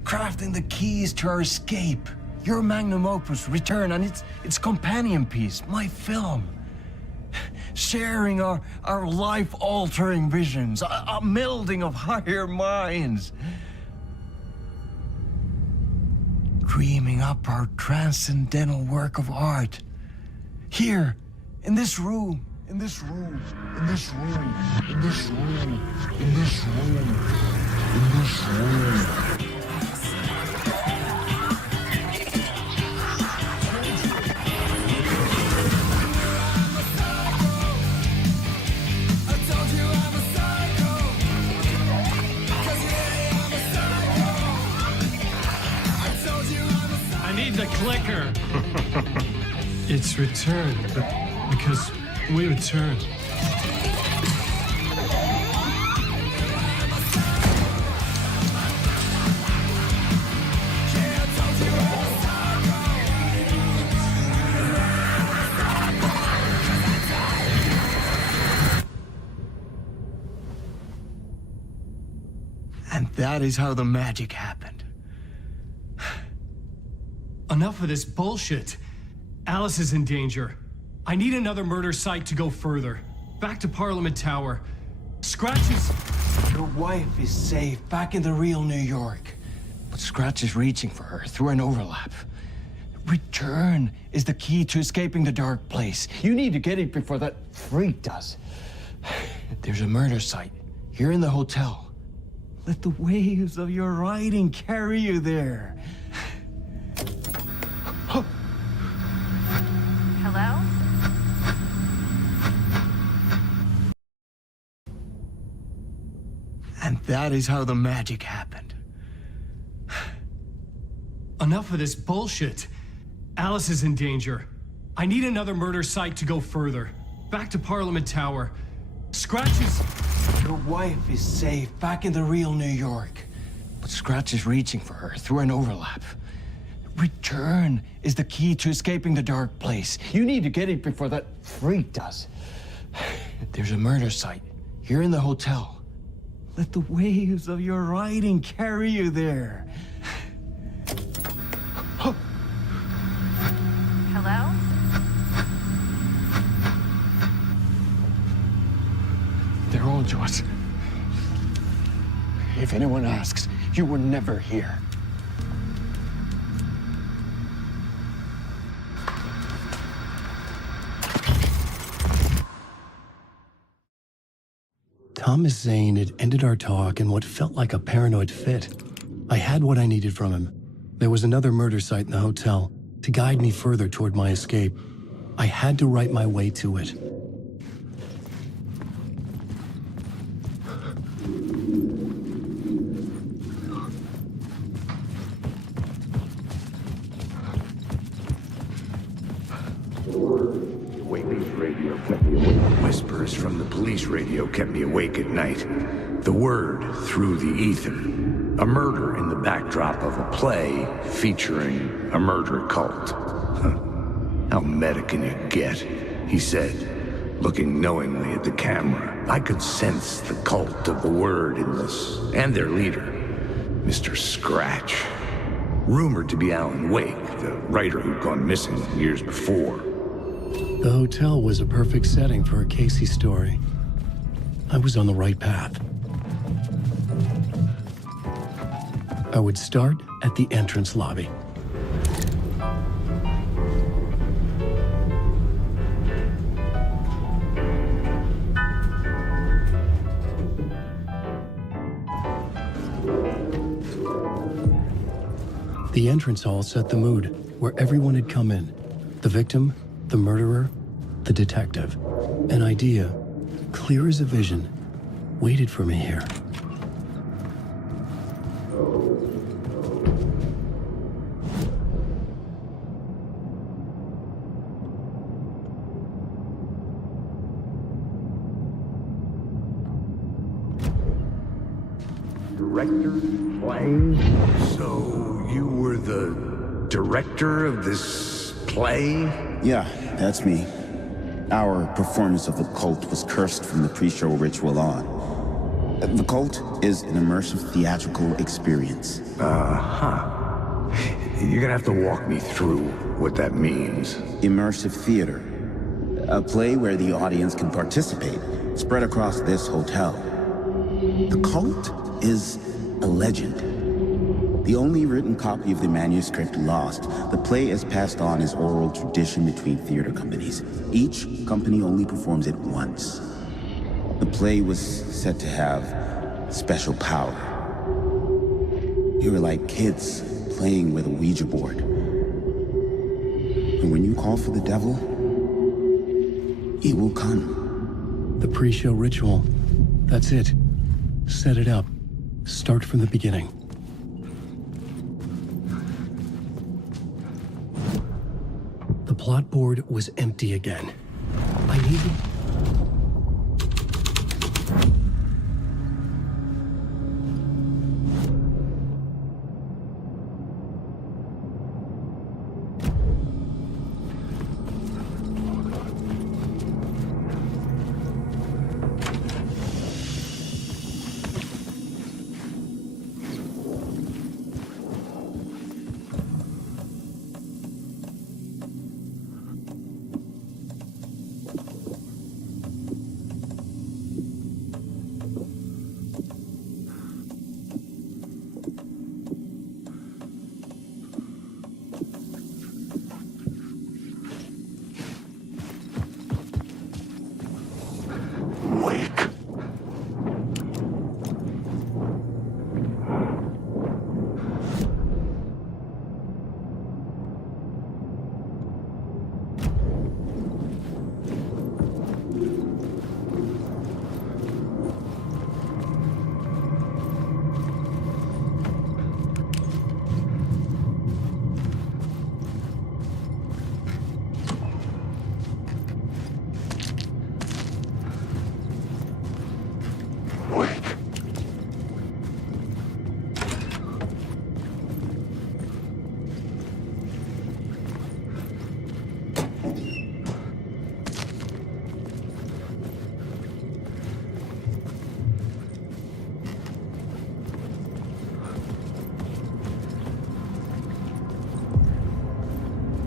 Crafting the keys to our escape. Your magnum opus, Return, and its companion piece, my film. Sharing our life-altering visions, a melding of higher minds. Dreaming up our transcendental work of art. Here, in this room, in this room, in this room, in this room, in this room, in this room. The clicker. It's Return, but because we return. And that is how the magic happened. Enough of this bullshit. Alice is in danger. I need another murder site to go further. Back to Parliament Tower. Scratch is... Your wife is safe, back in the real New York. But Scratch is reaching for her through an overlap. Return is the key to escaping the dark place. You need to get it before that freak does. There's a murder site here in the hotel. Let the waves of your writing carry you there. Hello? And that is how the magic happened. Enough of this bullshit. Alice is in danger. I need another murder site to go further. Back to Parliament Tower. Scratch is... Your wife is safe, back in the real New York. But Scratch is reaching for her through an overlap. Return is the key to escaping the dark place. You need to get it before that freak does. There's a murder site here in the hotel. Let the waves of your writing carry you there. Hello? told you us. If anyone asks, you were never here. Thomas Zane had ended our talk in what felt like a paranoid fit. I had what I needed from him. There was another murder site in the hotel to guide me further toward my escape. I had to write my way to it. Whispers from the police radio kept me awake at night. The word through the ether. A murder in the backdrop of a play featuring a murder cult. How meta can you get? He said, looking knowingly at the camera. I could sense the cult of the word in this, and their leader, Mr. Scratch. Rumored to be Alan Wake, the writer who'd gone missing years before. The hotel was a perfect setting for a Casey story. I was on the right path. I would start at the entrance lobby. The entrance hall set the mood, where everyone had come in. The victim, the murderer, the detective. An idea, clear as a vision, waited for me here. Director play? So you were the director of this play? Yeah, that's me. Our performance of the cult was cursed from the pre-show ritual on. The cult is an immersive theatrical experience. You're gonna have to walk me through what that means. Immersive theater. A play where the audience can participate, spread across this hotel. The cult is a legend. The only written copy of the manuscript lost, the play is passed on as oral tradition between theater companies. Each company only performs it once. The play was said to have special power. You were like kids playing with a Ouija board. And when you call for the devil, he will come. The pre-show ritual. That's it. Set it up. Start from the beginning. The plot board was empty again. I needed...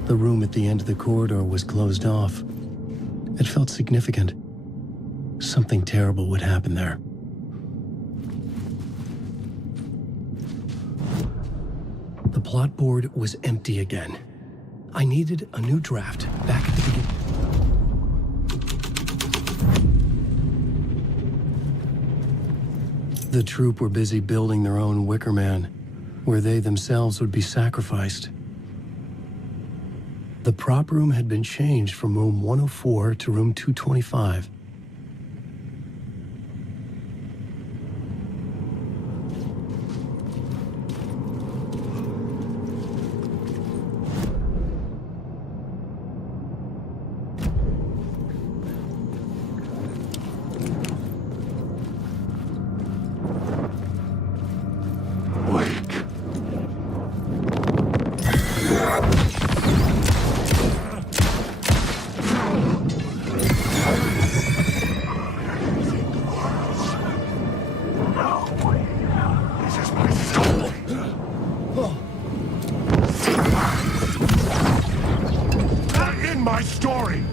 The room at the end of the corridor was closed off. It felt significant. something terrible would happen there. The plot board was empty again. I needed a new draft back at the beginning. The troupe were busy building their own Wicker Man, where they themselves would be sacrificed. The prop room had been changed from room 104 to room 225. My story!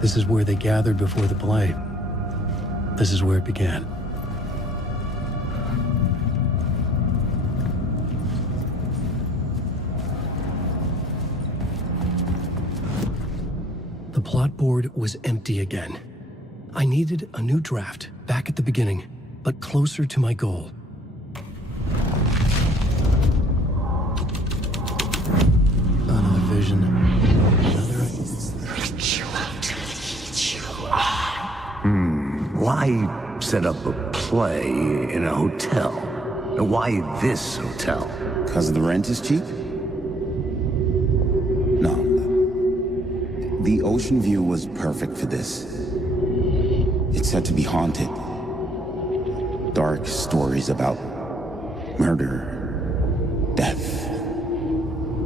This is where they gathered before the play. This is where it began. The plot board was empty again. I needed a new draft back at the beginning, but closer to my goal. Another vision. Why set up a play in a hotel? Why this hotel? Because the rent is cheap? No. The ocean view was perfect for this. It's said to be haunted. Dark stories about murder, death,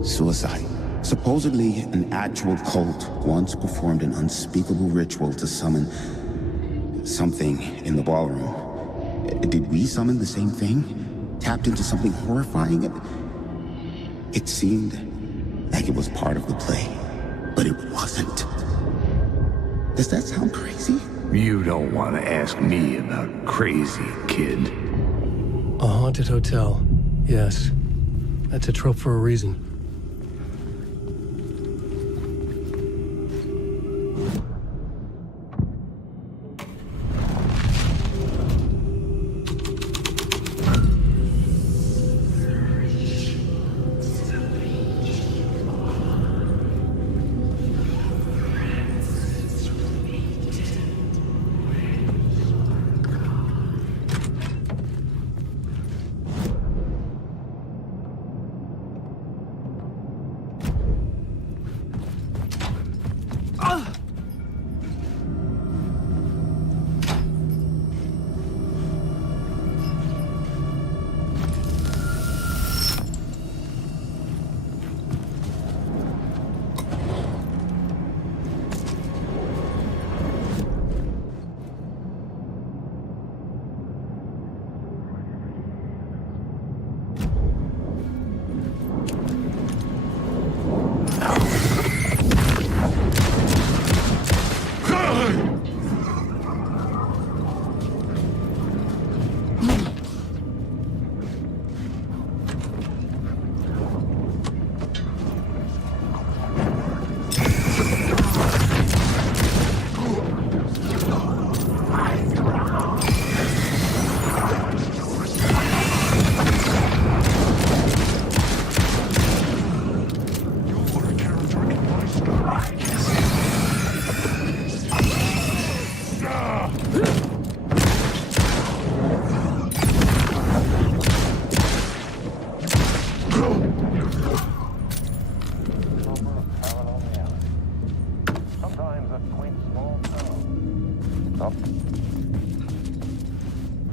suicide. Supposedly, an actual cult once performed an unspeakable ritual to summon something in the ballroom. Did we summon the same thing? Tapped into something horrifying? It seemed like it was part of the play, but it wasn't. Does that sound crazy? You don't want to ask me about crazy, kid. A haunted hotel. Yes. That's a trope for a reason.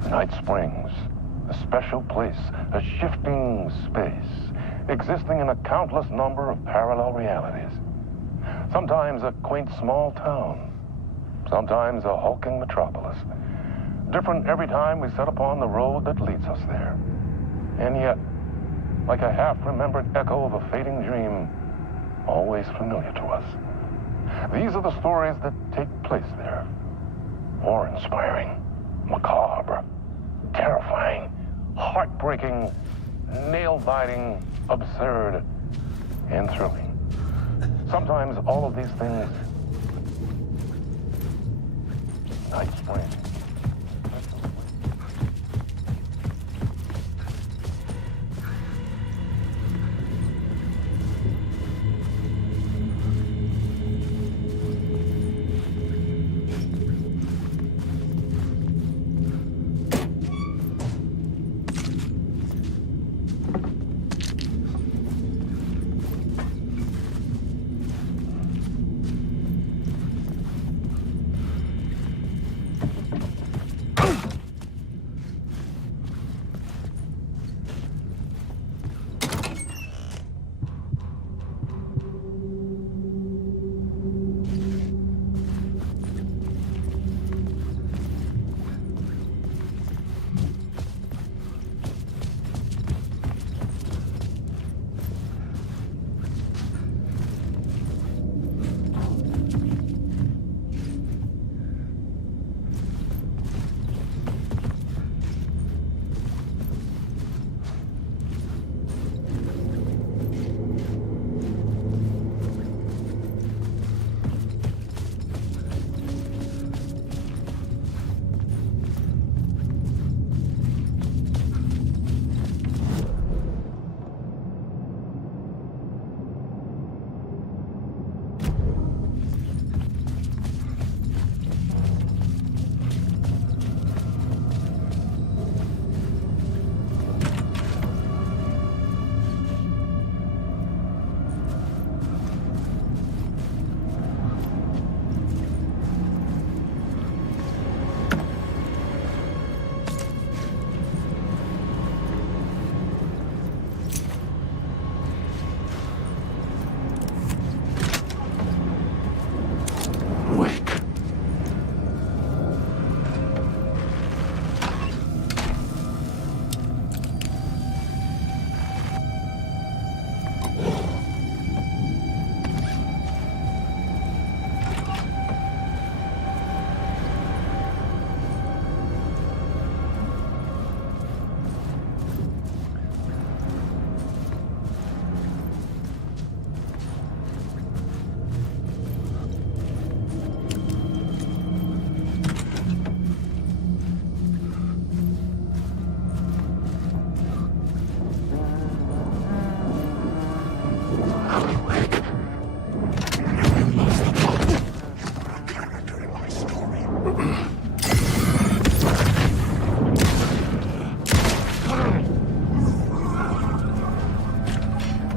Night Springs, a special place, a shifting space, existing in a countless number of parallel realities. Sometimes a quaint small town, sometimes a hulking metropolis. Different every time we set upon the road that leads us there. And yet, like a half-remembered echo of a fading dream, always familiar to us. These are the stories that take place there. Awe-inspiring, macabre, terrifying, heartbreaking, nail-biting, absurd, and thrilling. Sometimes all of these things. Night Springs.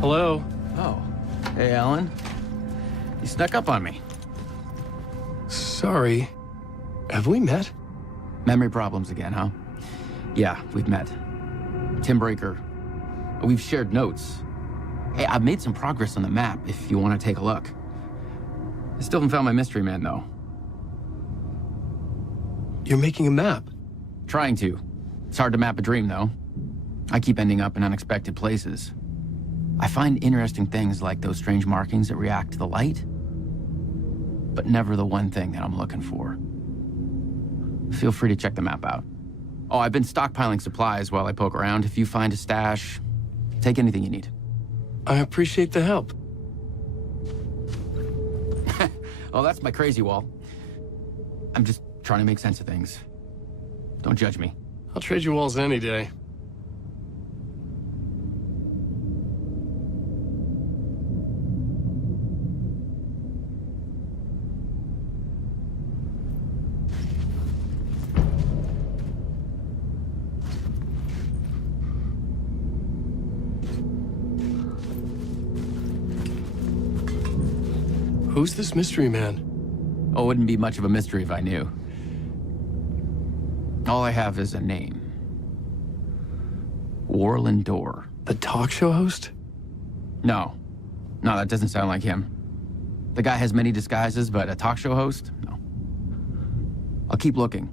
Hello? Oh. Hey, Alan. You snuck up on me. Sorry. Have we met? Memory problems again, huh? Yeah, we've met. Tim Breaker. We've shared notes. Hey, I've made some progress on the map if you want to take a look. I still haven't found my mystery man, though. You're making a map? Trying to. It's hard to map a dream, though. I keep ending up in unexpected places. I find interesting things like those strange markings that react to the light. but never the one thing that I'm looking for. Feel free to check the map out. Oh, I've been stockpiling supplies while I poke around. If you find a stash, take anything you need. I appreciate the help. Oh, that's my crazy wall. I'm just trying to make sense of things. Don't judge me. I'll trade you walls any day. Who's this mystery man? Oh, it wouldn't be much of a mystery if I knew. All I have is a name. Warlin Door. The talk show host? No. No, that doesn't sound like him. The guy has many disguises, but a talk show host? No. I'll keep looking.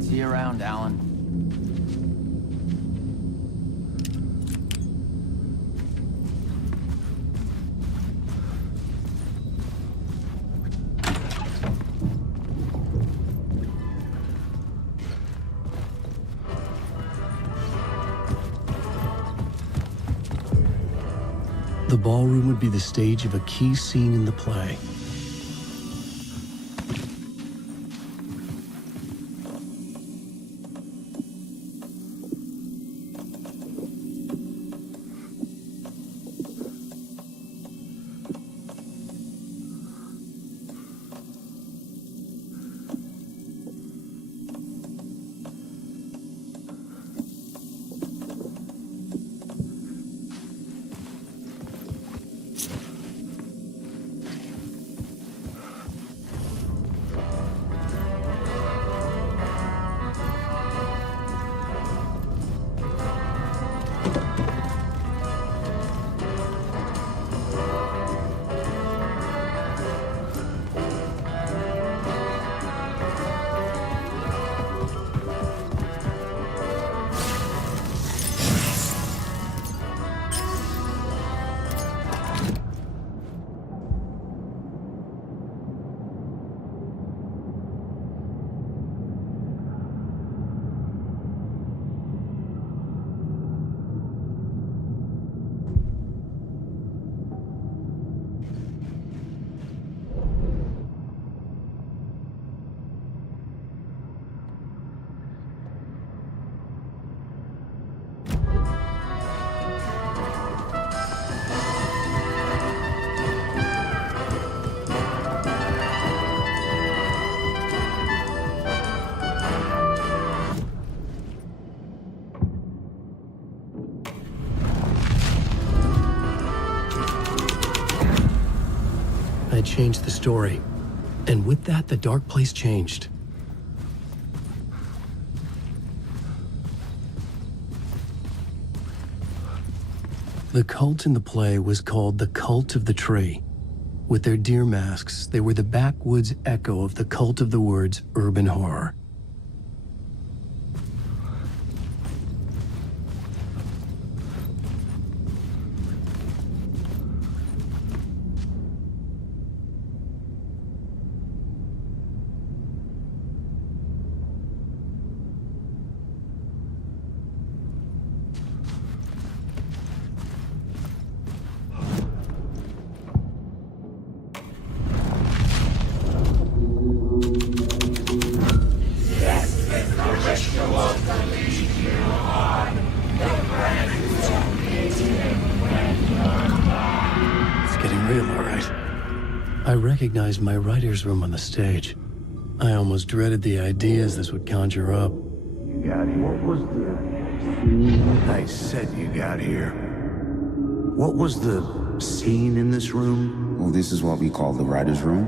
See you around, Alan. The ballroom would be the stage of a key scene in the play. I changed the story. And with that, the dark place changed. The cult in the play was called the Cult of the Tree. With their deer masks, they were the backwoods echo of the cult of the word's urban horror. I recognized my writer's room on the stage. I almost dreaded the ideas this would conjure up. You got here. What was the... I said you got here. What was the scene in this room? Well, this is what we call the writer's room.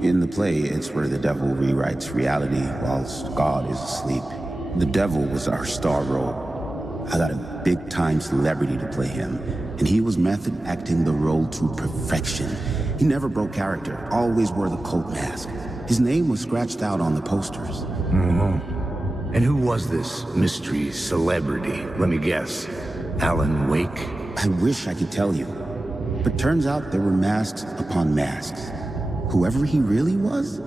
In the play, it's where the devil rewrites reality whilst God is asleep. The devil was our star role. I got a big-time celebrity to play him, and he was method acting the role to perfection. He never broke character, always wore the cult mask. His name was scratched out on the posters. Mm-hmm. And who was this mystery celebrity? Let me guess. Alan Wake? I wish I could tell you. But turns out there were masks upon masks. Whoever he really was,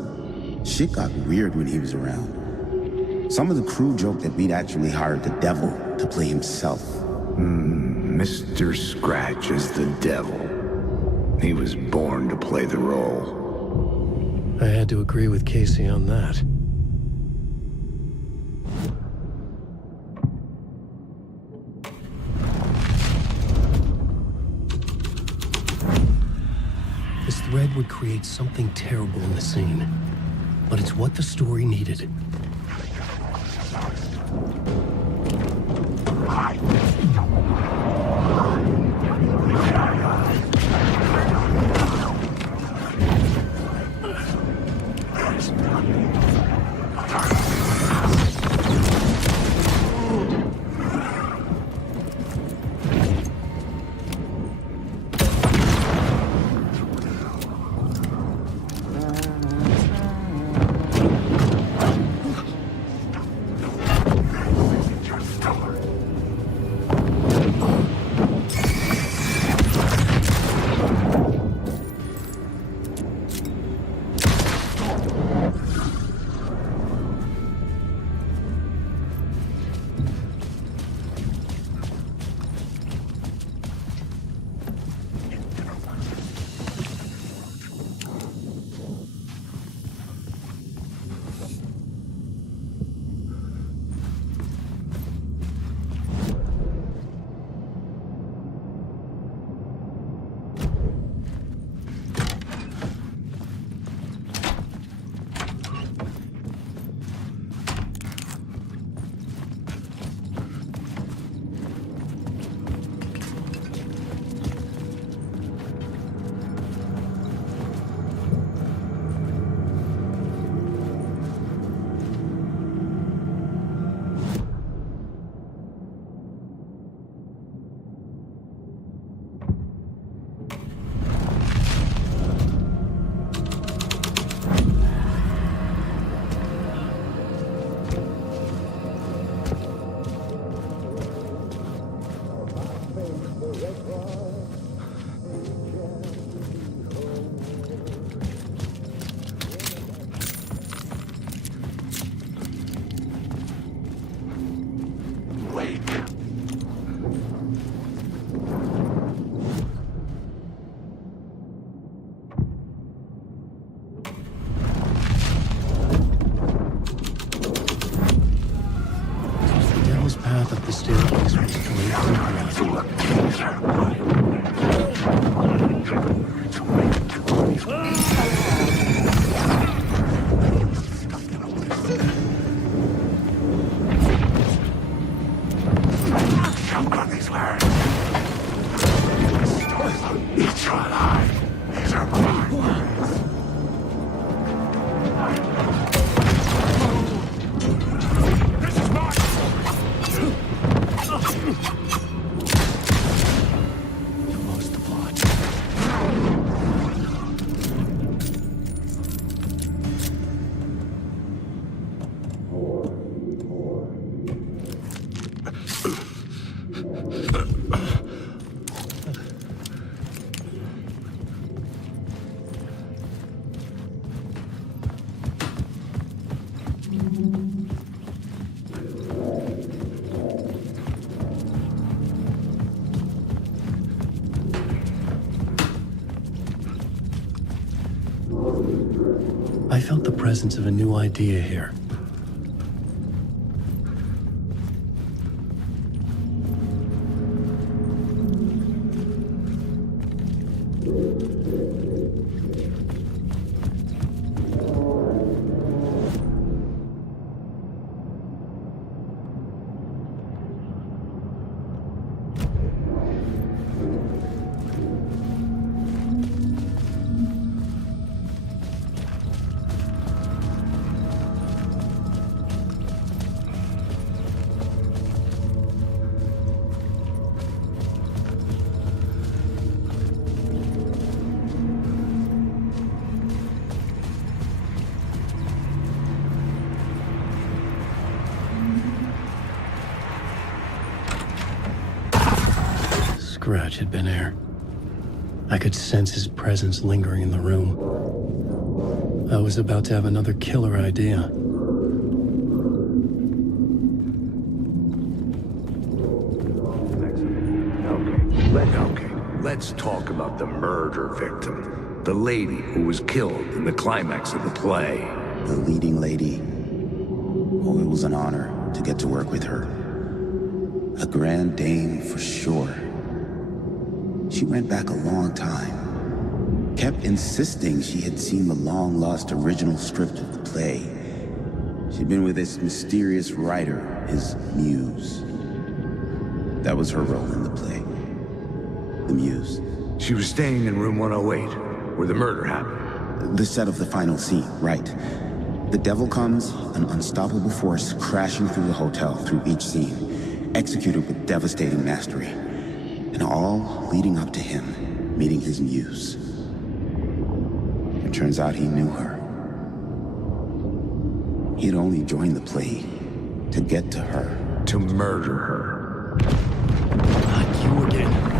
shit got weird when he was around. Some of the crew joked that we'd actually hired the devil to play himself. Mr. Scratch is the devil. He was born to play the role. I had to agree with Casey on that. This thread would create something terrible in the scene, but it's what the story needed. I felt the presence of a new idea here. Scratch had been here. I could sense his presence lingering in the room. I was about to have another killer idea. Let's talk about the murder victim. The lady who was killed in the climax of the play. The leading lady. Oh, it was an honor to get to work with her. A grand dame for sure. She went back a long time. Kept insisting she had seen the long-lost original script of the play. She'd been with this mysterious writer, his muse. That was her role in the play. The muse. She was staying in room 108, where the murder happened. The set of the final scene, right. The devil comes, an unstoppable force crashing through the hotel through each scene, executed with devastating mastery. And all leading up to him meeting his muse. It turns out he knew her. He'd only joined the play to get to her. To murder her. Not you again.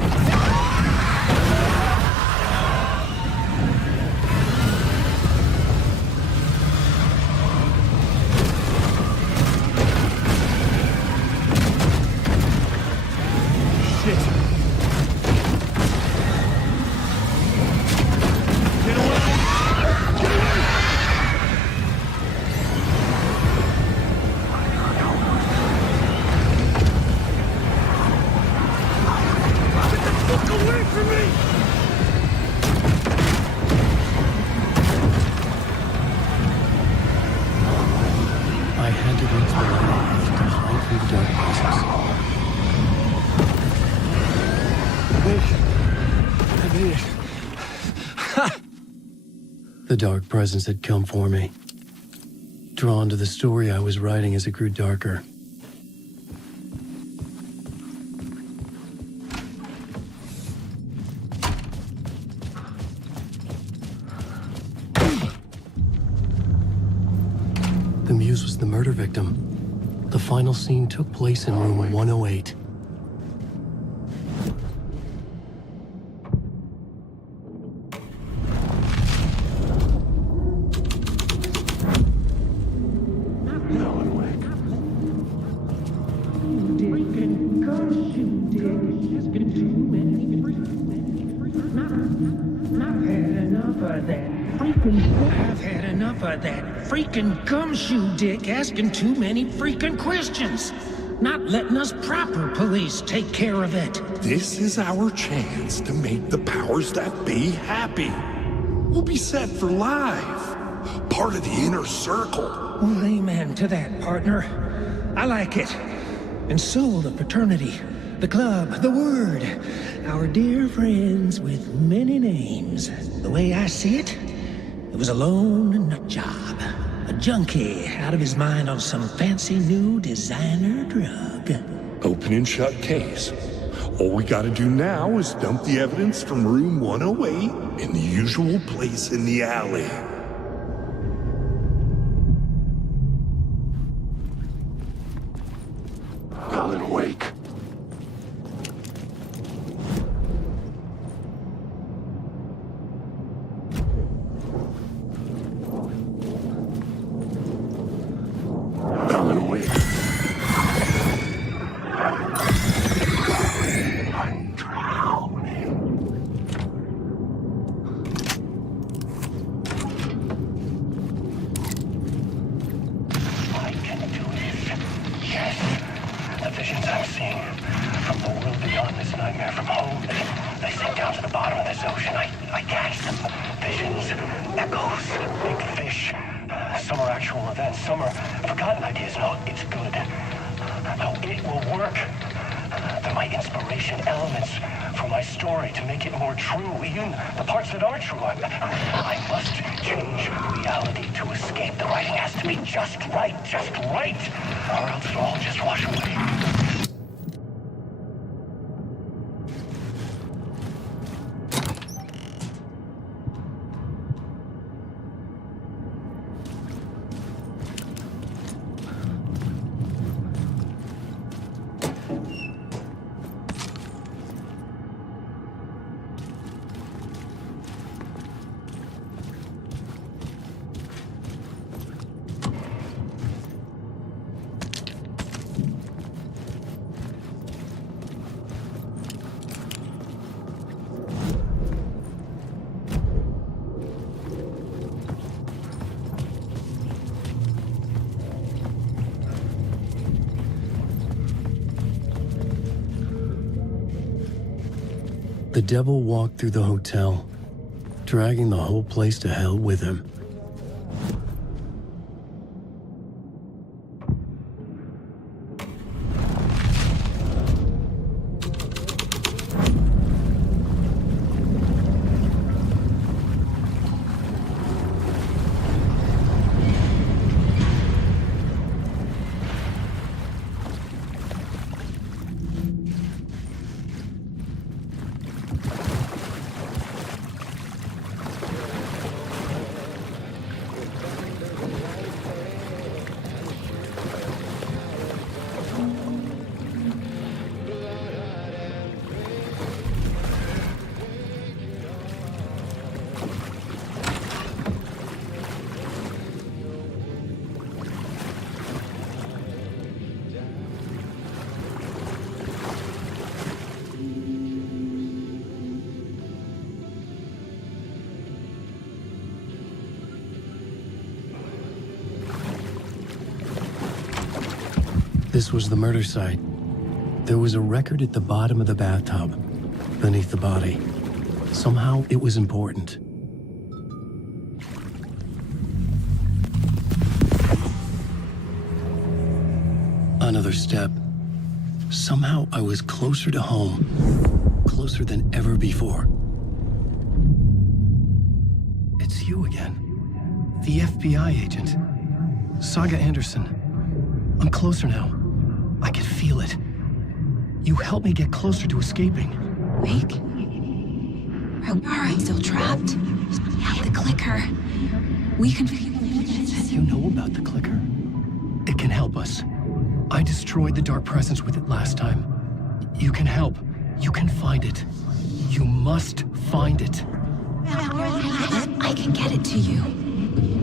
The dark presence had come for me, drawn to the story I was writing as it grew darker. The muse was the murder victim. The final scene took place in room 108. Freaking gumshoe dick asking too many freaking questions. Not letting us proper police take care of it. This is our chance to make the powers that be happy. We'll be set for life. Part of the inner circle. Well, amen to that, partner. I like it. And so the fraternity, the club, the word. Our dear friends with many names. The way I see it, it was a lone nut job. A junkie out of his mind on some fancy new designer drug. Open and shut case. All we gotta do now is dump the evidence from room 108 in the usual place in the alley. Alan Wake. The devil walked through the hotel, dragging the whole place to hell with him. This was the murder site. There was a record at the bottom of the bathtub, beneath the body. Somehow it was important. Another step. Somehow I was closer to home, closer than ever before. It's you again. The FBI agent. Saga Anderson. I'm closer now. I can feel it. You helped me get closer to escaping. Wake? Are you still trapped? The clicker. We can... You know about the clicker? It can help us. I destroyed the dark presence with it last time. You can help. You can find it. You must find it. I can get it to you.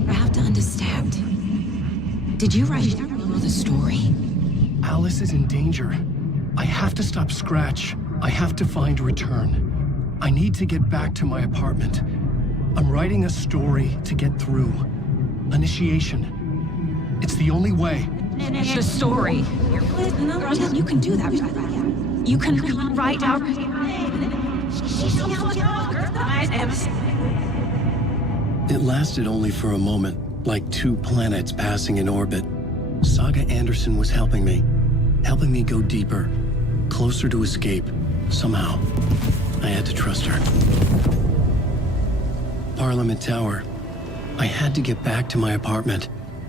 I have to understand. Did you write the story? Alice is in danger. I have to stop Scratch. I have to find Return. I need to get back to my apartment. I'm writing a story to get through. Initiation. It's the only way. The story. You can do that. You can write out... It lasted only for a moment, like two planets passing in orbit. Saga Anderson was helping me go deeper, closer to escape, somehow. I had to trust her. Parliament Tower. I had to get back to my apartment,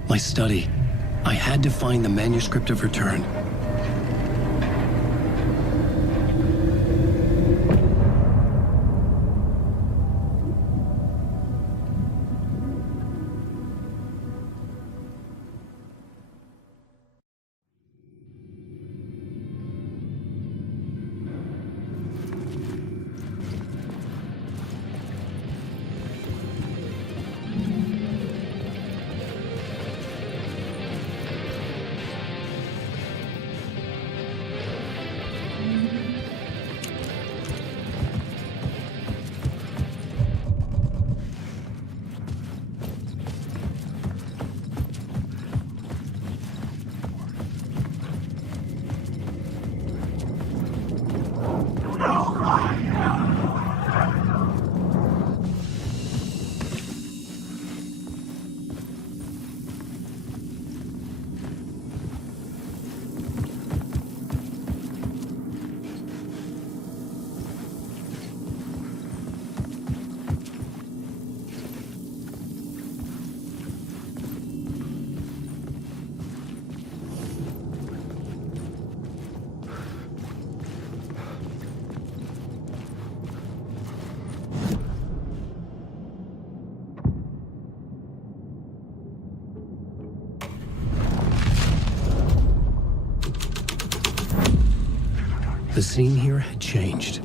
my study. I had to find the manuscript of Return. The scene here had changed.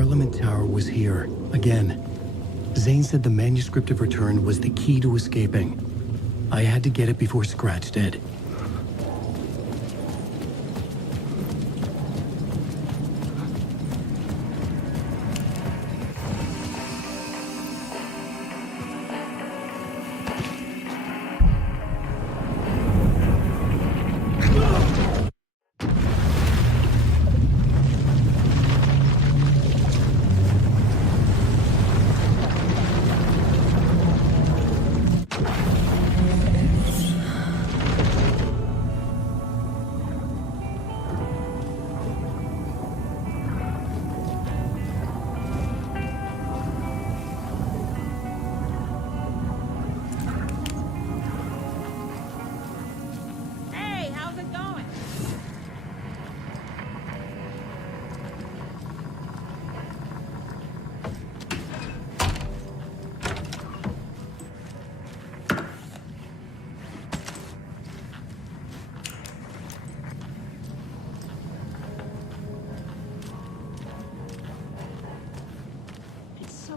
Parliament Tower was here, again. Zane said the manuscript of return was the key to escaping. I had to get it before Scratch did.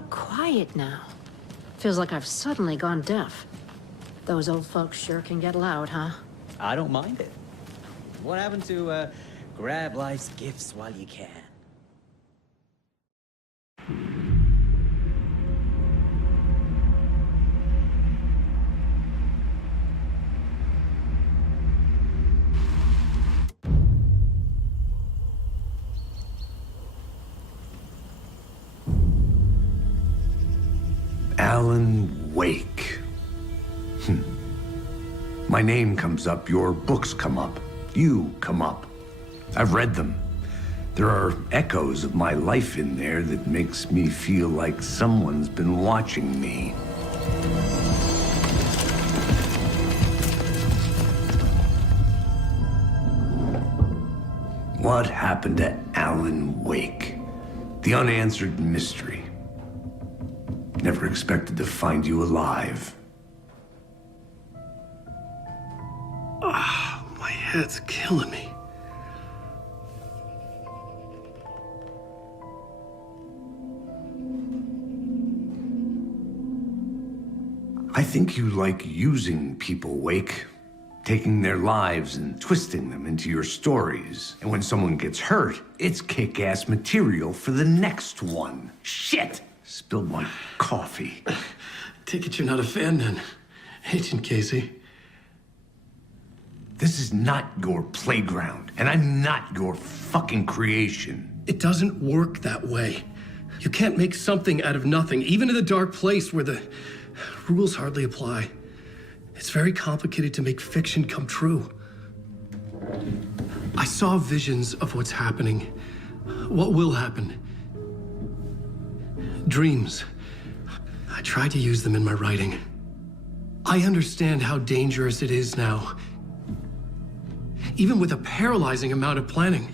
Quiet now. Feels like I've suddenly gone deaf. Those old folks sure can get loud, huh? I don't mind it. What happened to, grab life's gifts while you can? Alan Wake. My name comes up, your books come up, you come up. I've read them. There are echoes of my life in there that makes me feel like someone's been watching me. What happened to Alan Wake? The unanswered mystery. Never expected to find you alive. Ah, my head's killing me. I think you like using people, Wake. Taking their lives and twisting them into your stories. And when someone gets hurt, it's kick-ass material for the next one. Shit! Spilled my coffee. Take it you're not a fan then, Agent Casey. This is not your playground, and I'm not your fucking creation. It doesn't work that way. You can't make something out of nothing, even in the dark place where the rules hardly apply. It's very complicated to make fiction come true. I saw visions of what's happening, what will happen. Dreams. I tried to use them in my writing. I understand how dangerous it is now. Even with a paralyzing amount of planning.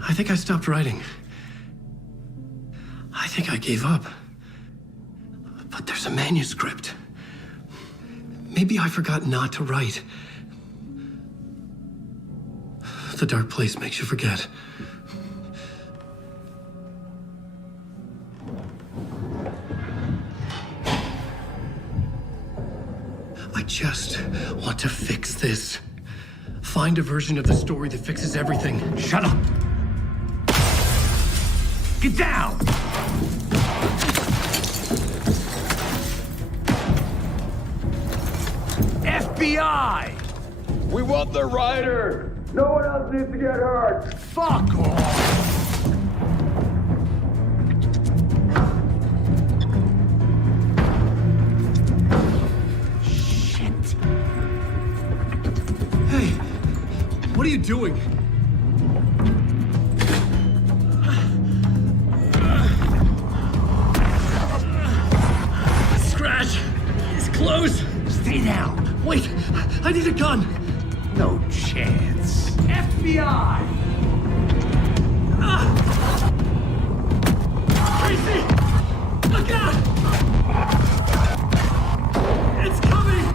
I think I stopped writing. I think I gave up. But there's a manuscript. Maybe I forgot not to write. The dark place makes you forget. I just want to fix this. Find a version of the story that fixes everything. Shut up! Get down! FBI! We want the rider! No one else needs to get hurt! Fuck off! What are you doing? Scratch! He's close! Stay down! Wait! I need a gun! No chance. FBI! Casey! Look out! It's coming!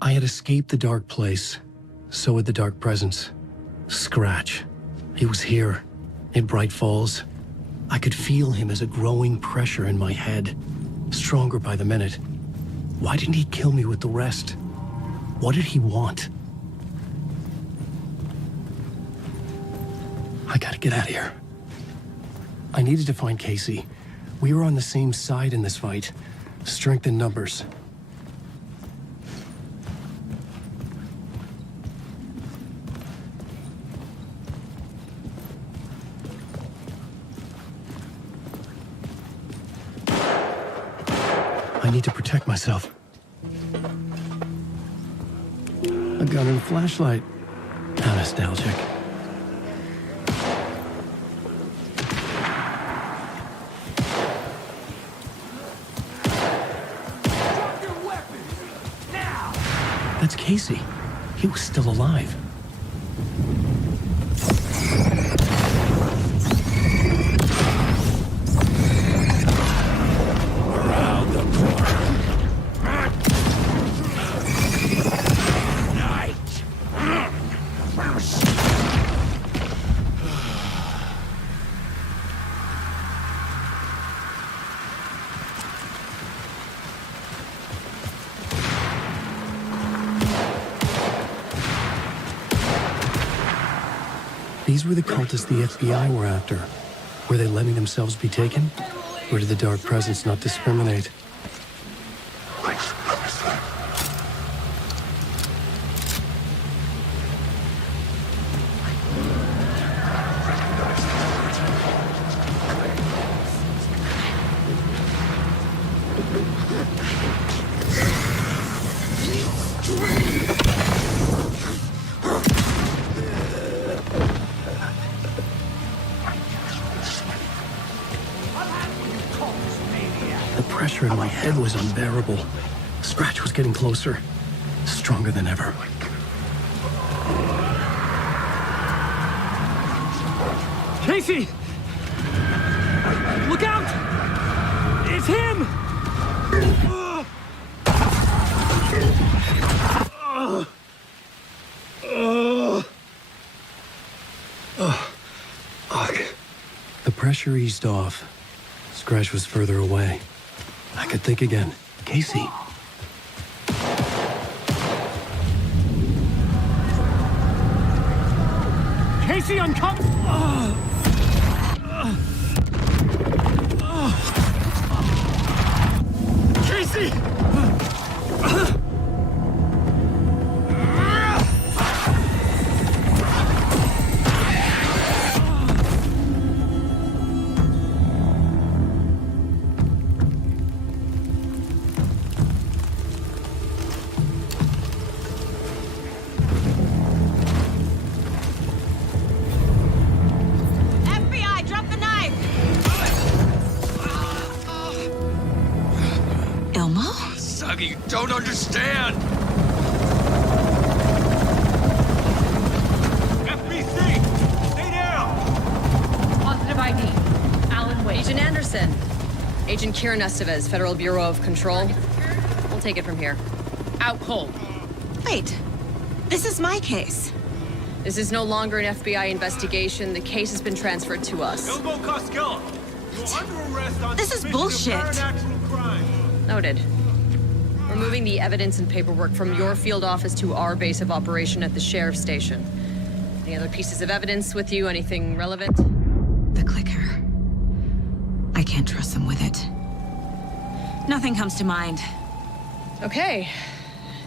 I had escaped the dark place. So had the dark presence. Scratch. He was here, in Bright Falls. I could feel him as a growing pressure in my head, stronger by the minute. Why didn't he kill me with the rest? What did he want? I gotta get out of here. I needed to find Casey. We were on the same side in this fight. Strength in numbers. I need to protect myself. A gun and a flashlight. How nostalgic. Drop your weapons! Now! That's Casey. He was still alive. Around the corner. These were the cultists the FBI were after. Were they letting themselves be taken? Or did the Dark Presence not discriminate? The pressure in my head was unbearable. Scratch was getting closer, stronger than ever. Casey! Look out! It's him! The pressure eased off. Scratch was further away. I could think again. Casey. Casey, I'm coming! Casey! FBI, drop the knife! Elmo? Suggy, you don't understand! FBC! Stay down! Positive ID. Alan Wake. Agent Anderson. Agent Kieran Estevez, Federal Bureau of Control. We'll take it from here. Out cold. Wait, this is my case. This is no longer an FBI investigation. The case has been transferred to us. Elmo Costello, you're under arrest on This is suspicion of bullshit. paranatural crime. Noted. We're moving the evidence and paperwork from your field office to our base of operation at the sheriff's station. Any other pieces of evidence with you? Anything relevant? The clicker. I can't trust them with it. Nothing comes to mind. Okay.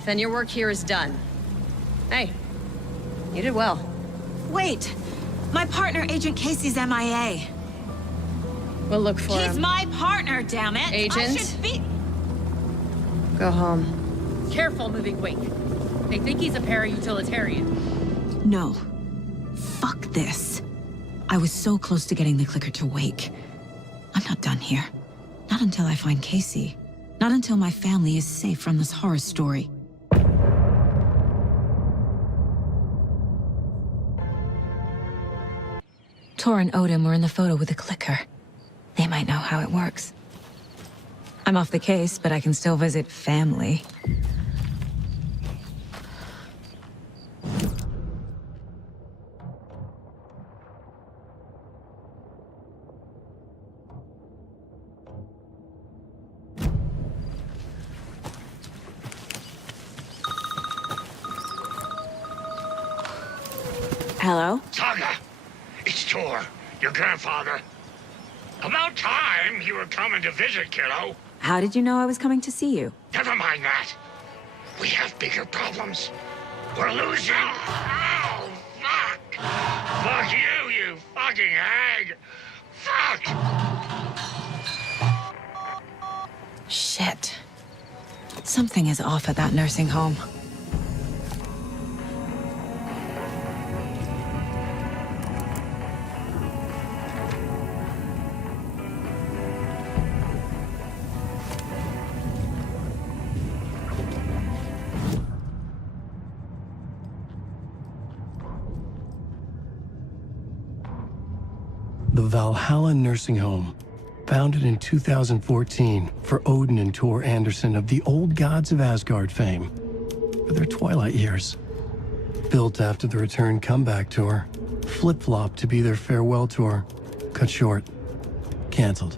Then your work here is done. Hey, you did well. Wait! My partner, Agent Casey's MIA. We'll look for He's him. my partner, damn it! I Agent? should be... Go home. Careful moving wake. They think he's a para-utilitarian. No. Fuck this. I was so close to getting the clicker to wake. I'm not done here. Not until I find Casey. Not until my family is safe from this horror story. Tor and Odin were in the photo with the clicker. They might know how it works. I'm off the case, but I can still visit family. Hello? Saga! It's Tor, your grandfather. About time you were coming to visit, kiddo. How did you know I was coming to see you? Never mind that. We have bigger problems. We're losing. Oh, fuck! Fuck you, you fucking hag! Fuck! Shit. Something is off at that nursing home. The Valhalla Nursing Home, founded in 2014 for Odin and Tor Anderson of the Old Gods of Asgard fame for their twilight years. Built after the return comeback tour, flip-flopped to be their farewell tour, cut short, canceled.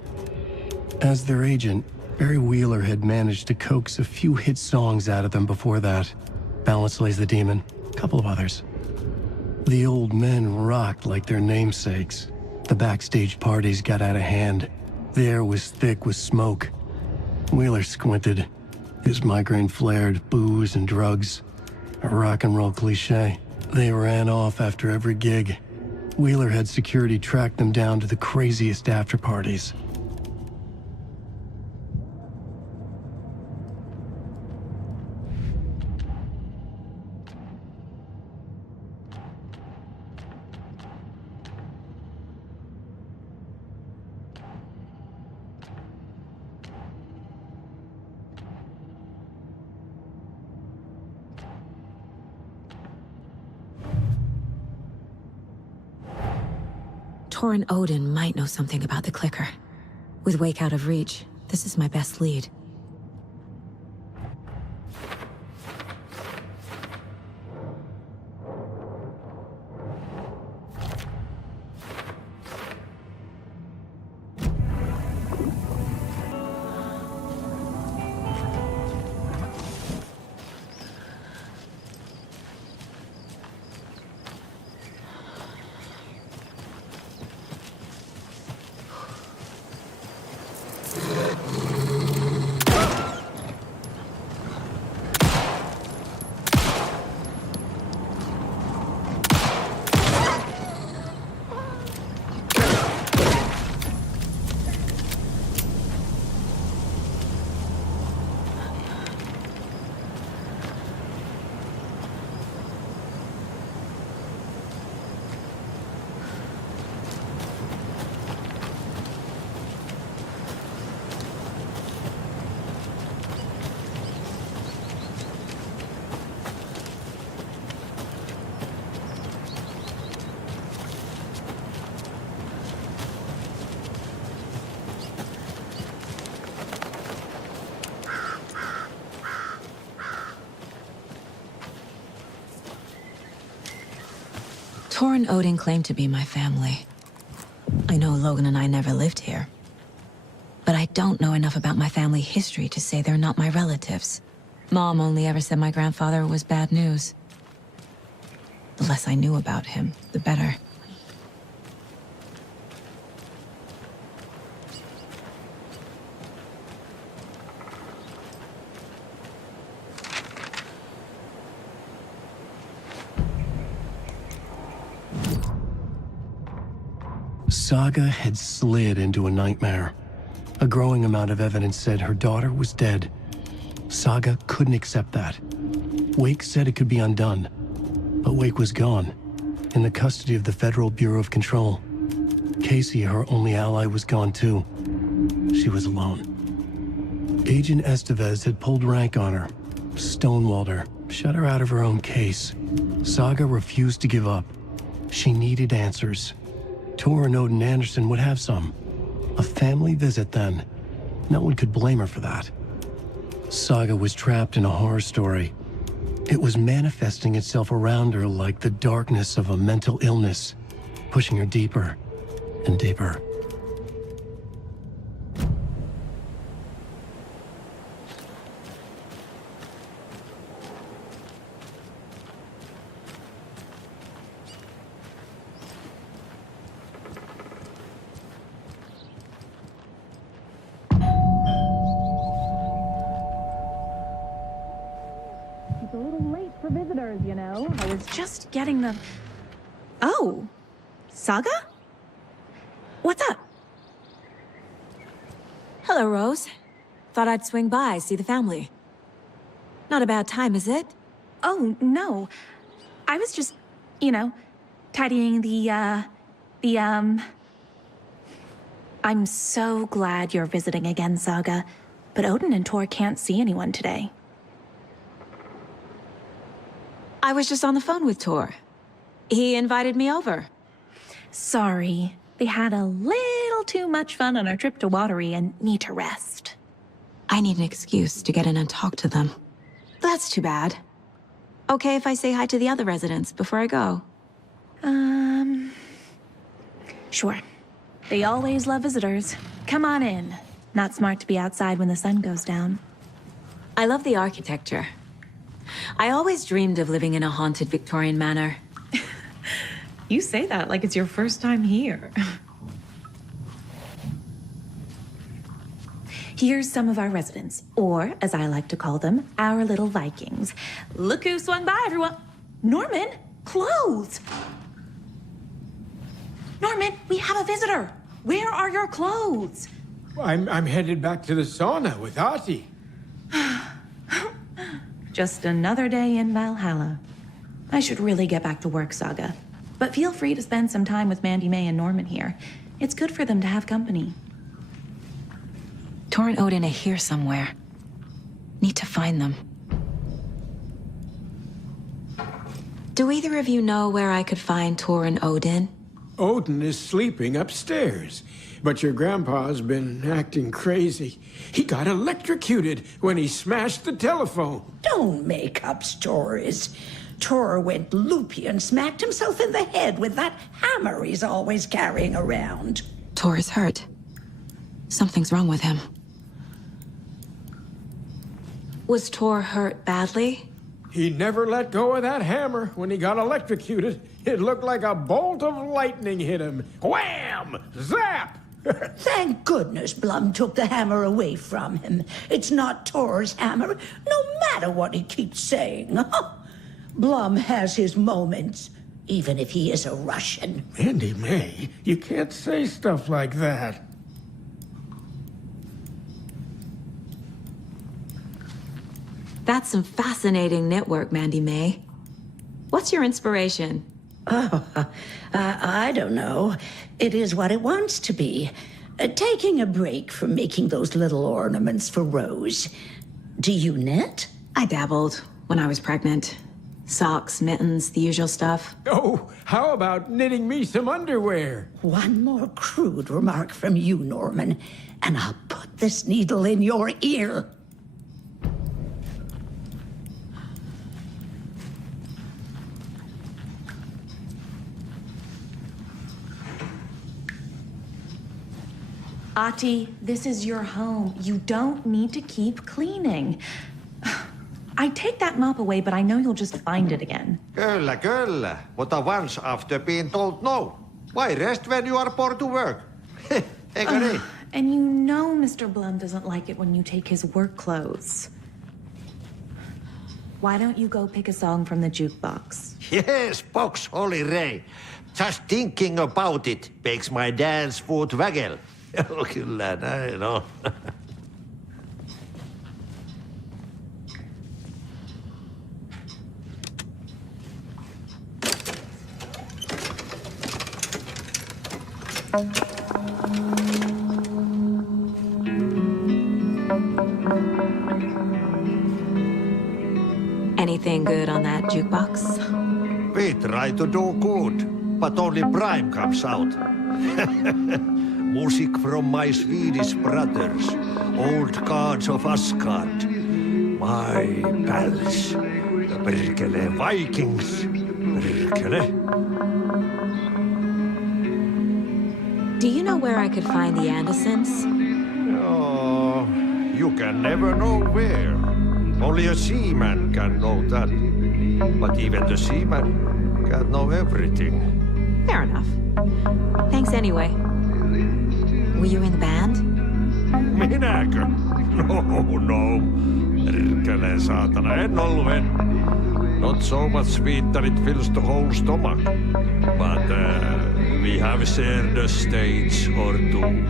As their agent, Barry Wheeler had managed to coax a few hit songs out of them before that. Balance Lays the Demon, a couple of others. The old men rocked like their namesakes. The backstage parties got out of hand. The air was thick with smoke. Wheeler squinted. His migraine flared, booze and drugs. A rock and roll cliche. They ran off after every gig. Wheeler had security track them down to the craziest after parties. Tor and Odin might know something about the clicker. With Wake out of reach, this is my best lead. Tor and Odin claim to be my family. I know Logan and I never lived here. But I don't know enough about my family history to say they're not my relatives. Mom only ever said my grandfather was bad news. The less I knew about him, the better. Saga had slid into a nightmare. A growing amount of evidence said her daughter was dead. Saga couldn't accept that. Wake said it could be undone. But Wake was gone, in the custody of the Federal Bureau of Control. Casey, her only ally, was gone too. She was alone. Agent Estevez had pulled rank on her, stonewalled her, shut her out of her own case. Saga refused to give up. She needed answers. Tor and Odin Anderson would have some. A family visit, then. No one could blame her for that. Saga was trapped in a horror story. It was manifesting itself around her like the darkness of a mental illness, pushing her deeper and deeper. It's a little late for visitors, you know. I was just getting the... Oh, Saga? What's up? Hello, Rose. Thought I'd swing by, see the family. Not a bad time, is it? Oh, no. I was just, you know, tidying I'm so glad you're visiting again, Saga. But Odin and Tor can't see anyone today. I was just on the phone with Tor. He invited me over. Sorry. They had a little too much fun on our trip to Watery and need to rest. I need an excuse to get in and talk to them. That's too bad. Okay if I say hi to the other residents before I go? Sure. They always love visitors. Come on in. Not smart to be outside when the sun goes down. I love the architecture. I always dreamed of living in a haunted Victorian manor. You say that like it's your first time here. Here's some of our residents, or as I like to call them, our little Vikings. Look who swung by, everyone. Norman, clothes. Norman, we have a visitor. Where are your clothes? I'm headed back to the sauna with Ahti. Just another day in Valhalla. I should really get back to work, Saga. But feel free to spend some time with Mandy May and Norman here. It's good for them to have company. Tor and Odin are here somewhere. Need to find them. Do either of you know where I could find Tor and Odin? Odin is sleeping upstairs, but your grandpa's been acting crazy. He got electrocuted when he smashed the telephone. Don't make up stories. Tor went loopy and smacked himself in the head with that hammer he's always carrying around. Tor is hurt. Something's wrong with him. Was Tor hurt badly? He never let go of that hammer when he got electrocuted. It looked like a bolt of lightning hit him. Wham! Zap! Thank goodness Blum took the hammer away from him. It's not Tor's hammer, no matter what he keeps saying. Blum has his moments, even if he is a Russian. Mandy May, you can't say stuff like that. That's some fascinating knitwork, Mandy May. What's your inspiration? I don't know. It is what it wants to be. Taking a break from making those little ornaments for Rose. Do you knit? I dabbled when I was pregnant. Socks, mittens, the usual stuff. Oh, how about knitting me some underwear? One more crude remark from you, Norman, and I'll put this needle in your ear. Ahti, this is your home. You don't need to keep cleaning. I take that mop away, but I know you'll just find it again. Kyllä. Mutta once after being told no. Why rest when you are bored to work? Eikö niin? And you know Mr. Blum doesn't like it when you take his work clothes. Why don't you go pick a song from the jukebox? Yes, box Holy Ray. Just thinking about it makes my dance foot waggle. Kyllä näin on. Anything good on that jukebox? We try to do good, but only Prime comes out. Music from my Swedish brothers, old gods of Asgard. My pals, the Perkele Vikings. Perkele. Do you know where I could find the Andersons? Oh, you can never know where. Only a seaman can know that. But even the seaman can't know everything. Fair enough. Thanks anyway. Were you in the band? Minäkö? No. Perkele saatana, en ollut. Not so much sweet that it fills the whole stomach. But we have shared a stage or two.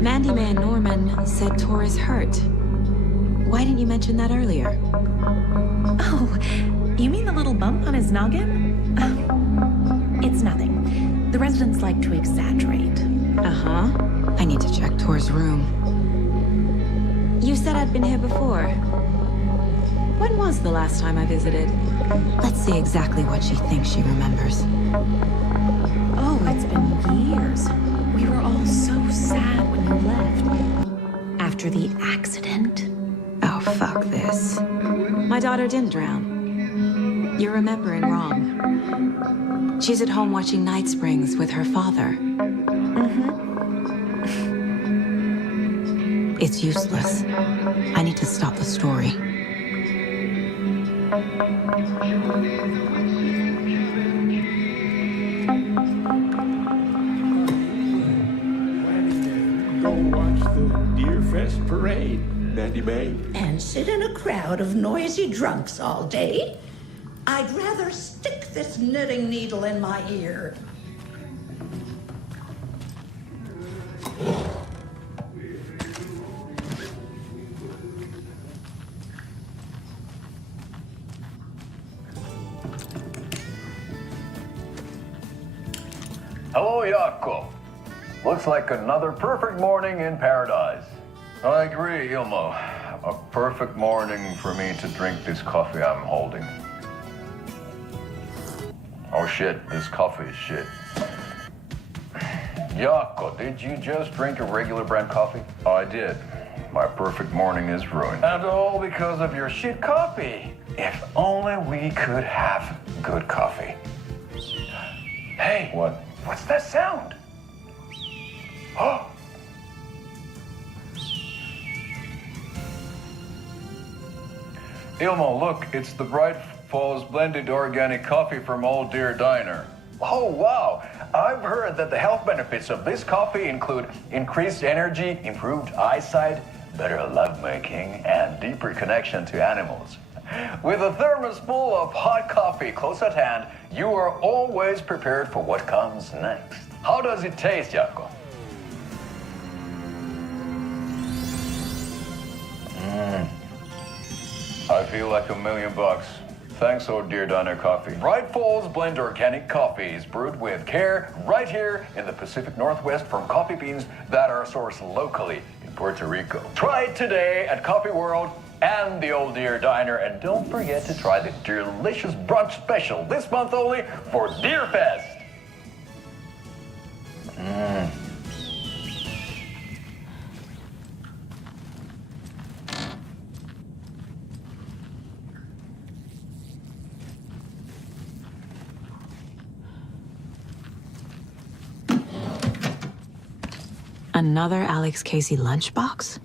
Mandy May and Norman said Tor is hurt. Why didn't you mention that earlier? Oh, you mean the little bump on his noggin? It's nothing. The residents like to exaggerate. Uh-huh. I need to check Tor's room. You said I'd been here before. When was the last time I visited? Let's see exactly what she thinks she remembers. Oh, it's been years. We were all so sad when you left. After the accident. Oh, fuck this. My daughter didn't drown. You're remembering wrong. She's at home watching Night Springs with her father. Mm-hmm. It's useless. I need to stop the story. Go watch the Deerfest parade, Mandy May. And sit in a crowd of noisy drunks all day? I'd rather stick this knitting needle in my ear. Hello, Jaakko. Looks like another perfect morning in paradise. I agree, Ilmo. A perfect morning for me to drink this coffee I'm holding. Oh shit, this coffee is shit. Jaakko, did you just drink a regular brand coffee? I did. My perfect morning is ruined. And all because of your shit coffee. If only we could have good coffee. Hey. What? What's that sound? Oh. Ilmo, look, it's the Bright Falls blended organic coffee from Old Deer Diner. Oh, wow. I've heard that the health benefits of this coffee include increased energy, improved eyesight, better lovemaking, and deeper connection to animals. With a thermos full of hot coffee close at hand, you are always prepared for what comes next. How does it taste, Jaakko? I feel like $1 million. Thanks, Old Deer Diner Coffee. Bright Falls Blend Organic Coffee is brewed with care right here in the Pacific Northwest from coffee beans that are sourced locally in Puerto Rico. Try it today at Coffee World and the Old Deer Diner, and don't forget to try the delicious brunch special this month only for Deerfest. Another Alex Casey lunchbox?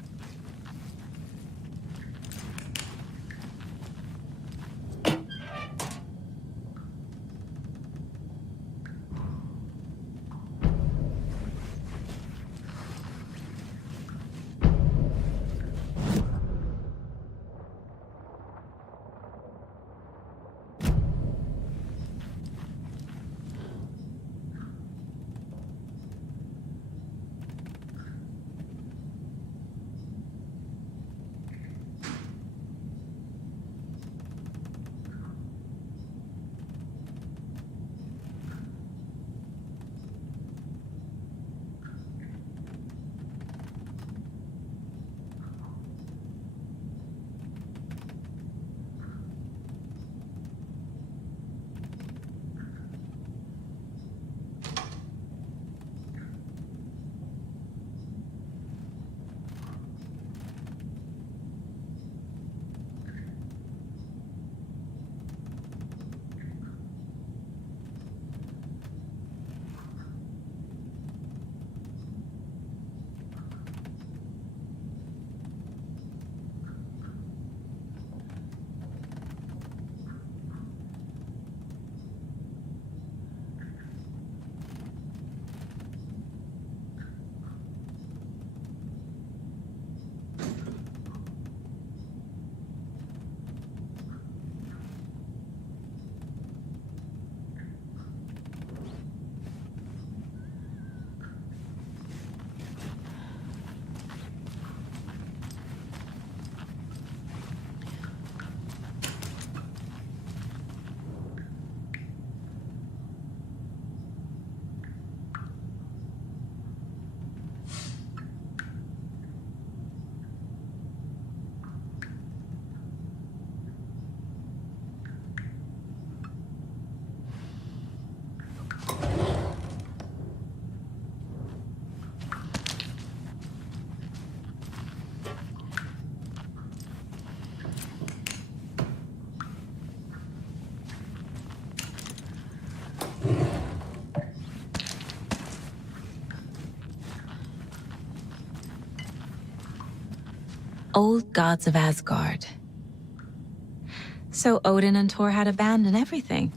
Old gods of Asgard. So Odin and Thor had abandoned everything.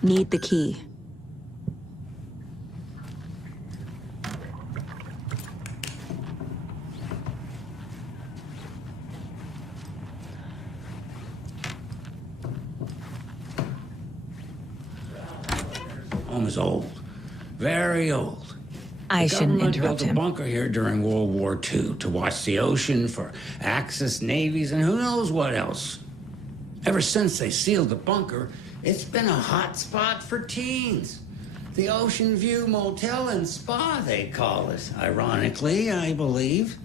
Need the key. Home is old. Very old. I shouldn't interrupt The government built a him. bunker here during World War II to watch the ocean for Axis navies and who knows what else. Ever since they sealed the bunker, it's been a hot spot for teens. The Ocean View Motel and Spa, they call it. Ironically, I believe.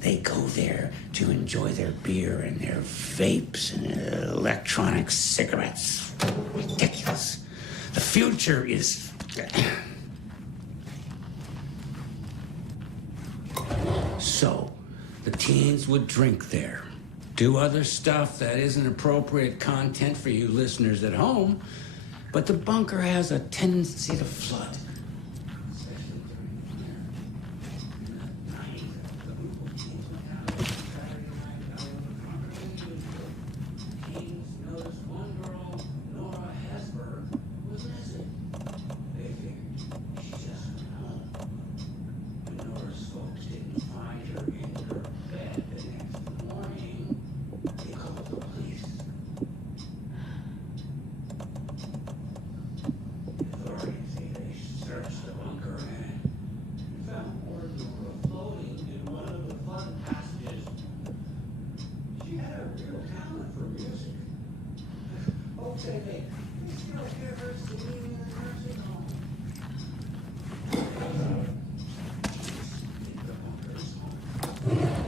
They go there to enjoy their beer and their vapes and electronic cigarettes. Ridiculous. The future is... So, the teens would drink there. Do other stuff that isn't appropriate content for you listeners at home, but the bunker has a tendency to flood.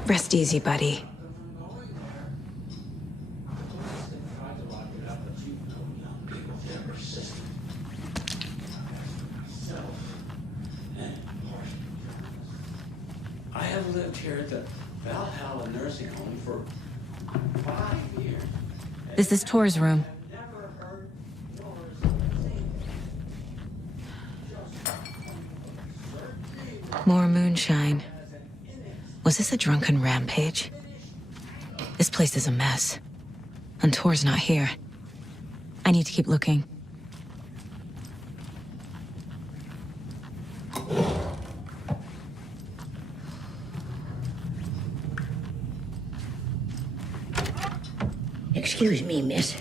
Rest easy, buddy. I have lived here at the Valhalla nursing home for 5 years. This is Thor's room. More moonshine. Was this a drunken rampage? This place is a mess. And Thor's not here. I need to keep looking. Excuse me, miss,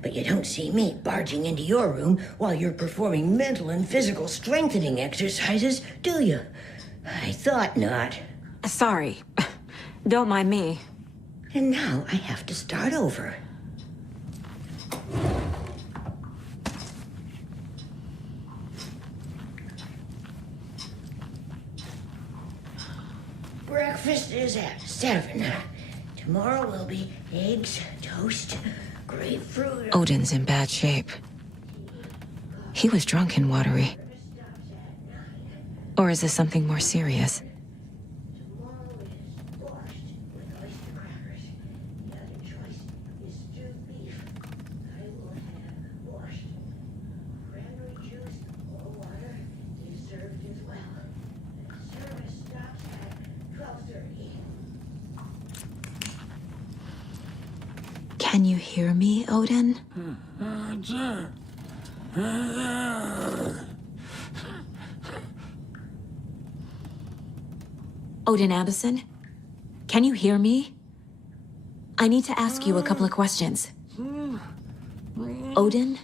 but you don't see me barging into your room while you're performing mental and physical strengthening exercises, do you? I thought not. Sorry. Don't mind me. And now I have to start over. Breakfast is at 7. Tomorrow will be eggs, toast, grapefruit. Odin's in bad shape. He was drunk and watery. Or is this something more serious? Can you hear me, Odin? Odin Anderson? Can you hear me? I need to ask you a couple of questions. Odin?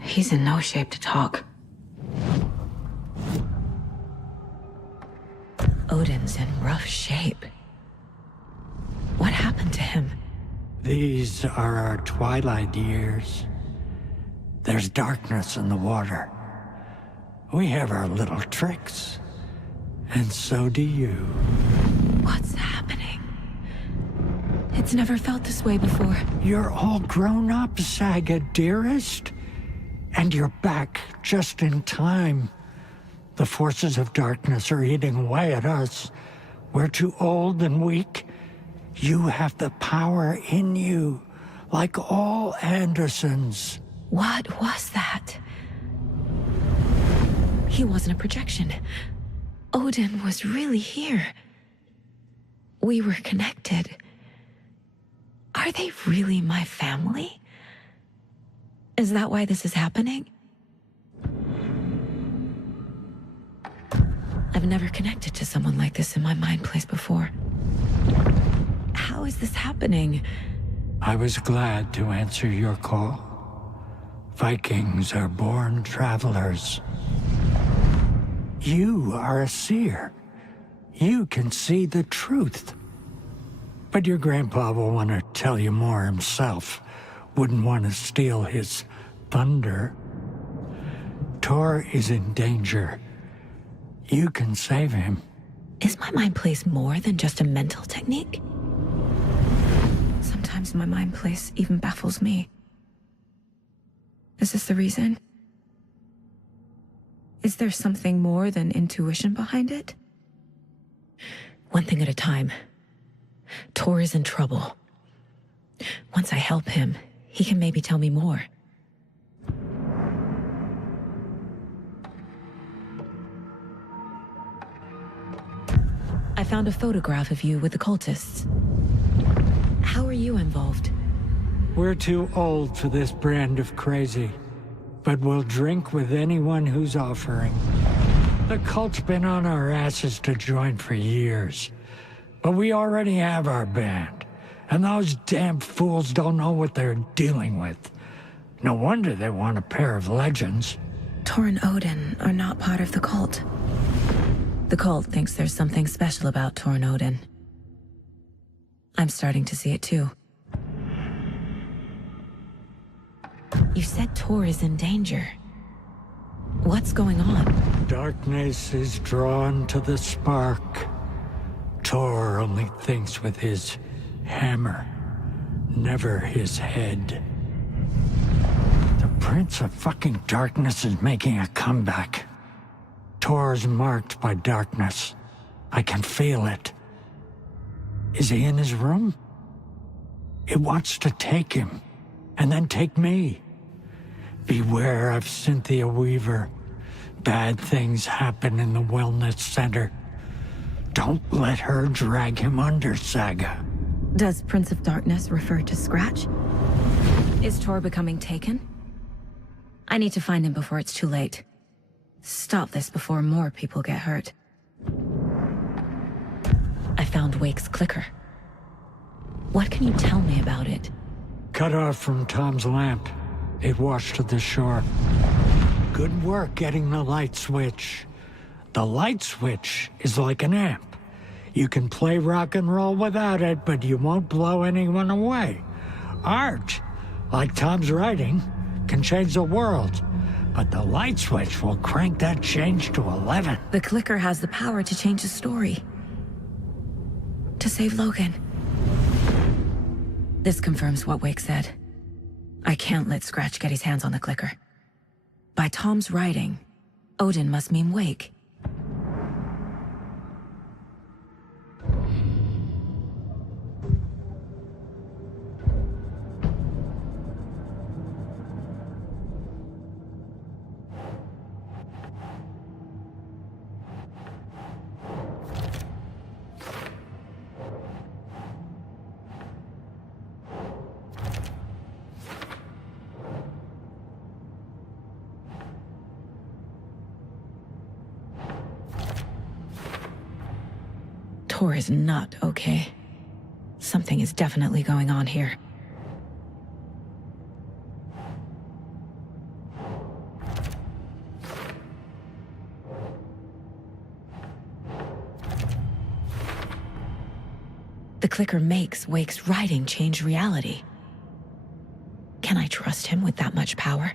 He's in no shape to talk. Odin's in rough shape. What happened to him? These are our twilight years. There's darkness in the water. We have our little tricks. And so do you. What's happening? It's never felt this way before. You're all grown up, Saga, dearest. And you're back just in time. The forces of darkness are eating away at us. We're too old and weak. You have the power in you, like all Andersons. What was that? He wasn't a projection. Odin was really here. We were connected. Are they really my family? Is that why this is happening? I've never connected to someone like this in my mind place before. How is this happening? I was glad to answer your call. Vikings are born travelers. You are a seer. You can see the truth. But your grandpa will want to tell you more himself. Wouldn't want to steal his thunder. Tor is in danger. You can save him. Is my mind place more than just a mental technique? Sometimes my mind place even baffles me. Is this the reason? Is there something more than intuition behind it? One thing at a time. Tor is in trouble. Once I help him, he can maybe tell me more. I found a photograph of you with the cultists. How are you involved? We're too old for this brand of crazy, but we'll drink with anyone who's offering. The cult's been on our asses to join for years, but we already have our band, and those damn fools don't know what they're dealing with. No wonder they want a pair of legends. Tor and Odin are not part of the cult. The cult thinks there's something special about Tor and Odin. I'm starting to see it too. You said Tor is in danger. What's going on? Darkness is drawn to the spark. Tor only thinks with his hammer, never his head. The Prince of fucking Darkness is making a comeback. Tor's marked by darkness. I can feel it. Is he in his room? It wants to take him, and then take me. Beware of Cynthia Weaver. Bad things happen in the wellness center. Don't let her drag him under, Saga. Does Prince of Darkness refer to Scratch? Is Tor becoming taken? I need to find him before it's too late. Stop this before more people get hurt. I found Wake's clicker. What can you tell me about it? Cut off from Tom's lamp. It washed to the shore. Good work getting the light switch. The light switch is like an amp. You can play rock and roll without it, but you won't blow anyone away. Art, like Tom's writing, can change the world. But the light switch will crank that change to 11. The clicker has the power to change the story. To save Logan. This confirms what Wake said. I can't let Scratch get his hands on the clicker. By Tom's writing, Odin must mean Wake. Tor is not okay. Something is definitely going on here. The clicker makes Wake's writing change reality. Can I trust him with that much power?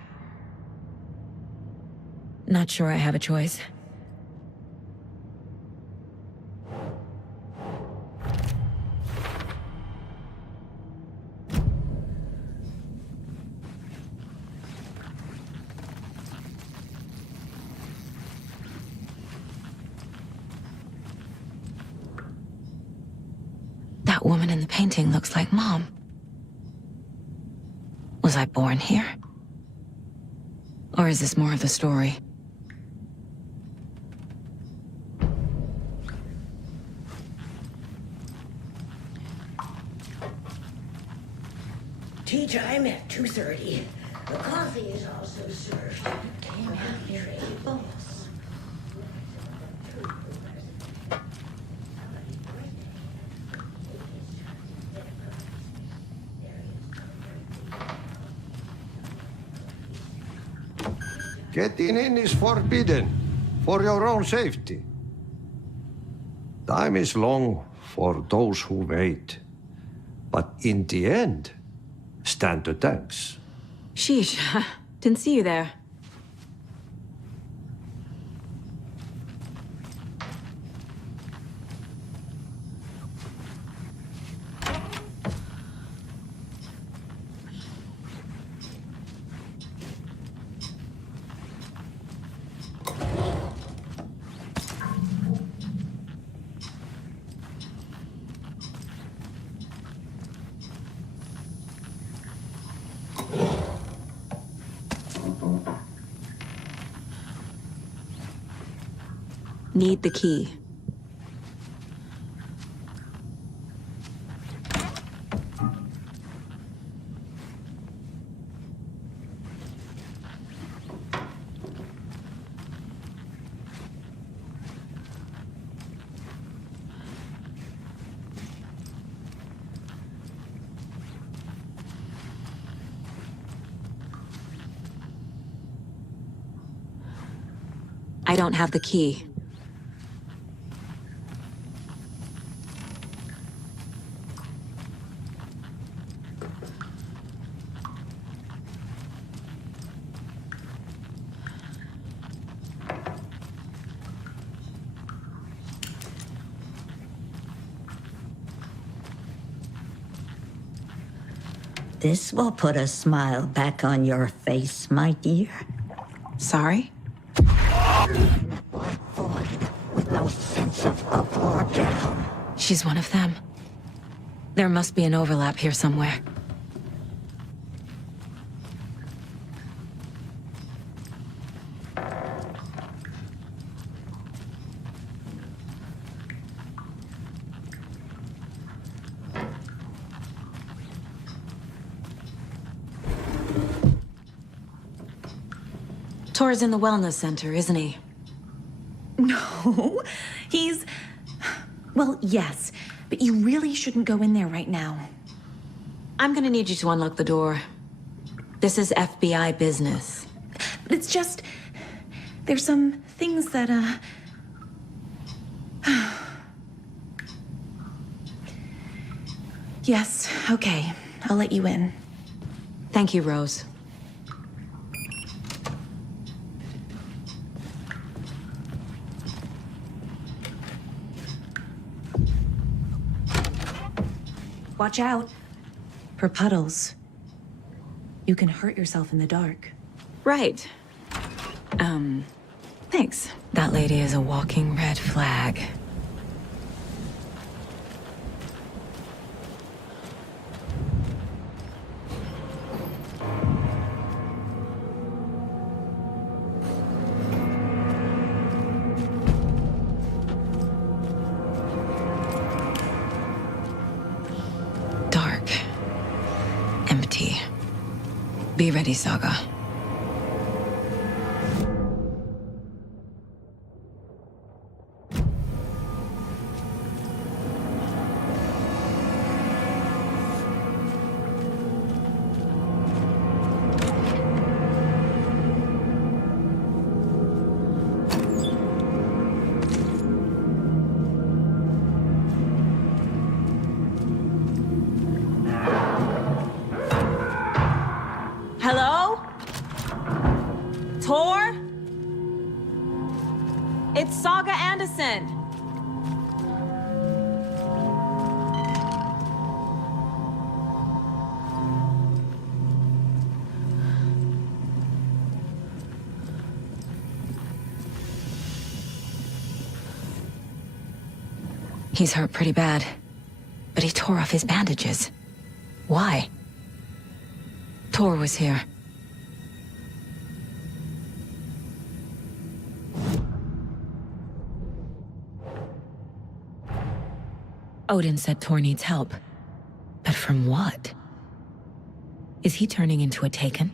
Not sure I have a choice. That woman in the painting looks like Mom. Was I born here? Or is this more of the story? Tea time at 2:30. The coffee is also served. Came out your tables. Getting in is forbidden, for your own safety. Time is long for those who wait. But in the end, stand the thanks. Sheesh, didn't see you there. Need the key. I don't have the key. This will put a smile back on your face, my dear. Sorry? With no sense of up or down. She's one of them. There must be an overlap here somewhere. Tor's in the wellness center, isn't he? No, he's... Well, yes, but you really shouldn't go in there right now. I'm gonna need you to unlock the door. This is FBI business. But it's just... There's some things that, Yes, okay. I'll let you in. Thank you, Rose. Watch out. For puddles. You can hurt yourself in the dark. Right. Thanks. That lady is a walking red flag. Dark. Empty. Be ready, Saga. Hello? Tor? It's Saga Anderson! He's hurt pretty bad, but he tore off his bandages. Why? Tor was here. Odin said Tor needs help. But from what? Is he turning into a Taken?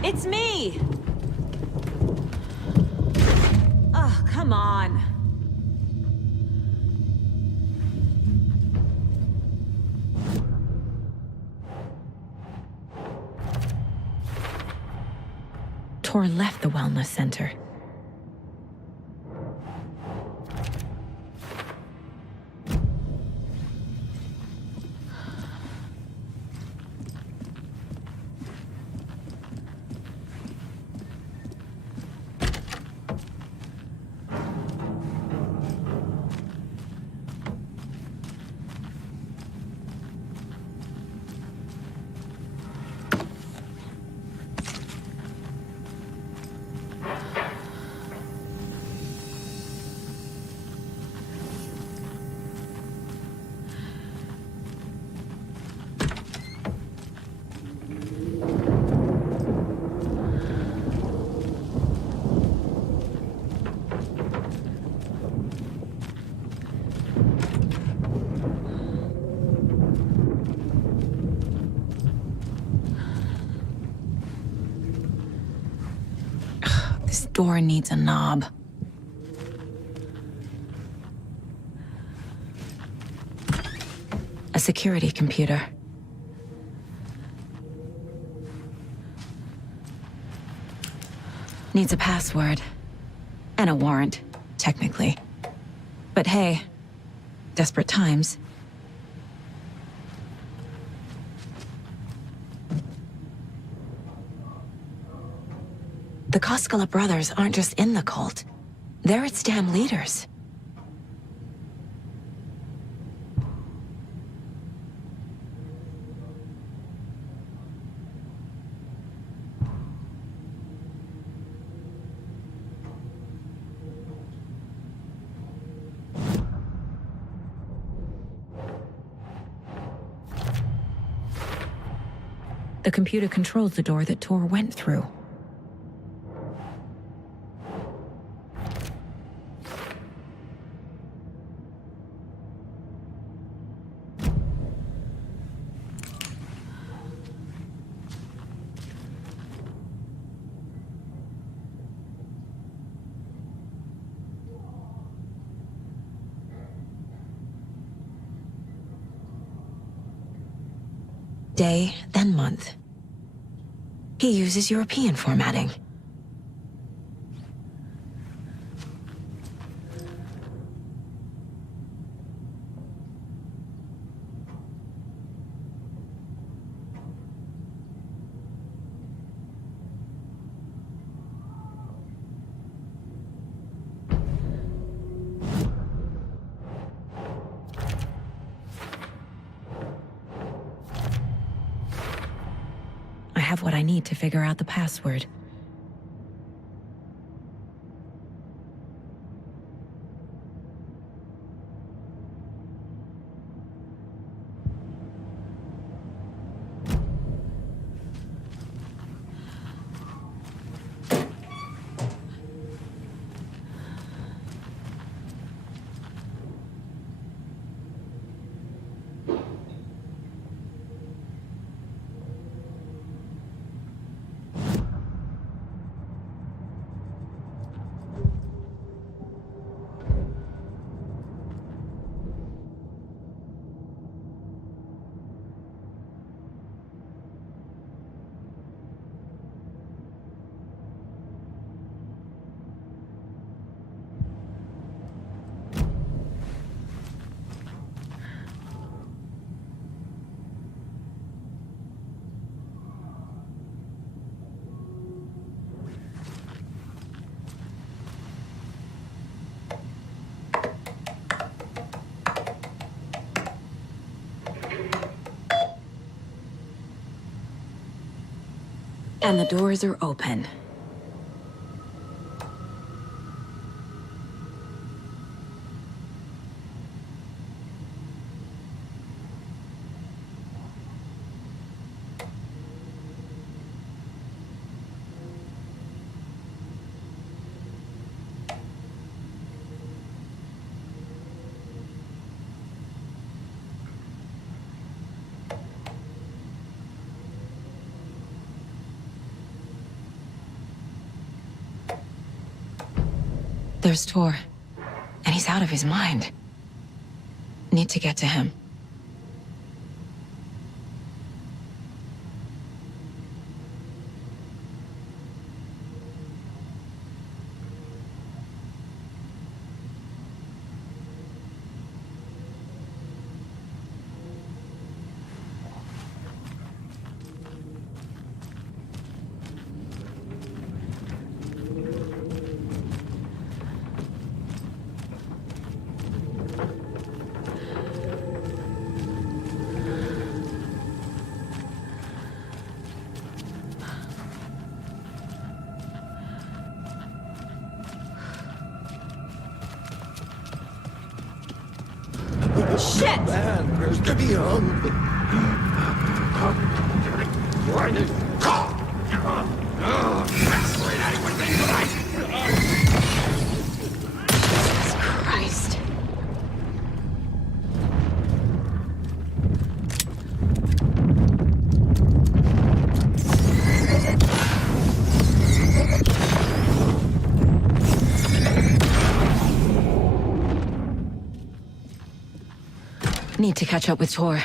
It's me! Oh, come on. Tor left the wellness center. This door needs a knob. A security computer. Needs a password. And a warrant, technically. But hey, desperate times. The Koskela brothers aren't just in the cult. They're its damn leaders. The computer controls the door that Tor went through. Day, then month. He uses European formatting. I have what I need to figure out the password. And the doors are open. There's Tor. And he's out of his mind. Need to get to him. Shit! Man, where's the beyond? Christ. Need to catch up with Tor.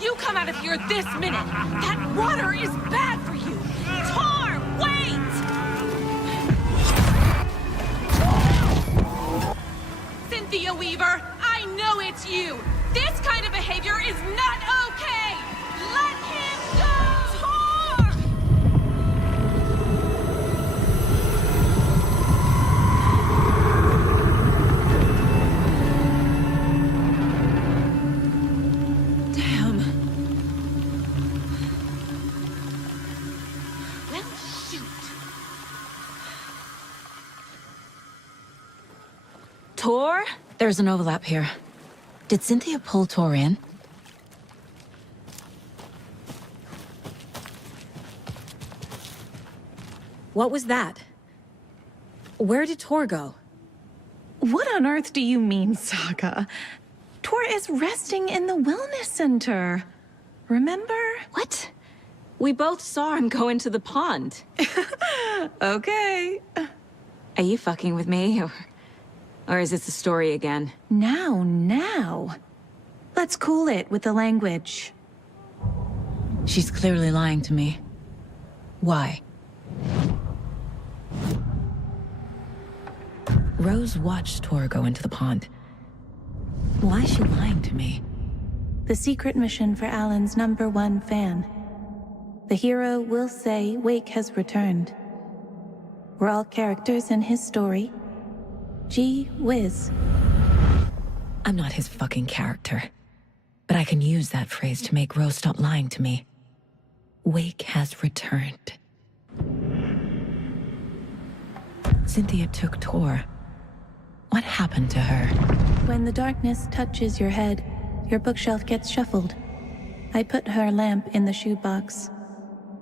You come out of here this minute! That water is bad for you! Tor, wait! Cynthia Weaver, I know it's you! This kind of behavior is not okay! Let him go! Tor! Tor? There's an overlap here. Did Cynthia pull Tor in? What was that? Where did Tor go? What on earth do you mean, Saga? Tor is resting in the wellness center. Remember? What? We both saw him go into the pond. Okay. Are you fucking with me, or is this a story again? Now. Let's cool it with the language. She's clearly lying to me. Why? Rose watched Tor go into the pond. Why is she lying to me? The secret mission for Alan's #1 fan. the hero will say Wake has returned. We're all characters in his story. Gee whiz. I'm not his fucking character. But I can use that phrase to make Rose stop lying to me. Wake has returned. Cynthia took Tor. What happened to her? When the darkness touches your head, your bookshelf gets shuffled. I put her lamp in the shoebox.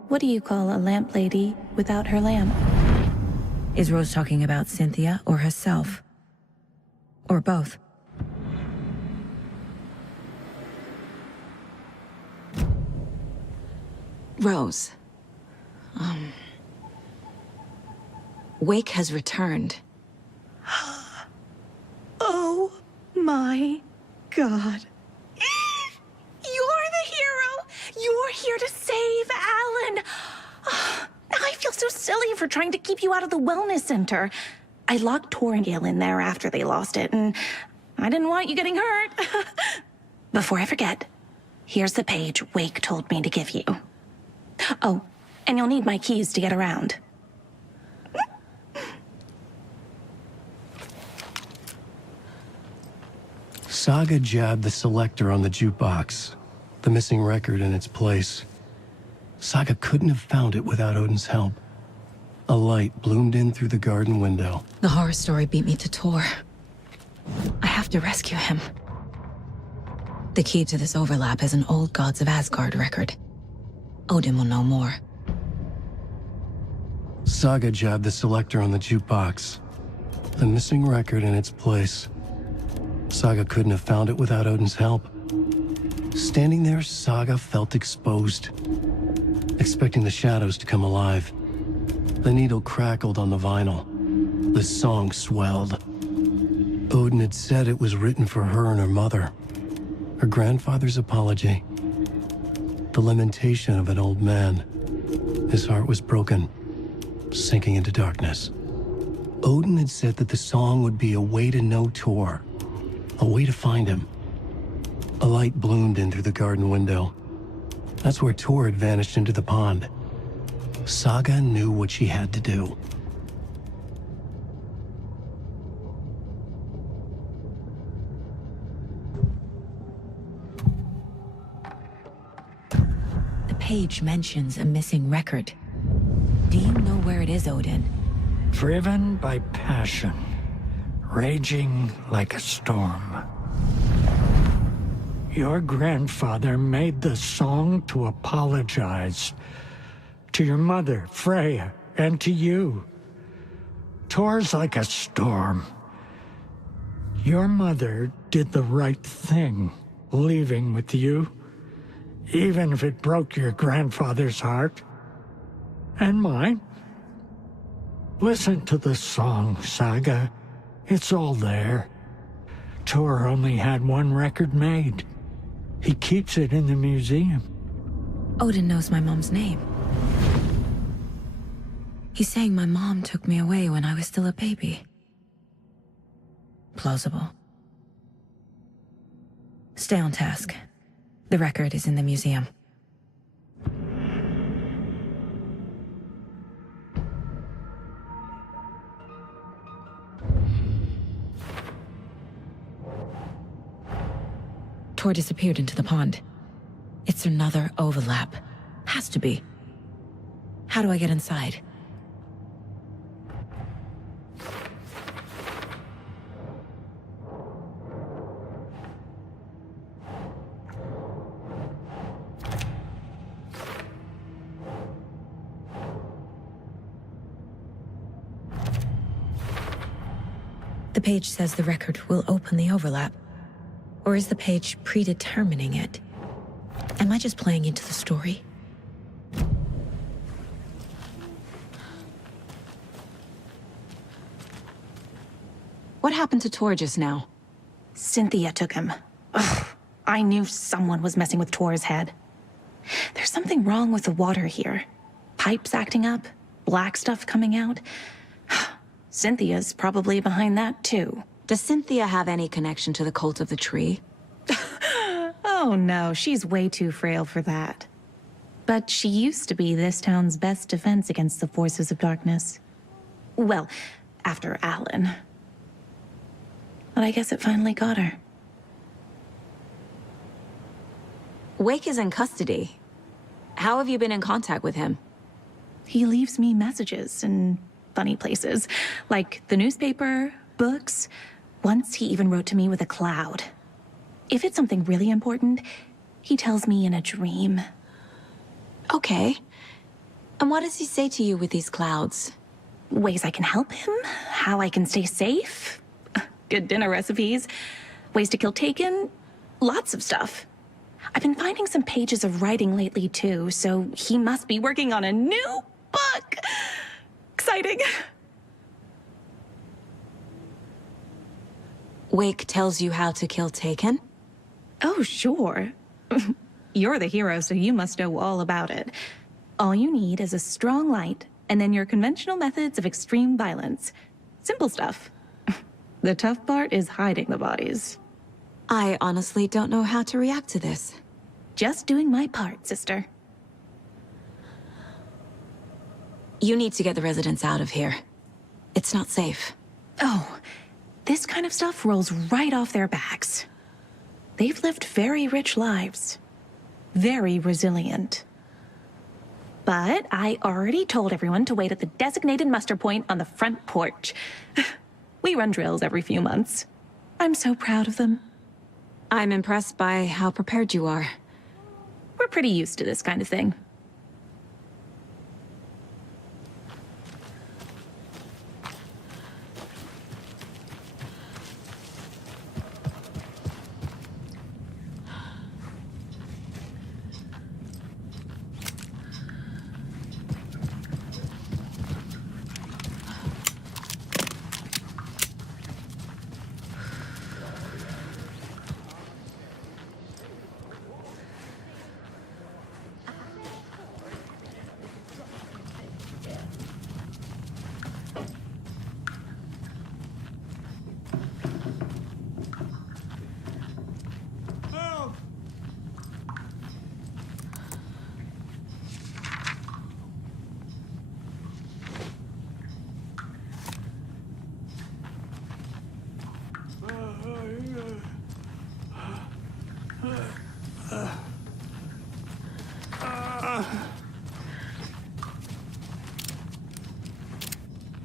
What do you call a lamp lady without her lamp? Is Rose talking about Cynthia or herself? Or both? Rose. Wake has returned. Oh my God. You're the hero! You're here to save Alan! I feel so silly for trying to keep you out of the wellness center. I locked Tor and Gale in there after they lost it, and I didn't want you getting hurt. Before I forget, here's the page Wake told me to give you. Oh, and you'll need my keys to get around. Saga jabbed the selector on the jukebox, the missing record in its place. Saga couldn't have found it without Odin's help. A light bloomed in through the garden window. The horror story beat me to Tor. I have to rescue him. The key to this overlap is an old Gods of Asgard record. Odin will know more. Saga jabbed the selector on the jukebox, the missing record in its place. Saga couldn't have found it without Odin's help. Standing there, Saga felt exposed, expecting the shadows to come alive. The needle crackled on the vinyl. The song swelled. Odin had said it was written for her and her mother. Her grandfather's apology. The lamentation of an old man. His heart was broken, sinking into darkness. Odin had said that the song would be a way to know Tor, a way to find him. A light bloomed in through the garden window. That's where Tor had vanished into the pond. Saga knew what she had to do. The page mentions a missing record. Do you know where it is, Odin? Driven by passion, raging like a storm. Your grandfather made the song to apologize. To your mother, Freya, and to you. Tor's like a storm. Your mother did the right thing, leaving with you, even if it broke your grandfather's heart. And mine. Listen to the song, Saga. It's all there. Tor only had one record made. He keeps it in the museum. Odin knows my mom's name. He's saying my mom took me away when I was still a baby. Plausible. Stay on task. The record is in the museum. Tor disappeared into the pond. It's another overlap. Has to be. How do I get inside? The page says the record will open the overlap. Or is the page predetermining it? Am I just playing into the story? What happened to Tor just now? Cynthia took him. Ugh, I knew someone was messing with Tor's head. There's something wrong with the water here. Pipes acting up, black stuff coming out. Cynthia's probably behind that, too. Does Cynthia have any connection to the Cult of the Tree? Oh no, she's way too frail for that. But she used to be this town's best defense against the forces of darkness. Well, after Alan. But I guess it finally got her. Wake is in custody. How have you been in contact with him? He leaves me messages in funny places, like the newspaper, books. Once he even wrote to me with a cloud. If it's something really important, he tells me in a dream. Okay. And what does he say to you with these clouds? Ways I can help him, how I can stay safe, good dinner recipes, ways to kill Taken, lots of stuff. I've been finding some pages of writing lately too, so he must be working on a new book. Exciting. Wake tells you how to kill Taken? Oh, sure. You're the hero, so you must know all about it. All you need is a strong light, and then your conventional methods of extreme violence. Simple stuff. The tough part is hiding the bodies. I honestly don't know how to react to this. Just doing my part, sister. You need to get the residents out of here. It's not safe. Oh, this kind of stuff rolls right off their backs. They've lived very rich lives. Very resilient. But I already told everyone to wait at the designated muster point on the front porch. We run drills every few months. I'm so proud of them. I'm impressed by how prepared you are. We're pretty used to this kind of thing.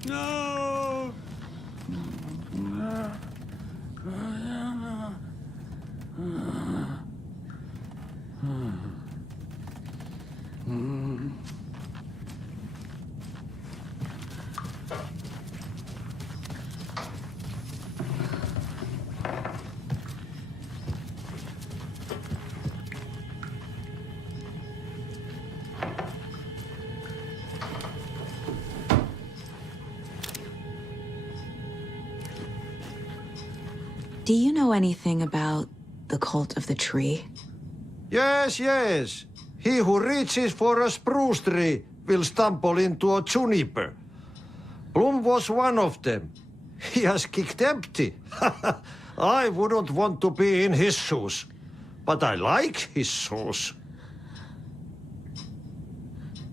No! Do you know anything about the Cult of the Tree? Yes, yes. He who reaches for a spruce tree will stumble into a juniper. Bloom was one of them. He has kicked empty. I wouldn't want to be in his shoes. But I like his shoes.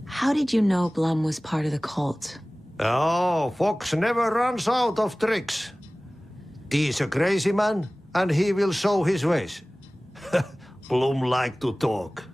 How did you know Blum was part of the cult? Oh, Fox never runs out of tricks. He's a crazy man, and he will show his ways. Bloom like to talk.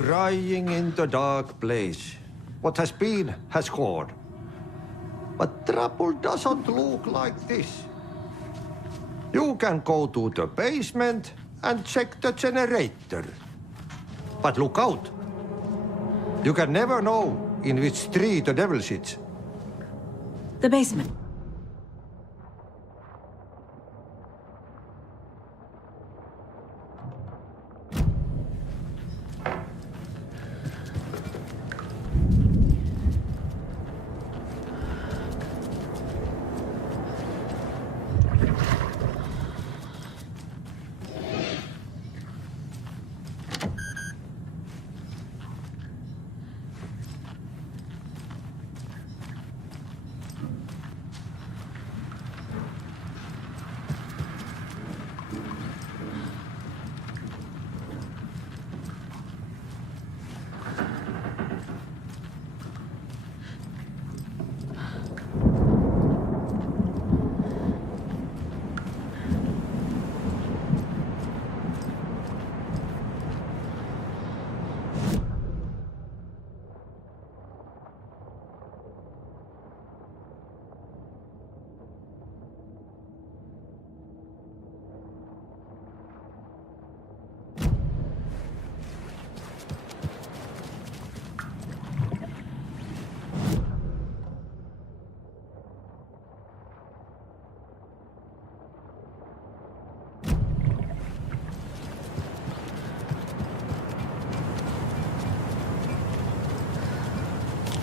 crying in the dark place. What has been has gone. But trouble doesn't look like this. You can go to the basement and check the generator. But look out. You can never know in which tree the devil sits. The basement.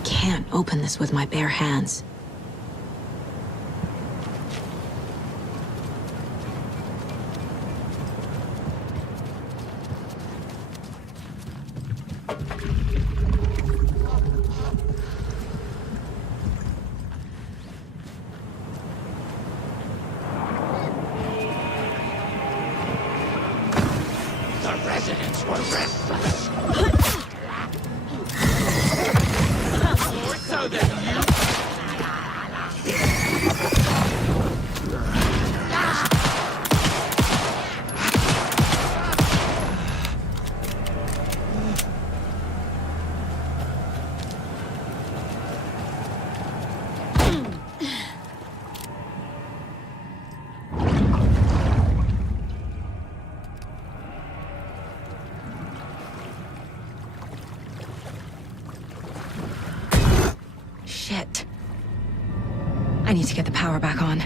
Can't open this with my bare hands. The residents were restless. More so than you. Shit. I need to get the power back on.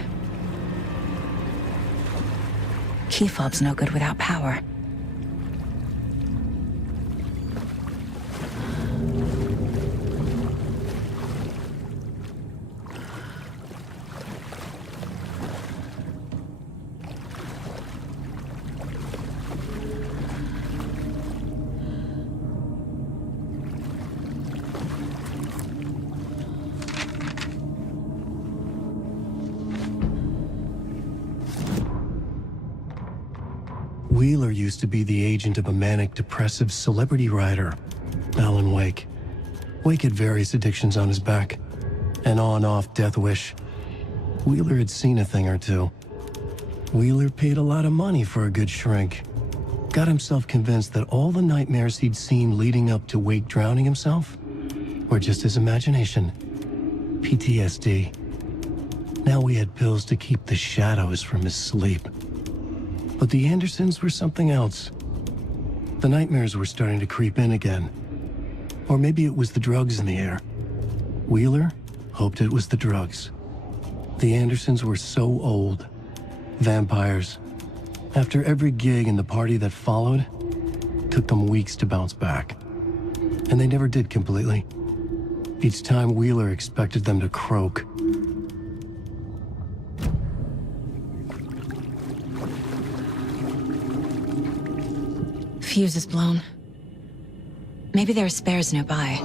Key fob's no good without power. Wheeler used to be the agent of a manic-depressive celebrity writer, Alan Wake. Wake had various addictions on his back, an on-off death wish. Wheeler had seen a thing or two. Wheeler paid a lot of money for a good shrink. Got himself convinced that all the nightmares he'd seen leading up to Wake drowning himself were just his imagination. PTSD. Now we had pills to keep the shadows from his sleep. But the Andersons were something else. The nightmares were starting to creep in again. Or maybe it was the drugs in the air. Wheeler hoped it was the drugs. The Andersons were so old. Vampires. After every gig and the party that followed, took them weeks to bounce back. And they never did completely. Each time Wheeler expected them to croak. Fuse is blown. Maybe there are spares nearby.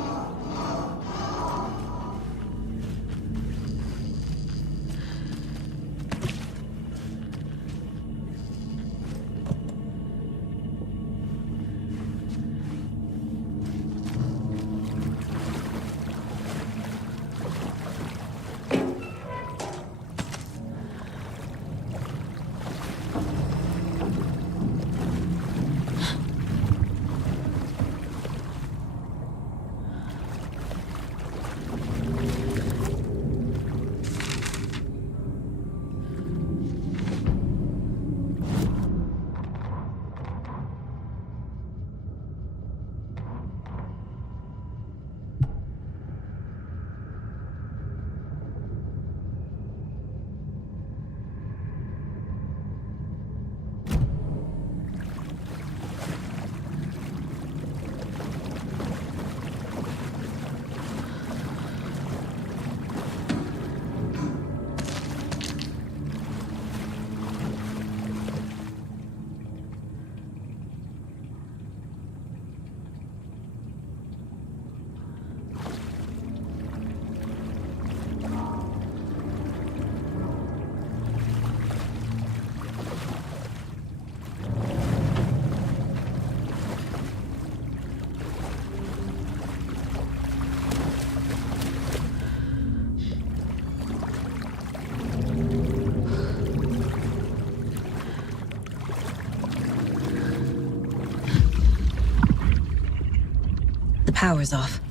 power's off.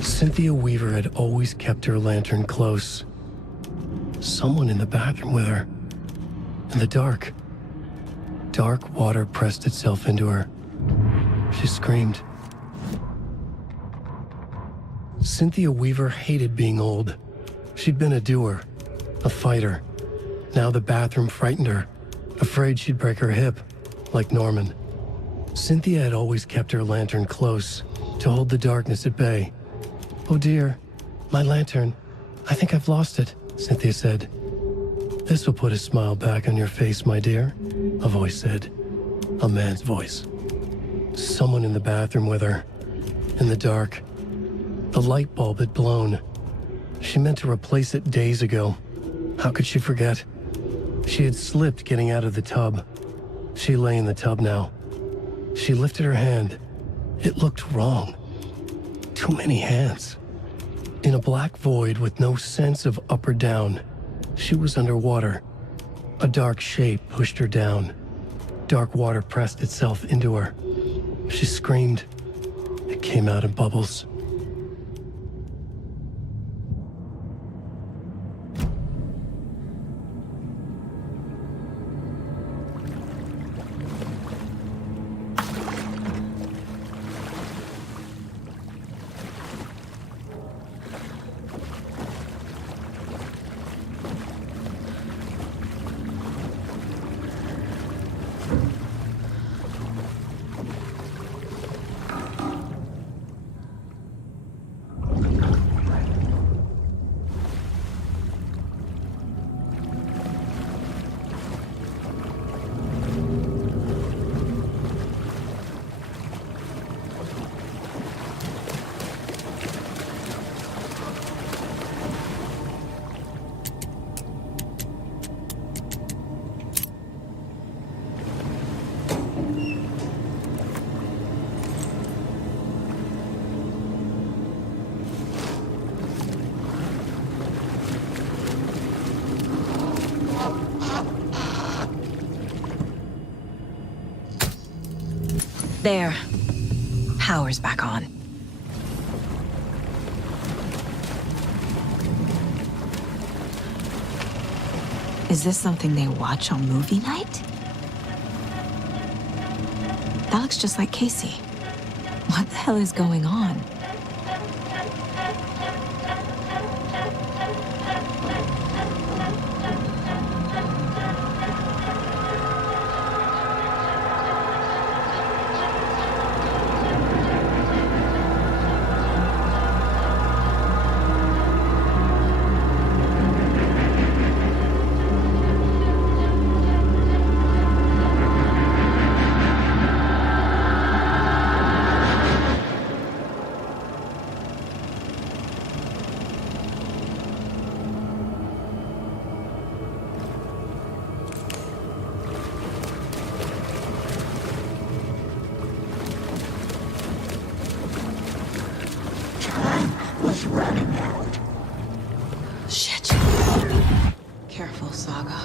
Cynthia Weaver had always kept her lantern close. Someone in the bathroom with her. In the dark. Dark water pressed itself into her. She screamed. Cynthia Weaver hated being old. She'd been a doer, a fighter. Now the bathroom frightened her, afraid she'd break her hip, like Norman. Cynthia had always kept her lantern close, to hold the darkness at bay. "Oh dear, my lantern. I think I've lost it," Cynthia said. "This will put a smile back on your face, my dear," a voice said. A man's voice. Someone in the bathroom with her. In the dark. The light bulb had blown. She meant to replace it days ago. How could she forget? She had slipped getting out of the tub. She lay in the tub now. She lifted her hand. It looked wrong. Too many hands. In a black void with no sense of up or down, she was underwater. A dark shape pushed her down. Dark water pressed itself into her. She screamed. It came out in bubbles. There. Power's back on. Is this something they watch on movie night? That looks just like Casey. What the hell is going on? Shit. Careful, Saga.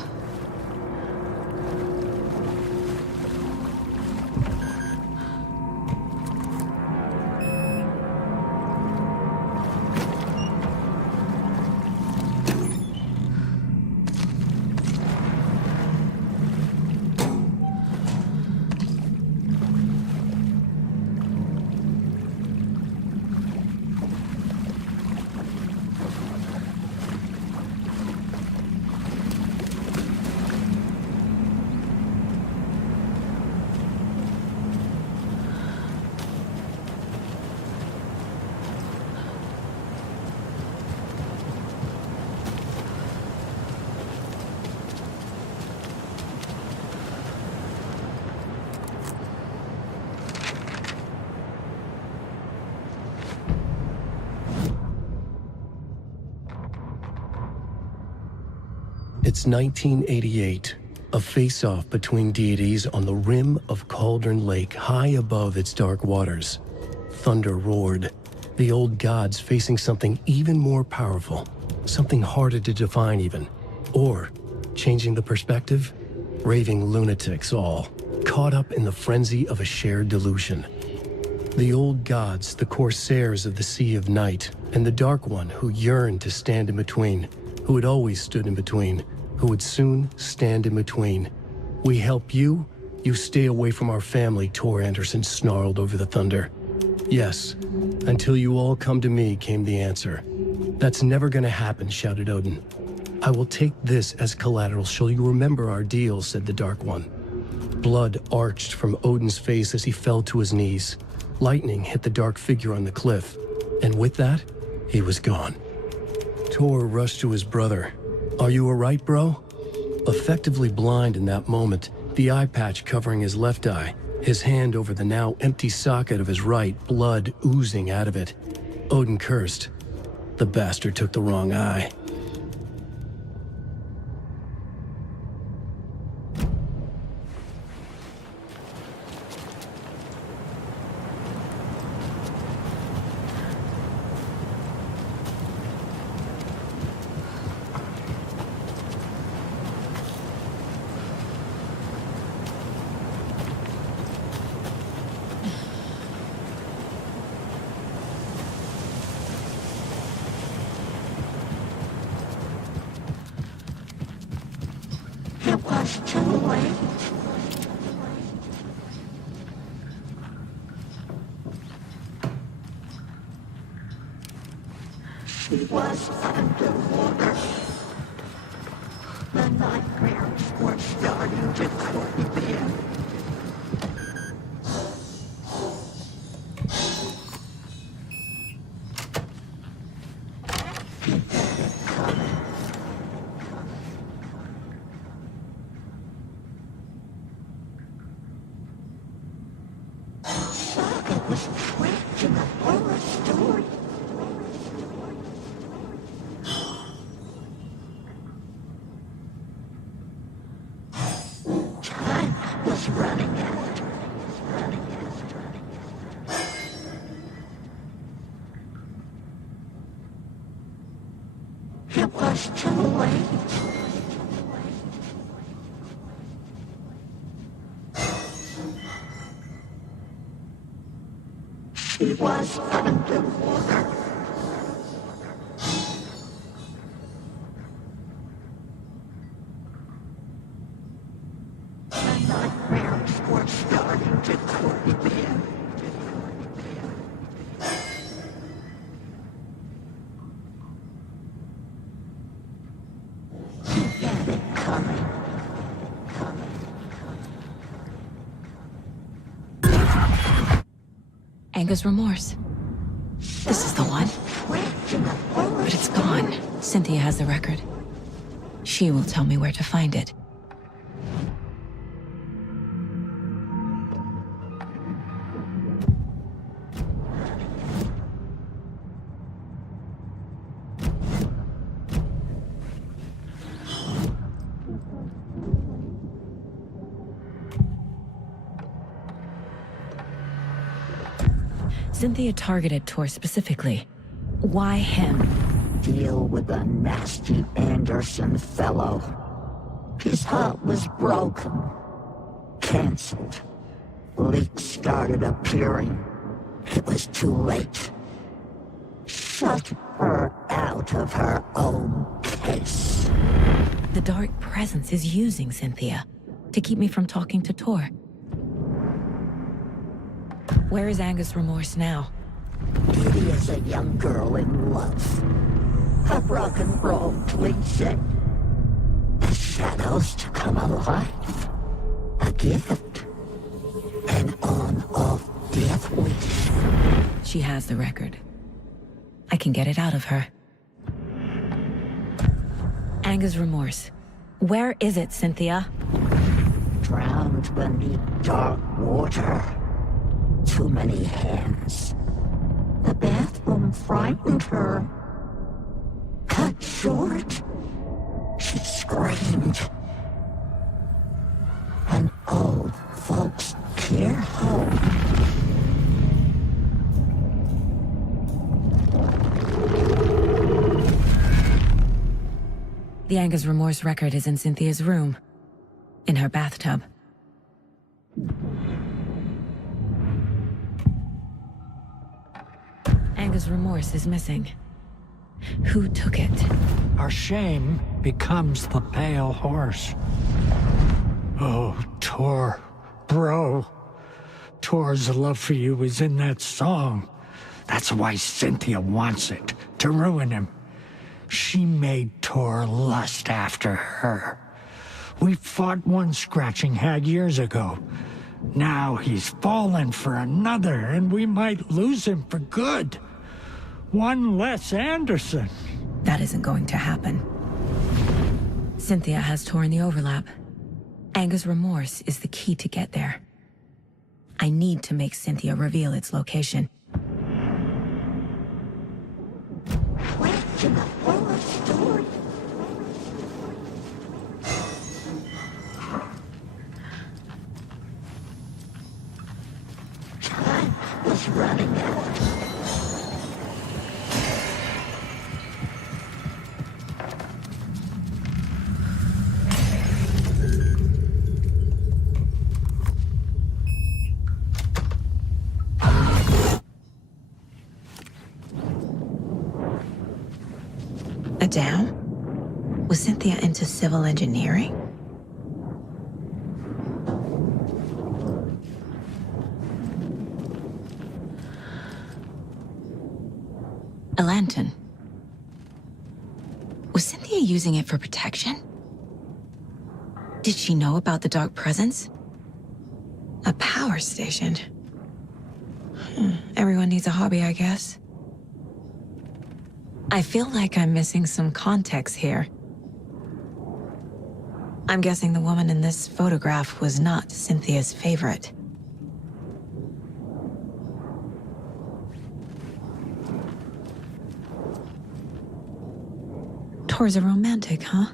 It's 1988, a face-off between deities on the rim of Cauldron Lake, high above its dark waters. Thunder roared, the old gods facing something even more powerful, something harder to define even. Or, changing the perspective, raving lunatics all, caught up in the frenzy of a shared delusion. The old gods, the corsairs of the Sea of Night, and the Dark One who yearned to stand in between, who had always stood in between, who would soon stand in between. We help you, you stay away from our family, Tor Anderson snarled over the thunder. Yes, until you all come to me, came the answer. That's never gonna happen, shouted Odin. I will take this as collateral, shall you remember our deal, said the Dark One. Blood arched from Odin's face as he fell to his knees. Lightning hit the dark figure on the cliff, and with that, he was gone. Tor rushed to his brother. Are you all right, bro? Effectively blind in that moment, the eye patch covering his left eye, his hand over the now empty socket of his right, blood oozing out of it. Odin cursed. The bastard took the wrong eye. It was too late. She was underwater. The nightmares were starting to creep in. Saga was trapped in a horror story. Time was running out. It was too late. She was underwater. The nightmares were starting to creep in. He had it coming. Anger's remorse. This is the one. But it's gone. Cynthia has the record. She will tell me where to find it. Cynthia targeted Tor specifically. Why him? Deal with the nasty Anderson fellow. His heart was broken. Cancelled. Leaks started appearing. It was too late. Shut her out of her own case. The Dark Presence is using Cynthia to keep me from talking to Tor. Where is Anger's remorse now? Kitty is a young girl in love. A rock and roll cliche. The shadows to come alive. A gift. An on-off death wish. She has the record. I can get it out of her. Anger's remorse. Where is it, Cynthia? Drowned beneath dark water. Too many hands. The bathroom frightened her. Cut short. She screamed. screamed. And old folks care home. The Anger's Remorse record is in Cynthia's room, in her bathtub. Anger's Remorse is missing. Who took it? Our shame becomes the pale horse. Oh, Tor, bro. Tor's love for you is in that song. That's why Cynthia wants it, to ruin him. She made Tor lust after her. We fought one scratching hag years ago. Now he's fallen for another, and we might lose him for good. One less Anderson. That isn't going to happen. Cynthia has Tor in the overlap. Anger's Remorse is the key to get there. I need to make Cynthia reveal its location. Time was running out. A dam? Was Cynthia into civil engineering? A lantern. Was Cynthia using it for protection? Did she know about the Dark Presence? A power station. Everyone needs a hobby, I guess. I feel like I'm missing some context here. I'm guessing the woman in this photograph was not Cynthia's favorite. Tor's a romantic, huh?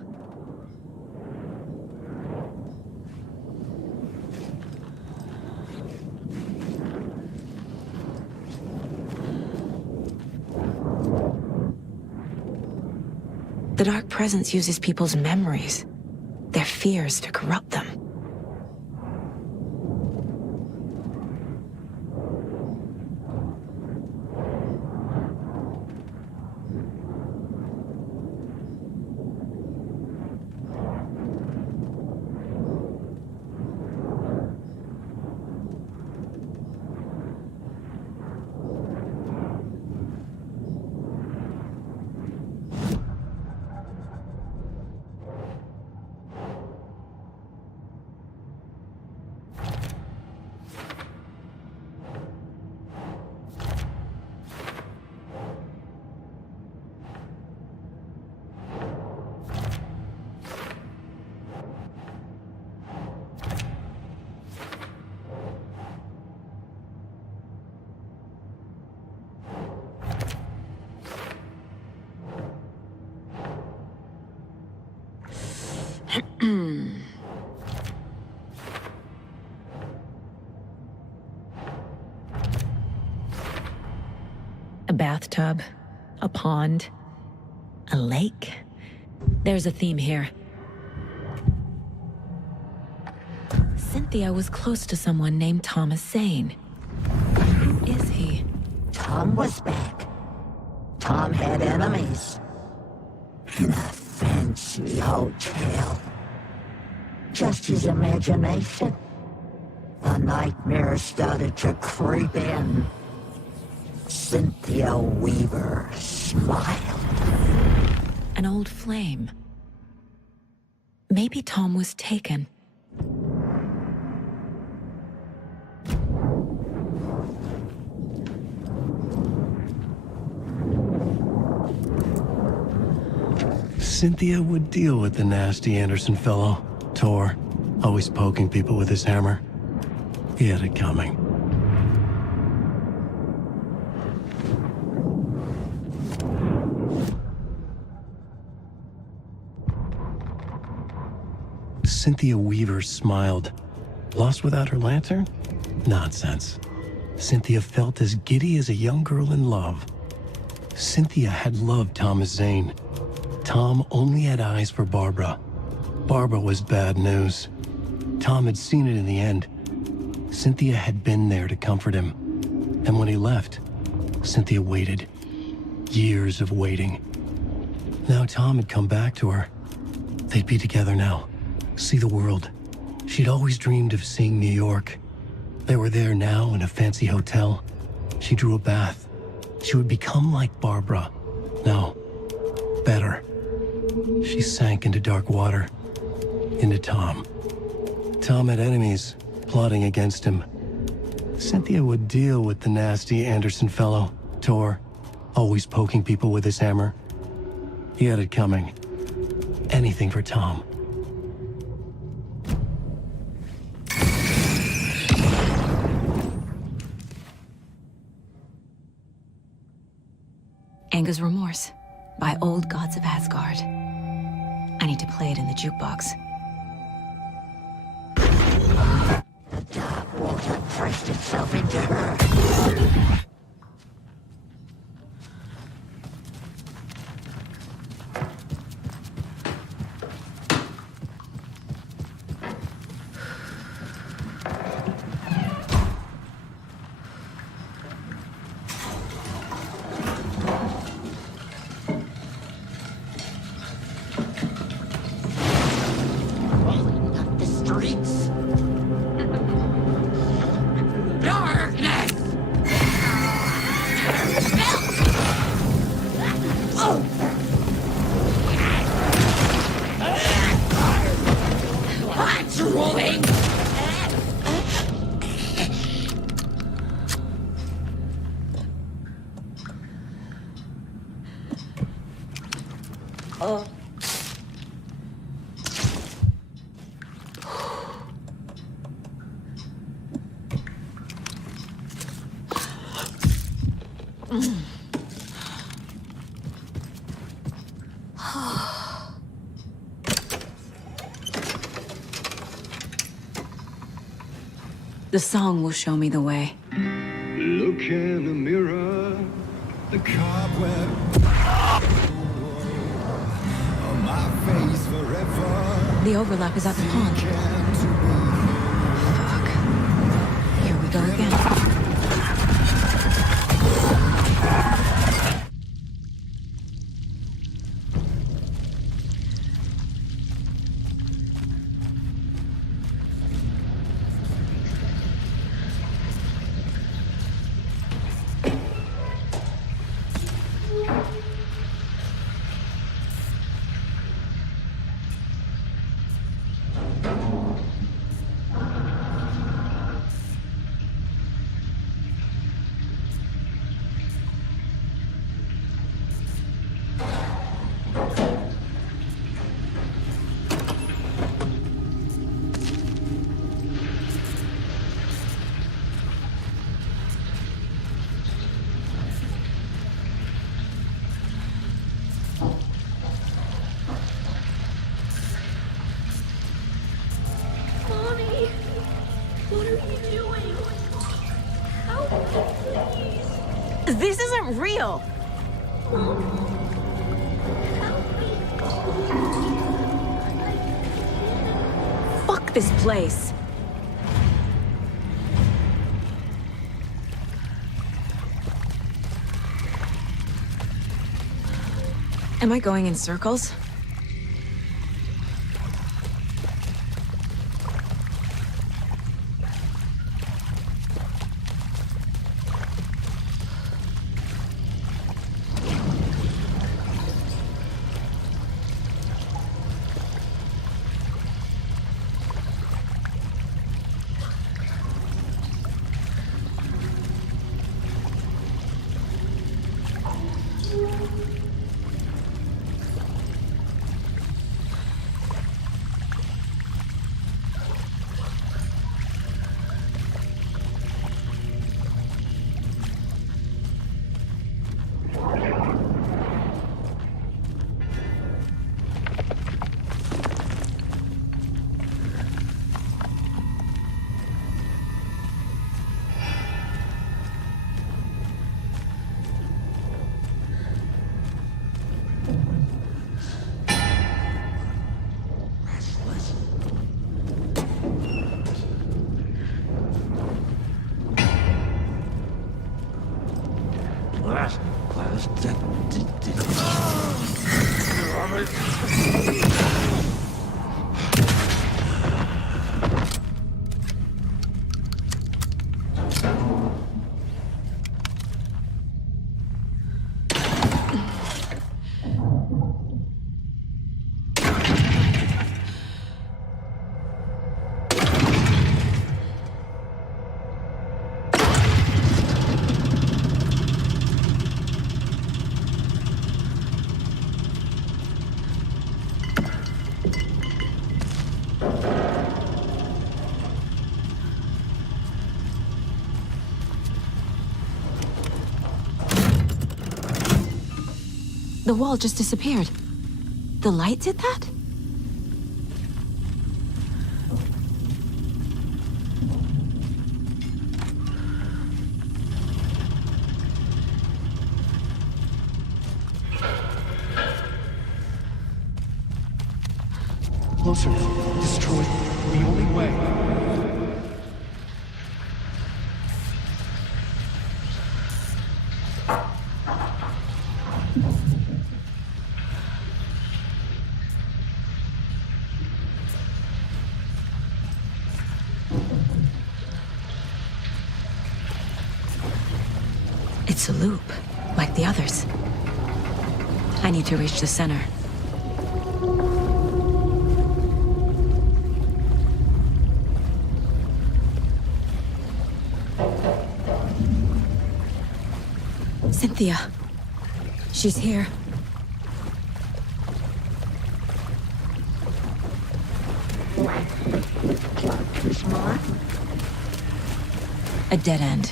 The Dark Presence uses people's memories, their fears to corrupt them. A bathtub, a pond, a lake. There's a theme here. Cynthia was close to someone named Thomas Zane. Who is he? Tom was back. Tom had enemies. In a fancy hotel. Just his imagination. The nightmare started to creep in. Cynthia Weaver smiled. An old flame. Maybe Tom was taken. Cynthia would deal with the nasty Anderson fellow, Tor, always poking people with his hammer. He had it coming. Cynthia Weaver smiled. Lost without her lantern? Nonsense. Cynthia felt as giddy as a young girl in love. Cynthia had loved Thomas Zane. Tom only had eyes for Barbara. Barbara was bad news. Tom had seen it in the end. Cynthia had been there to comfort him. And when he left, Cynthia waited. Years of waiting. Now Tom had come back to her. They'd be together now. See the world. She'd always dreamed of seeing New York. They were there now in a fancy hotel. She drew a bath. She would become like Barbara. No, better. She sank into dark water. Into Tom. Tom had enemies plotting against him. Cynthia would deal with the nasty Anderson fellow, Tor, always poking people with his hammer. He had it coming. Anything for Tom. Anga's Remorse by Old Gods of Asgard. I need to play it in the jukebox. The dark water pressed itself into her. The song will show me the way. Look in the mirror, the cobweb on my face forever. The overlap is at the pond. Fuck. Here we go again. This isn't real! Fuck this place! Am I going in circles? The wall just disappeared. The light did that? Closer. Destroy. The only way. It's a loop, like the others. I need to reach the center. Cynthia. She's here. A dead end.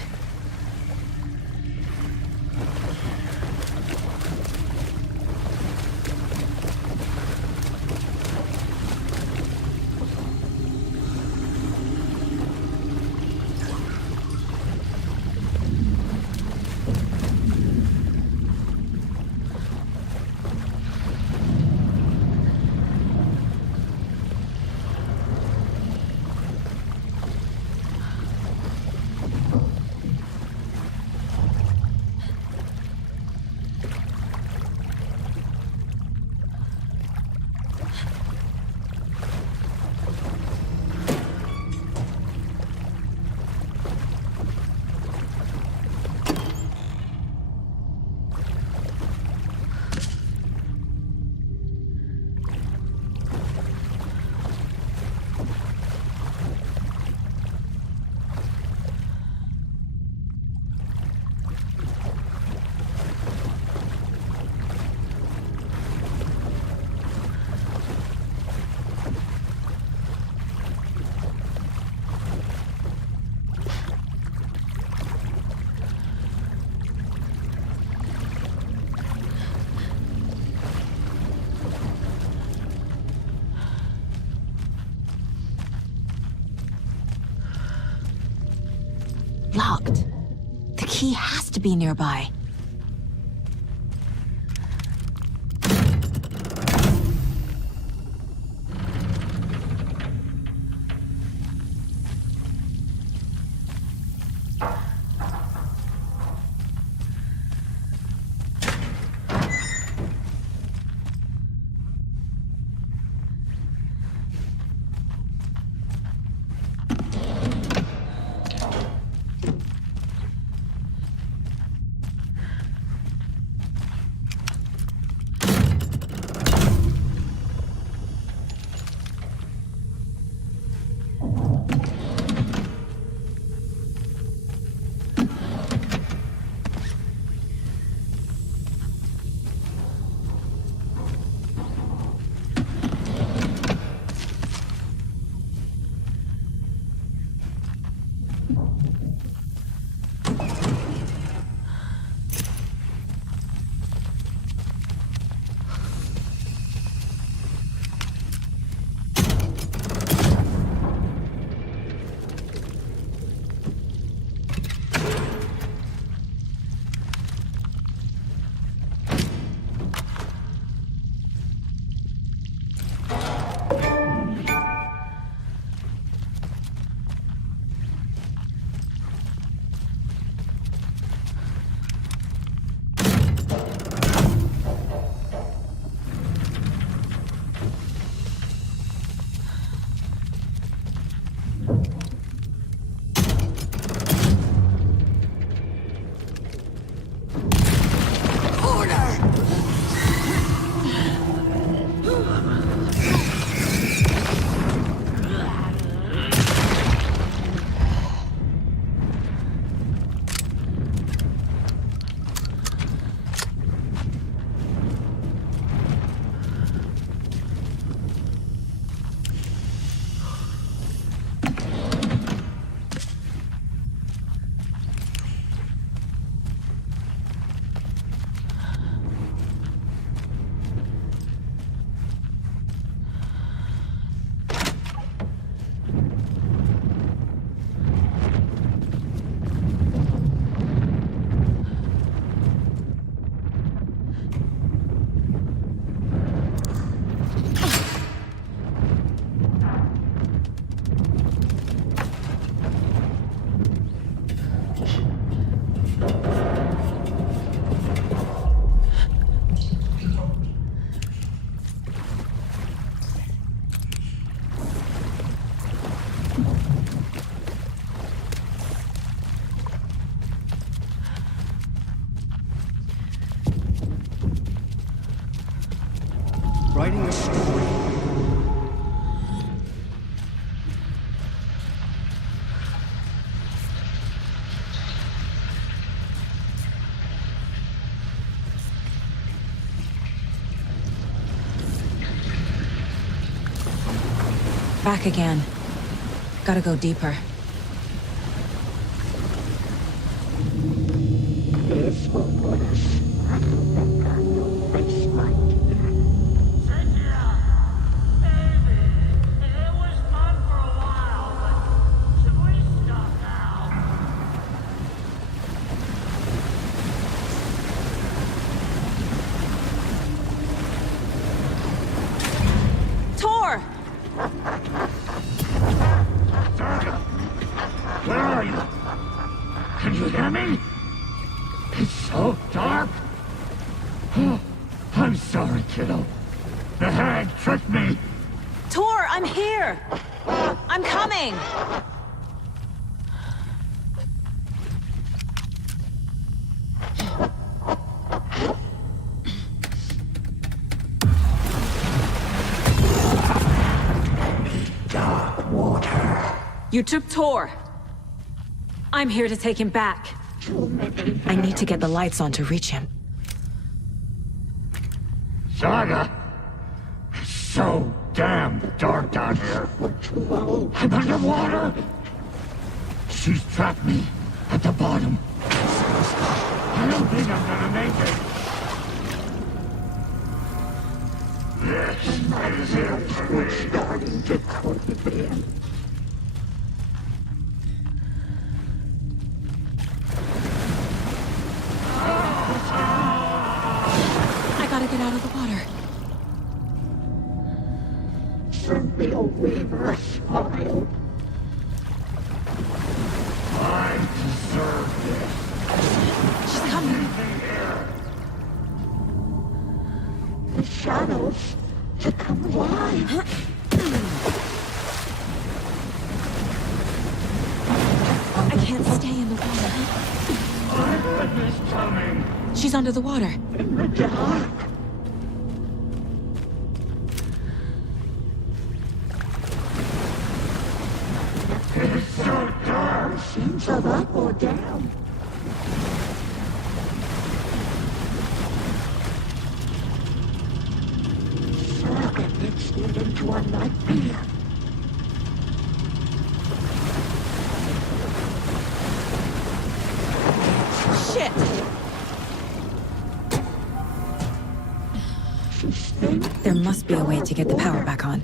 Locked. The key has to be nearby. writing a story. Back again. Gotta go deeper. Tor! Where are you? Can you hear me? It's so dark. Oh, I'm sorry, kiddo. The hag tricked me. Tor, I'm here! I'm coming! Dark water. You took Tor. I'm here to take him back. I need to get the lights on to reach him. Saga! It's so damn dark down here. I'm underwater. She's trapped me at the bottom. I don't think I'm gonna make it. This is it for me. Starting to creep in. I gotta get out of the water. Send the old weaver a smile. I deserve this. She's coming. The shadows to come alive. I can't stay in the water. I heard this coming. She's under the water. In the dark. It's so dark. Seems of up or down. Saga mixed it into a nightmare. Shit! There must be a way to get the power back on.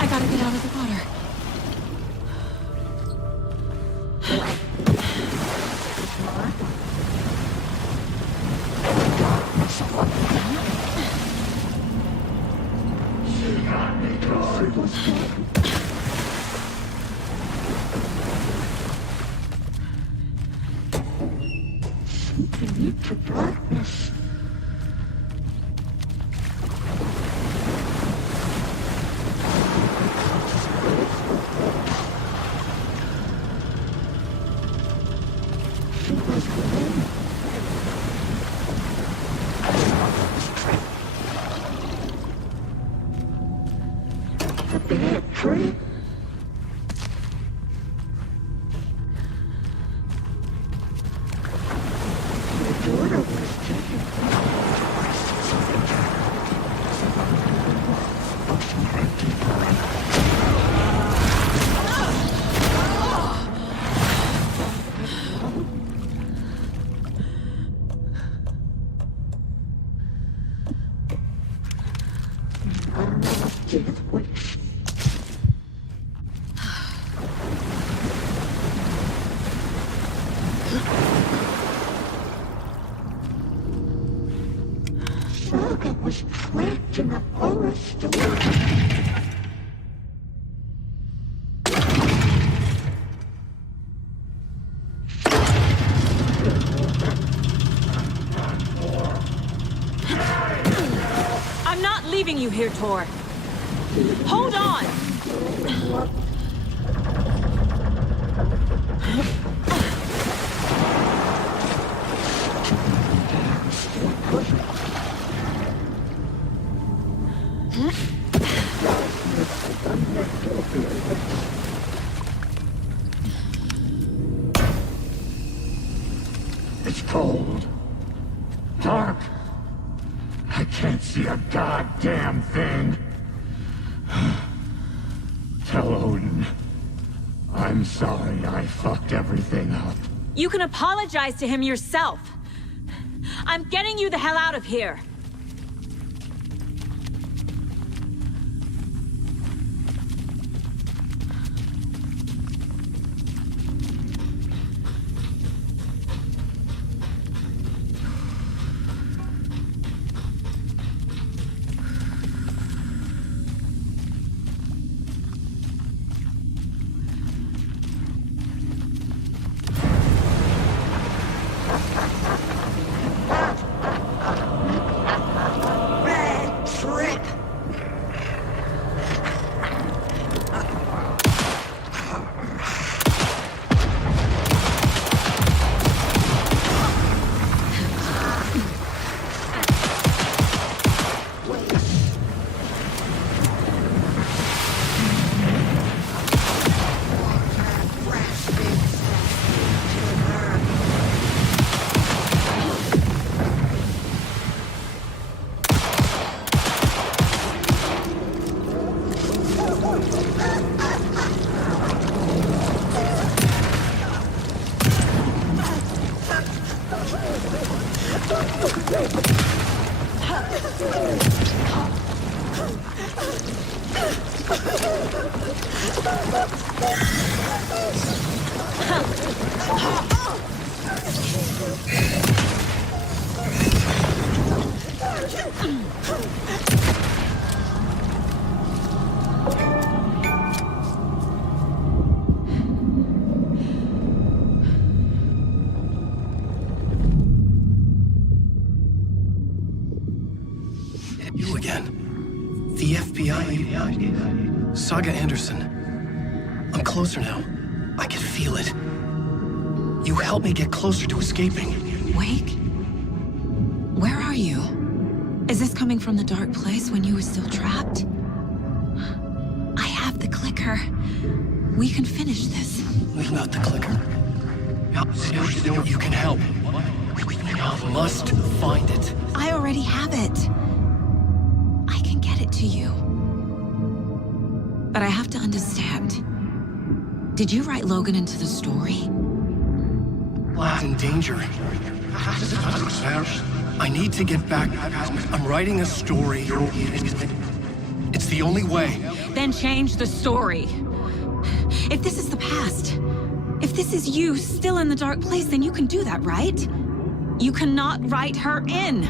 I gotta get out of the water. Into darkness. She was alone. The bad tree. The daughter was taken. Death waits. Saga was trapped in a forest. I'm not leaving you here, Tor. Hold on! It's cold. Dark. I can't see a goddamn thing. Tell Odin. I'm sorry I fucked everything up. You can apologize to him yourself. I'm getting you the hell out of here. You again. The FBI. Saga Anderson. I'm closer now. I can feel it. You helped me get closer to escaping. Wake? Where are you? Is this coming from the dark place when you were still trapped? I have the clicker. We can finish this. We've got the clicker. You can help. We must find it. I already have it. I can get it to you. But I have to understand. Did you write Logan into the story? Lad's in danger. I need to get back. I'm writing a story. It's the only way. Then change the story. If this is the past, if this is you still in the dark place, then you can do that, right? You cannot write her in.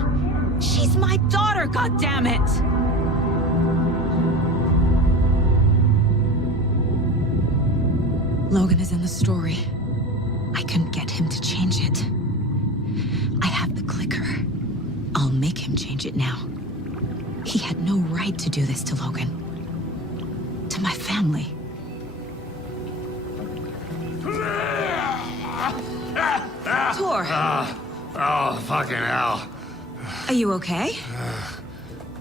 She's my daughter, goddammit! Logan is in the story. I can get him to change it. I have the clicker. I'll make him change it now. He had no right to do this to Logan. To my family. Tor! Oh, fucking hell. Are you okay?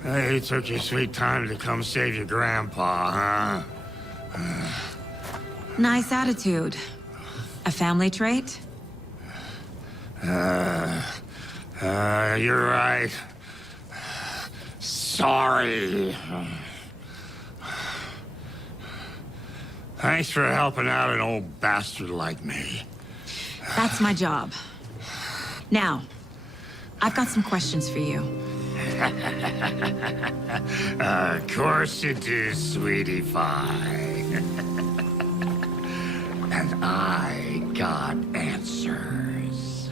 Hey, you took your sweet time to come save your grandpa, huh? Nice attitude. A family trait? You're right. Sorry. Thanks for helping out an old bastard like me. That's my job. Now, I've got some questions for you. Of course you do, sweetie pie. And I got answers.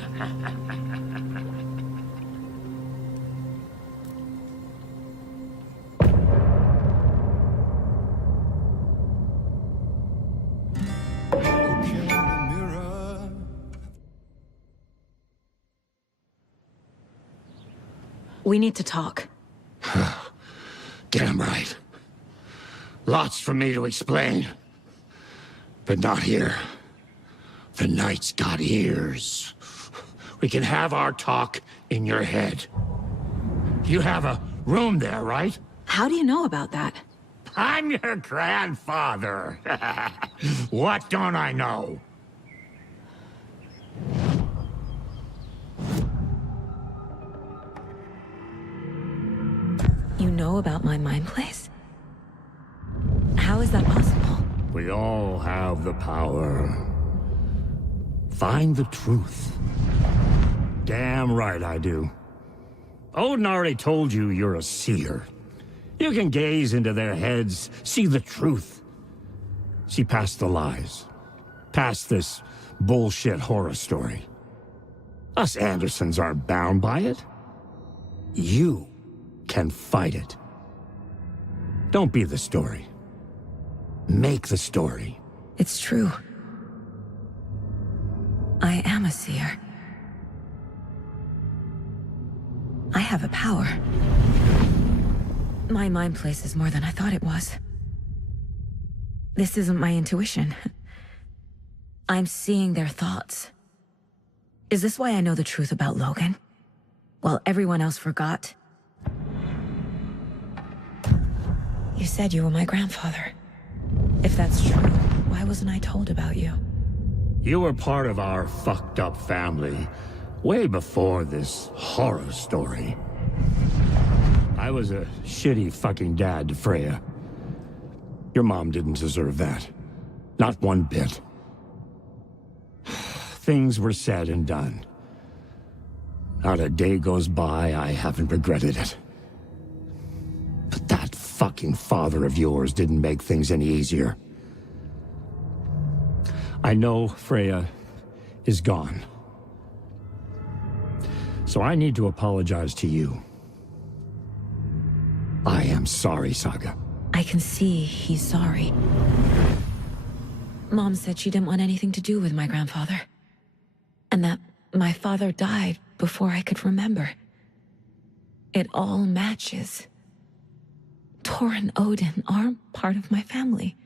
We need to talk. Damn right. Lots for me to explain. But not here. The night's got ears. We can have our talk in your head. You have a room there, right? How do you know about that? I'm your grandfather. What don't I know? know about my mind place? How is that possible? We all have the power. Find the truth. Damn right I do. Odin already told you you're a seer. You can gaze into their heads, see the truth. See past the lies. Past this bullshit horror story. Us Andersons aren't bound by it. You can fight it. Don't be the story. Make the story. It's true. I am a seer. I have a power. My mind place is more than I thought it was. This isn't my intuition. I'm seeing their thoughts. Is this why I know the truth about Logan? While everyone else forgot? You said you were my grandfather. If that's true, why wasn't I told about you? You were part of our fucked up family way before this horror story. I was a shitty fucking dad to Freya. Your mom didn't deserve that. Not one bit. Things were said and done. Not a day goes by I haven't regretted it. But that fucking father of yours didn't make things any easier. I know Freya is gone. So I need to apologize to you. I am sorry, Saga. I can see he's sorry. Mom said she didn't want anything to do with my grandfather. And that my father died before I could remember. It all matches. Tor and Odin aren't part of my family.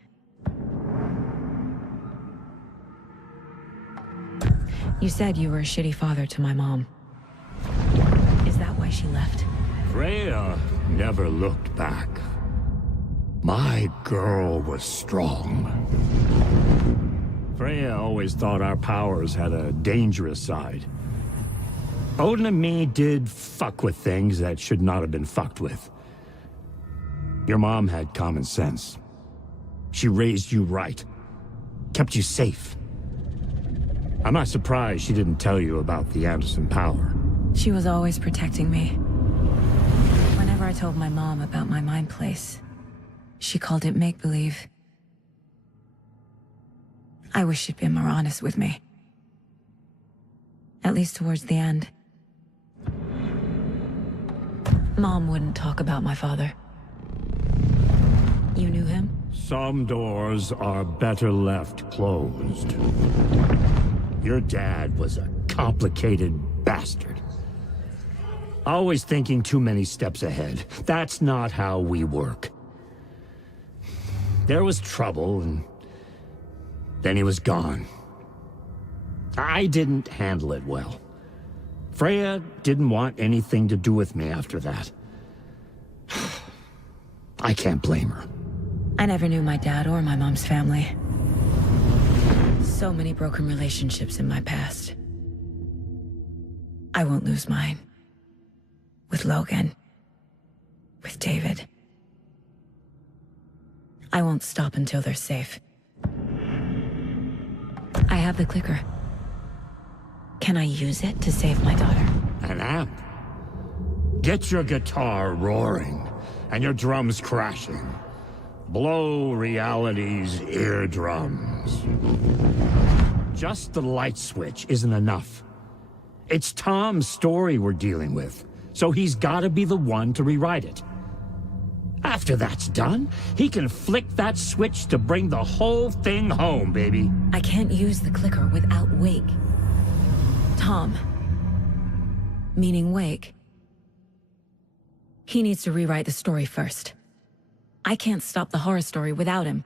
You said you were a shitty father to my mom. Is that why she left? Freya never looked back. My girl was strong. Freya always thought our powers had a dangerous side. Odin and me did fuck with things that should not have been fucked with. Your mom had common sense. She raised you right. Kept you safe. I'm not surprised she didn't tell you about the Anderson power. She was always protecting me. Whenever I told my mom about my mind place, she called it make-believe. I wish she'd been more honest with me. At least towards the end. Mom wouldn't talk about my father. You knew him? Some doors are better left closed. Your dad was a complicated bastard. Always thinking too many steps ahead. That's not how we work. There was trouble, and then he was gone. I didn't handle it well. Freya didn't want anything to do with me after that. I can't blame her. I never knew my dad or my mom's family. So many broken relationships in my past. I won't lose mine. With Logan. With David. I won't stop until they're safe. I have the clicker. Can I use it to save my daughter? An amp? Get your guitar roaring and your drums crashing. Blow reality's eardrums. Just the light switch isn't enough. It's Tom's story we're dealing with, so he's gotta be the one to rewrite it. After that's done, he can flick that switch to bring the whole thing home, baby. I can't use the clicker without Wake. Tom. Meaning Wake. He needs to rewrite the story first. I can't stop the horror story without him.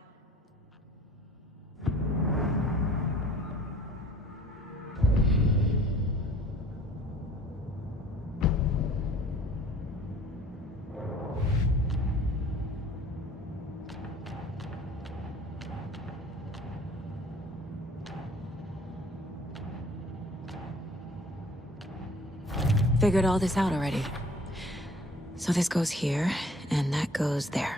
Figured all this out already. So this goes here, and that goes there.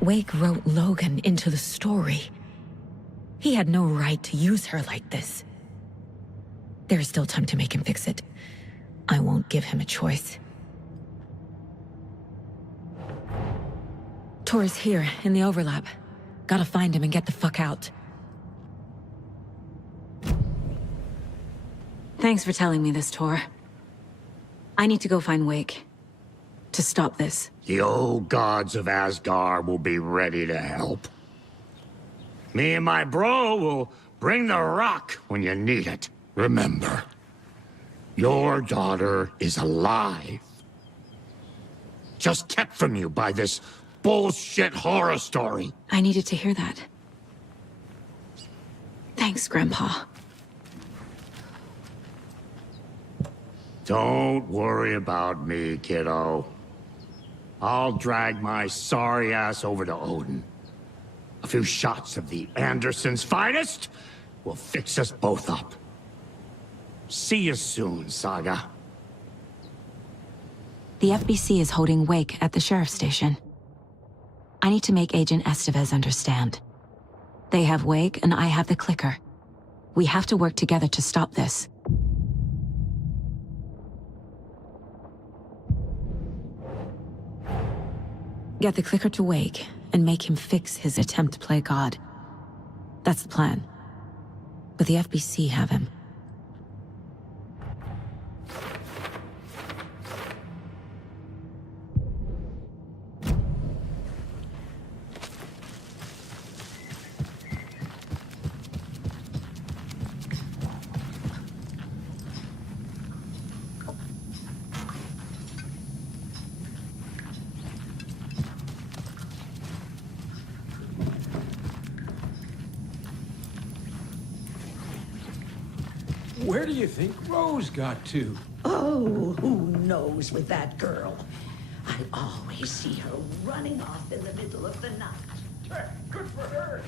Wake wrote Logan into the story. He had no right to use her like this. There is still time to make him fix it. I won't give him a choice. Tor is here, in the overlap. Gotta find him and get the fuck out. Thanks for telling me this, Tor. I need to go find Wake. To stop this. The old gods of Asgard will be ready to help. Me and my bro will bring the rock when you need it. Remember, your daughter is alive. Just kept from you by this bullshit horror story. I needed to hear that. Thanks, Grandpa. Don't worry about me, kiddo. I'll drag my sorry ass over to Odin. A few shots of the Andersons' finest will fix us both up. See you soon, Saga. The FBC is holding Wake at the sheriff's station. I need to make Agent Estevez understand. They have Wake and I have the clicker. We have to work together to stop this. Get the clicker to Wake and make him fix his attempt to play God. That's the plan. But the FBC have him. Where do you think Rose got to? Oh, who knows with that girl? I always see her running off in the middle of the night. Good for her.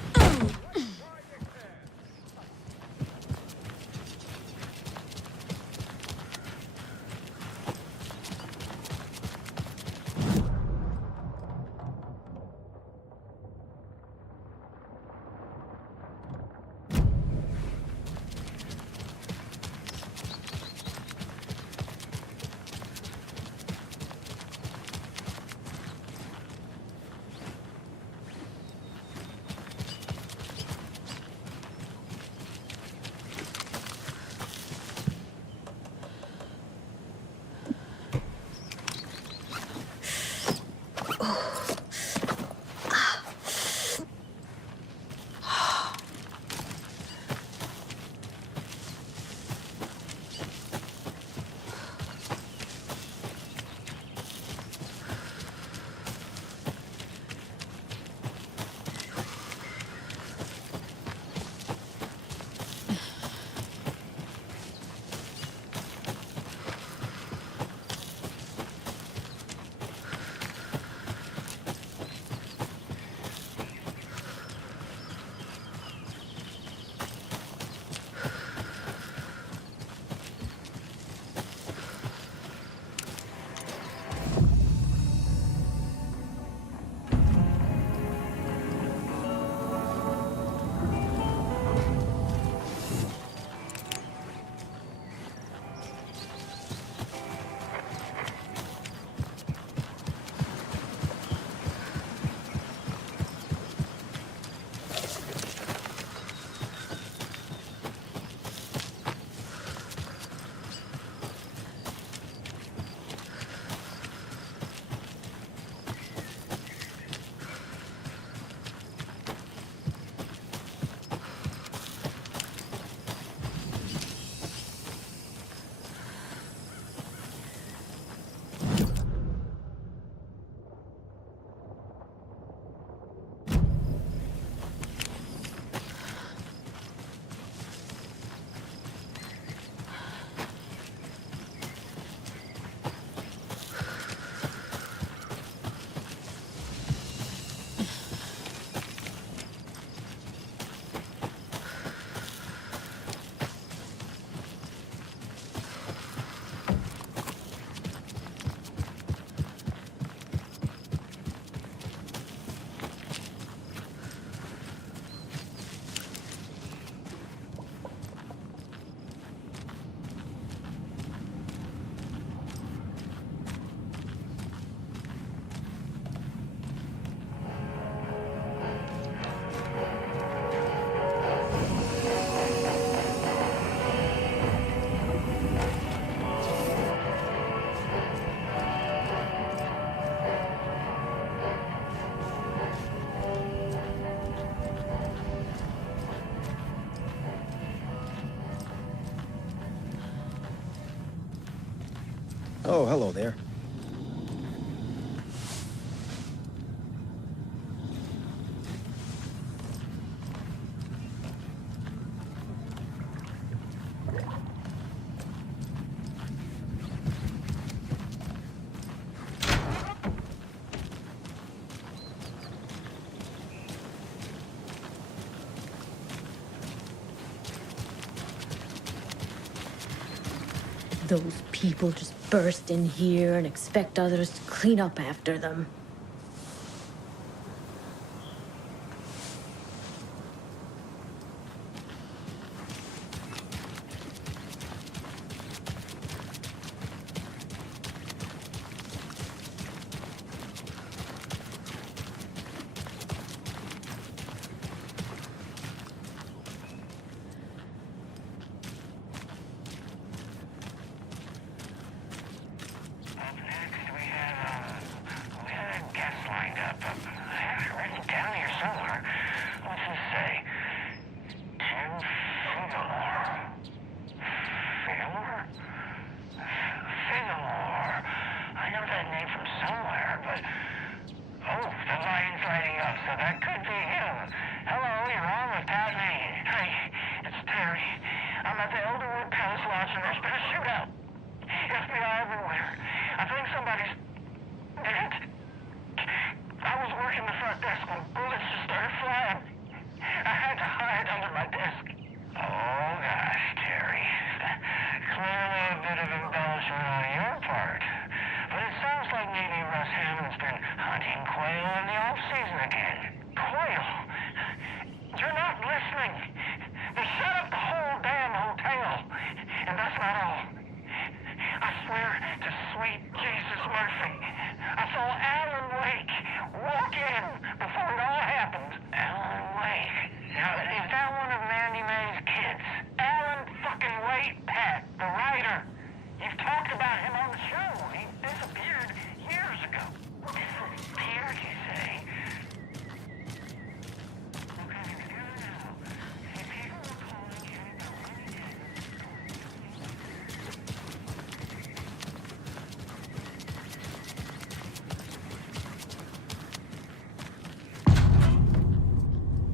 Oh, hello there. Those people just burst in here and expect others to clean up after them.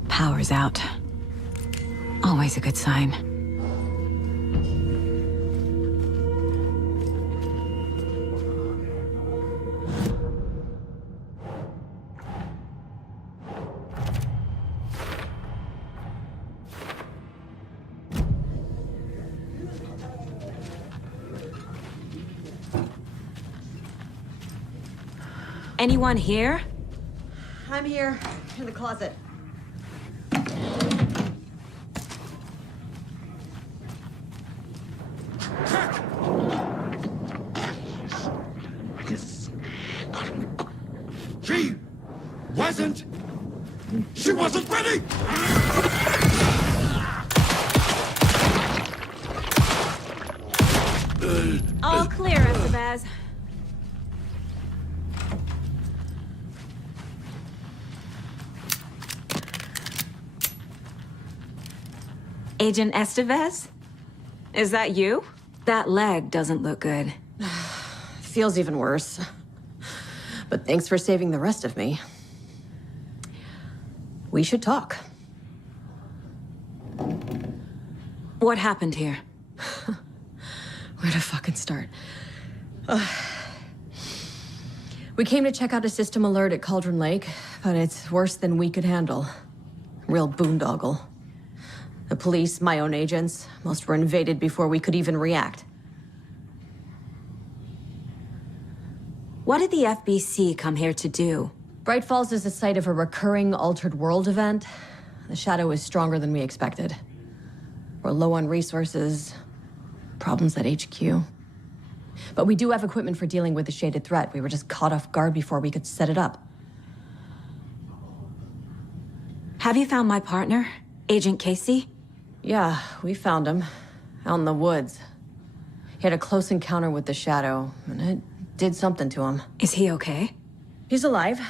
Power's out. Always a good sign. Anyone here? I'm here, in the closet. She wasn't ready! All clear, Estevez. Agent Estevez? Is that you? That leg doesn't look good. Feels even worse. But thanks for saving the rest of me. We should talk. What happened here? Where to fucking start? We came to check out a system alert at Cauldron Lake, but it's worse than we could handle. Real boondoggle. The police, my own agents, most were invaded before we could even react. What did the FBC come here to do? Bright Falls is the site of a recurring Altered World event. The Shadow is stronger than we expected. We're low on resources, problems at HQ. But we do have equipment for dealing with the shaded threat. We were just caught off guard before we could set it up. Have you found my partner, Agent Casey? Yeah, we found him. Out in the woods. He had a close encounter with the Shadow, and it did something to him. Is he okay? He's alive.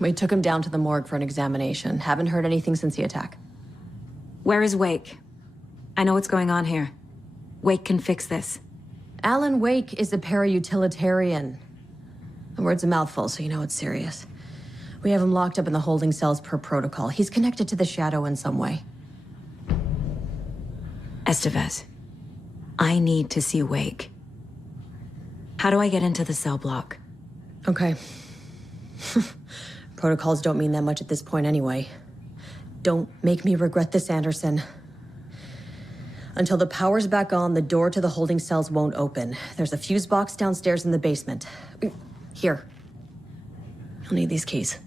We took him down to the morgue for an examination. Haven't heard anything since the attack. Where is Wake? I know what's going on here. Wake can fix this. Alan Wake is a para-utilitarian. The word's a mouthful, so you know it's serious. We have him locked up in the holding cells per protocol. He's connected to the Shadow in some way. Estevez, I need to see Wake. How do I get into the cell block? Okay. Protocols don't mean that much at this point anyway. Don't make me regret this, Anderson. Until the power's back on, the door to the holding cells won't open. There's a fuse box downstairs in the basement. Here. You'll need these keys.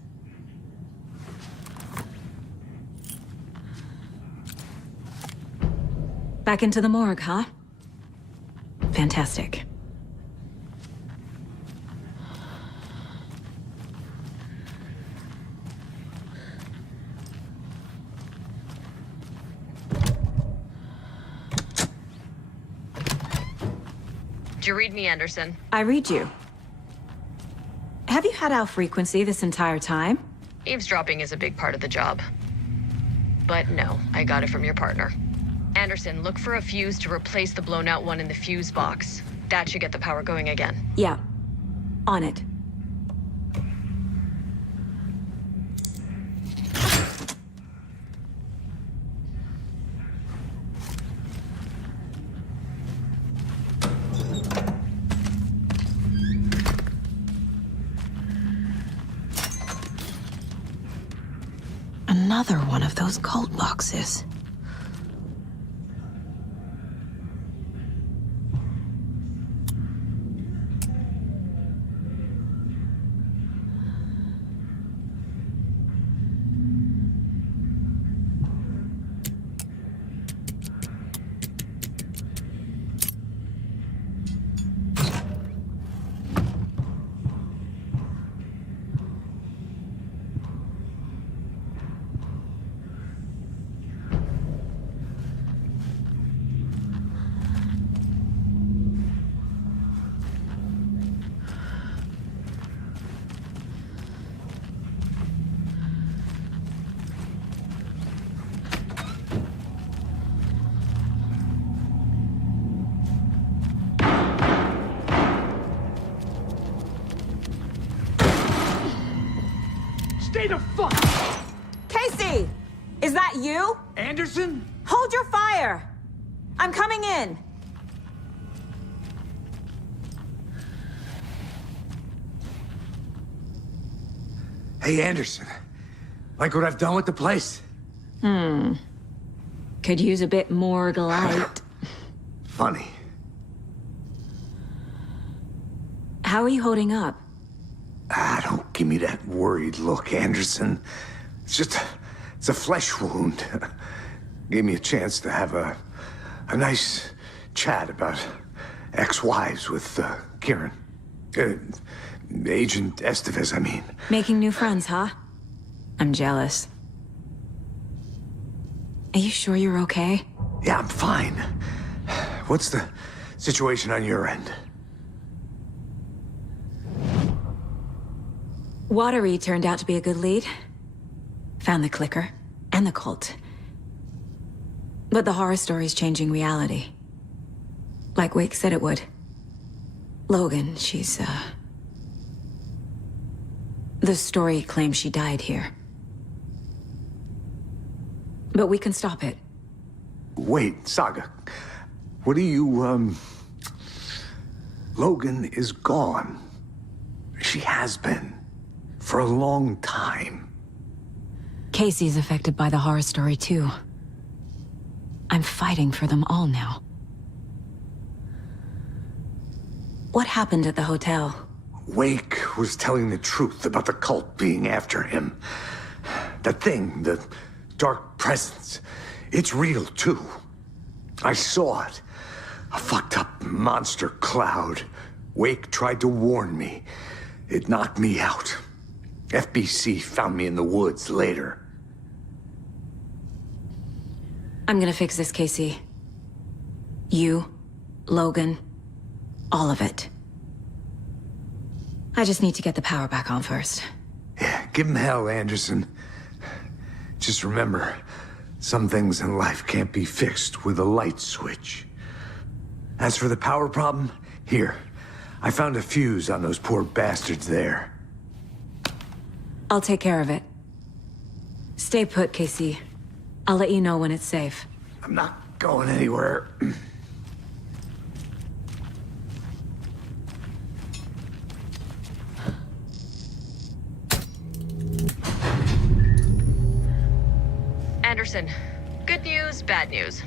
Back into the morgue, huh? Fantastic. Did you read me, Anderson? I read you. Have you had our frequency this entire time? Eavesdropping is a big part of the job. But no, I got it from your partner. Anderson, look for a fuse to replace the blown out one in the fuse box. That should get the power going again. Yeah. On it. Another one of those cult boxes. Stay the fuck! Casey! Is that you? Anderson? Hold your fire! I'm coming in! Hey, Anderson. Like what I've done with the place? Could use a bit more light. Funny. How are you holding up? Don't give me that worried look, Anderson. It's a flesh wound. Gave me a chance to have a nice chat about ex-wives with Kieran. Agent Estevez, I mean. Making new friends, huh? I'm jealous. Are you sure you're okay? Yeah, I'm fine. What's the situation on your end? Watery turned out to be a good lead. Found the clicker and the cult. But the horror story's changing reality. Like Wake said it would. Logan, she's, the story claims she died here. But we can stop it. Wait, Saga. What do you, Logan is gone. She has been. For a long time. Casey's affected by the horror story, too. I'm fighting for them all now. What happened at the hotel? Wake was telling the truth about the cult being after him. That thing, the dark presence, it's real, too. I saw it. A fucked up monster cloud. Wake tried to warn me. It knocked me out. FBC found me in the woods later. I'm gonna fix this, Casey. You, Logan, all of it. I just need to get the power back on first. Yeah, give him hell, Anderson. Just remember, some things in life can't be fixed with a light switch. As for the power problem, Here, I found a fuse on those poor bastards there. I'll take care of it. Stay put, Casey. I'll let you know when it's safe. I'm not going anywhere. Anderson, good news, bad news.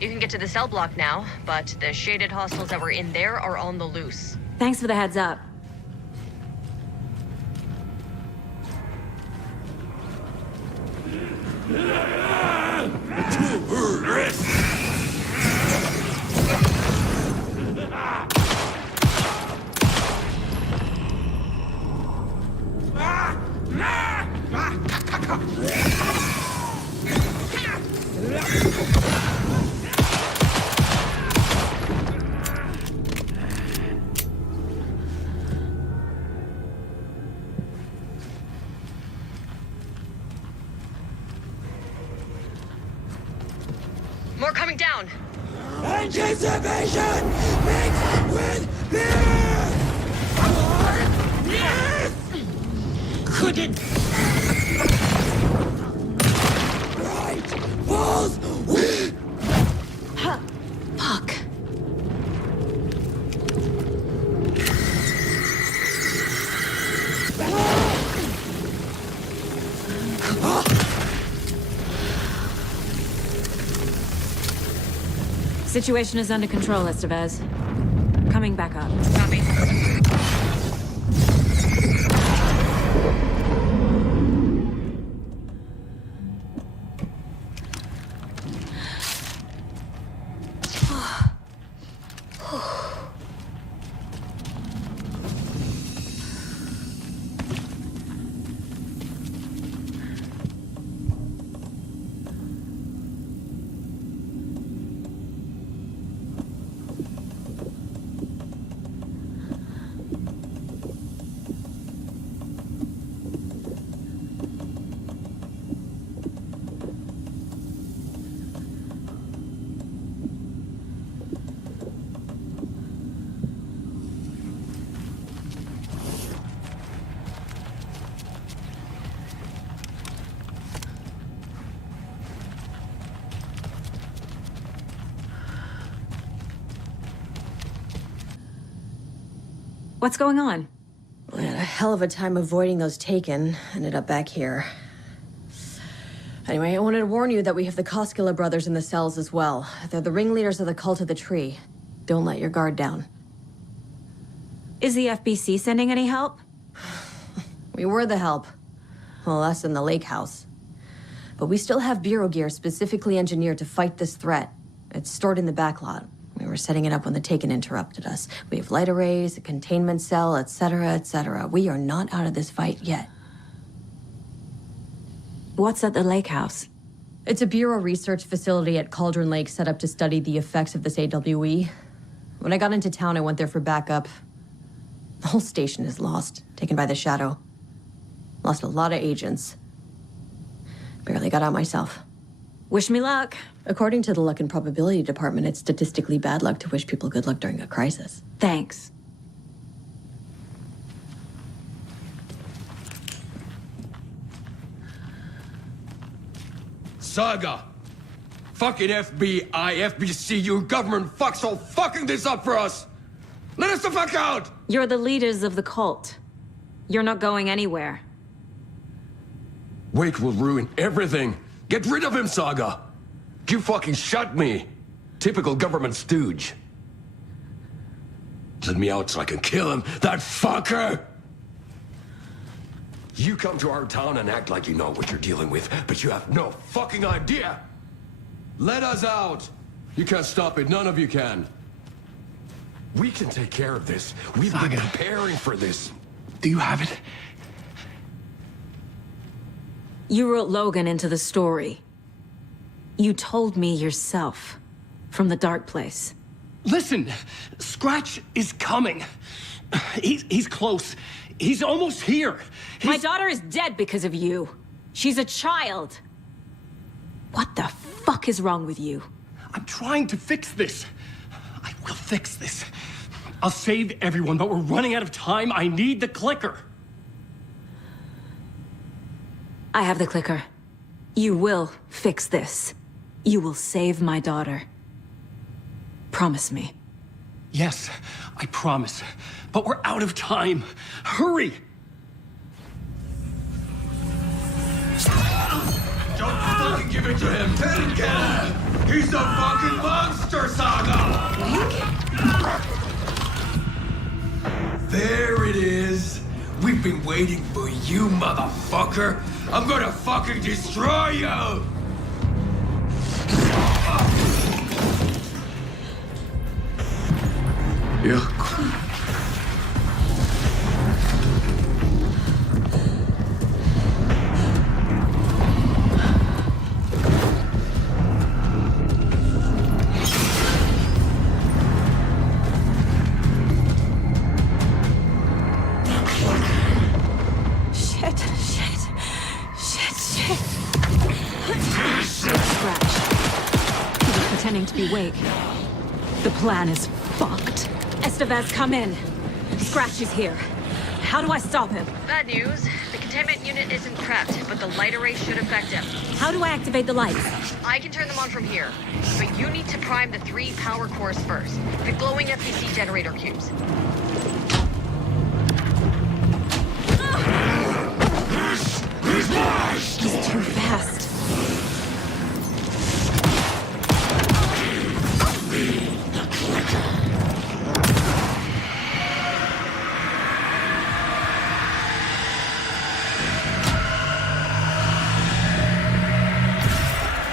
You can get to the cell block now, but the shaded hostiles that were in there are on the loose. Thanks for the heads up. More coming down. Anticipation mixed with fear! Couldn't. Right falls with. Fuck. Situation is under control, Estevez. Coming back up. Copy. What's going on? We had a hell of a time avoiding those Taken. Ended up back here. Anyway, I wanted to warn you that we have the Koskela brothers in the cells as well. They're the ringleaders of the Cult of the Tree. Don't let your guard down. Is the FBC sending any help? We were the help. Well, us in the lake house. But we still have Bureau gear specifically engineered to fight this threat. It's stored in the backlot. We were setting it up when the Taken interrupted us. We have light arrays, a containment cell, etc., etc. We are not out of this fight yet. What's at the lake house? It's a Bureau research facility at Cauldron Lake set up to study the effects of this AWE. When I got into town, I went there for backup. The whole station is lost, taken by the Shadow. Lost a lot of agents. Barely got out myself. Wish me luck. According to the Luck and Probability Department, it's statistically bad luck to wish people good luck during a crisis. Thanks. Saga! Fucking FBI, FBC, your government fucks all fucking this up for us! Let us the fuck out! You're the leaders of the cult. You're not going anywhere. Wake will ruin everything! Get rid of him, Saga! You fucking shot me! Typical government stooge. Let me out so I can kill him, that fucker! You come to our town and act like you know what you're dealing with, but you have no fucking idea! Let us out! You can't stop it, none of you can. We can take care of this. We've been preparing for this. Do you have it? You wrote Logan into the story. You told me yourself. From the dark place. Listen, Scratch is coming. He's close. He's almost here. My daughter is dead because of you. She's a child. What the fuck is wrong with you? I'm trying to fix this. I will fix this. I'll save everyone, but we're running out of time. I need the clicker. I have the clicker. You will fix this. You will save my daughter. Promise me. Yes, I promise. But we're out of time. Hurry! Don't fucking give it to him! Painkiller! He's a fucking monster, Saga! There it is! We've been waiting for you, motherfucker! I'm gonna fucking destroy you! Yeah. To be awake. The plan is fucked. Estevez, come in. Scratch is here. How do I stop him? Bad news. The containment unit isn't prepped, but the light array should affect him. How do I activate the lights? I can turn them on from here, but you need to prime the 3 power cores first. The glowing FPC generator cubes. He's too fast.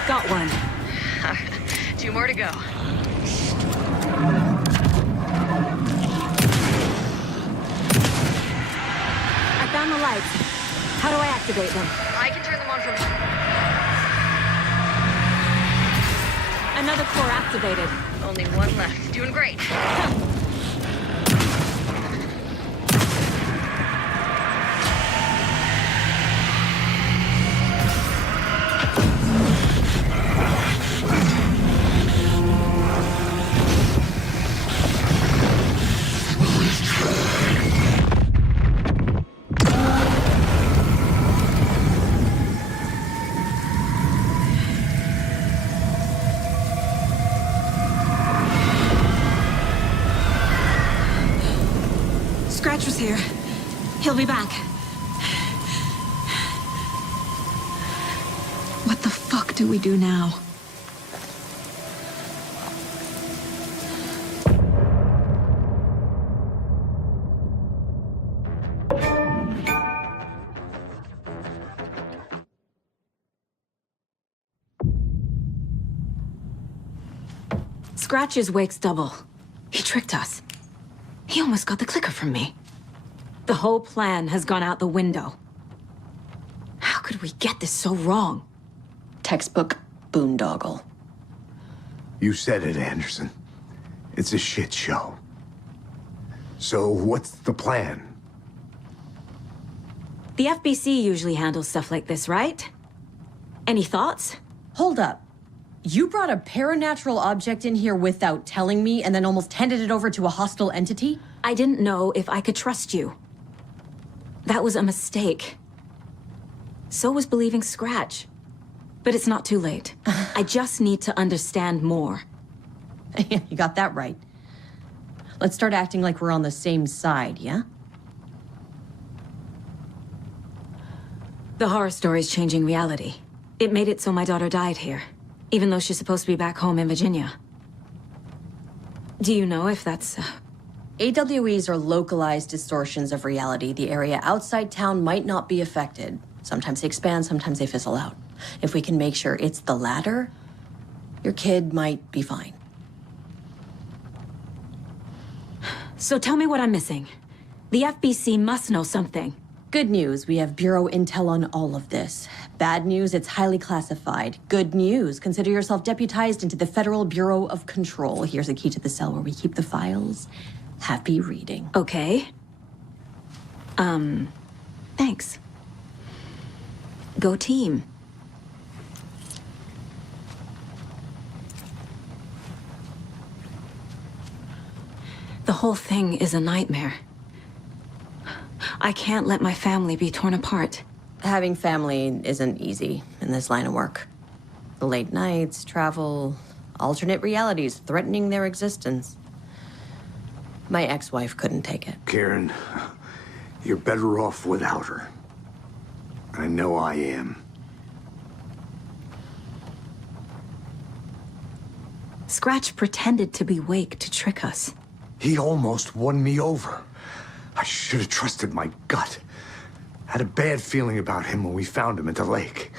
Got one. 2 more to go. I found the lights. How do I activate them? I can turn them on from here. Another core activated. Only 1 left. Doing great. Scratch was here. He'll be back. What the fuck do we do now? Scratch's wake's double. He tricked us. He almost got the clicker from me. The whole plan has gone out the window. How could we get this so wrong? Textbook boondoggle. You said it, Anderson. It's a shit show. So what's the plan? The FBC usually handles stuff like this, right? Any thoughts? Hold up. You brought a paranatural object in here without telling me and then almost handed it over to a hostile entity? I didn't know if I could trust you. That was a mistake. So was believing Scratch. But it's not too late. I just need to understand more. You got that right. Let's start acting like we're on the same side, yeah? The horror story's changing reality. It made it so my daughter died here, even though she's supposed to be back home in Virginia. Do you know if that's... AWEs are localized distortions of reality. The area outside town might not be affected. Sometimes they expand, sometimes they fizzle out. If we can make sure it's the latter, your kid might be fine. So tell me what I'm missing. The FBC must know something. Good news, we have Bureau intel on all of this. Bad news, it's highly classified. Good news, consider yourself deputized into the Federal Bureau of Control. Here's a key to the cell where we keep the files. Happy reading. Okay. Thanks. Go team. The whole thing is a nightmare. I can't let my family be torn apart. Having family isn't easy in this line of work. The late nights, travel, alternate realities threatening their existence. My ex-wife couldn't take it. Karen, you're better off without her. I know I am. Scratch pretended to be Wake to trick us. He almost won me over. I should have trusted my gut. Had a bad feeling about him when we found him at the lake.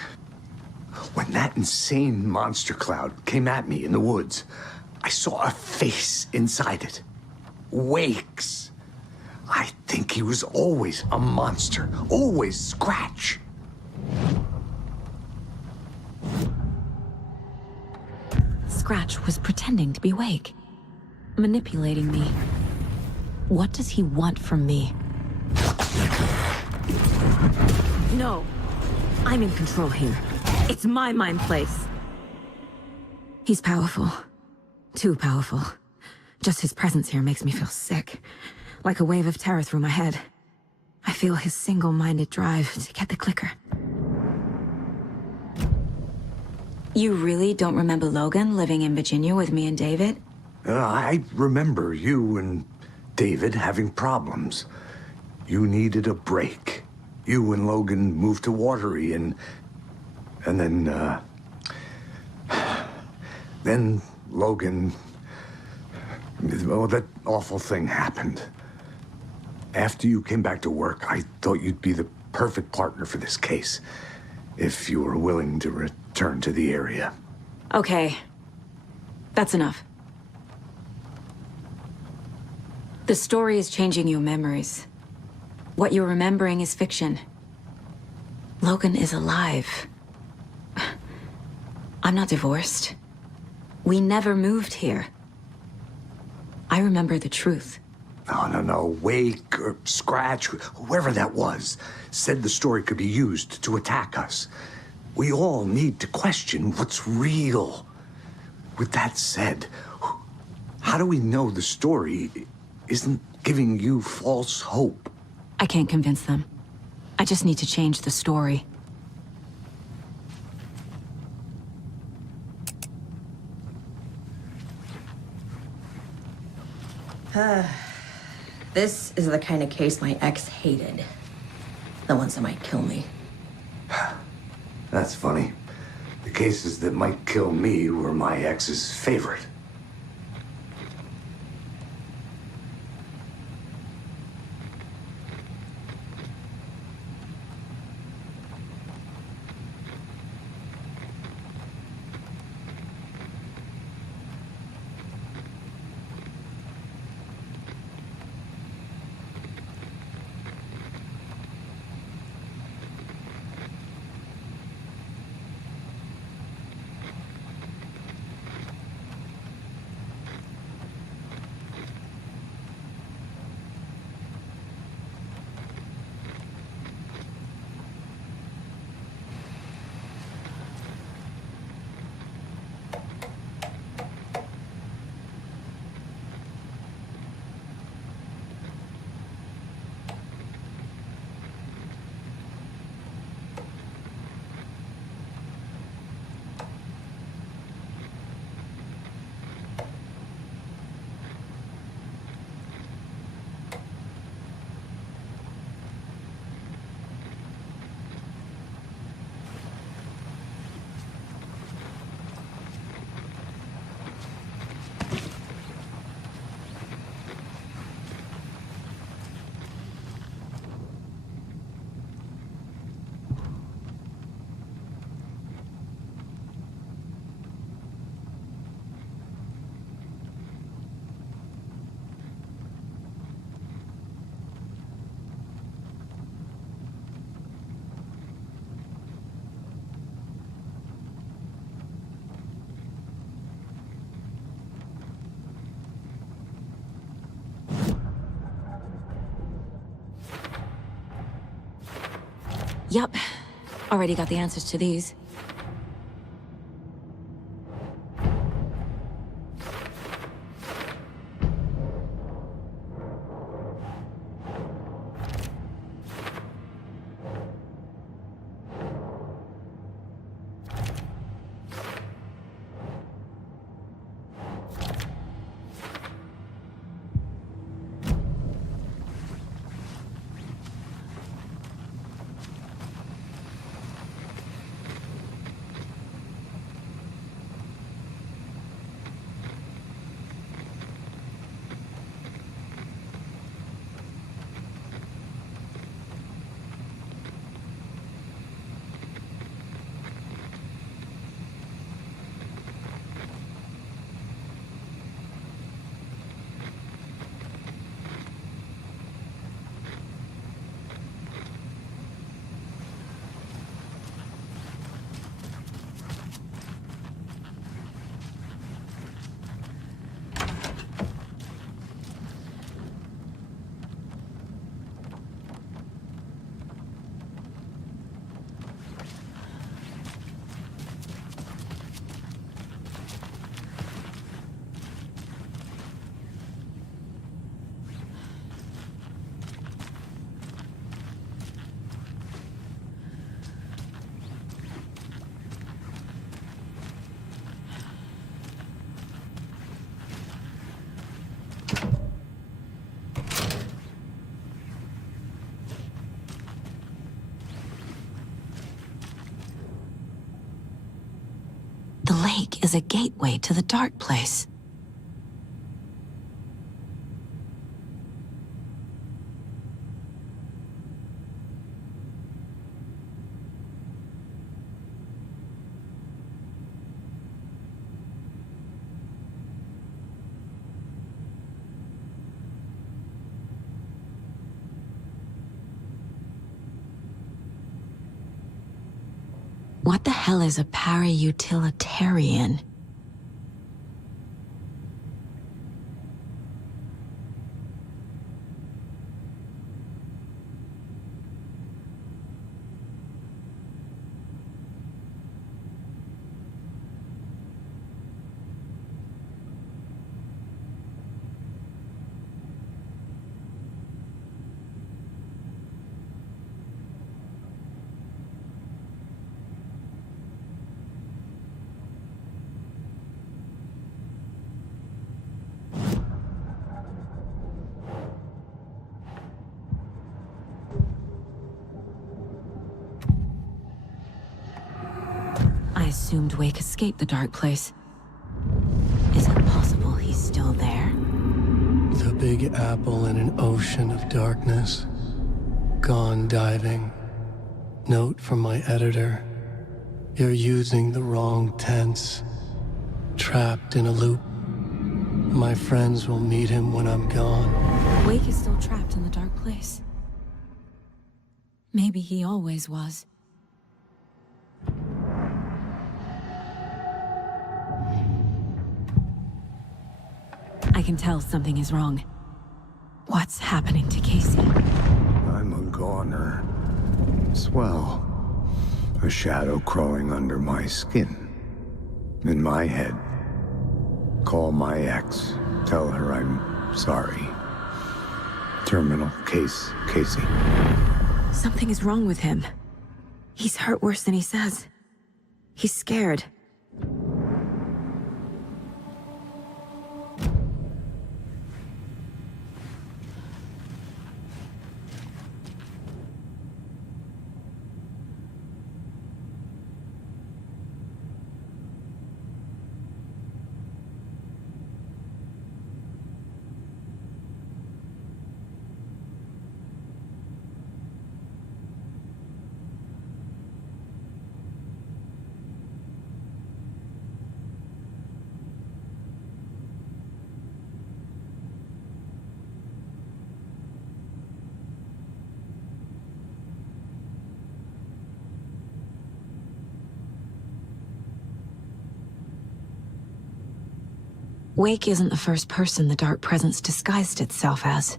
When that insane monster cloud came at me in the woods, I saw a face inside it. Wake's. I think he was always a monster. Always Scratch. Scratch was pretending to be Wake. Manipulating me. What does he want from me? No. I'm in control here. It's my mind place. He's powerful. Too powerful. Just his presence here makes me feel sick. Like a wave of terror through my head. I feel his single-minded drive to get the clicker. You really don't remember Logan living in Virginia with me and David? I remember you and David having problems. You needed a break. You and Logan moved to Watery and then Logan, well, that awful thing happened. After you came back to work, I thought you'd be the perfect partner for this case, if you were willing to return to the area. Okay. That's enough. The story is changing your memories. What you're remembering is fiction. Logan is alive. I'm not divorced. We never moved here. I remember the truth. No. Wake or Scratch, whoever that was, said the story could be used to attack us. We all need to question what's real. With that said, how do we know the story isn't giving you false hope? I can't convince them. I just need to change the story. This is the kind of case my ex hated. The ones that might kill me. That's funny. The cases that might kill me were my ex's favorite. Yup. Already got the answers to these. The lake is a gateway to the dark place. What the hell is a para-utilitarian? I assumed Wake escaped the dark place. Is it possible he's still there? The Big Apple in an ocean of darkness. Gone diving. Note from my editor. You're using the wrong tense. Trapped in a loop. My friends will meet him when I'm gone. Wake is still trapped in the dark place. Maybe he always was. I can tell something is wrong. What's happening to Casey? I'm a goner. Swell. A shadow crawling under my skin. In my head. Call my ex. Tell her I'm sorry. Terminal case, Casey. Something is wrong with him. He's hurt worse than he says. He's scared. Wake isn't the first person the Dark Presence disguised itself as.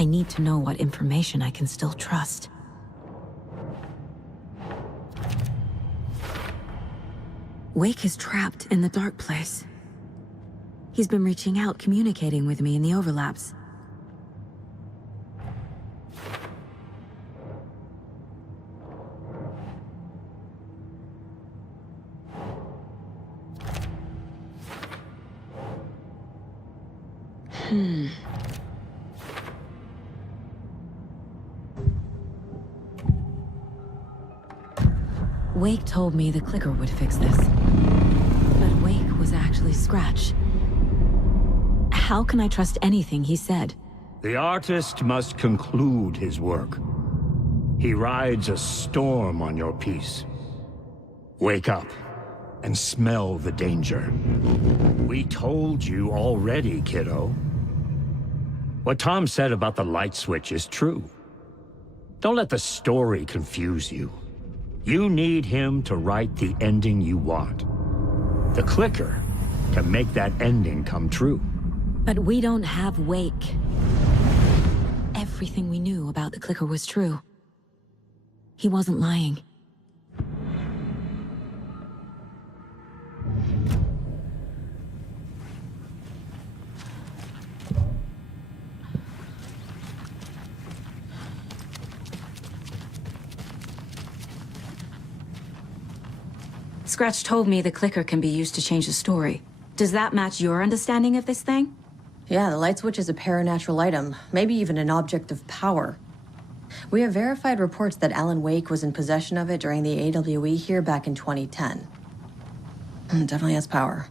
I need to know what information I can still trust. Wake is trapped in the dark place. He's been reaching out, communicating with me in the overlaps. Wake told me the clicker would fix this. But Wake was actually Scratch. How can I trust anything he said? The artist must conclude his work. He rides a storm on your piece. Wake up and smell the danger. We told you already, kiddo. What Tom said about the light switch is true. Don't let the story confuse you. You need him to write the ending you want. The clicker can make that ending come true. But we don't have Wake. Everything we knew about the clicker was true. He wasn't lying. Scratch told me the clicker can be used to change the story. Does that match your understanding of this thing? Yeah, the light switch is a paranatural item, maybe even an object of power. We have verified reports that Alan Wake was in possession of it during the AWE here back in 2010. It definitely has power.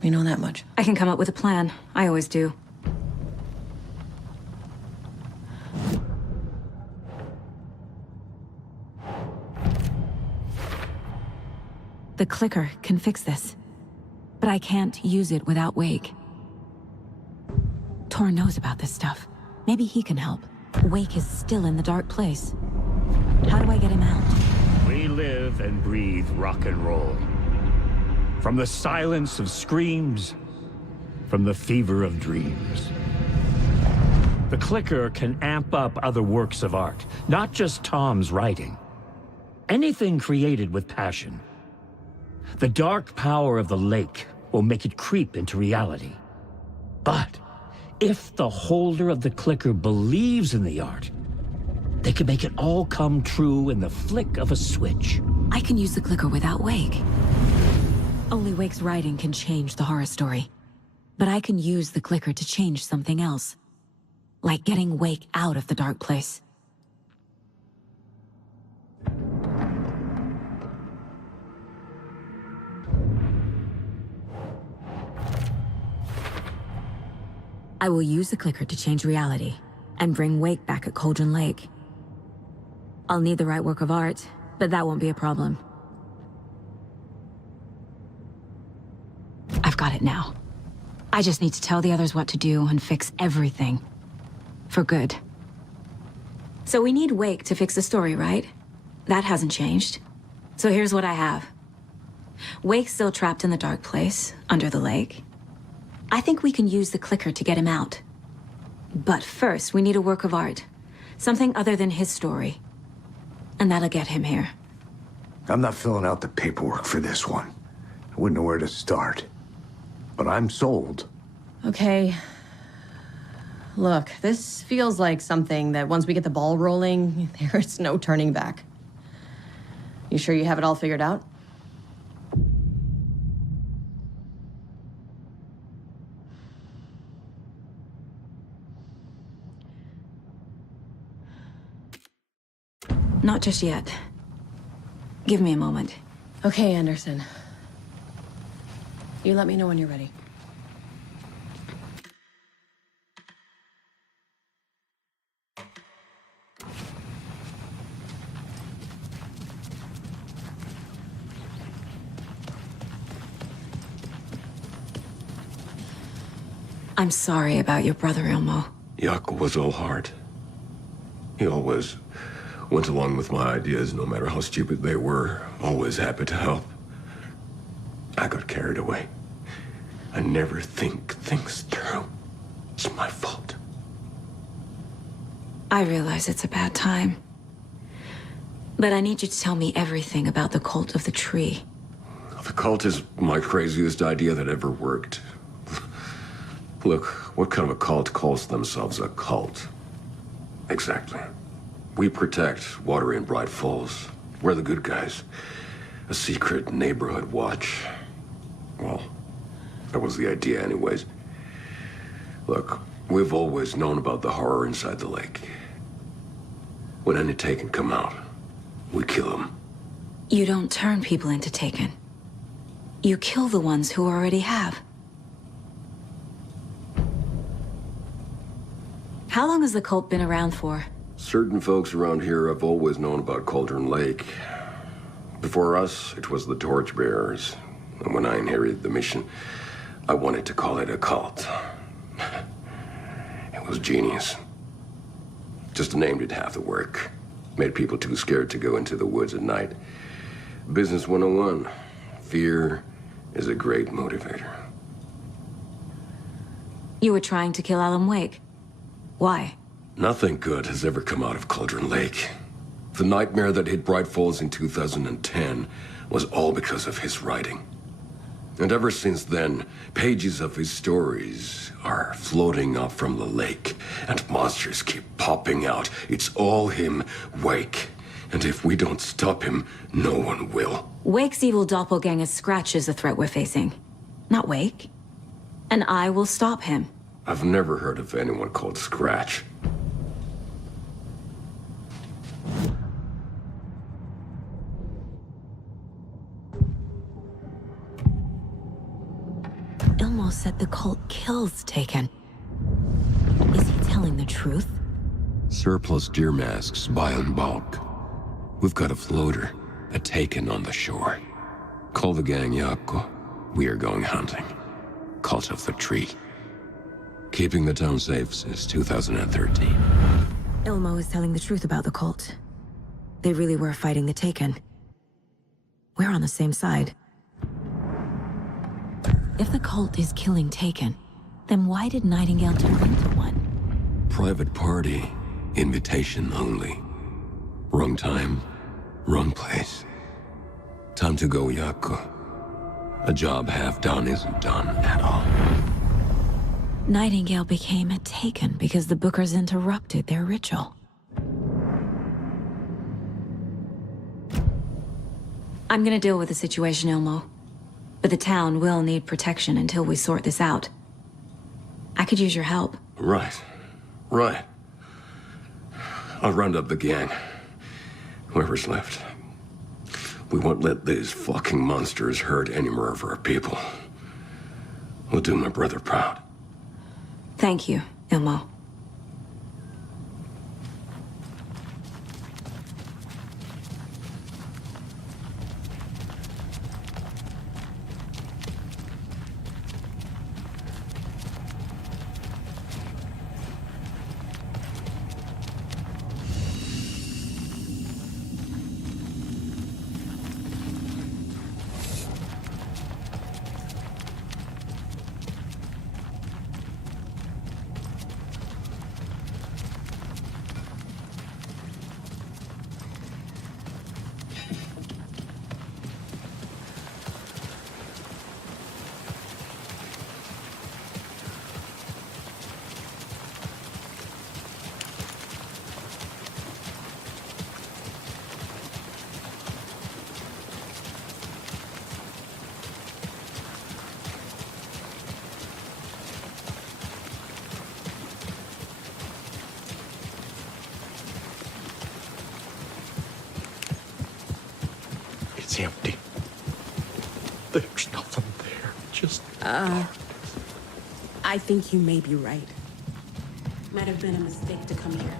We know that much. I can come up with a plan. I always do. The clicker can fix this. But I can't use it without Wake. Tor knows about this stuff. Maybe he can help. Wake is still in the dark place. How do I get him out? We live and breathe rock and roll. From the silence of screams, from the fever of dreams. The clicker can amp up other works of art, not just Tom's writing. Anything created with passion. The dark power of the lake will make it creep into reality. But if the holder of the clicker believes in the art, they can make it all come true in the flick of a switch. I can use the clicker without Wake. Only Wake's writing can change the horror story. But I can use the clicker to change something else. Like getting Wake out of the dark place. I will use the clicker to change reality, and bring Wake back at Cauldron Lake. I'll need the right work of art, but that won't be a problem. I've got it now. I just need to tell the others what to do and fix everything. For good. So we need Wake to fix the story, right? That hasn't changed. So here's what I have. Wake's still trapped in the dark place, under the lake. I think we can use the clicker to get him out. But first, we need a work of art. Something other than his story. And that'll get him here. I'm not filling out the paperwork for this one. I wouldn't know where to start. But I'm sold. Okay. Look, this feels like something that once we get the ball rolling, there's no turning back. You sure you have it all figured out? Not just yet. Give me a moment. Okay, Anderson. You let me know when you're ready. I'm sorry about your brother, Ilmo. Jaakko was all heart. He always went along with my ideas, no matter how stupid they were. Always happy to help. I got carried away. I never think things through. It's my fault. I realize it's a bad time. But I need you to tell me everything about the Cult of the Tree. The cult is my craziest idea that ever worked. Look, what kind of a cult calls themselves a cult? Exactly. We protect Watery and Bright Falls. We're the good guys. A secret neighborhood watch. Well, that was the idea anyways. Look, we've always known about the horror inside the lake. When any Taken come out, we kill them. You don't turn people into Taken. You kill the ones who already have. How long has the cult been around for? Certain folks around here have always known about Cauldron Lake. Before us, it was the Torchbearers. And when I inherited the mission, I wanted to call it a cult. It was genius. Just a name did half the work. Made people too scared to go into the woods at night. Business 101. Fear is a great motivator. You were trying to kill Alan Wake. Why? Nothing good has ever come out of Cauldron Lake. The nightmare that hit Bright Falls in 2010 was all because of his writing. And ever since then, pages of his stories are floating up from the lake, and monsters keep popping out. It's all him, Wake. And if we don't stop him, no one will. Wake's evil doppelganger Scratch is the threat we're facing, not Wake. And I will stop him. I've never heard of anyone called Scratch. Ilmo said the cult kills Taken. Is he telling the truth? Surplus deer masks buy in bulk. We've got a floater, a Taken on the shore. Call the gang Yako. We are going hunting. Cult of the Tree. Keeping the town safe since 2013. Ilmo is telling the truth about the cult. They really were fighting the Taken. We're on the same side. If the cult is killing Taken, then why did Nightingale turn into one? Private party. Invitation only. Wrong time, wrong place. Time to go, Yako. A job half done isn't done at all. Nightingale became a Taken because the Bookers interrupted their ritual. I'm gonna deal with the situation, Ilmo. But the town will need protection until we sort this out. I could use your help. Right. I'll round up the gang. Whoever's left. We won't let these fucking monsters hurt any more of our people. We'll do my brother proud. Thank you, Ilmo. It's empty. There's nothing there. Just. I think you may be right. Might have been a mistake to come here.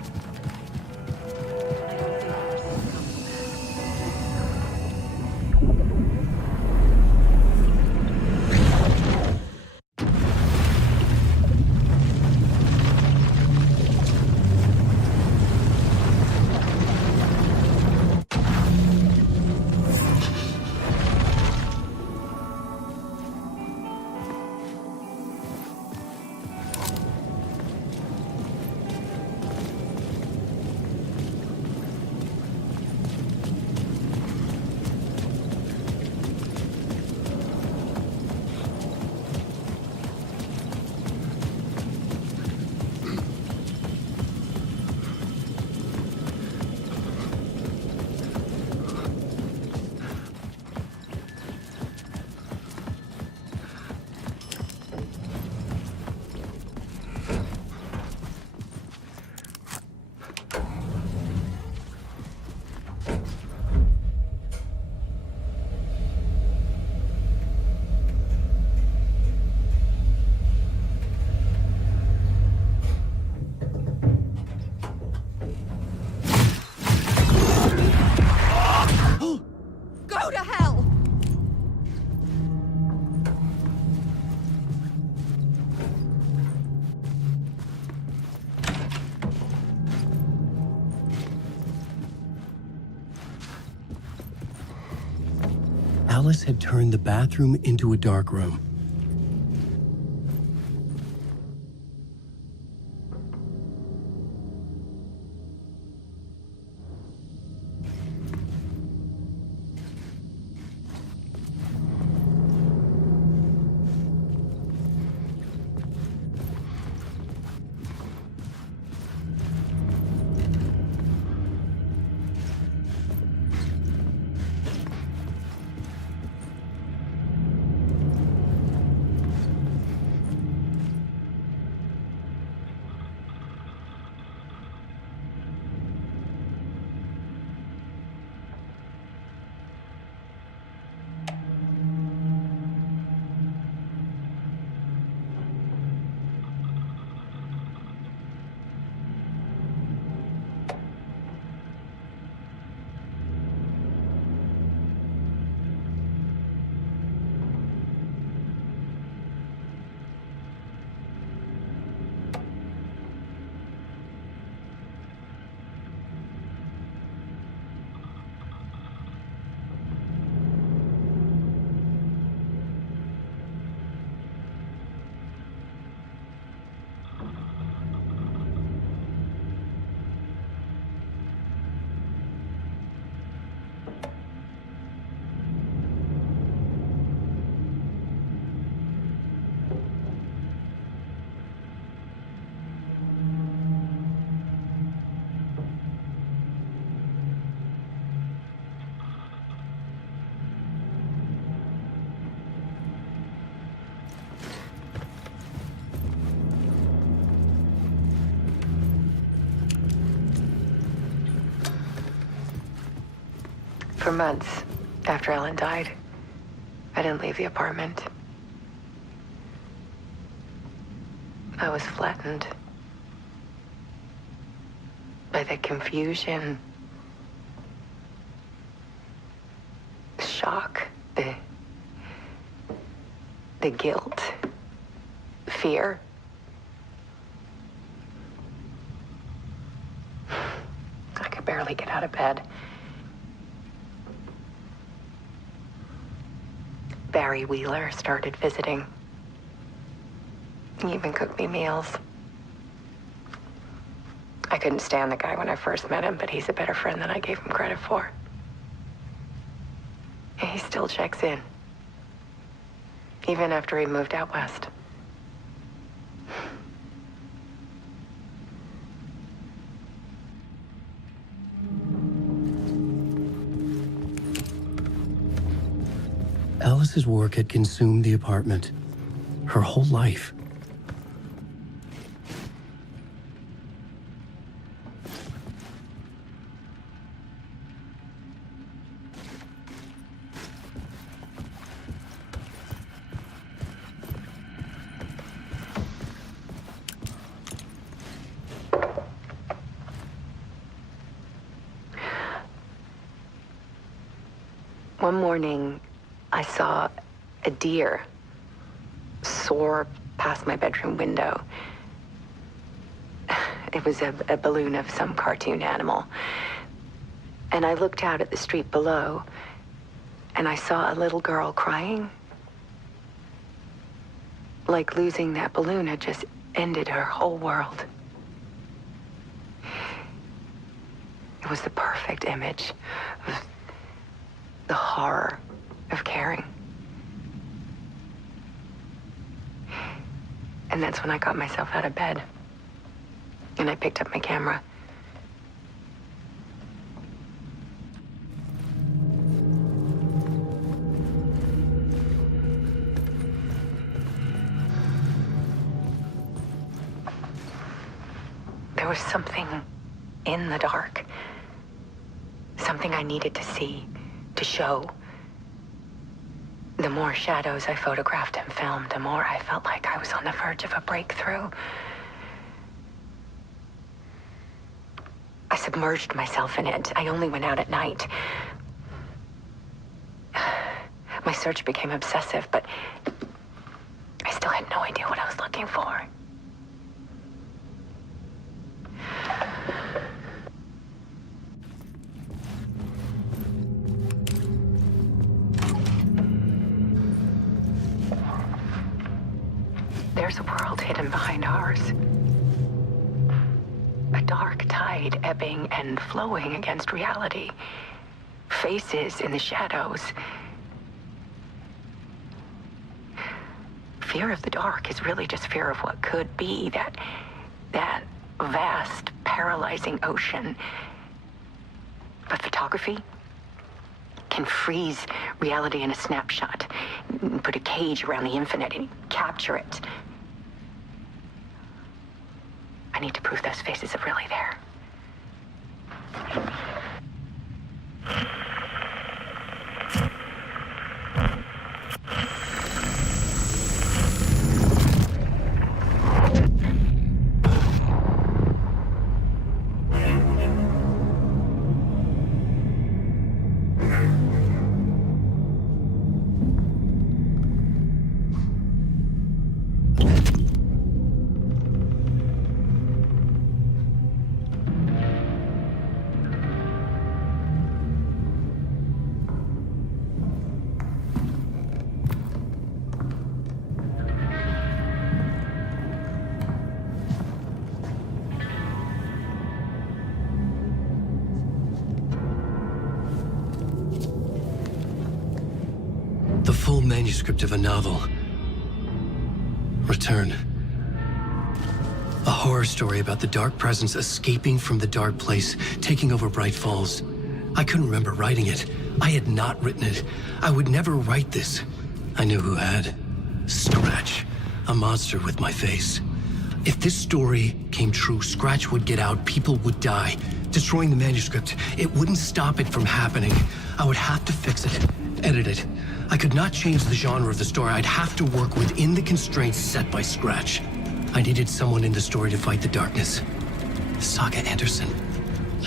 Go to hell! Alice had turned the bathroom into a dark room. For months after Ellen died, I didn't leave the apartment. I was flattened by the confusion, shock, the guilt, fear. I could barely get out of bed. Barry Wheeler started visiting. He even cooked me meals. I couldn't stand the guy when I first met him, but he's a better friend than I gave him credit for. And he still checks in, even after he moved out west. Alice's work had consumed the apartment, her whole life. One morning, I saw a deer soar past my bedroom window. It was a balloon of some cartoon animal. And I looked out at the street below, and I saw a little girl crying. Like losing that balloon had just ended her whole world. It was the perfect image of the horror of caring. And that's when I got myself out of bed. And I picked up my camera. There was something in the dark. Something I needed to see, to show. The more shadows I photographed and filmed, the more I felt like I was on the verge of a breakthrough. I submerged myself in it. I only went out at night. My search became obsessive, but I still had no idea what I was looking for. There's a world hidden behind ours. A dark tide ebbing and flowing against reality. Faces in the shadows. Fear of the dark is really just fear of what could be, that vast, paralyzing ocean. But photography can freeze reality in a snapshot, put a cage around the infinite and capture it. I need to prove those faces are really there. The full manuscript of a novel. Return. A horror story about the dark presence escaping from the dark place, taking over Bright Falls. I couldn't remember writing it. I had not written it. I would never write this. I knew who had. Scratch. A monster with my face. If this story came true, Scratch would get out, people would die. Destroying the manuscript, it wouldn't stop it from happening. I would have to fix it, edit it. I could not change the genre of the story. I'd have to work within the constraints set by Scratch. I needed someone in the story to fight the darkness. Saga Anderson.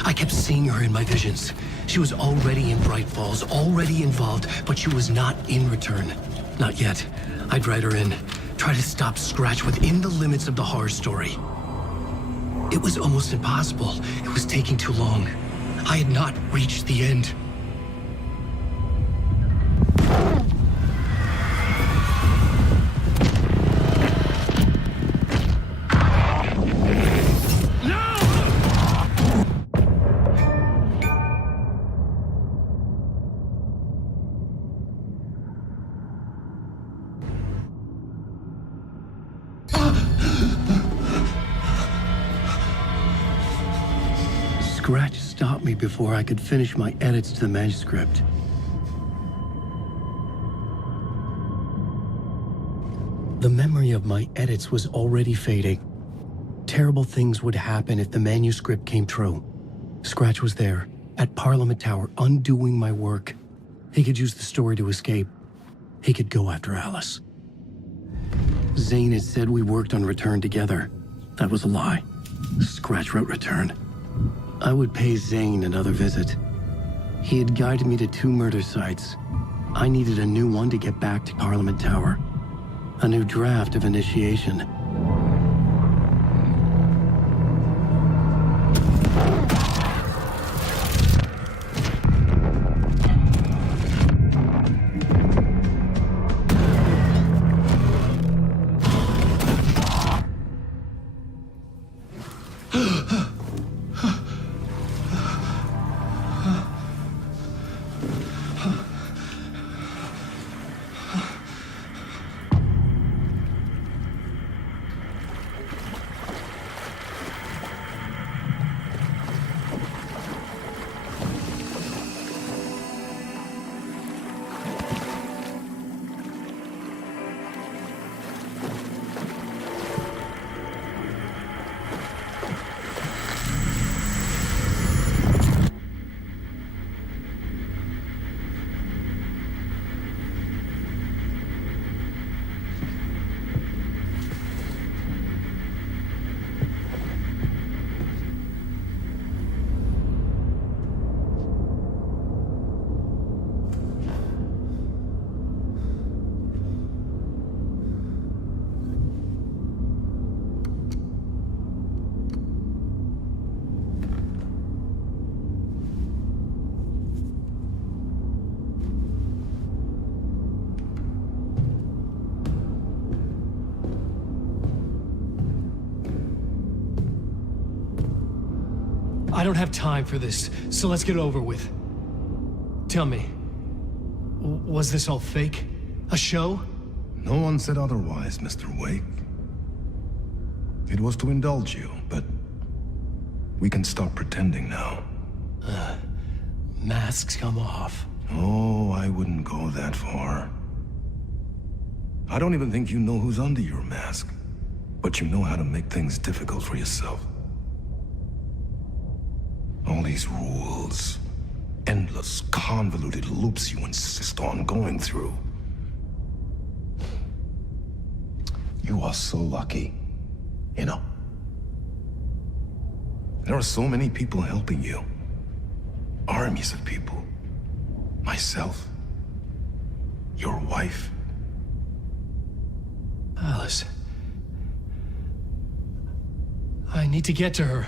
I kept seeing her in my visions. She was already in Bright Falls, already involved, but she was not in Return. Not yet. I'd write her in, try to stop Scratch within the limits of the horror story. It was almost impossible. It was taking too long. I had not reached the end. Scratch stopped me before I could finish my edits to the manuscript. The memory of my edits was already fading. Terrible things would happen if the manuscript came true. Scratch was there, at Parliament Tower, undoing my work. He could use the story to escape. He could go after Alice. Zane had said we worked on Return together. That was a lie. Scratch wrote Return. I would pay Zane another visit. He had guided me to 2 murder sites. I needed a new one to get back to Parliament Tower. A new draft of initiation. I don't have time for this, so let's get it over with. Tell me, was this all fake? A show? No one said otherwise, Mr. Wake. It was to indulge you, but we can stop pretending now. Masks come off. Oh, I wouldn't go that far. I don't even think you know who's under your mask, but you know how to make things difficult for yourself. All these rules, endless, convoluted loops you insist on going through. You are so lucky, you know. There are so many people helping you. Armies of people. Myself. Your wife. Alice. I need to get to her.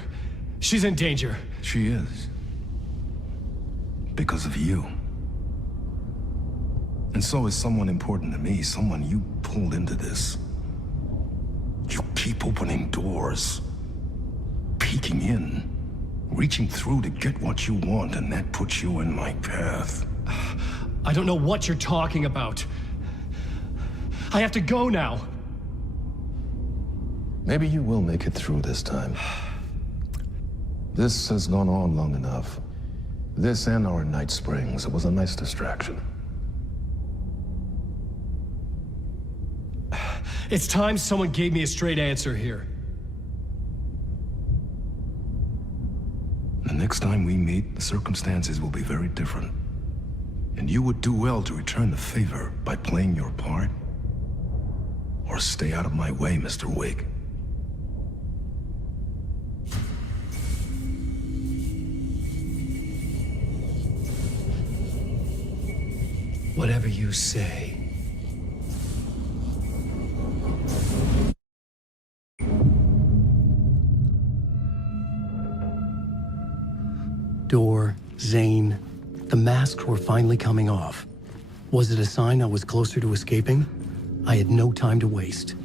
She's in danger. She is. Because of you. And so is someone important to me, someone you pulled into this. You keep opening doors. Peeking in. Reaching through to get what you want, and that puts you in my path. I don't know what you're talking about. I have to go now. Maybe you will make it through this time. This has gone on long enough. This and our Night Springs. It was a nice distraction. It's time someone gave me a straight answer here. The next time we meet, the circumstances will be very different. And you would do well to return the favor by playing your part. Or stay out of my way, Mr. Wig. Whatever you say. Door, Zane, the masks were finally coming off. Was it a sign I was closer to escaping? I had no time to waste.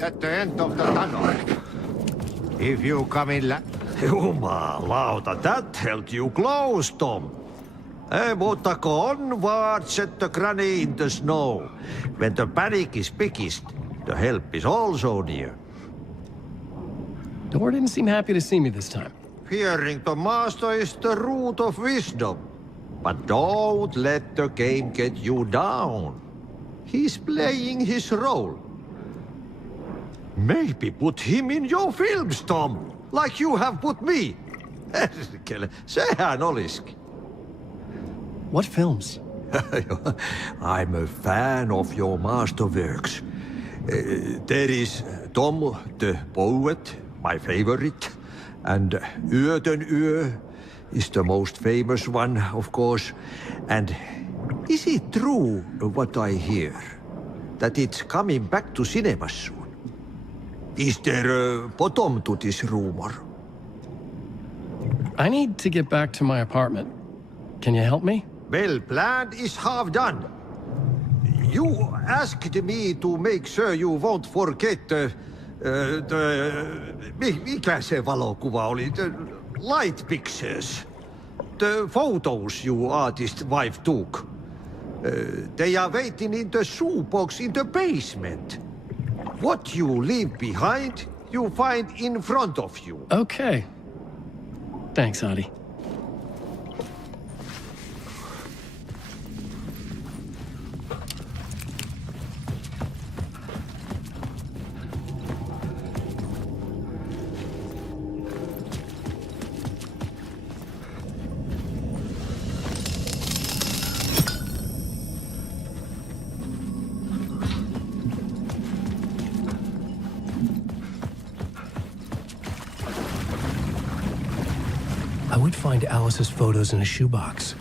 At the end of the tunnel. If you come in Jumalauta, that held you close, Tom. Mutta onward, said the granny in the snow. When the panic is biggest, the help is also near. Door didn't seem happy to see me this time. Fearing the master is the root of wisdom. But don't let the game get you down. He's playing his role. Maybe put him in your films, Tom, like you have put me. Sehän olisikin. What films? I'm a fan of your masterworks. There is Tom the Poet, my favorite, and Yöten Yö is the most famous one, of course. And is it true what I hear, that it's coming back to cinemas soon? Is there a bottom to this rumor? I need to get back to my apartment. Can you help me? Well, plan is half done. You asked me to make sure you won't forget mikä se valokuva oli? The light pictures. The photos you artist wife took. They are waiting in the shoebox in the basement. What you leave behind, you find in front of you. Okay. Thanks, Adi. I would find Alice's photos in a shoebox.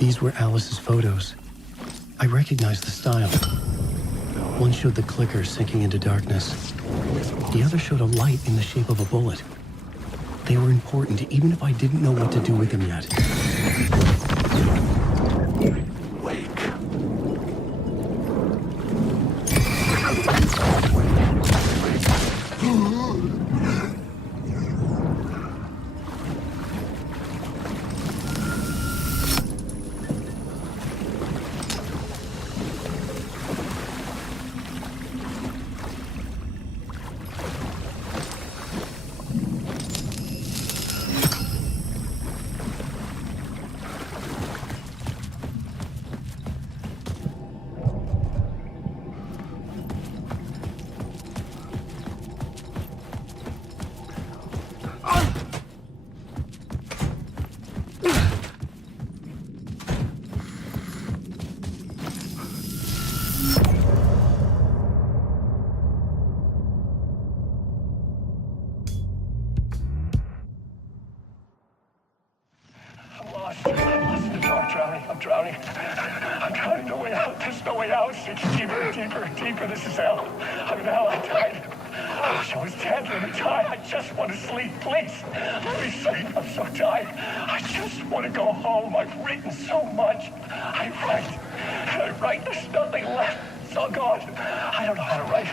These were Alice's photos. I recognized the style. One showed the clicker sinking into darkness. The other showed a light in the shape of a bullet. They were important, even if I didn't know what to do with them yet. drowning. I'm drowning. I'm drowning. No way out. There's no way out. It's deeper, deeper, deeper. This is hell. I'm in hell. I died. I wish I was dead. Let me die. I just want to sleep. Please. Let me sleep. I'm so tired. I just want to go home. I've written so much. I write. There's nothing left. It's all gone. I don't know how to write.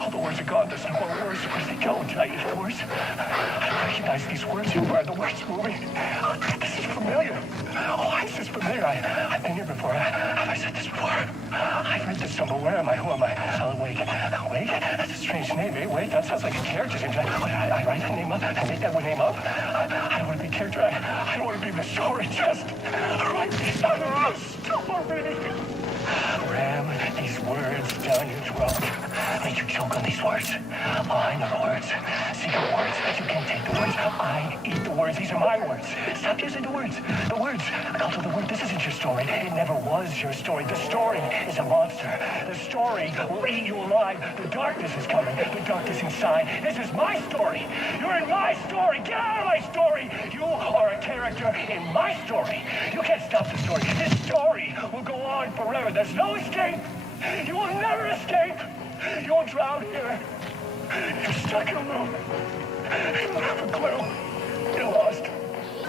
All the words are gone. There's no more words. Where'd they go? Did I eat the words? I recognize these words. Where are the words moving? Oh, this is familiar. Oh, this is familiar. I've been here before. Have I said this before? I've read this somewhere. Where am I? Who am I? Alan Wake. Wake? That's a strange name, eh? Wake? That sounds like a character's name. I write that name up. I make that name up. I don't want to be a character. I don't want to be the story. Just write me out of the story. Ram these words down your throat. Make you choke on these words. Oh, I know the words. Secret words. You can't take the words. I eat the words. These are my words. Stop using the words. The words. Cult of the word. This isn't your story. It never was your story. The story is a monster. The story will eat you alive. The darkness is coming. The darkness inside. This is my story. You're in my story. Get out of my story. You are a character in my story. You can't stop the story. This story will go on forever. There's no escape. You will never escape. You will drown here. You're stuck in a room. You don't have a clue. You're lost.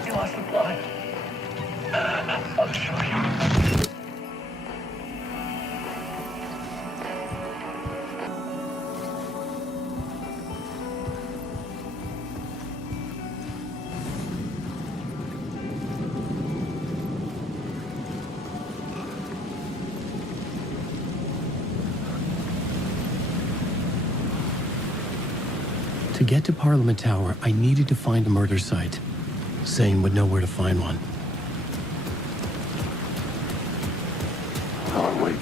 You lost the plot. I'll show you. To get to Parliament Tower, I needed to find a murder site. Zane would know where to find one. Alan Wake.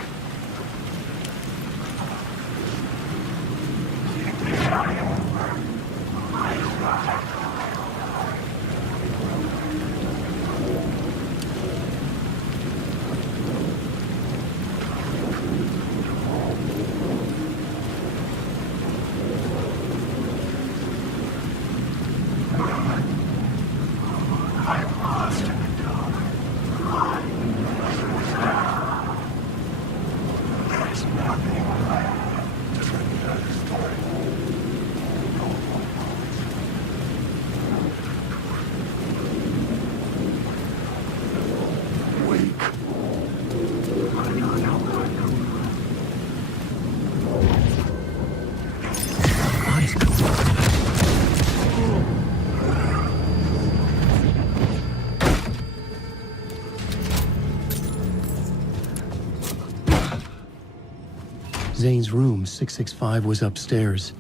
Zane's room, 665, was upstairs.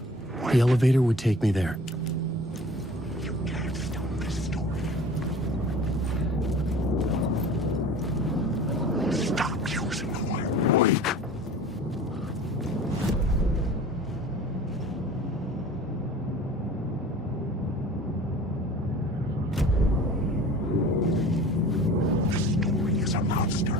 The elevator would take me there. You can't stop this story. Stop using the word wake. The story is a monster.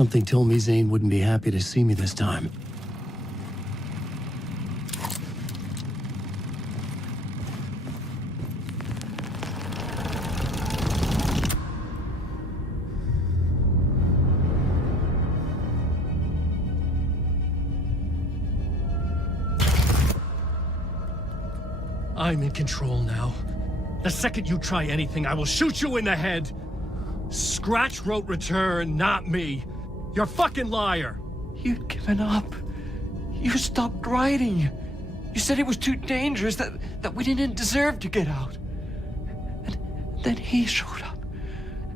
Something told me Zane wouldn't be happy to see me this time. I'm in control now. The second you try anything, I will shoot you in the head. Scratch wrote return, not me. You're a fucking liar. You'd given up. You stopped writing. You said it was too dangerous, that we didn't deserve to get out. And then he showed up.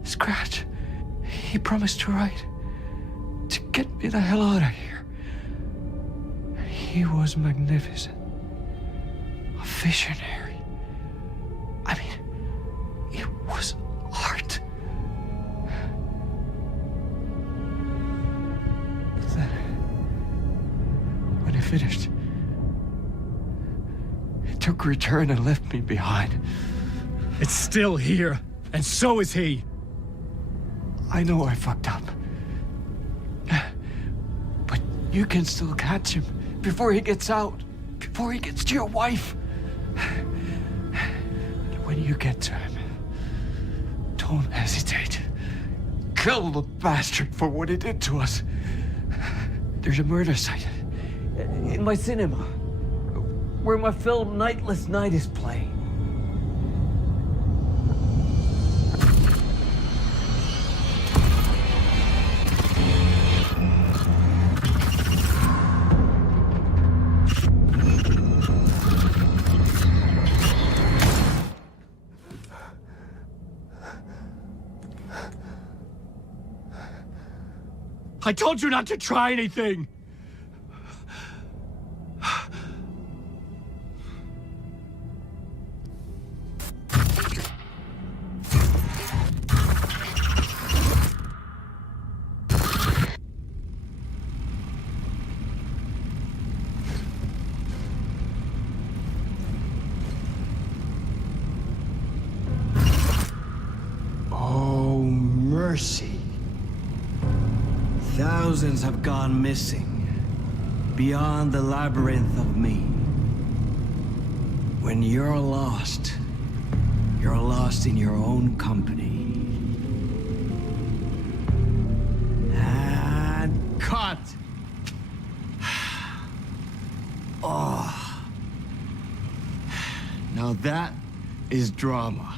Scratch. He promised to write. To get me the hell out of here. He was magnificent. A visionary. I mean, it was art. But then, when it finished, it took a return and left me behind. It's still here, and so is he. I know I fucked up. But you can still catch him before he gets out, before he gets to your wife. And when you get to him, don't hesitate. Kill the bastard for what he did to us. There's a murder site in my cinema where my film Nightless Night is playing. I told you not to try anything! Oh, mercy. Thousands have gone missing, beyond the labyrinth of me. When you're lost in your own company. And cut! Oh. Now that is drama.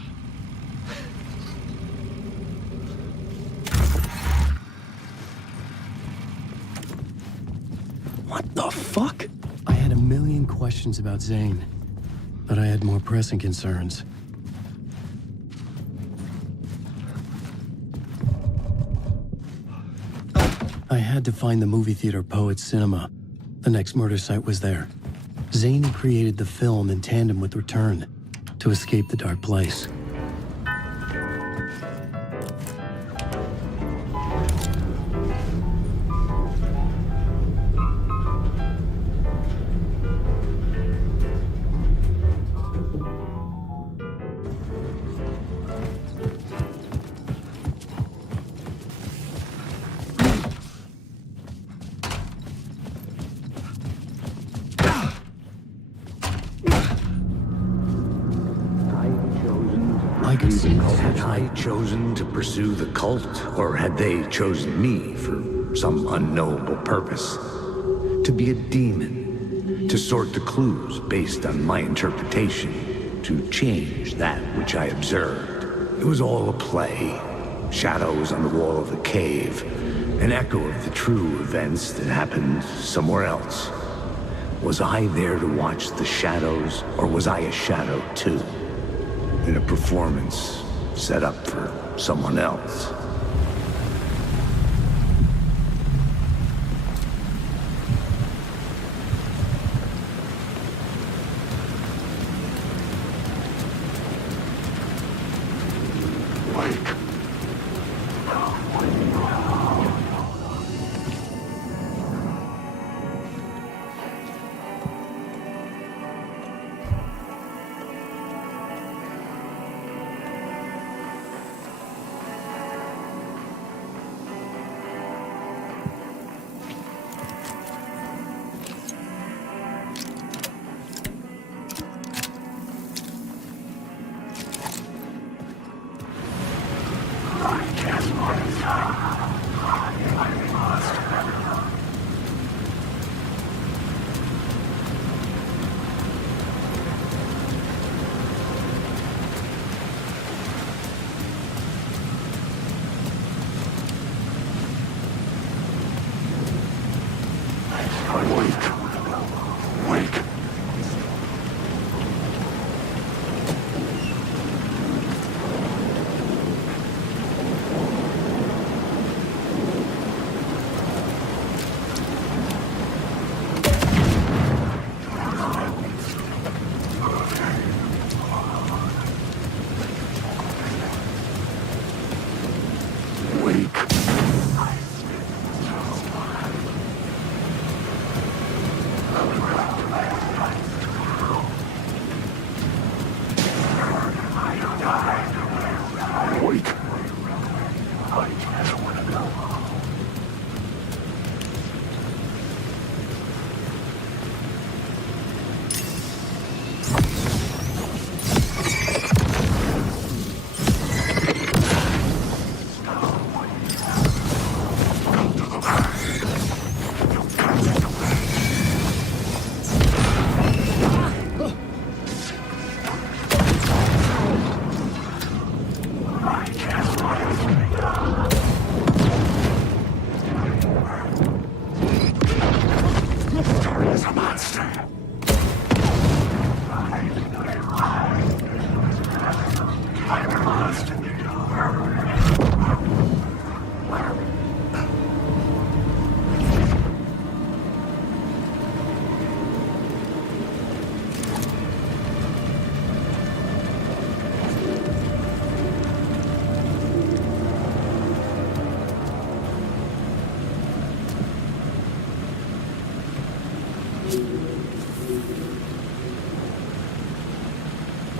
What the fuck? I had a million questions about Zane, but I had more pressing concerns. I had to find the movie theater Poets Cinema. The next murder site was there. Zane created the film in tandem with Return to escape the dark place. Had I chosen to pursue the cult, or had they chosen me for some unknowable purpose? To be a demon, to sort the clues based on my interpretation, to change that which I observed. It was all a play. Shadows on the wall of the cave, an echo of the true events that happened somewhere else. Was I there to watch the shadows, or was I a shadow too? In a performance set up for someone else.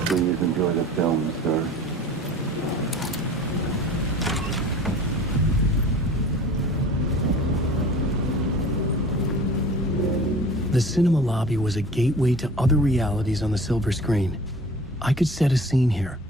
Please enjoy the film, sir. The cinema lobby was a gateway to other realities on the silver screen. I could set a scene here.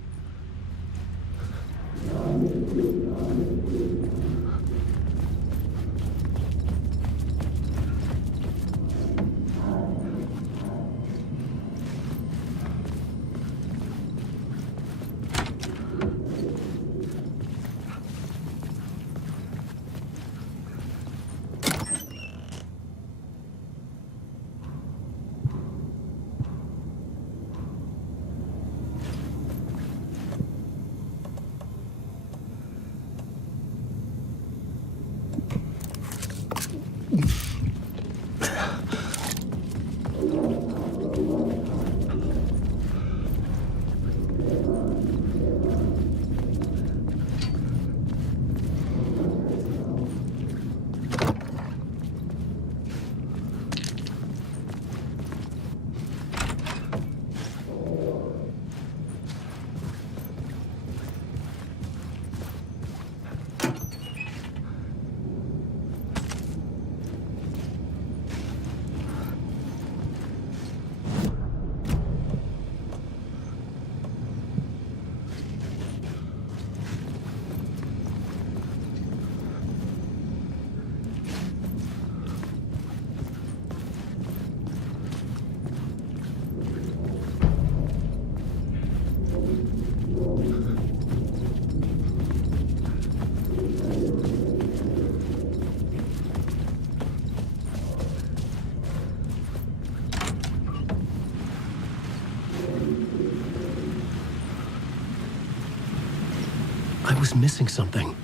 I was missing something.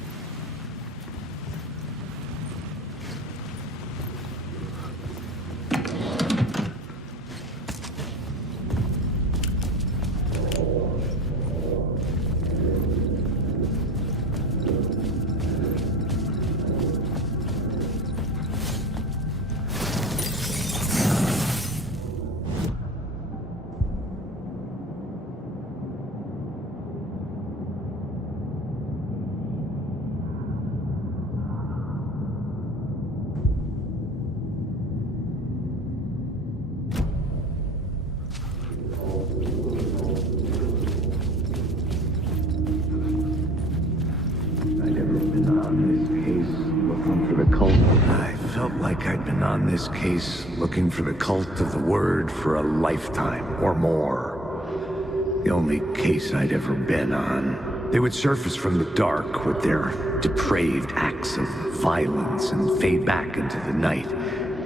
I felt like I'd been on this case looking for the cult of the word for a lifetime or more. The only case I'd ever been on. They would surface from the dark with their depraved acts of violence and fade back into the night,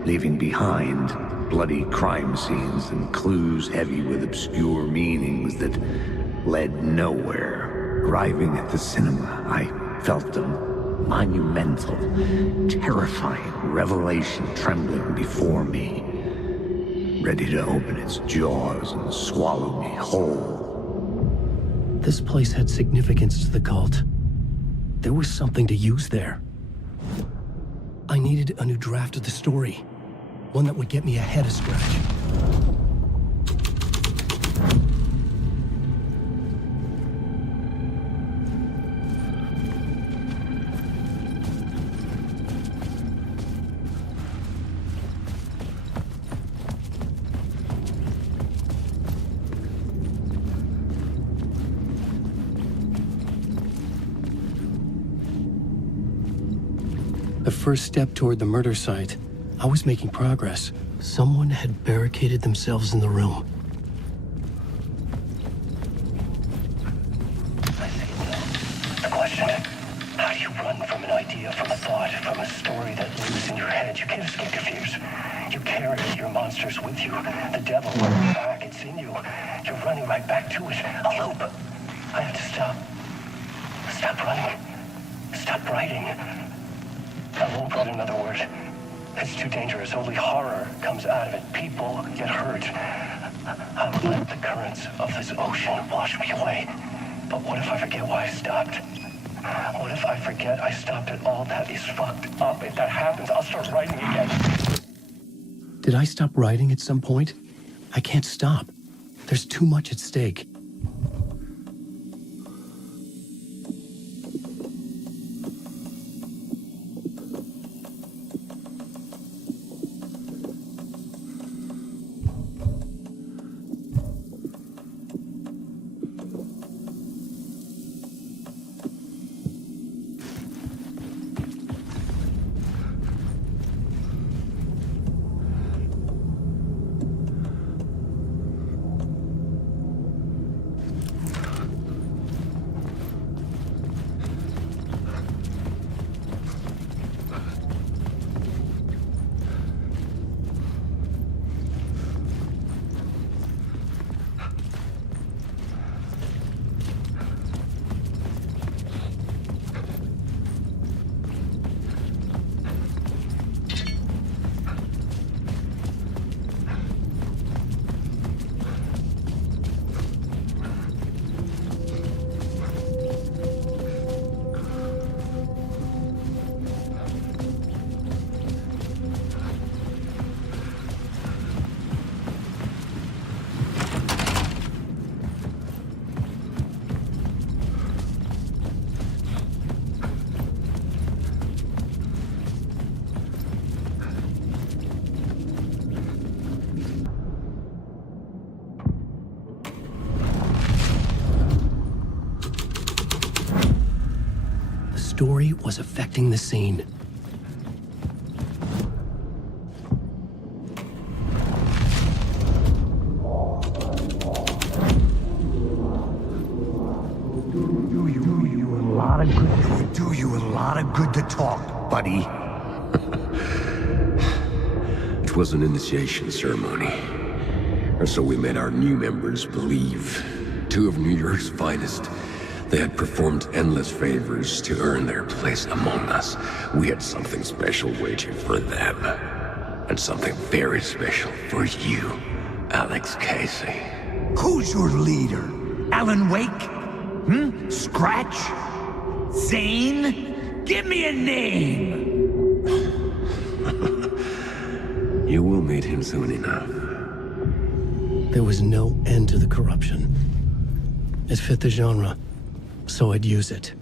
leaving behind bloody crime scenes and clues heavy with obscure meanings that led nowhere. Arriving at the cinema, I felt a monumental, terrifying revelation trembling before me, ready to open its jaws and swallow me whole. This place had significance to the cult. There was something to use there. I needed a new draft of the story, one that would get me ahead of Scratch. The first step toward the murder site, I was making progress. Someone had barricaded themselves in the room. The question, how do you run from an idea, from a thought, from a story that lives in your head? You can't escape your fears. You carry your monsters with you. The devil, back, it's in you. You're running right back to it. A loop. I have to stop. Stop running. Stop writing. I won't put another word. It's too dangerous. Only horror comes out of it. People get hurt. I'll let the currents of this ocean wash me away. But what if I forget why I stopped? What if I forget I stopped at all? That is fucked up. If that happens, I'll start writing again. Did I stop writing at some point? I can't stop. There's too much at stake. story was affecting the scene. Do you a lot of good to talk, buddy. It was an initiation ceremony. Or so we made our new members believe. 2 of New York's finest. They had performed endless favors to earn their place among us. We had something special waiting for them. And something very special for you, Alex Casey. Who's your leader? Alan Wake? Scratch? Zane? Give me a name! You will meet him soon enough. There was no end to the corruption. It fit the genre, so I'd use it.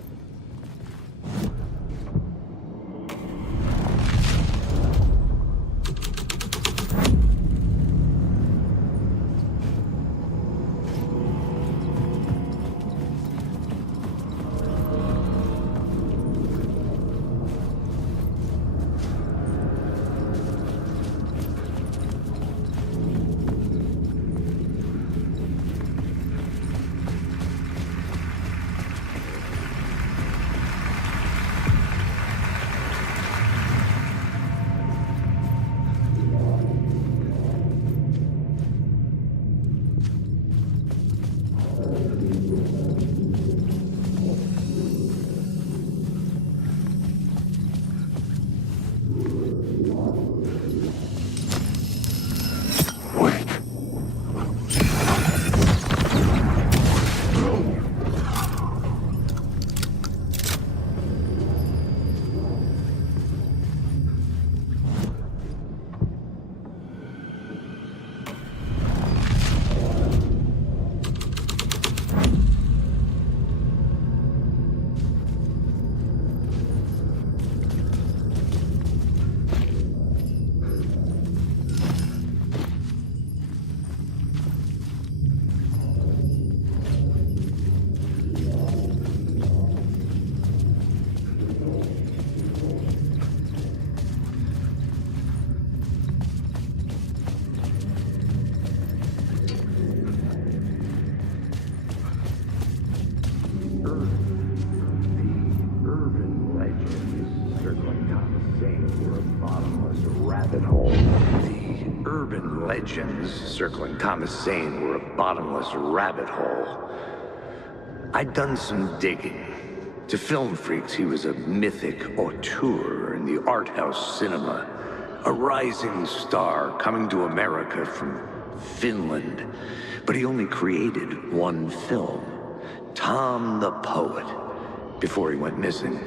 Legends circling Thomas Zane were a bottomless rabbit hole. I'd done some digging. To film freaks, he was a mythic auteur in the art house cinema. A rising star coming to America from Finland. But he only created one film, Tom the Poet, before he went missing,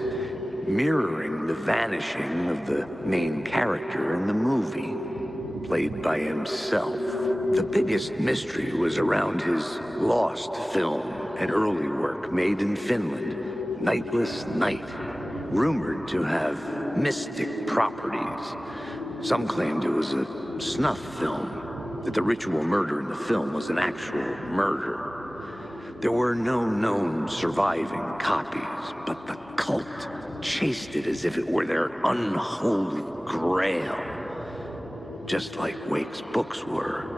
mirroring the vanishing of the main character in the movie. Played by himself. The biggest mystery was around his lost film, an early work made in Finland, Nightless Night, rumored to have mystic properties. Some claimed it was a snuff film, that the ritual murder in the film was an actual murder. There were no known surviving copies, but the cult chased it as if it were their unholy grail. Just like Wake's books were.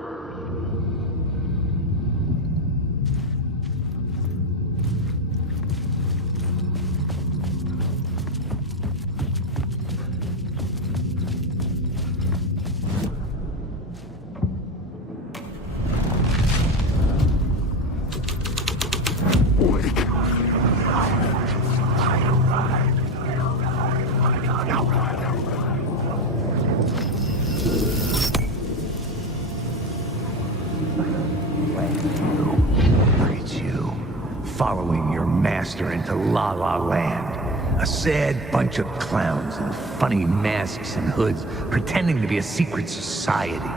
Following your master into La La Land. A sad bunch of clowns in funny masks and hoods, pretending to be a secret society.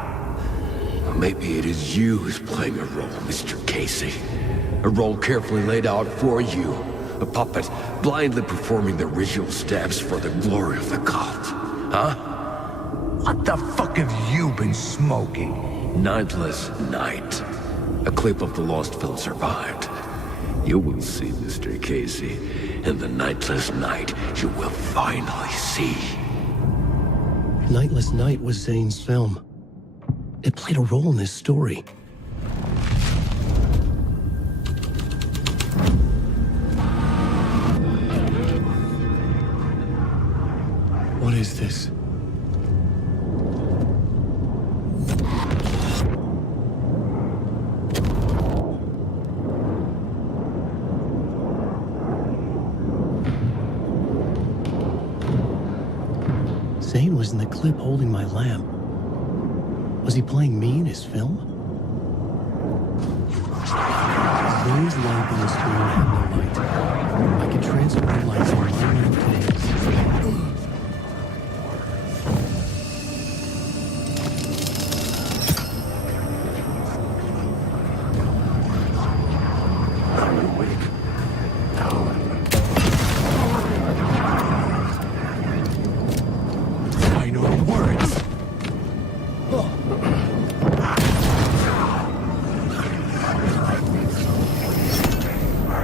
Maybe it is you who's playing a role, Mr. Casey. A role carefully laid out for you. A puppet blindly performing the ritual steps for the glory of the cult. Huh? What the fuck have you been smoking? Nightless Night. A clip of the lost film survived. You will see, Mr. Casey. In the Nightless Night, you will finally see. Nightless Night was Zane's film. It played a role in this story. What is this? Zane was in the clip holding my lamp. Was he playing me in his film? Zane's lamp on the screen had no light. I could transfer the lights on my lamp to his.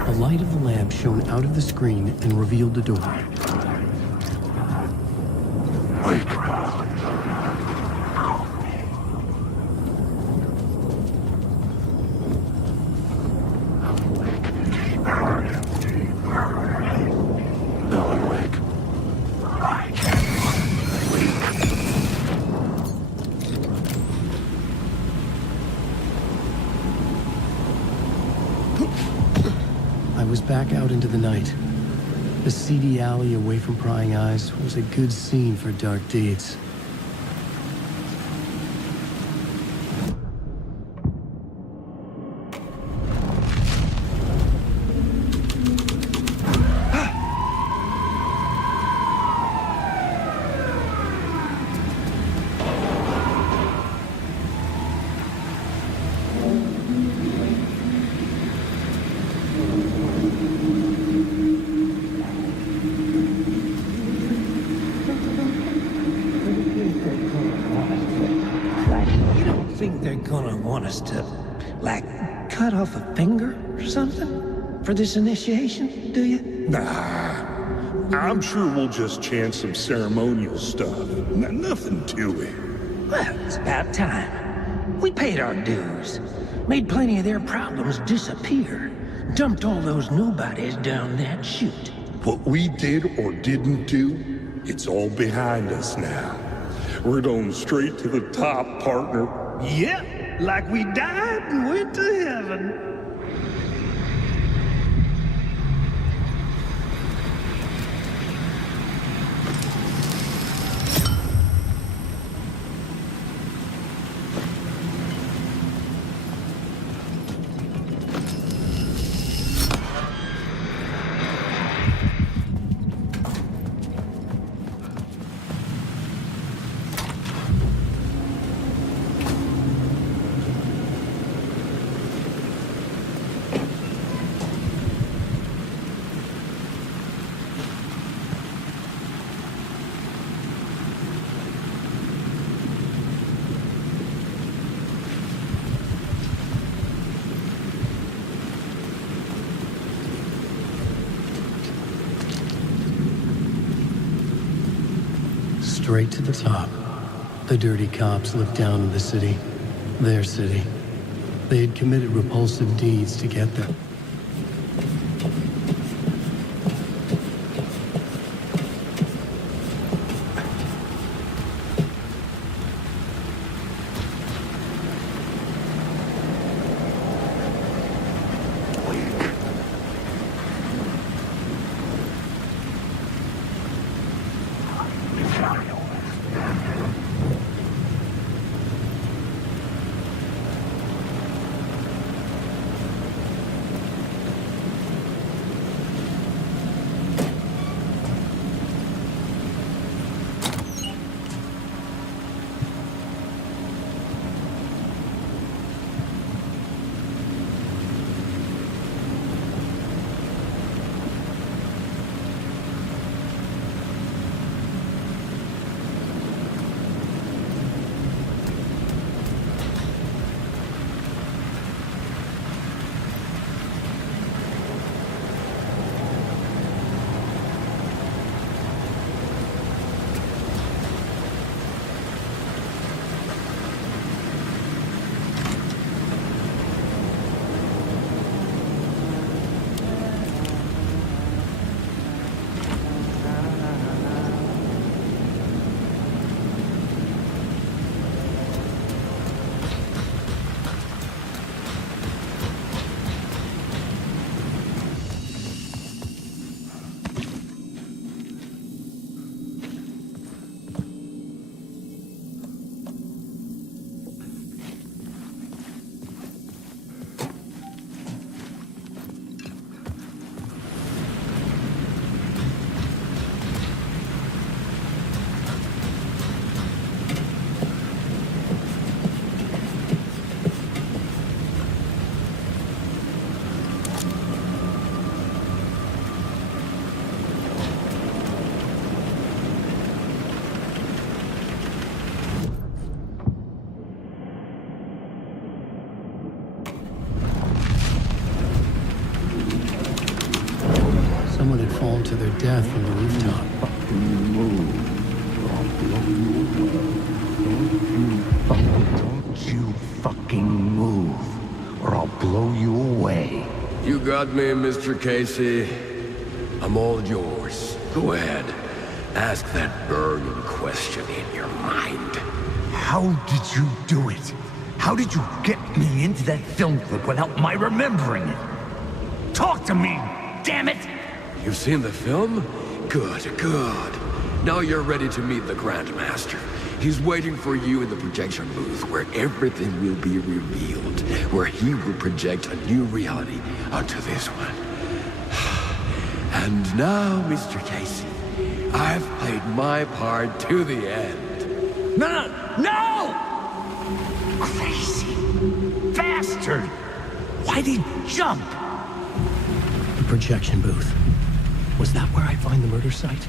The light of the lamp shone out of the screen and revealed the door. I was back out into the night. The seedy alley away from prying eyes was a good scene for dark deeds. Think they're gonna want us to, like, cut off a finger or something for this initiation, do you? Nah. I'm sure we'll just chant some ceremonial stuff. Nothing to it. Well, it's about time. We paid our dues. Made plenty of their problems disappear. Dumped all those nobodies down that chute. What we did or didn't do, it's all behind us now. We're going straight to the top, partner. Yep, like we died and went to heaven. Straight to the top. The dirty cops looked down on the city. Their city. They had committed repulsive deeds to get there. their death from the rooftop. Don't you fucking move, or I'll blow you away. You got me, Mr. Casey. I'm all yours. Go ahead. Ask that burning question in your mind. How did you do it? How did you get me into that film clip without my remembering it? Talk to me, damn it! You've seen the film? Good, good. Now you're ready to meet the Grandmaster. He's waiting for you in the projection booth where everything will be revealed, where he will project a new reality onto this one. And now, Mr. Casey, I've played my part to the end. No! Crazy bastard! Why'd he jump? The projection booth. Was that where I find the murder site?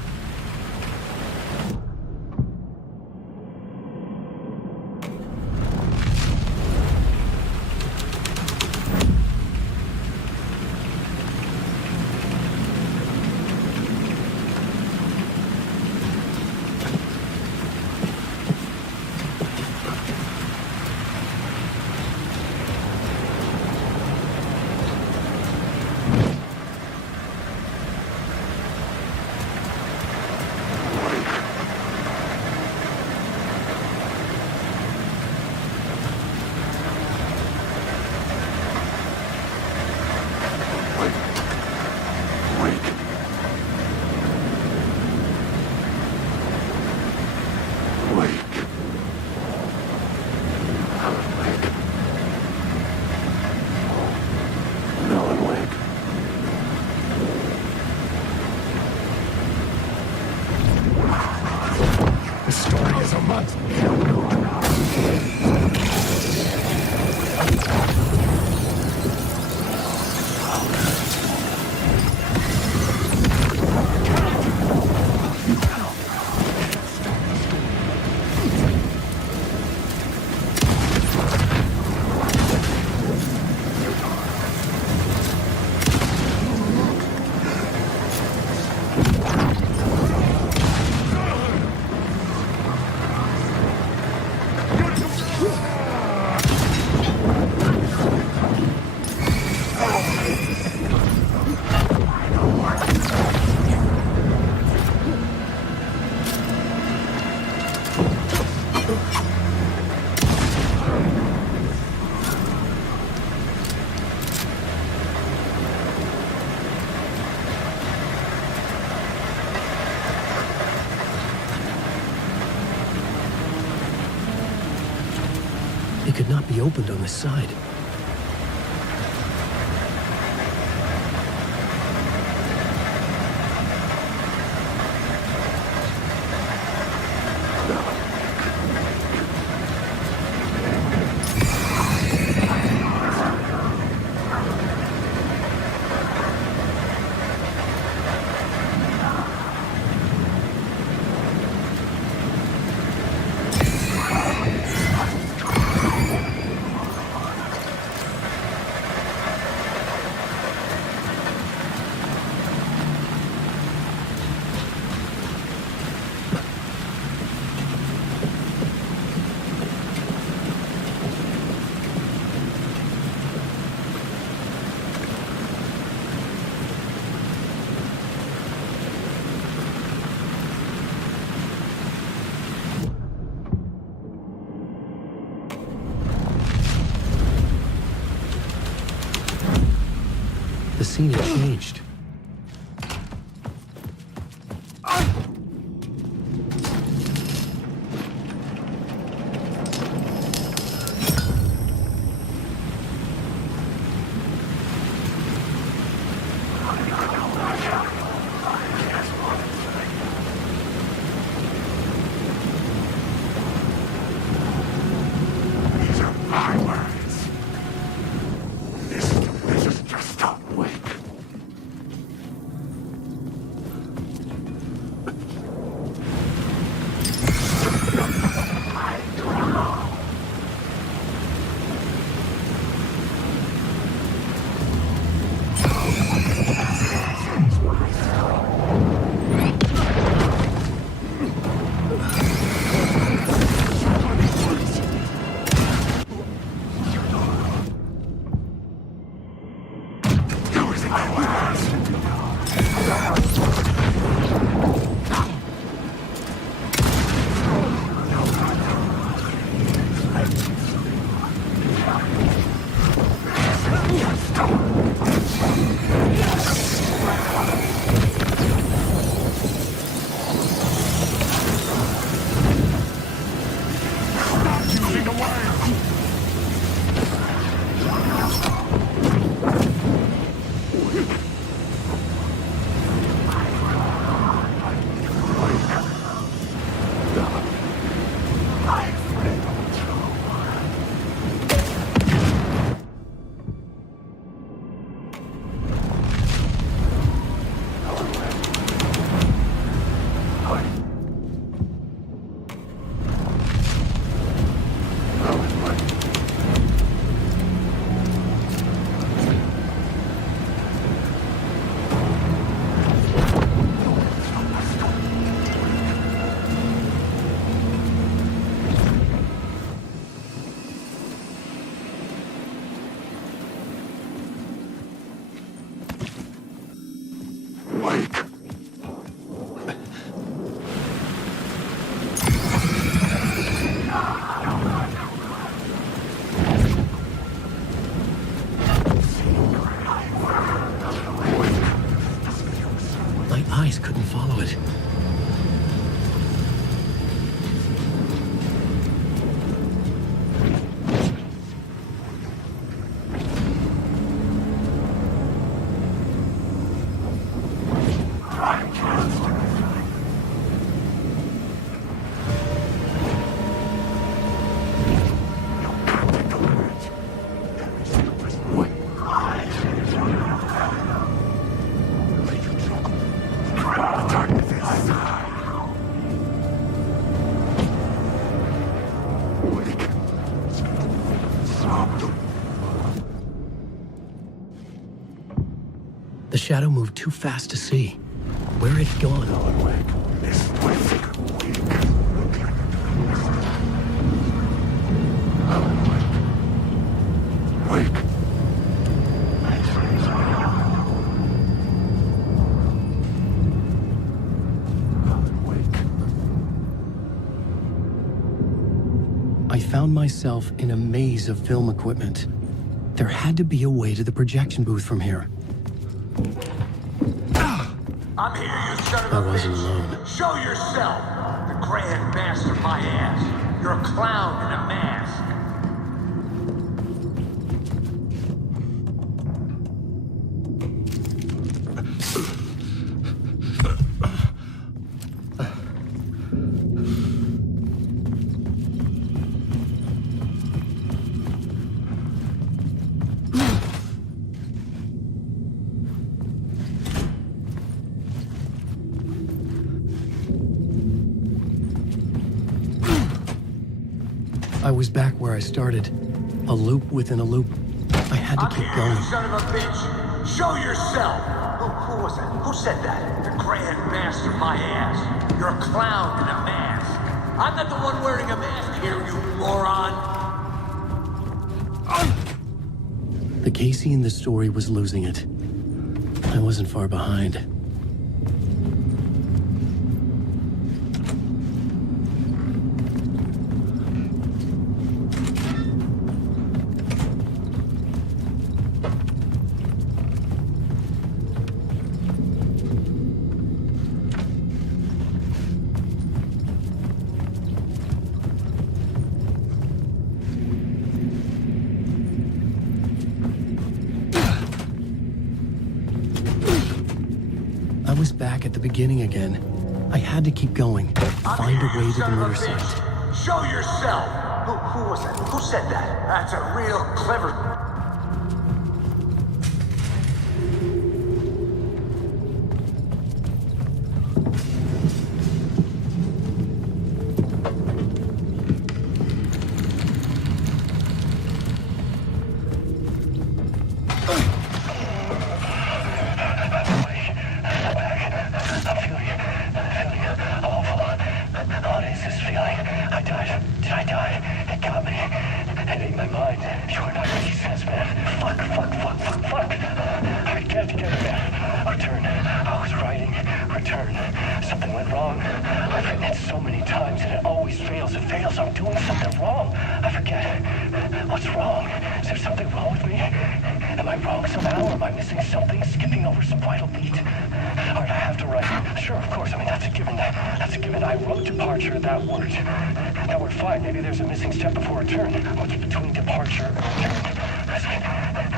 It could not be opened on this side. The scene had changed. My eyes couldn't follow it. The shadow moved too fast to see. Where had it gone? I found myself in a maze of film equipment. There had to be a way to the projection booth from here. I'm here, you son of I a wasn't bitch. alone. Show yourself! The Grand Master, my ass. You're a clown in a mask. I was back where I started. A loop within a loop. I had to keep going. You son of a bitch! Show yourself! Who was that? Who said that? The Grand Master, my ass. You're a clown in a mask. I'm not the one wearing a mask here, you moron! The Casey in the story was losing it. I wasn't far behind. I was back at the beginning again. I had to keep going. Find a way to the murder site. Show yourself! Who was that? Who said that? That's a real clever... Something went wrong. I've written it so many times and it always fails. It fails. I'm doing something wrong. I forget. What's wrong? Is there something wrong with me? Am I wrong somehow? Am I missing something? Skipping over some vital beat? All right, I have to write. Sure, of course. I mean, that's a given. That's a given. I wrote departure, that word. Now we're fine. Maybe there's a missing step before return. What's between departure and return?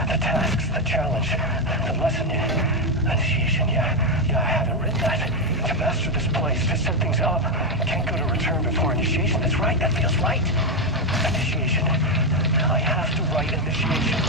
The tasks, the challenge, the lesson, initiation. Yeah, I haven't written that. To master this place, to set things up. Can't go to return before initiation. That's right. That feels right. Initiation. I have to write initiation.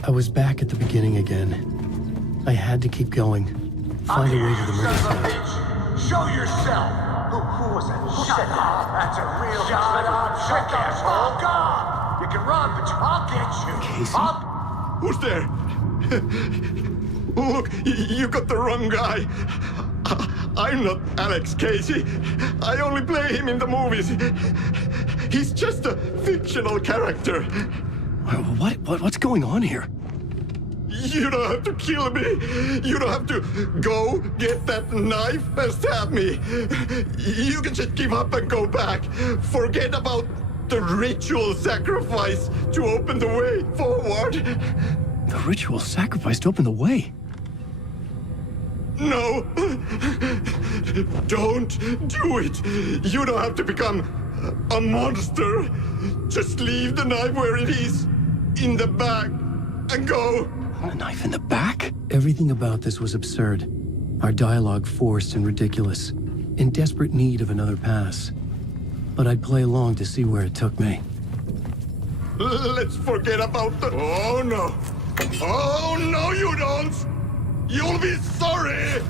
I was back at the beginning again. I had to keep going. Find a way to the murder site. Show yourself! Who was that? Who said that? That's a real trick, asshole. Oh, God! You can run, but I'll get you. Casey? Who's there? Look, you got the wrong guy. I'm not Alex Casey. I only play him in the movies. He's just a fictional character. What's going on here? You don't have to kill me. You don't have to go get that knife and stab me. You can just give up and go back. Forget about the ritual sacrifice to open the way forward. The ritual sacrifice to open the way? No. Don't do it. You don't have to become a monster. Just leave the knife where it is, in the bag, and go. A knife in the back? Everything about this was absurd. Our dialogue forced and ridiculous. In desperate need of another pass. But I'd play along to see where it took me. Let's forget about the... Oh, no. Oh, no, you don't. You'll be sorry.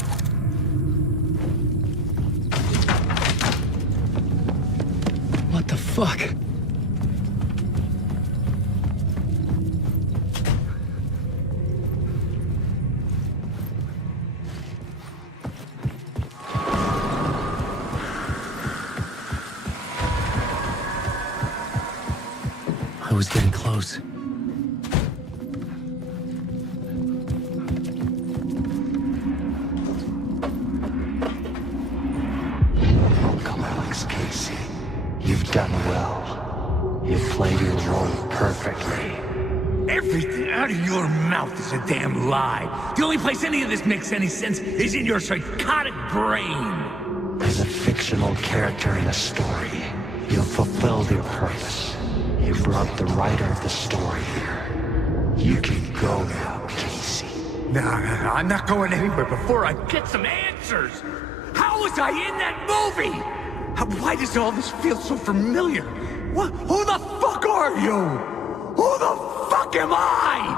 What the fuck? I was getting close. Welcome, Alex Casey. You've done well. You've played your role perfectly. Everything out of your mouth is a damn lie. The only place any of this makes any sense is in your psychotic brain. As a fictional character in a story, you fulfilled your purpose. You brought the writer of the story here. You can go now, Casey. No, I'm not going anywhere before I get some answers. How was I in that movie? Why does all this feel so familiar? What? Who the fuck are you? Who the fuck am I?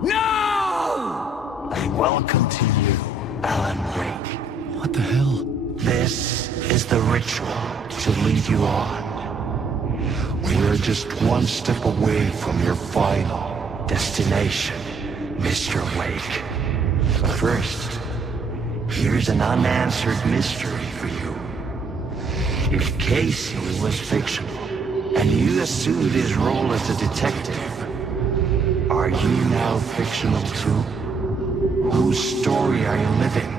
No! And welcome to you, Alan Wake. What the hell? This is the ritual to lead you on. We're just one step away from your final destination, Mr. Wake. But first, here's an unanswered mystery for you. If Casey was fictional, and you assumed his role as a detective, are you now fictional too? Whose story are you living,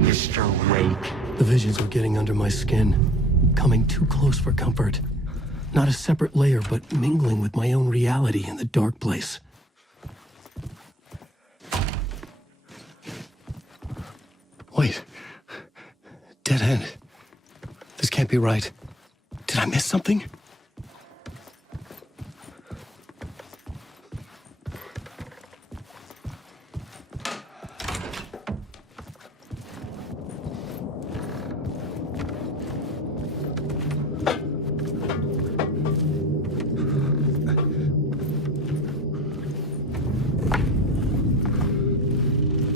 Mr. Wake? The visions were getting under my skin, coming too close for comfort. Not a separate layer, but mingling with my own reality in the dark place. Wait. Dead end. This can't be right. Did I miss something?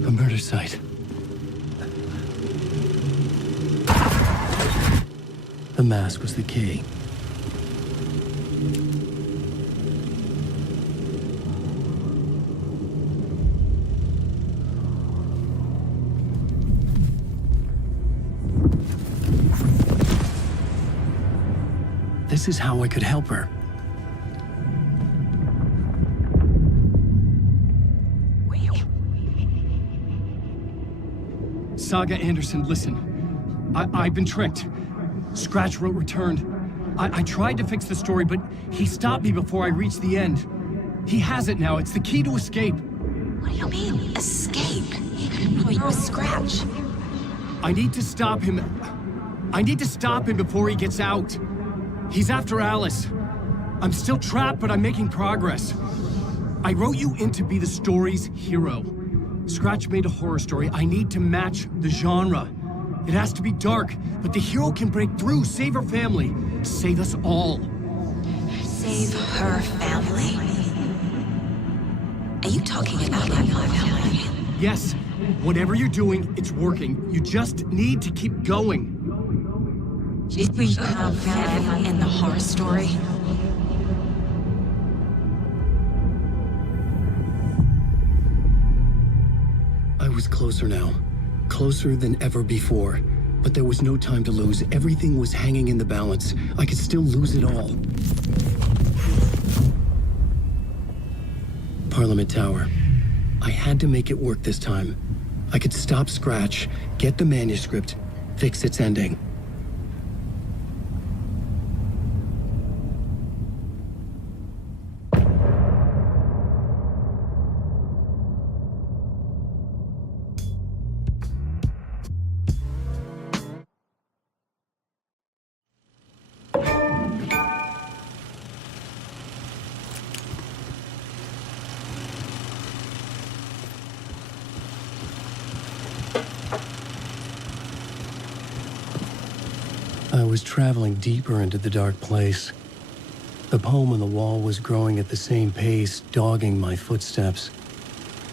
A murder site. The mask was the key. This is how I could help her. Saga Anderson, listen. I've been tricked. Scratch wrote returned. I tried to fix the story, but he stopped me before I reached the end. He has it now. It's the key to escape. What do you mean, escape? You're a Scratch. I need to stop him. I need to stop him before he gets out. He's after Alice. I'm still trapped, but I'm making progress. I wrote you in to be the story's hero. Scratch made a horror story. I need to match the genre. It has to be dark, but the hero can break through, save her family, save us all. Save her family? Are you talking about my family? Yes, whatever you're doing, it's working. You just need to keep going. Did we have family in the horror story? I was closer now. Closer than ever before. But there was no time to lose. Everything was hanging in the balance. I could still lose it all. Parliament Tower. I had to make it work this time. I could stop Scratch, get the manuscript, fix its ending. I was traveling deeper into the dark place. The poem on the wall was growing at the same pace, dogging my footsteps,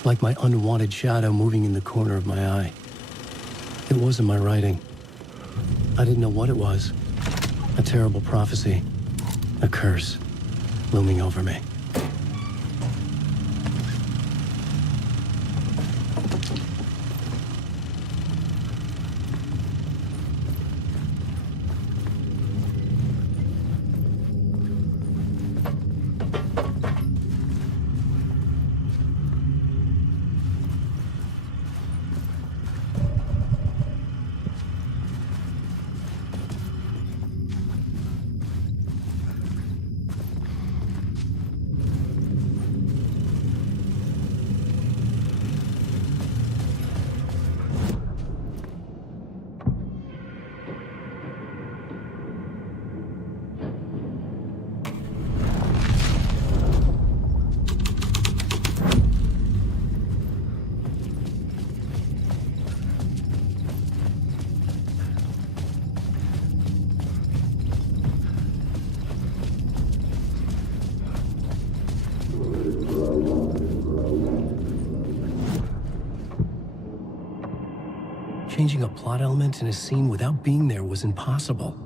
like my unwanted shadow moving in the corner of my eye. It wasn't my writing. I didn't know what it was. A terrible prophecy. A curse looming over me. Changing a plot element in a scene without being there was impossible.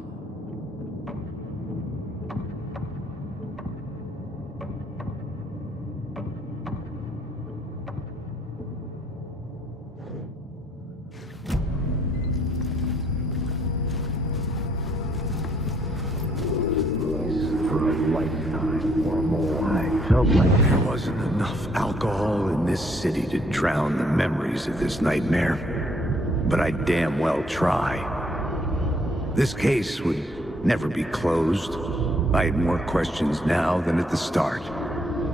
I felt like there wasn't enough alcohol in this city to drown the memories of this nightmare. But I damn well try. This case would never be closed. I had more questions now than at the start.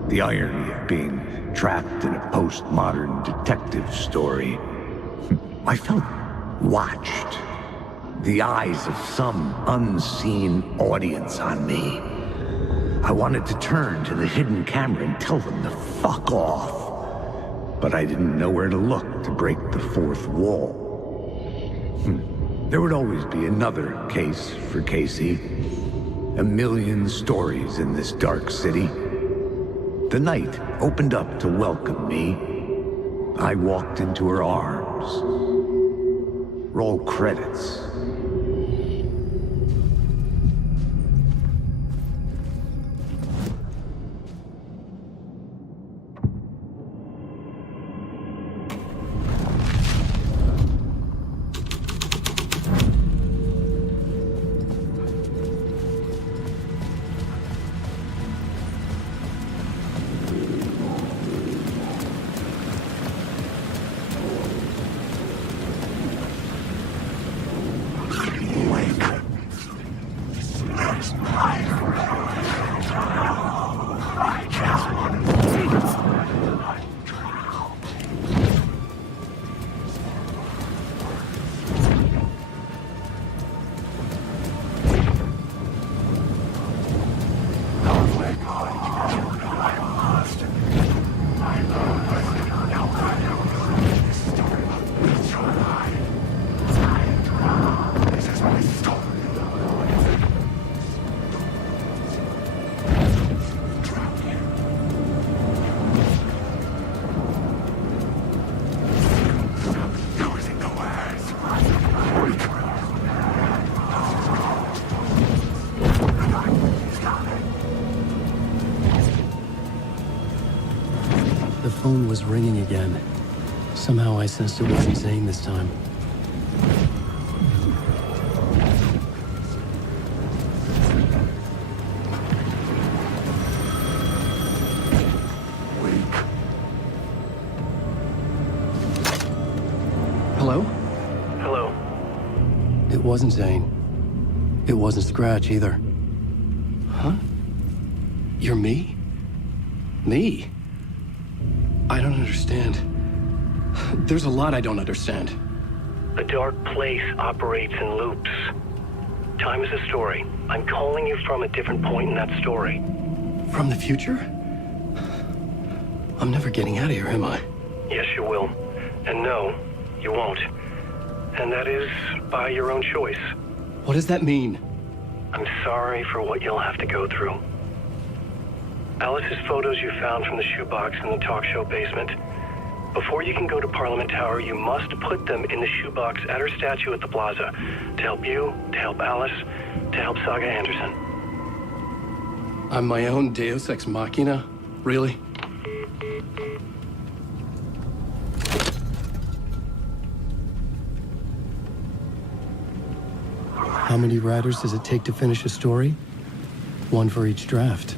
The irony of being trapped in a postmodern detective story. I felt watched. The eyes of some unseen audience on me. I wanted to turn to the hidden camera and tell them to fuck off. But I didn't know where to look to break the fourth wall. There would always be another case for Casey. A million stories in this dark city. The night opened up to welcome me. I walked into her arms. Roll credits. The phone was ringing again. Somehow I sensed it wasn't Zane this time. Hello? Hello. It wasn't Zane. It wasn't Scratch either. Huh? You're me? Me? I don't understand. There's a lot I don't understand. The dark place operates in loops. Time is a story. I'm calling you from a different point in that story. From the future? I'm never getting out of here, am I? Yes, you will. And no, you won't. And that is by your own choice. What does that mean? I'm sorry for what you'll have to go through. Alice's photos you found from the shoebox in the talk show basement. Before you can go to Parliament Tower, you must put them in the shoebox at her statue at the plaza. To help you, to help Alice, to help Saga Anderson. I'm my own Deus Ex Machina? Really? How many writers does it take to finish a story? One for each draft.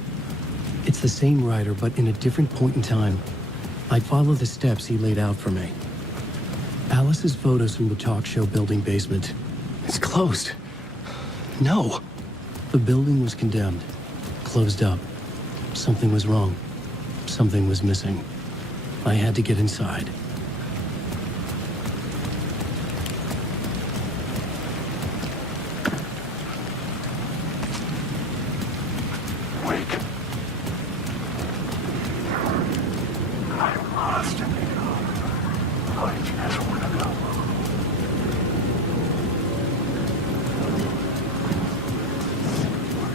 It's the same writer, but in a different point in time. I follow the steps he laid out for me. Alice's photos from the talk show building basement. It's closed. No. The building was condemned. Closed up. Something was wrong. Something was missing. I had to get inside.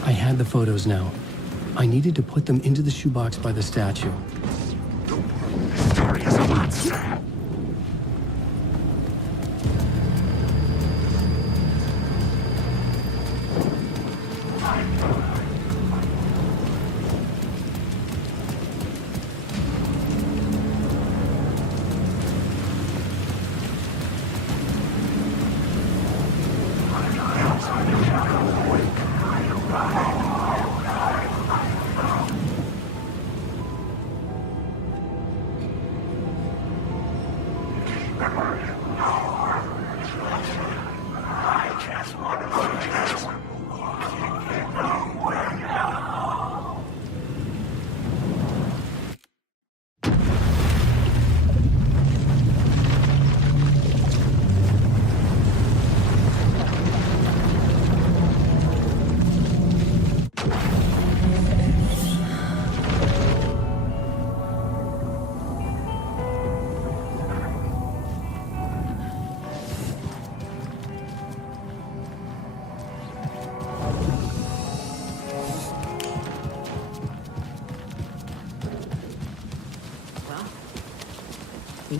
I had the photos now. I needed to put them into the shoebox by the statue.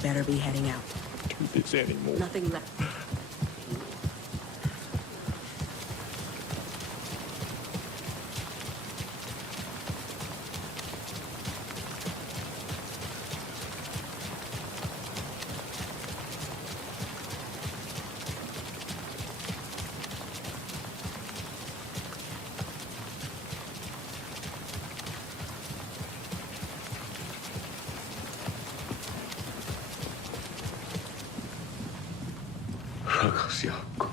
better be heading out. Do this anymore. Nothing left. Rakas Jaakko.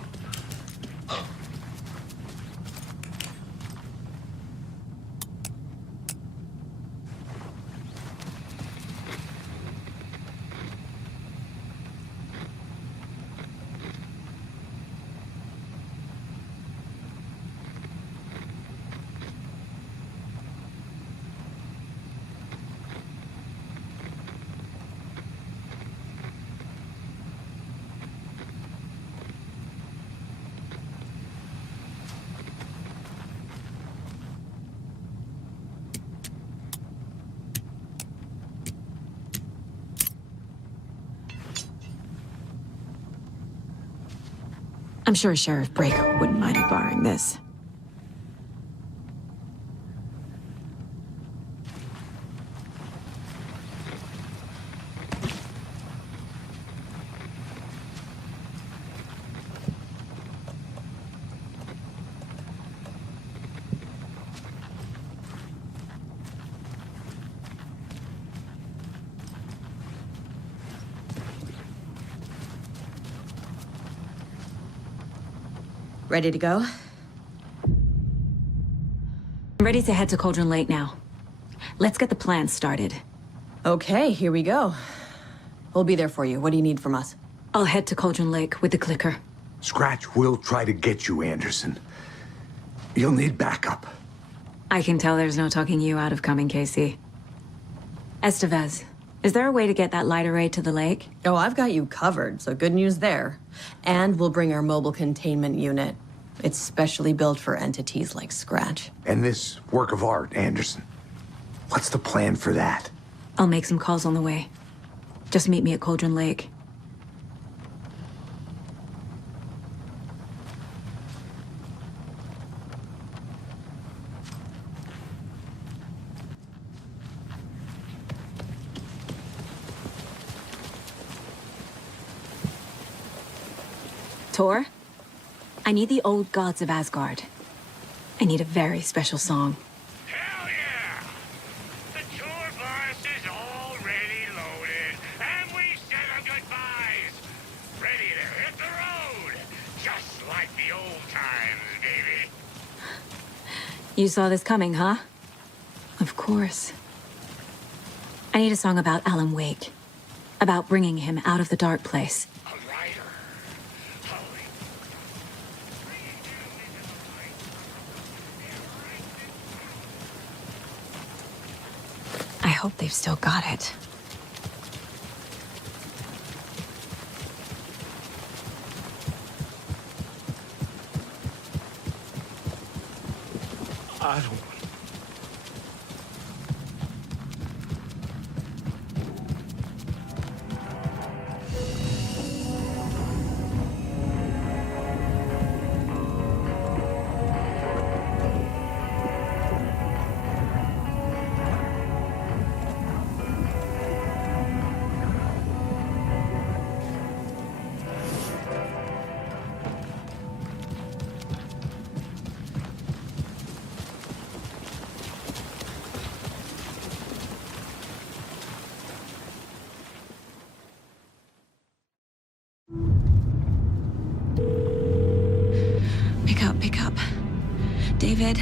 I'm sure Sheriff Brake wouldn't mind me borrowing this. Ready to go? I'm ready to head to Cauldron Lake now. Let's get the plan started. Okay, here we go. We'll be there for you. What do you need from us? I'll head to Cauldron Lake with the clicker. Scratch will try to get you, Anderson. You'll need backup. I can tell there's no talking you out of coming, Casey. Estevez, is there a way to get that light array to the lake? Oh, I've got you covered, so good news there. And we'll bring our mobile containment unit. It's specially built for entities like Scratch. And this work of art, Anderson. What's the plan for that? I'll make some calls on the way. Just meet me at Cauldron Lake. Tor, I need the old gods of Asgard. I need a very special song. Hell yeah! The tour bus is already loaded, and we said our goodbyes. Ready to hit the road, just like the old times, baby. You saw this coming, huh? Of course. I need a song about Alan Wake. About bringing him out of the dark place. I hope they've still got it. I don't... Pick up. David,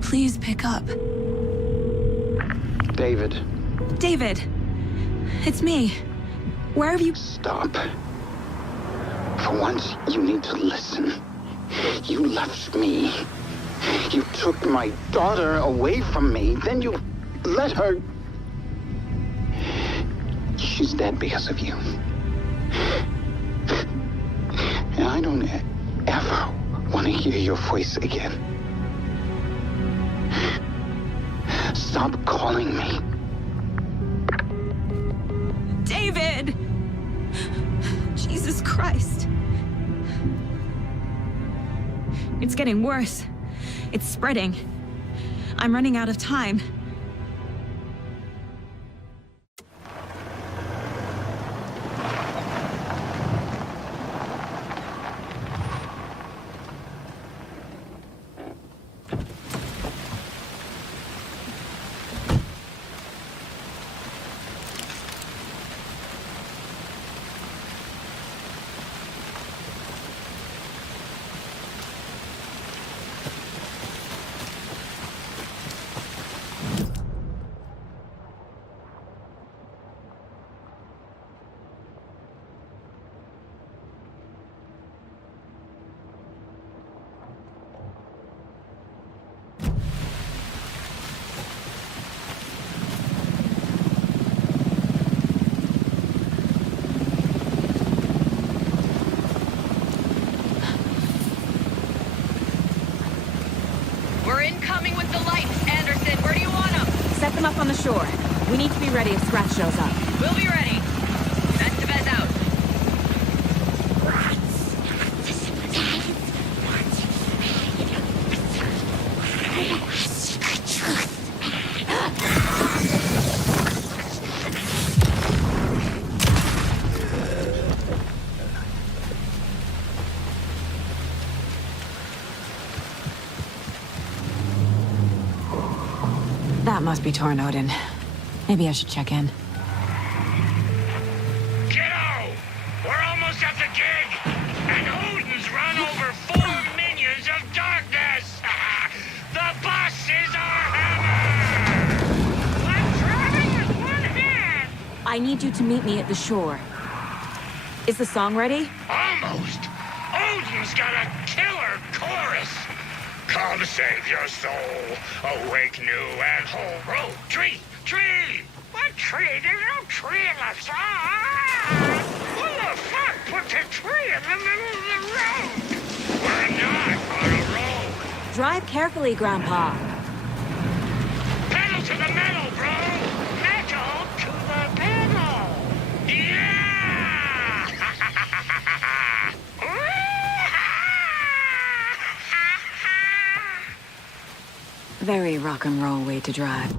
please pick up. David. David! It's me. Where have you... Stop. For once, you need to listen. You left me. You took my daughter away from me. Then you let her... She's dead because of you. And I don't ever want to hear your voice again. Stop calling me. David! Jesus Christ. It's getting worse. It's spreading. I'm running out of time. We're incoming with the lights, Anderson. Where do you want them? Set them up on the shore. We need to be ready if Scratch shows up. We'll be ready. Estevez out. That must be Torn Odin. Maybe I should check in. Kiddo! We're almost at the gig! And Odin's run over 4 minions of darkness! The boss is our hammer! I'm driving with one hand! I need you to meet me at the shore. Is the song ready? Almost! Odin's got a killer chorus! Come save your soul, awake new and whole. Oh, tree! Tree! What tree? There's no tree in the song! Who the fuck put the tree in the middle of the road? We're not on a road! Drive carefully, Grandpa. Pedal to the metal, bro! Metal to the pedal! Yeah! Very rock and roll way to drive.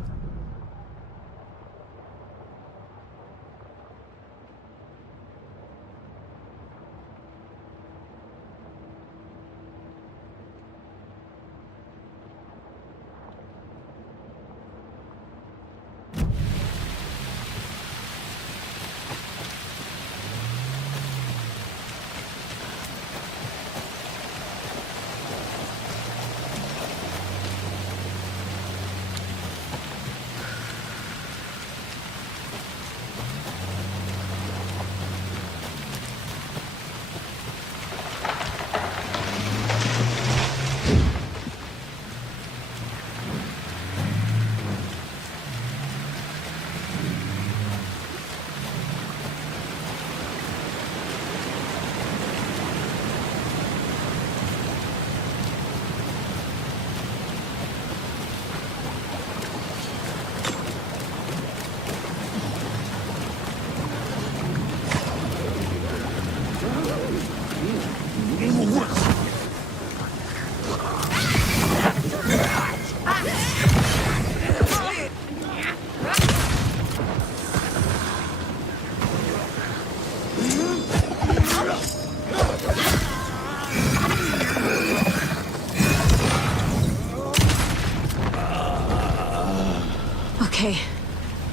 Okay,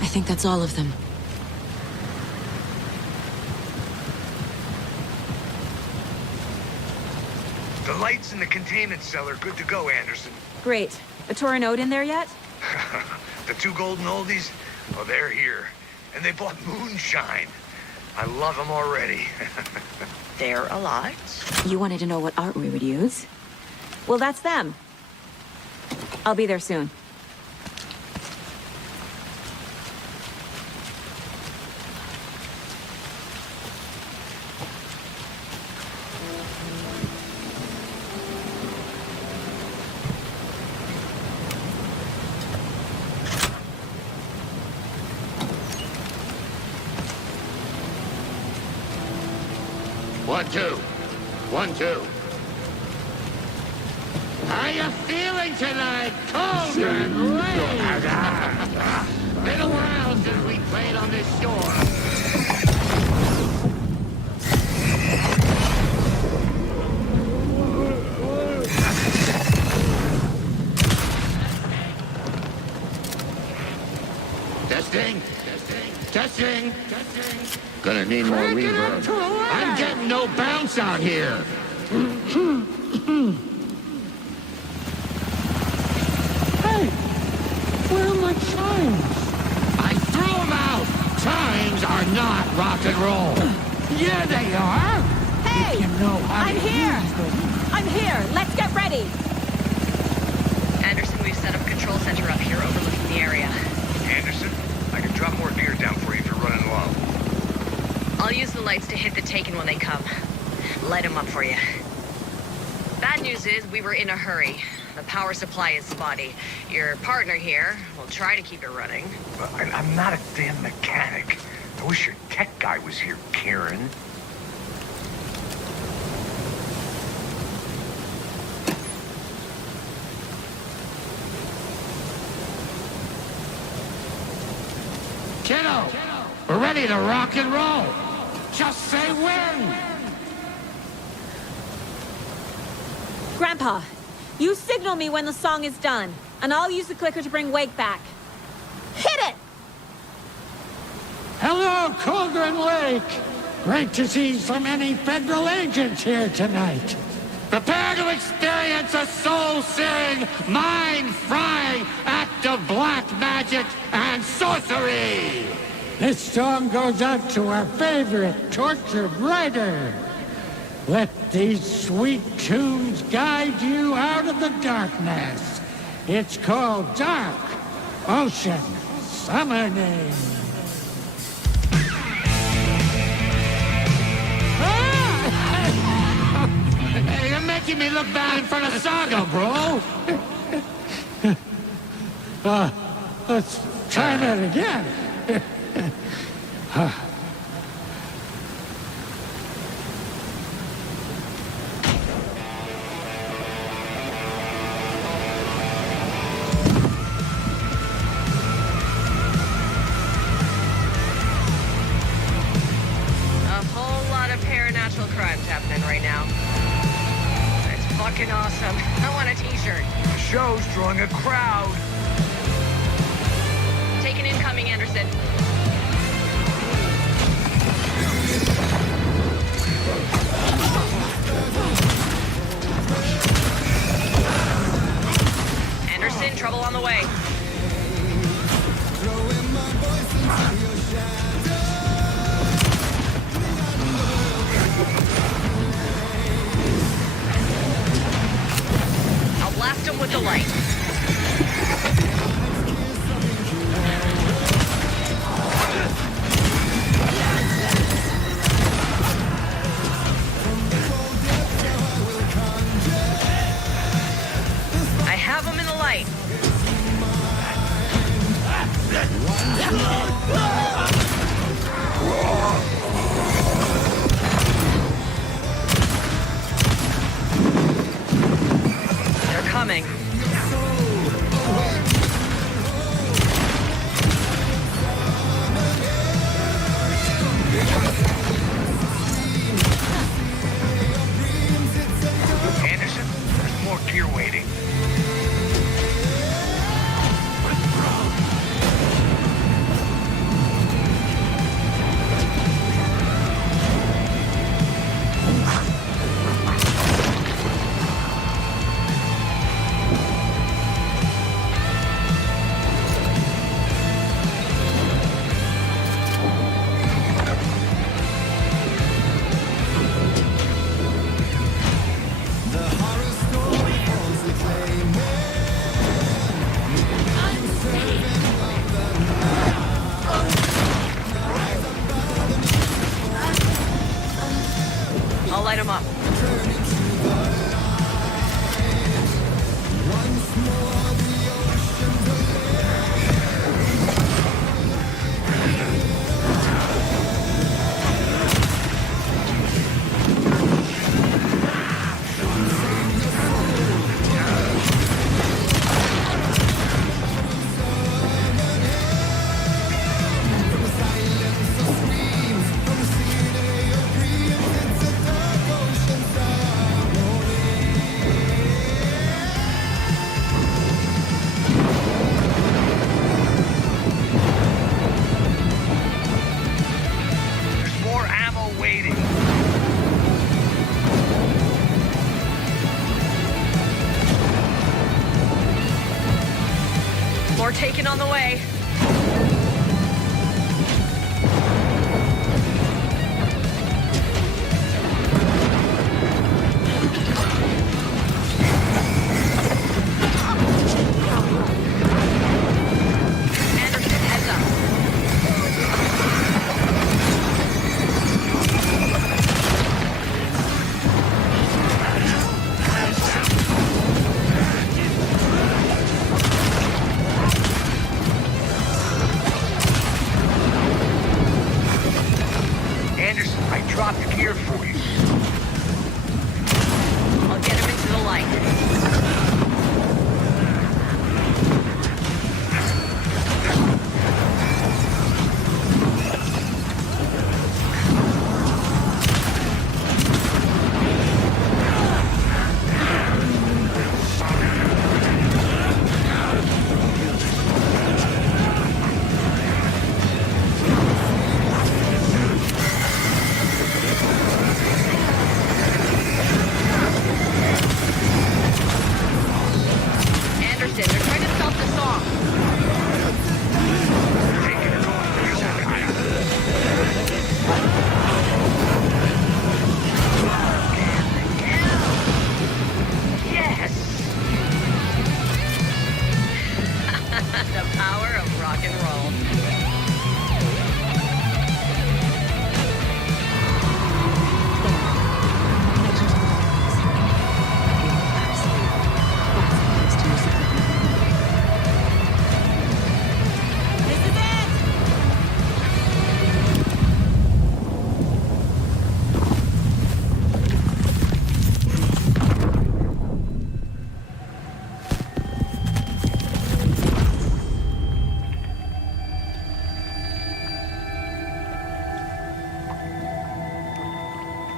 I think that's all of them. The lights in the containment cell are good to go, Anderson. Great. A Torn Odin there yet? The 2 golden oldies? Oh, they're here. And they bought moonshine. I love them already. They're alive? You wanted to know what art we would use? Well, that's them. I'll be there soon. 1, 2. 1, 2. How you feeling tonight, Cauldron Lake? Been a while since we played on this shore. Testing. Testing. Gonna need more reverb. I'm getting no bounce out here. Hey, where are my chimes? I threw them out. Chimes are not rock and roll. Yeah, they are. Hey! You know how I'm to here! use them. I'm here! Let's get ready! Anderson, we've set up a control center up here overlooking the area. Anderson, I can drop more gear down for you if you're running low. I'll use the lights to hit the Taken when they come. Light them up for you. Bad news is we were in a hurry. The power supply is spotty. Your partner here will try to keep it running. I'm not a damn mechanic. I wish your tech guy was here, Kieran. Kiddo, we're ready to rock and roll. Just say when. Grandpa, you signal me when the song is done, and I'll use the clicker to bring Wake back. Hit it! Hello, Cauldron Lake. Great to see so many federal agents here tonight. Prepare to experience a soul-searing, mind-frying act of black magic and sorcery. This song goes out to our favorite tortured writer. Let these sweet tunes guide you out of the darkness. It's called Dark Ocean Summoning. Hey, you're making me look bad in front of Saga, bro. Let's try that again. Paranatural crimes happening right now. It's fucking awesome. I want a t-shirt. The show's drawing a crowd. Take an incoming, Anderson. Anderson, trouble on the way. Blast him with the light. I have him in the light. Coming. Anderson, there's more gear waiting. I'll light him up. Taken on the way. Anderson, heads up. Anderson, I dropped gear for you. I'll get him into the light. Anderson, they're trying to stop the song. Yes! The power of rock and roll.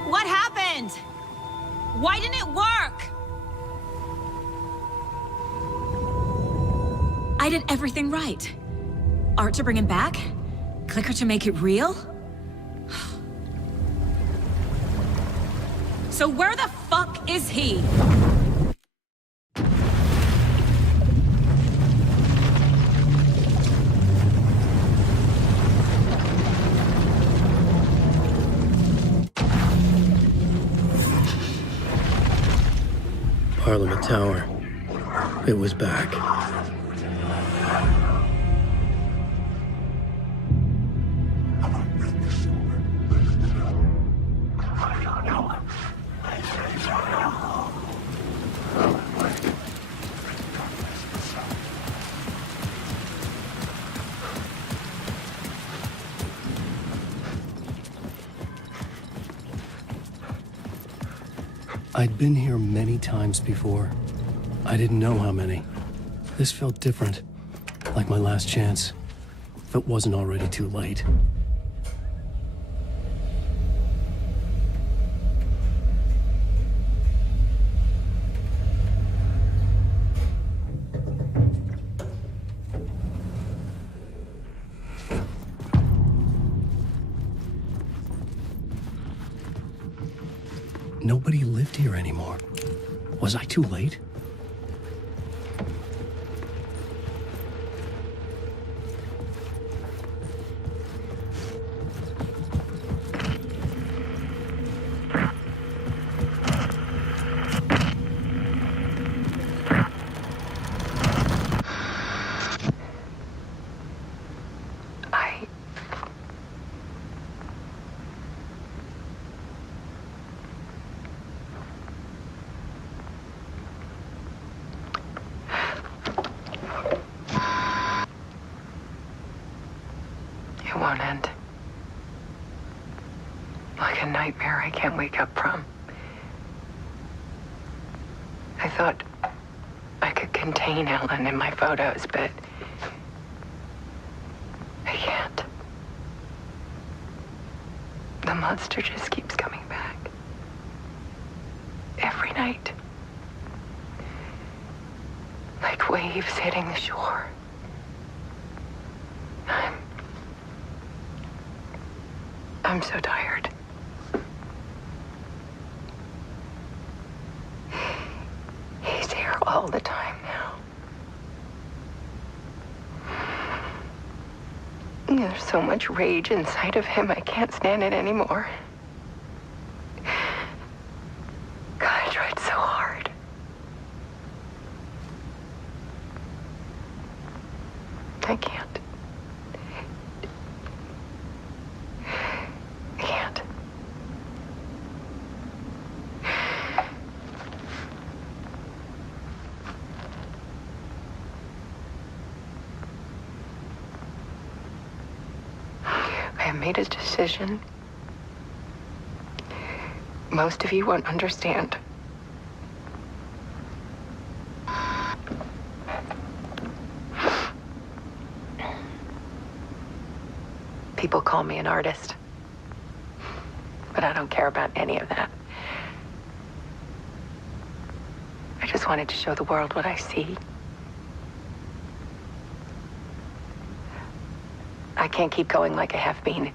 What happened? Why didn't it work? I did everything right. Art to bring him back? Clicker to make it real? So where the fuck is he? Parliament Tower. It was back. I'd been here many times before. I didn't know how many. This felt different, like my last chance, if it wasn't already too late. Nobody lived here anymore. Was I too late? It won't end. Like a nightmare I can't wake up from. I thought I could contain Ellen in my photos, but I can't. The monster just keeps coming back. Every night. Like waves hitting the shore. I'm so tired. He's here all the time now. There's so much rage inside of him, I can't stand it anymore. God, I tried so hard. I can't. I can't. I have made a decision. Most of you won't understand. People call me an artist, but I don't care about any of that. I just wanted to show the world what I see. I can't keep going like I have been.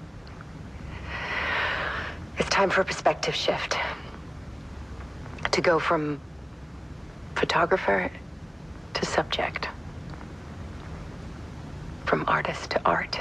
It's time for a perspective shift. To go from photographer to subject. From artist to art.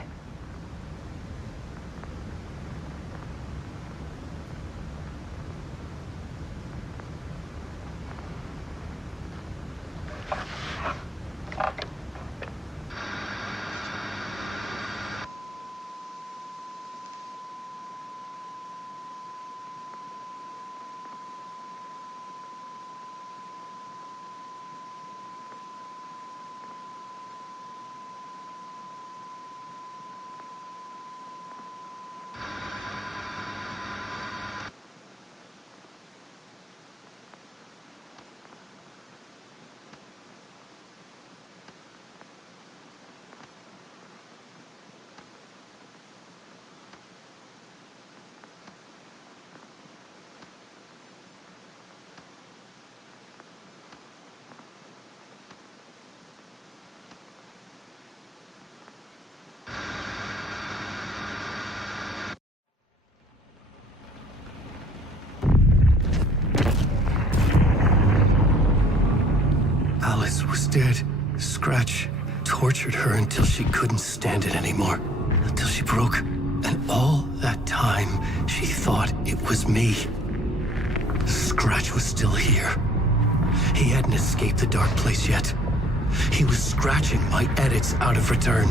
Alice was dead. Scratch tortured her until she couldn't stand it anymore. Until she broke. And all that time, she thought it was me. Scratch was still here. He hadn't escaped the dark place yet. He was scratching my edits out of return.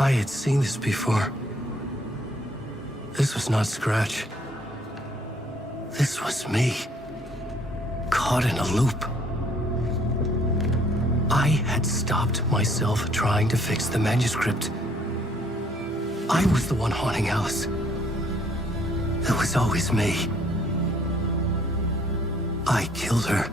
I had seen this before. This was not Scratch. This was me. Caught in a loop. I had stopped myself trying to fix the manuscript. I was the one haunting Alice. It was always me. I killed her.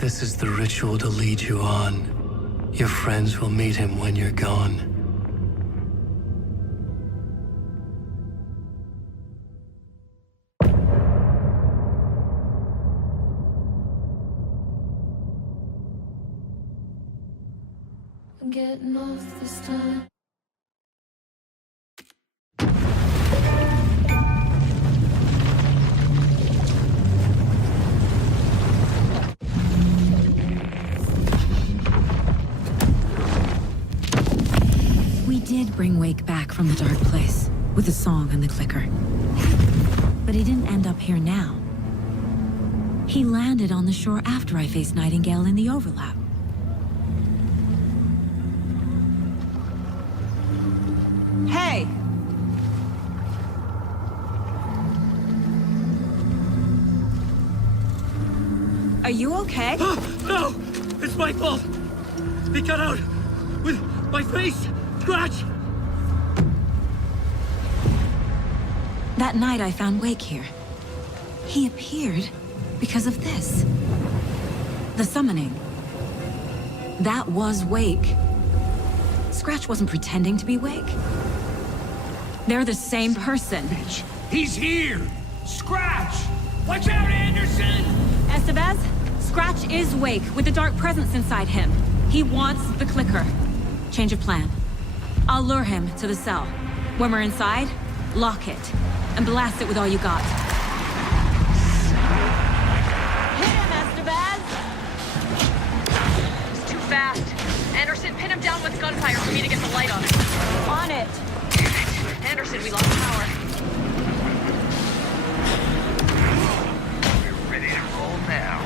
This is the ritual to lead you on. Your friends will meet him when you're gone. I'm getting off this time. Did bring Wake back from the dark place with the song and the clicker. But he didn't end up here now. He landed on the shore after I faced Nightingale in the overlap. Hey! Are you okay? No! It's my fault! He got out with my face! Scratch! That night I found Wake here. He appeared because of this. The summoning. That was Wake. Scratch wasn't pretending to be Wake. They're the same person. Bitch, he's here! Scratch! Watch out, Anderson! Estevez, Scratch is Wake with a dark presence inside him. He wants the clicker. Change of plan. I'll lure him to the cell. When we're inside, lock it, and blast it with all you got. Hit him, Estevez! He's too fast. Anderson, pin him down with gunfire for me to get the light on him. On it! Anderson, we lost power. We're ready to roll now.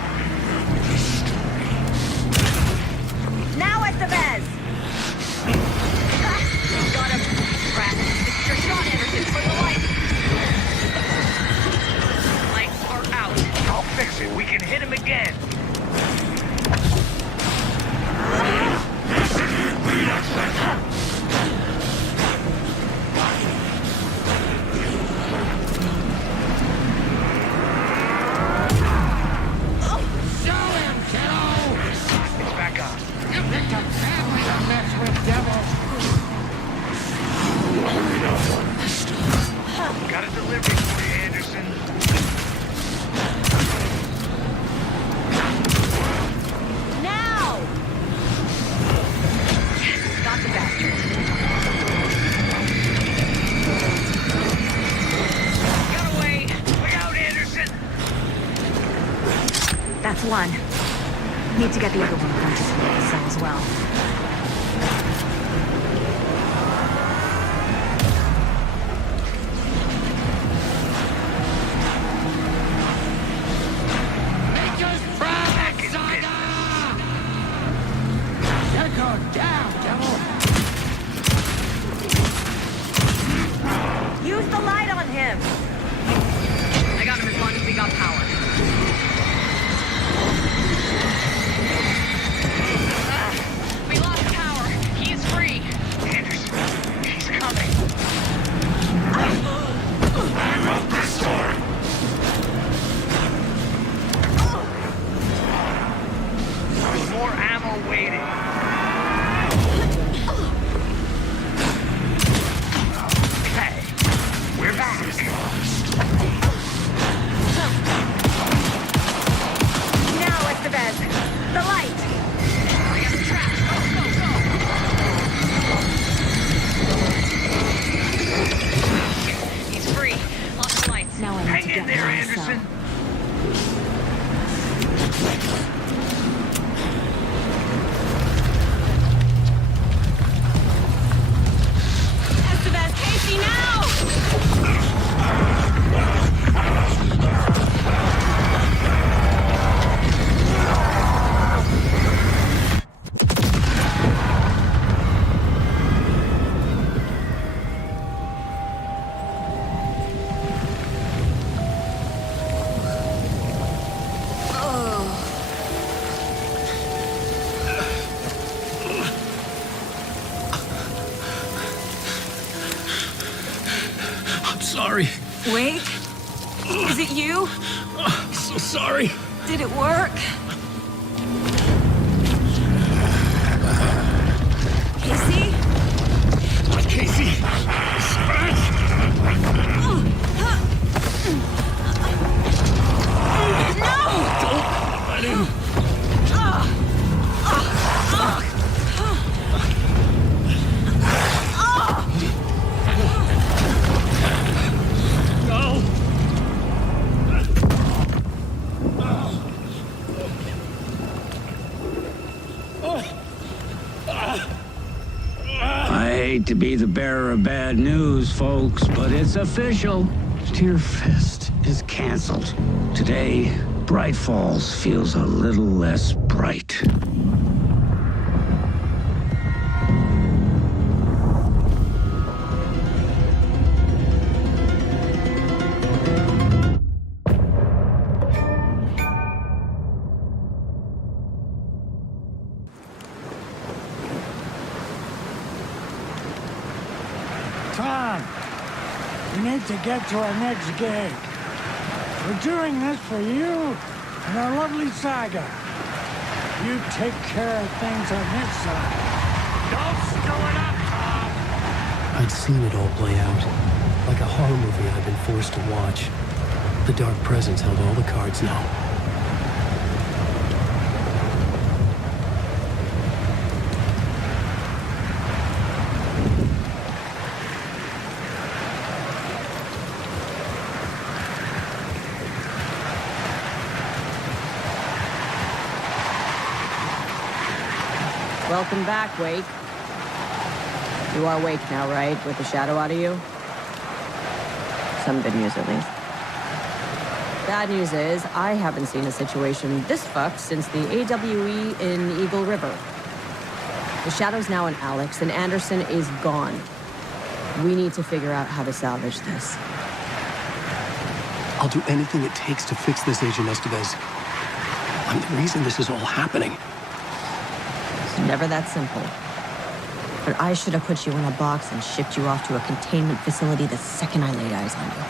Now, Estevez! Got him. Rat. This is your shot, Anderson. For the light. Lights are out. I'll fix it. We can hit him again. Got a delivery for you, Anderson. Now! Got the bastard. Get away! Look out, Anderson! That's one. Need to get the other one practiced in the cell as well. Use the light on him! I got him as long as we got power. We lost power. He's free. Anderson, he's coming. I'm up this storm. There's more ammo waiting. Okay, we're back. Now, Estevez. The light. I got the trap. Go. He's free. Lost the lights. Now I need Hang to in get there, him in the cell. Anderson. Estevez, Casey, now! I'm sorry. Wake? Is it you? I'm so sorry. Did it work? Casey? Casey! Scratch! No! Don't let him! No! I hate to be the bearer of bad news, folks, but it's official. Tear Fest is canceled. Today, Bright Falls feels a little less bright. Tom, we need to get to our next gig. We're doing this for you and our lovely saga. You take care of things on this side. Don't screw it up, Tom! I'd seen it all play out. Like a horror movie I'd been forced to watch. The Dark Presence held all the cards now. Welcome back, Wake. You are Wake now, right? With the shadow out of you? Some good news, at least. Bad news is, I haven't seen a situation this fucked since the AWE in Eagle River. The shadow's now in Alex, and Anderson is gone. We need to figure out how to salvage this. I'll do anything it takes to fix this, Agent Estevez. I'm the reason this is all happening. It's never that simple. But I should have put you in a box and shipped you off to a containment facility the second I laid eyes on you.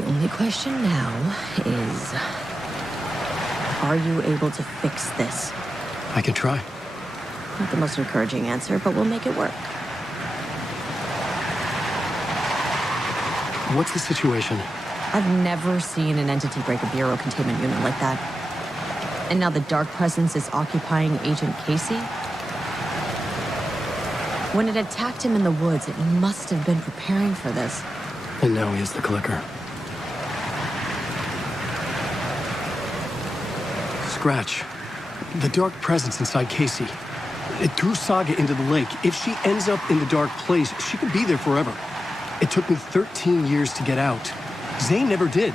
The only question now is, are you able to fix this? I can try. Not the most encouraging answer, but we'll make it work. What's the situation? I've never seen an entity break a Bureau containment unit like that. And now the Dark Presence is occupying Agent Casey? When it attacked him in the woods, it must have been preparing for this. And now he has the clicker. Scratch. The Dark Presence inside Casey. It threw Saga into the lake. If she ends up in the Dark Place, she could be there forever. It took me 13 years to get out. Zane never did.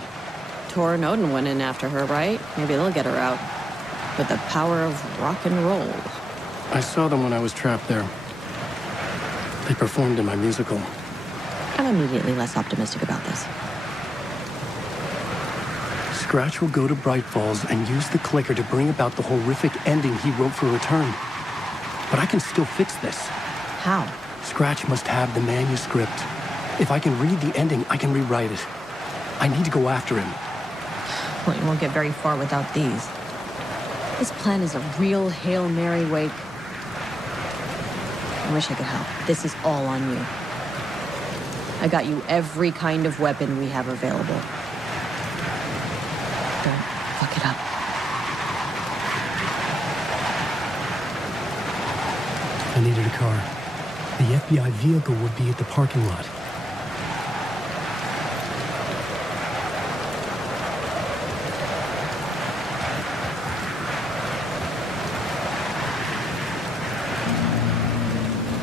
Tor and Odin went in after her, right? Maybe they'll get her out. With the power of rock and roll. I saw them when I was trapped there. They performed in my musical. I'm immediately less optimistic about this. Scratch will go to Bright Falls and use the clicker to bring about the horrific ending he wrote for Return. But I can still fix this. How? Scratch must have the manuscript. If I can read the ending, I can rewrite it. I need to go after him. Well, you won't get very far without these. This plan is a real Hail Mary, Wake. I wish I could help. This is all on you. I got you every kind of weapon we have available. Don't fuck it up. I needed a car. The FBI vehicle would be at the parking lot.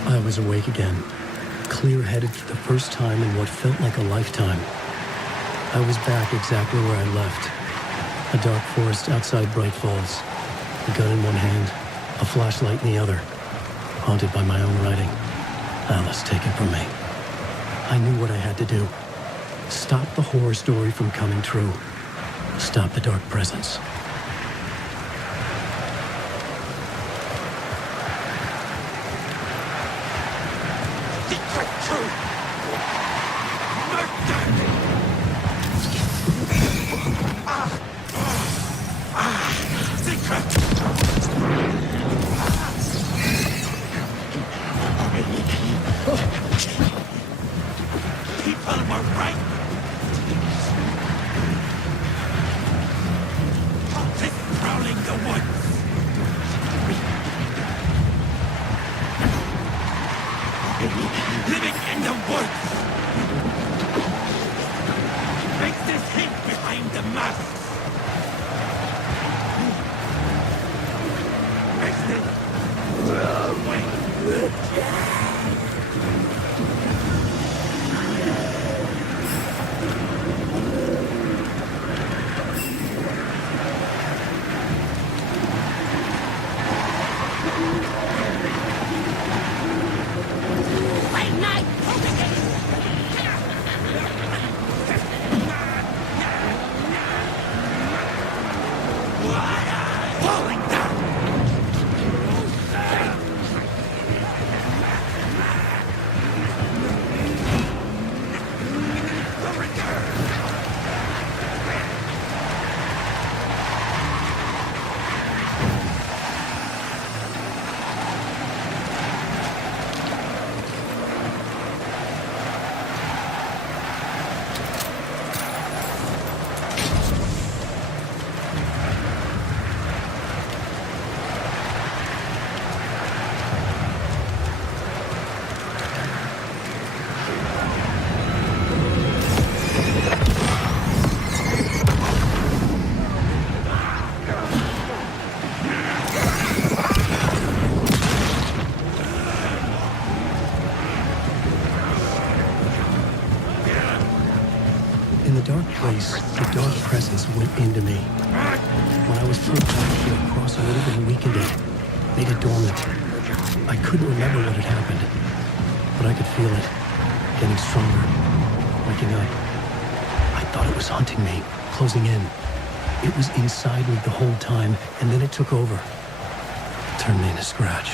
I was awake again, clear-headed for the first time in what felt like a lifetime. I was back exactly where I left. A dark forest outside Bright Falls. A gun in one hand, a flashlight in the other. Haunted by my own writing. Alice taken from me. I knew what I had to do. Stop the horror story from coming true. Stop the Dark Presence. place, the dark presence went into me. When I was pulled back here across a little bit and weakened it, made it dormant. I couldn't remember what had happened, but I could feel it, getting stronger, waking up. I thought it was hunting me, closing in. It was inside me the whole time, and then it took over. Turned me into Scratch.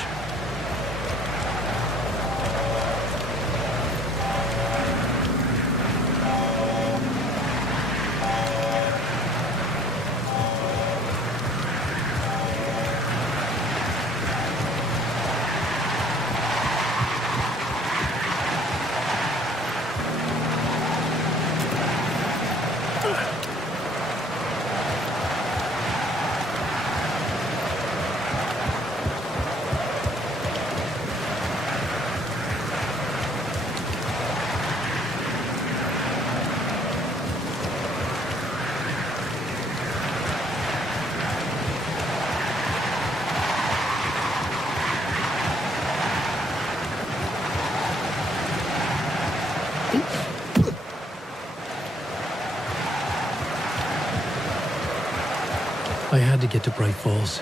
I had to get to Bright Falls.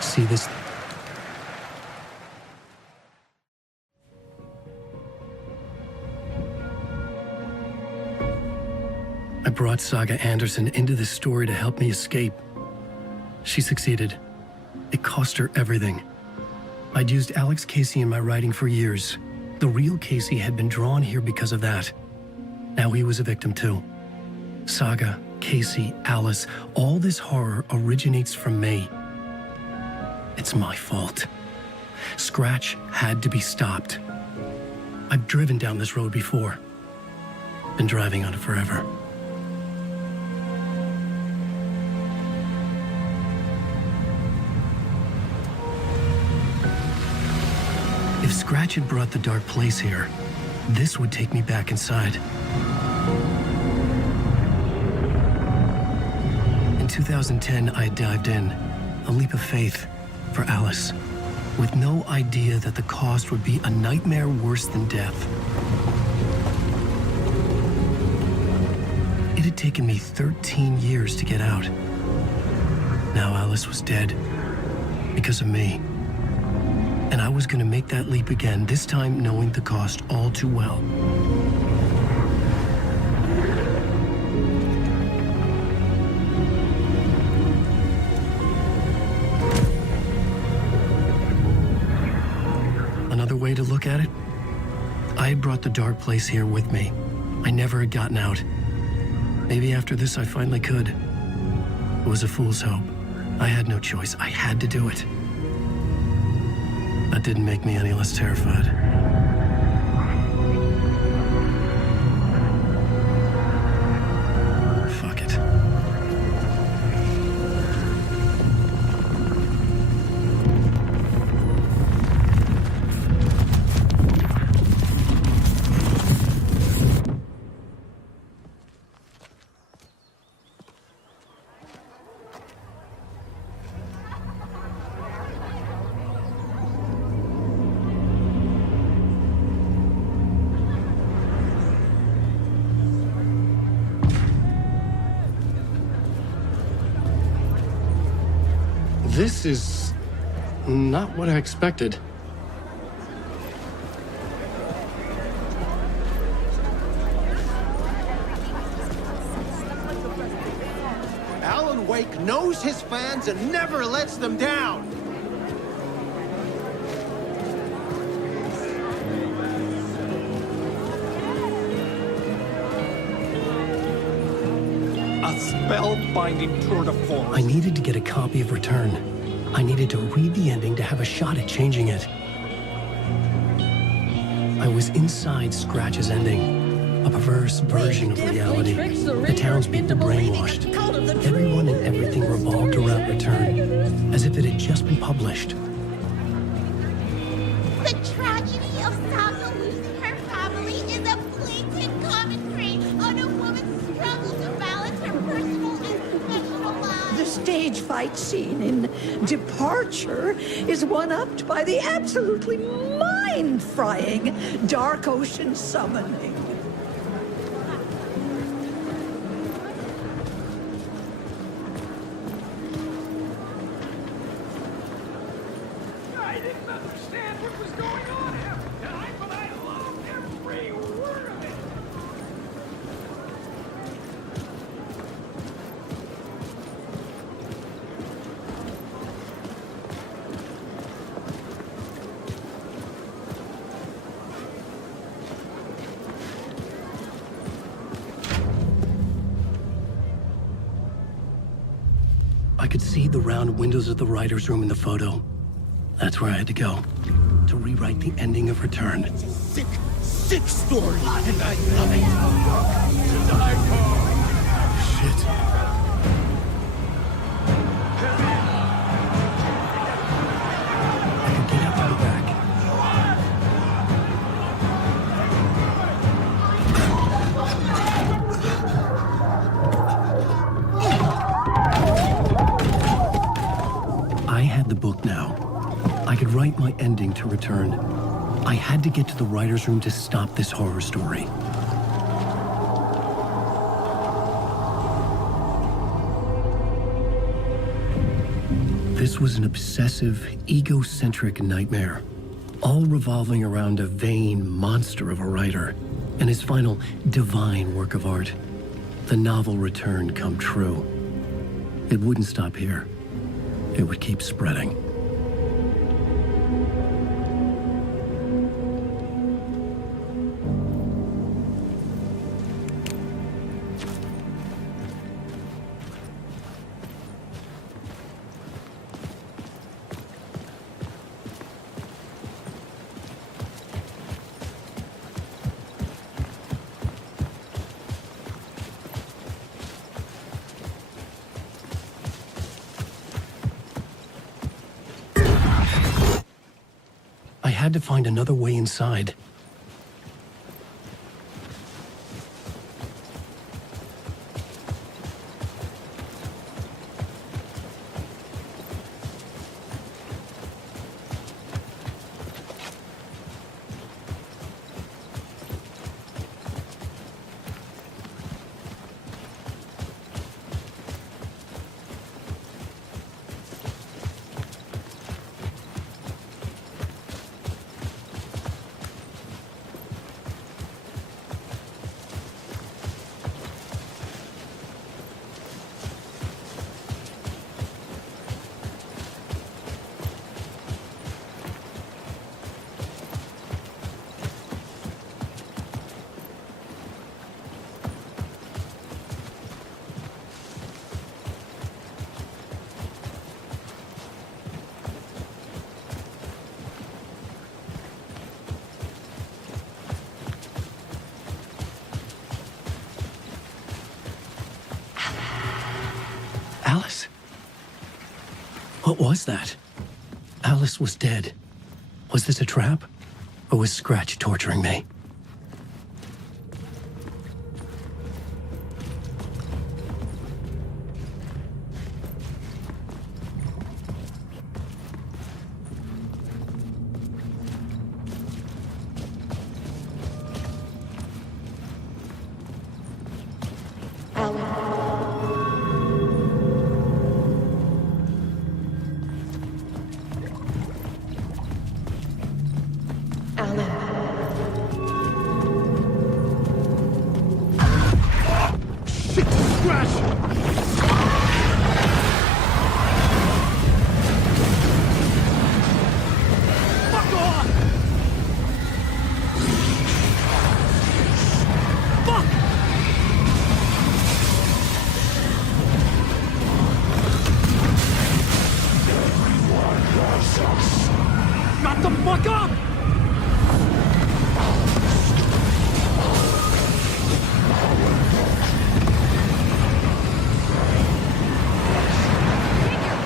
See this? I brought Saga Anderson into this story to help me escape. She succeeded. It cost her everything. I'd used Alex Casey in my writing for years. The real Casey had been drawn here because of that. Now he was a victim too. Saga, Casey, Alice, all this horror originates from me. It's my fault. Scratch had to be stopped. I've driven down this road before. Been driving on it forever. If Scratch had brought the dark place here, this would take me back inside. In 2010, I dived in, a leap of faith for Alice, with no idea that the cost would be a nightmare worse than death. It had taken me 13 years to get out. Now Alice was dead, because of me. And I was going to make that leap again, this time knowing the cost all too well. Another way to look at it, I had brought the dark place here with me. I never had gotten out. Maybe after this I finally could. It was a fool's hope. I had no choice. I had to do it. That didn't make me any less terrified. Fuck it. This is not what I expected. Alan Wake knows his fans and never lets them down. Spellbinding tour de force. I needed to get a copy of Return. I needed to read the ending to have a shot at changing it. I was inside Scratch's ending, a perverse version of reality. The townspeople brainwashed. Everyone and everything revolved around Return, as if it had just been published. The tragedy of Saga losing her family is a blatant commentary on a woman's struggle to balance her personal and professional lives. The stage fight scene in Departure is one-upped by the absolutely mind-frying Dark Ocean summoning. see the round windows of the writer's room in the photo? That's where I had to go. To rewrite the ending of Return. It's a sick, sick story, and I love it. To die for. Shit. I could get out to the back. I had the book now. I could write my ending to Return. I had to get to the writer's room to stop this horror story. This was an obsessive, egocentric nightmare, all revolving around a vain monster of a writer and his final divine work of art, the novel Return come true. It wouldn't stop here. It would keep spreading. I had to find another way inside. Alice? What was that? Alice was dead. Was this a trap? Or was Scratch torturing me? Shut the fuck up!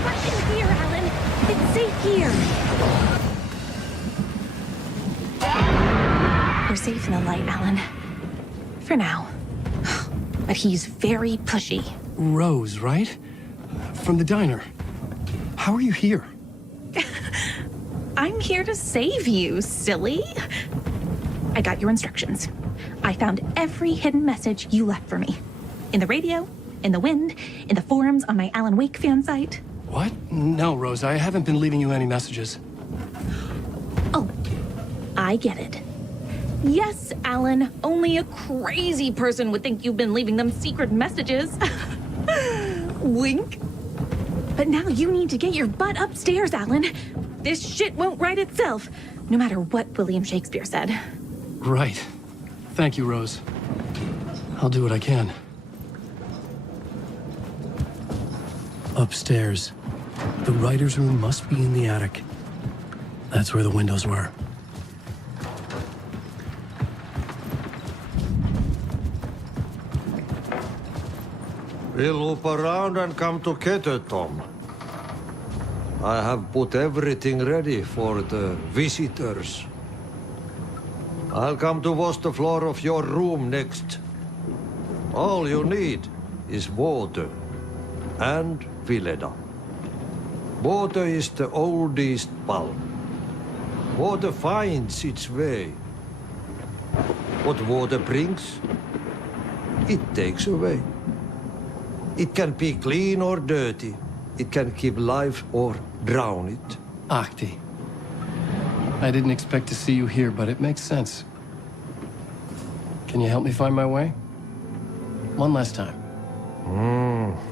We're in here, Alan. It's safe here. We're safe in the light, Alan. For now. But he's very pushy. Rose, right? From the diner. How are you here? I'm here to save you, silly. I got your instructions. I found every hidden message you left for me. In the radio, in the wind, in the forums on my Alan Wake fan site. What? No, Rose, I haven't been leaving you any messages. Oh, I get it. Yes, Alan, only a crazy person would think you've been leaving them secret messages. Wink. But now you need to get your butt upstairs, Alan. This shit won't right itself, no matter what William Shakespeare said. Right. Thank you, Rose. I'll do what I can. Upstairs. The writer's room must be in the attic. That's where the windows were. We'll loop around and come together, Tom. I have put everything ready for the visitors. I'll come to wash the floor of your room next. All you need is water and Vileda. Water is the oldest bulb. Water finds its way. What water brings, it takes away. It can be clean or dirty. It can keep life or drown it. Ahti. I didn't expect to see you here, but it makes sense. Can you help me find my way? One last time.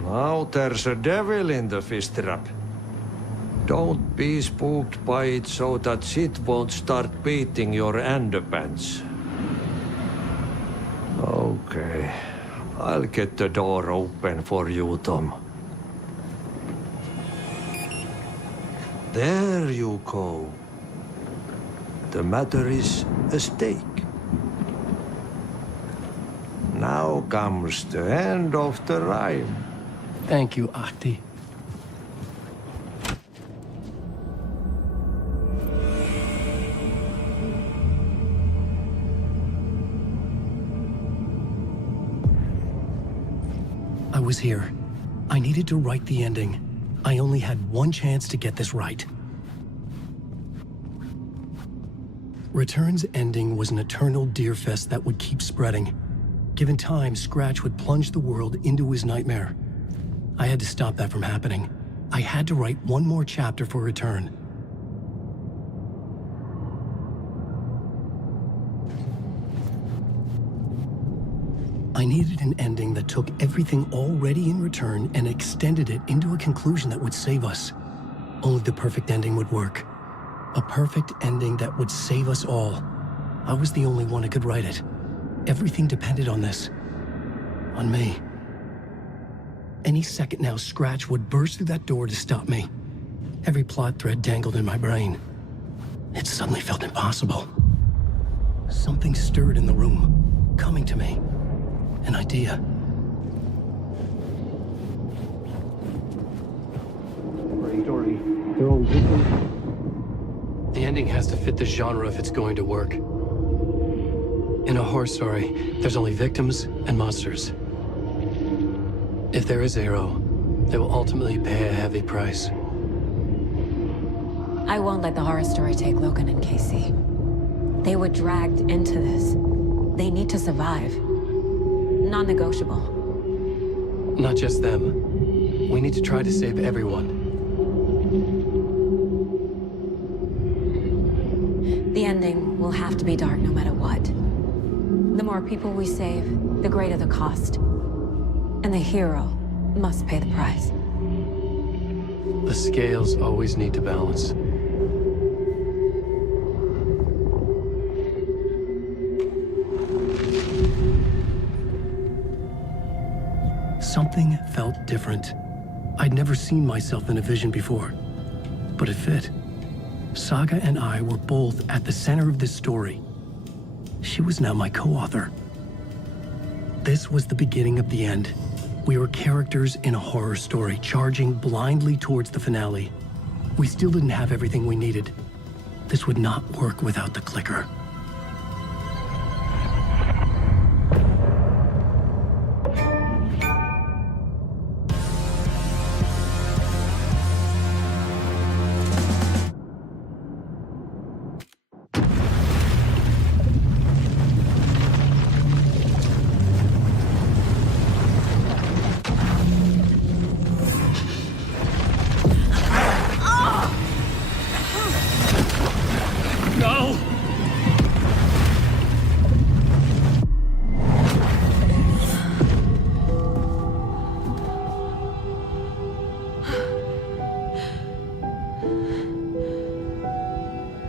Now there's a devil in the fish trap. Don't be spooked by it so that shit won't start beating your underpants. Okay. I'll get the door open for you, Tom. There you go. The matter is a stake. Now comes the end of the rhyme. Thank you, Ahti. I was here. I needed to write the ending. I only had one chance to get this right. Return's ending was an eternal deerfest that would keep spreading. Given time, Scratch would plunge the world into his nightmare. I had to stop that from happening. I had to write one more chapter for Return. I needed an ending that took everything already in Return and extended it into a conclusion that would save us. Only the perfect ending would work. A perfect ending that would save us all. I was the only one who could write it. Everything depended on this. On me. Any second now, Scratch would burst through that door to stop me. Every plot thread dangled in my brain. It suddenly felt impossible. Something stirred in the room, coming to me. An idea. Story. They're all different. The ending has to fit the genre if it's going to work. In a horror story, there's only victims and monsters. If there is Arrow, they will ultimately pay a heavy price. I won't let the horror story take Logan and Casey. They were dragged into this. They need to survive. Non-negotiable. Not just them. We need to try to save everyone. The ending will have to be dark no matter what. The more people we save, the greater the cost. And the hero must pay the price. The scales always need to balance. Something felt different. I'd never seen myself in a vision before, but it fit. Saga and I were both at the center of this story. She was now my co-author. This was the beginning of the end. We were characters in a horror story, charging blindly towards the finale. We still didn't have everything we needed. This would not work without the clicker.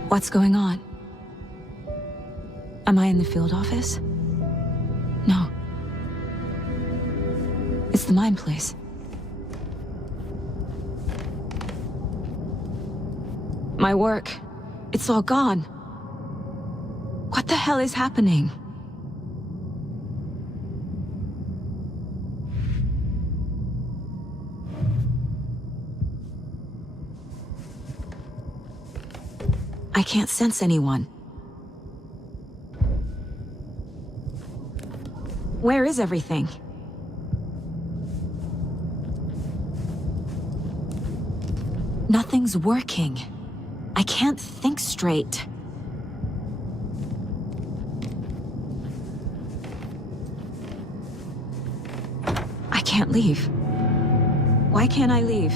What's going on? Am I in the field office? No. It's the mine place. My work, it's all gone. What the hell is happening? I can't sense anyone. Where is everything? Nothing's working. I can't think straight. I can't leave. Why can't I leave?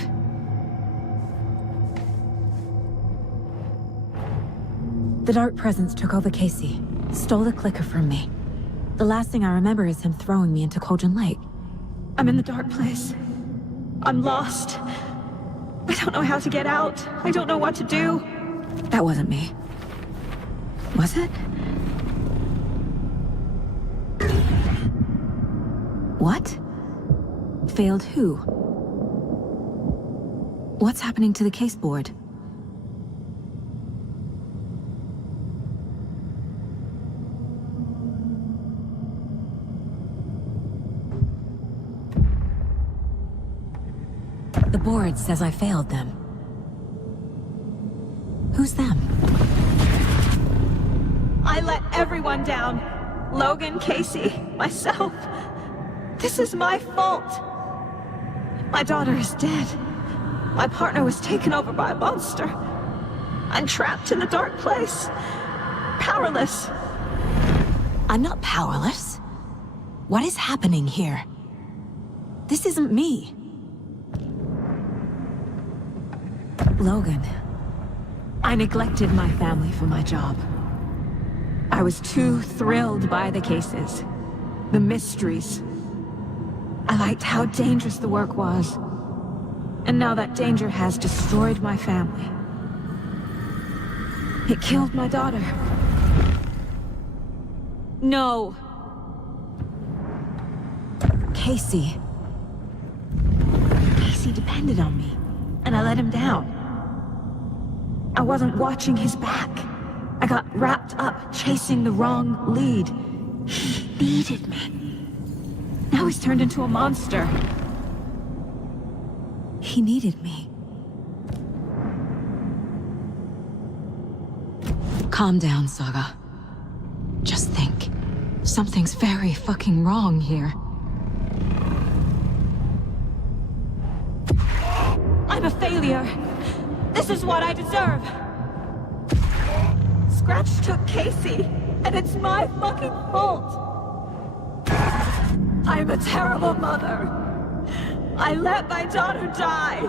The Dark Presence took over Casey, stole the clicker from me. The last thing I remember is him throwing me into Cauldron Lake. I'm in the dark place. I'm lost. I don't know how to get out. I don't know what to do. That wasn't me. Was it? What? Failed who? What's happening to the case board? The board says I failed them. Who's them? I let everyone down. Logan, Casey, myself. This is my fault. My daughter is dead. My partner was taken over by a monster. I'm trapped in a dark place. Powerless. I'm not powerless. What is happening here? This isn't me. Logan, I neglected my family for my job. I was too thrilled by the cases, the mysteries. I liked how dangerous the work was. And now that danger has destroyed my family. It killed my daughter. No. Casey. Casey depended on me, and I let him down. I wasn't watching his back. I got wrapped up chasing the wrong lead. He needed me. Now he's turned into a monster. He needed me. Calm down, Saga. Just think. Something's very fucking wrong here. I'm a failure. This is what I deserve. Scratch took Casey, and it's my fucking fault. I'm a terrible mother. I let my daughter die.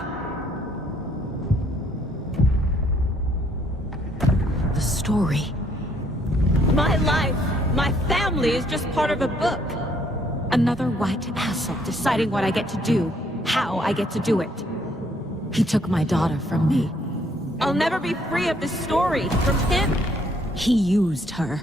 The story. My life, my family is just part of a book. Another white asshole deciding what I get to do, how I get to do it. He took my daughter from me. I'll never be free of this story from him. He used her.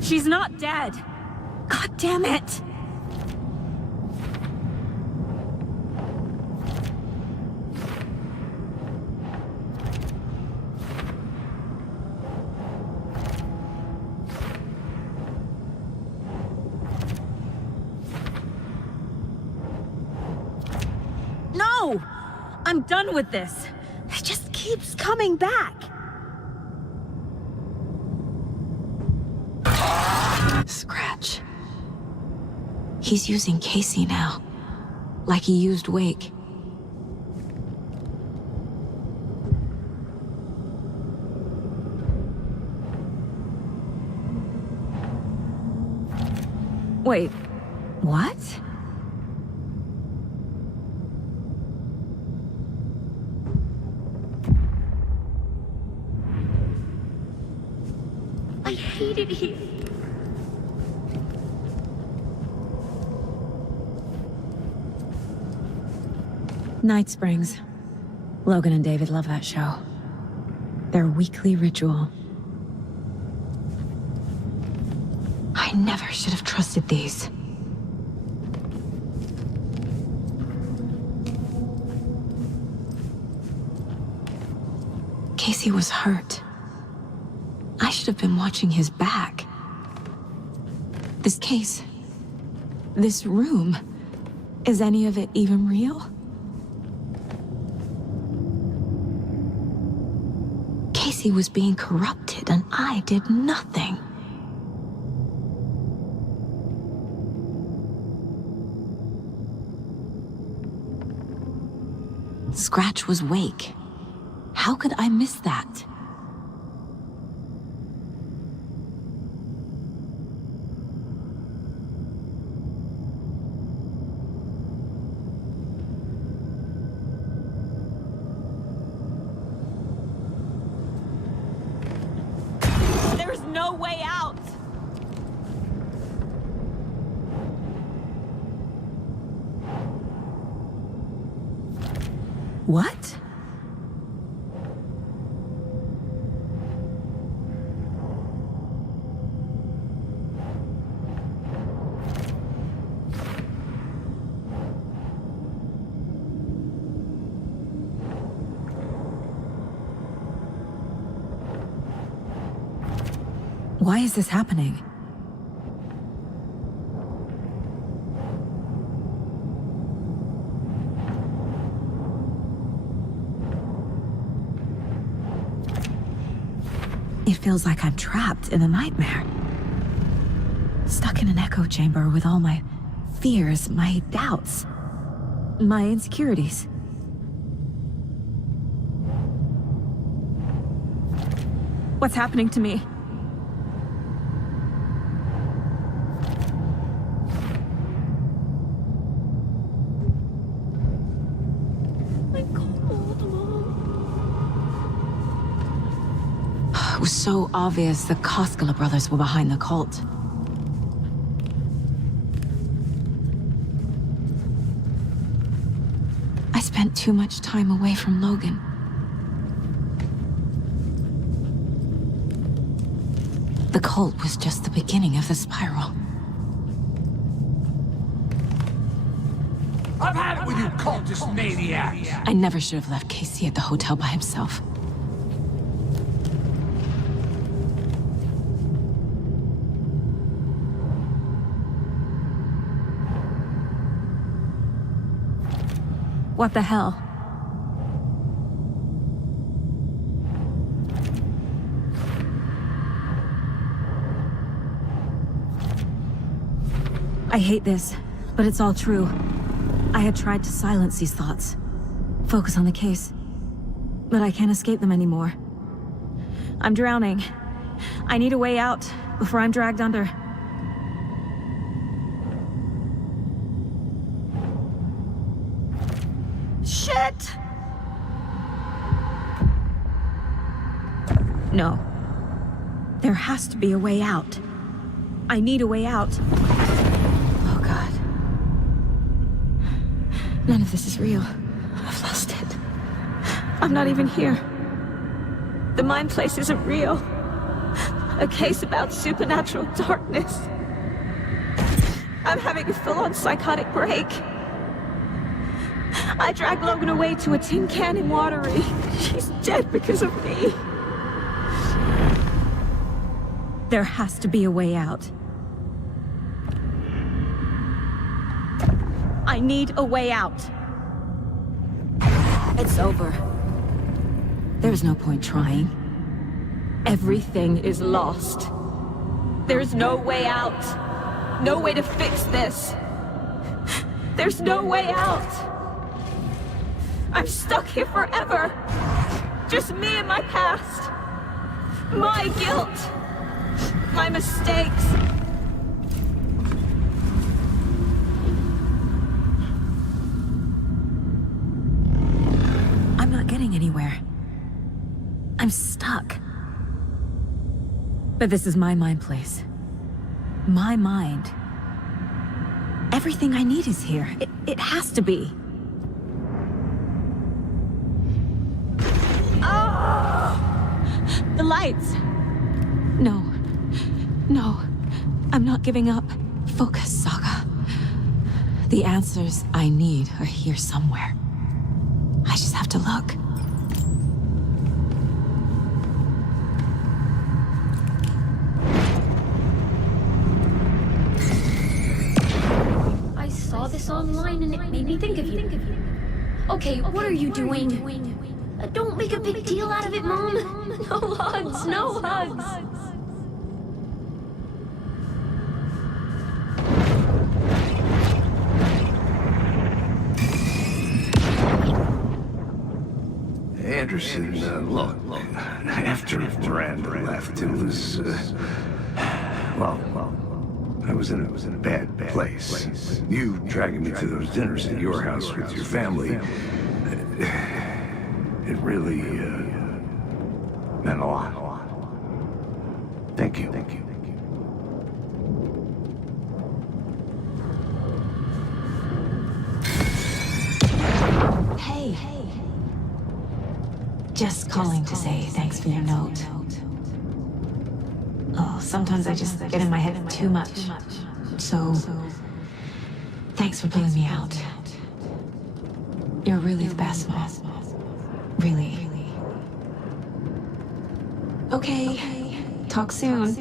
She's not dead. God damn it! No! I'm done with this. It just keeps coming back. Scratch. He's using Casey now. Like he used Wake. Wait, what? I hate it here. Night Springs. Logan and David love that show. Their weekly ritual. never should have trusted these. Casey was hurt. I should have been watching his back. This case, this room, is any of it even real? Casey was being corrupted and I did nothing. Scratch was Wake. How could I miss that? There's no way out! What? Why is this happening? It feels like I'm trapped in a nightmare. Stuck in an echo chamber with all my fears, my doubts, my insecurities. What's happening to me? It was so obvious the Koskela brothers were behind the cult. I spent too much time away from Logan. The cult was just the beginning of the spiral. I've had it with you cultist maniacs! I never should have left Casey at the hotel by himself. What the hell? I hate this, but it's all true. I had tried to silence these thoughts, focus on the case, but I can't escape them anymore. I'm drowning. I need a way out before I'm dragged under. Shit! No. There has to be a way out. I need a way out. Oh, God. None of this is real. I've lost it. I'm not even here. The Mind Place isn't real. A case about supernatural darkness. I'm having a full-on psychotic break. I dragged Logan away to a tin can in Watery. She's dead because of me. There has to be a way out. I need a way out. It's over. There's no point trying. Everything is lost. There's no way out. No way to fix this. There's no way out. I'm stuck here forever. Just me and my past. My guilt. My mistakes. I'm not getting anywhere. I'm stuck. But this is my mind place. My mind. Everything I need is here. It has to be. The lights. No. No. I'm not giving up. Focus, Saga. The answers I need are here somewhere. I just have to look. I saw this online and it made me think of you. Okay, what are you doing? Don't make a big deal out of it, Mom. No hugs, no hugs. Anderson, look, after Miranda left, it was, well, I was in a bad place. You dragging me to those dinners at your house with your family, it really, meant a lot. Thank you. Hey. Just calling to say thanks for your note. Oh, sometimes I just get in my head too much. So, thanks for pulling me out. You're really the best, Mom. Really. Okay. Talk soon.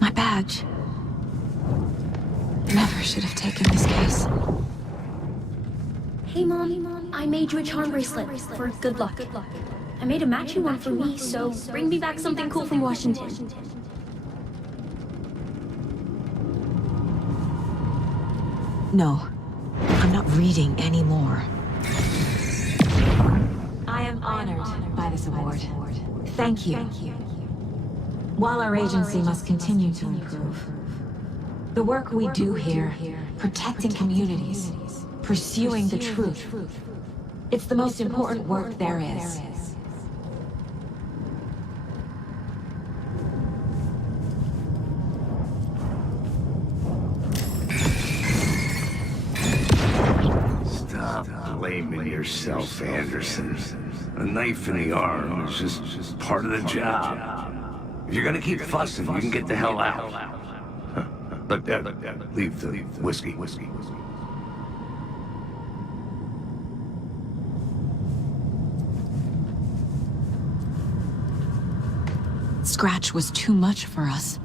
My badge. Never should have taken this case. Hey, Mom, I made you a charm bracelet for good luck. I made a matching one for me, so bring me back something cool from Washington. No, I'm not reading anymore. I am honored by this award. Thank you. While our agency must continue to improve, the work we do here, protecting communities, pursuing the truth, it's the most important work there is. Stop blaming yourself, Anderson. A knife in the arm is just part of the job. If you're gonna keep fussing, you can get the hell out. But leave the whiskey. Scratch was too much for us.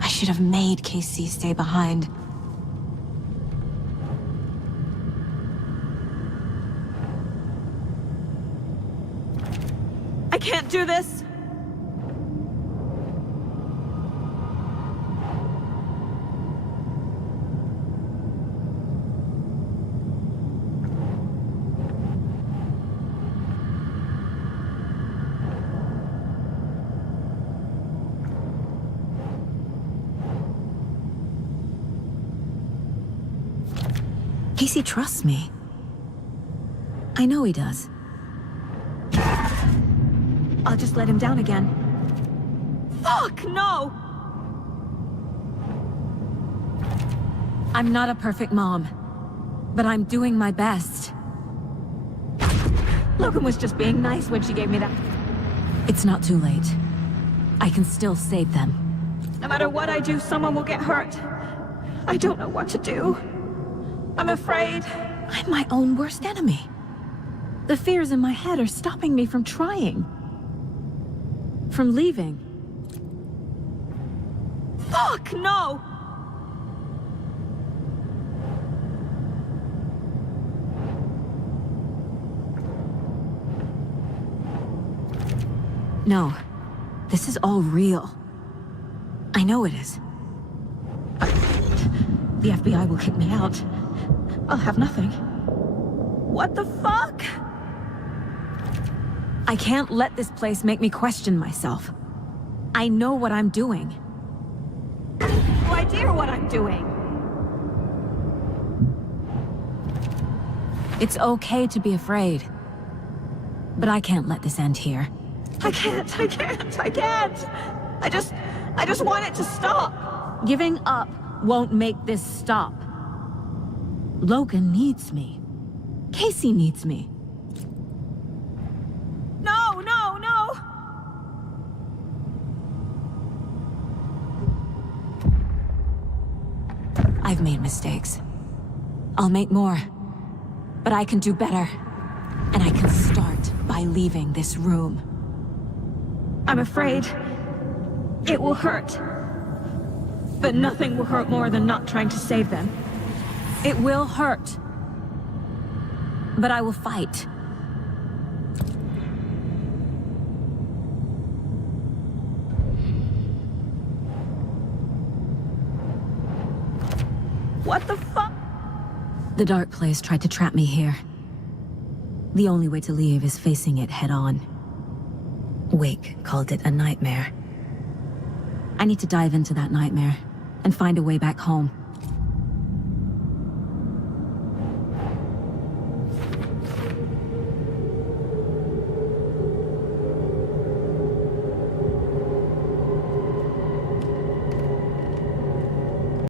I should have made KC stay behind. I can't do this! Casey trusts me. I know he does. I'll just let him down again. Fuck, no! I'm not a perfect mom, but I'm doing my best. Logan was just being nice when she gave me that. It's not too late. I can still save them. No matter what I do, someone will get hurt. I don't know what to do. I'm afraid. I'm my own worst enemy. The fears in my head are stopping me from trying. From leaving. Fuck, no! No. This is all real. I know it is. The FBI will kick me out. I'll have nothing. What the fuck? I can't let this place make me question myself. I know what I'm doing. No idea what I'm doing. It's okay to be afraid. But I can't let this end here. I can't. I just want it to stop. Giving up won't make this stop. Logan needs me. Casey needs me. I've made mistakes. I'll make more. But I can do better. And I can start by leaving this room. I'm afraid it will hurt. But nothing will hurt more than not trying to save them. It will hurt. But I will fight. What the fuck? The Dark Place tried to trap me here. The only way to leave is facing it head-on. Wake called it a nightmare. I need to dive into that nightmare and find a way back home.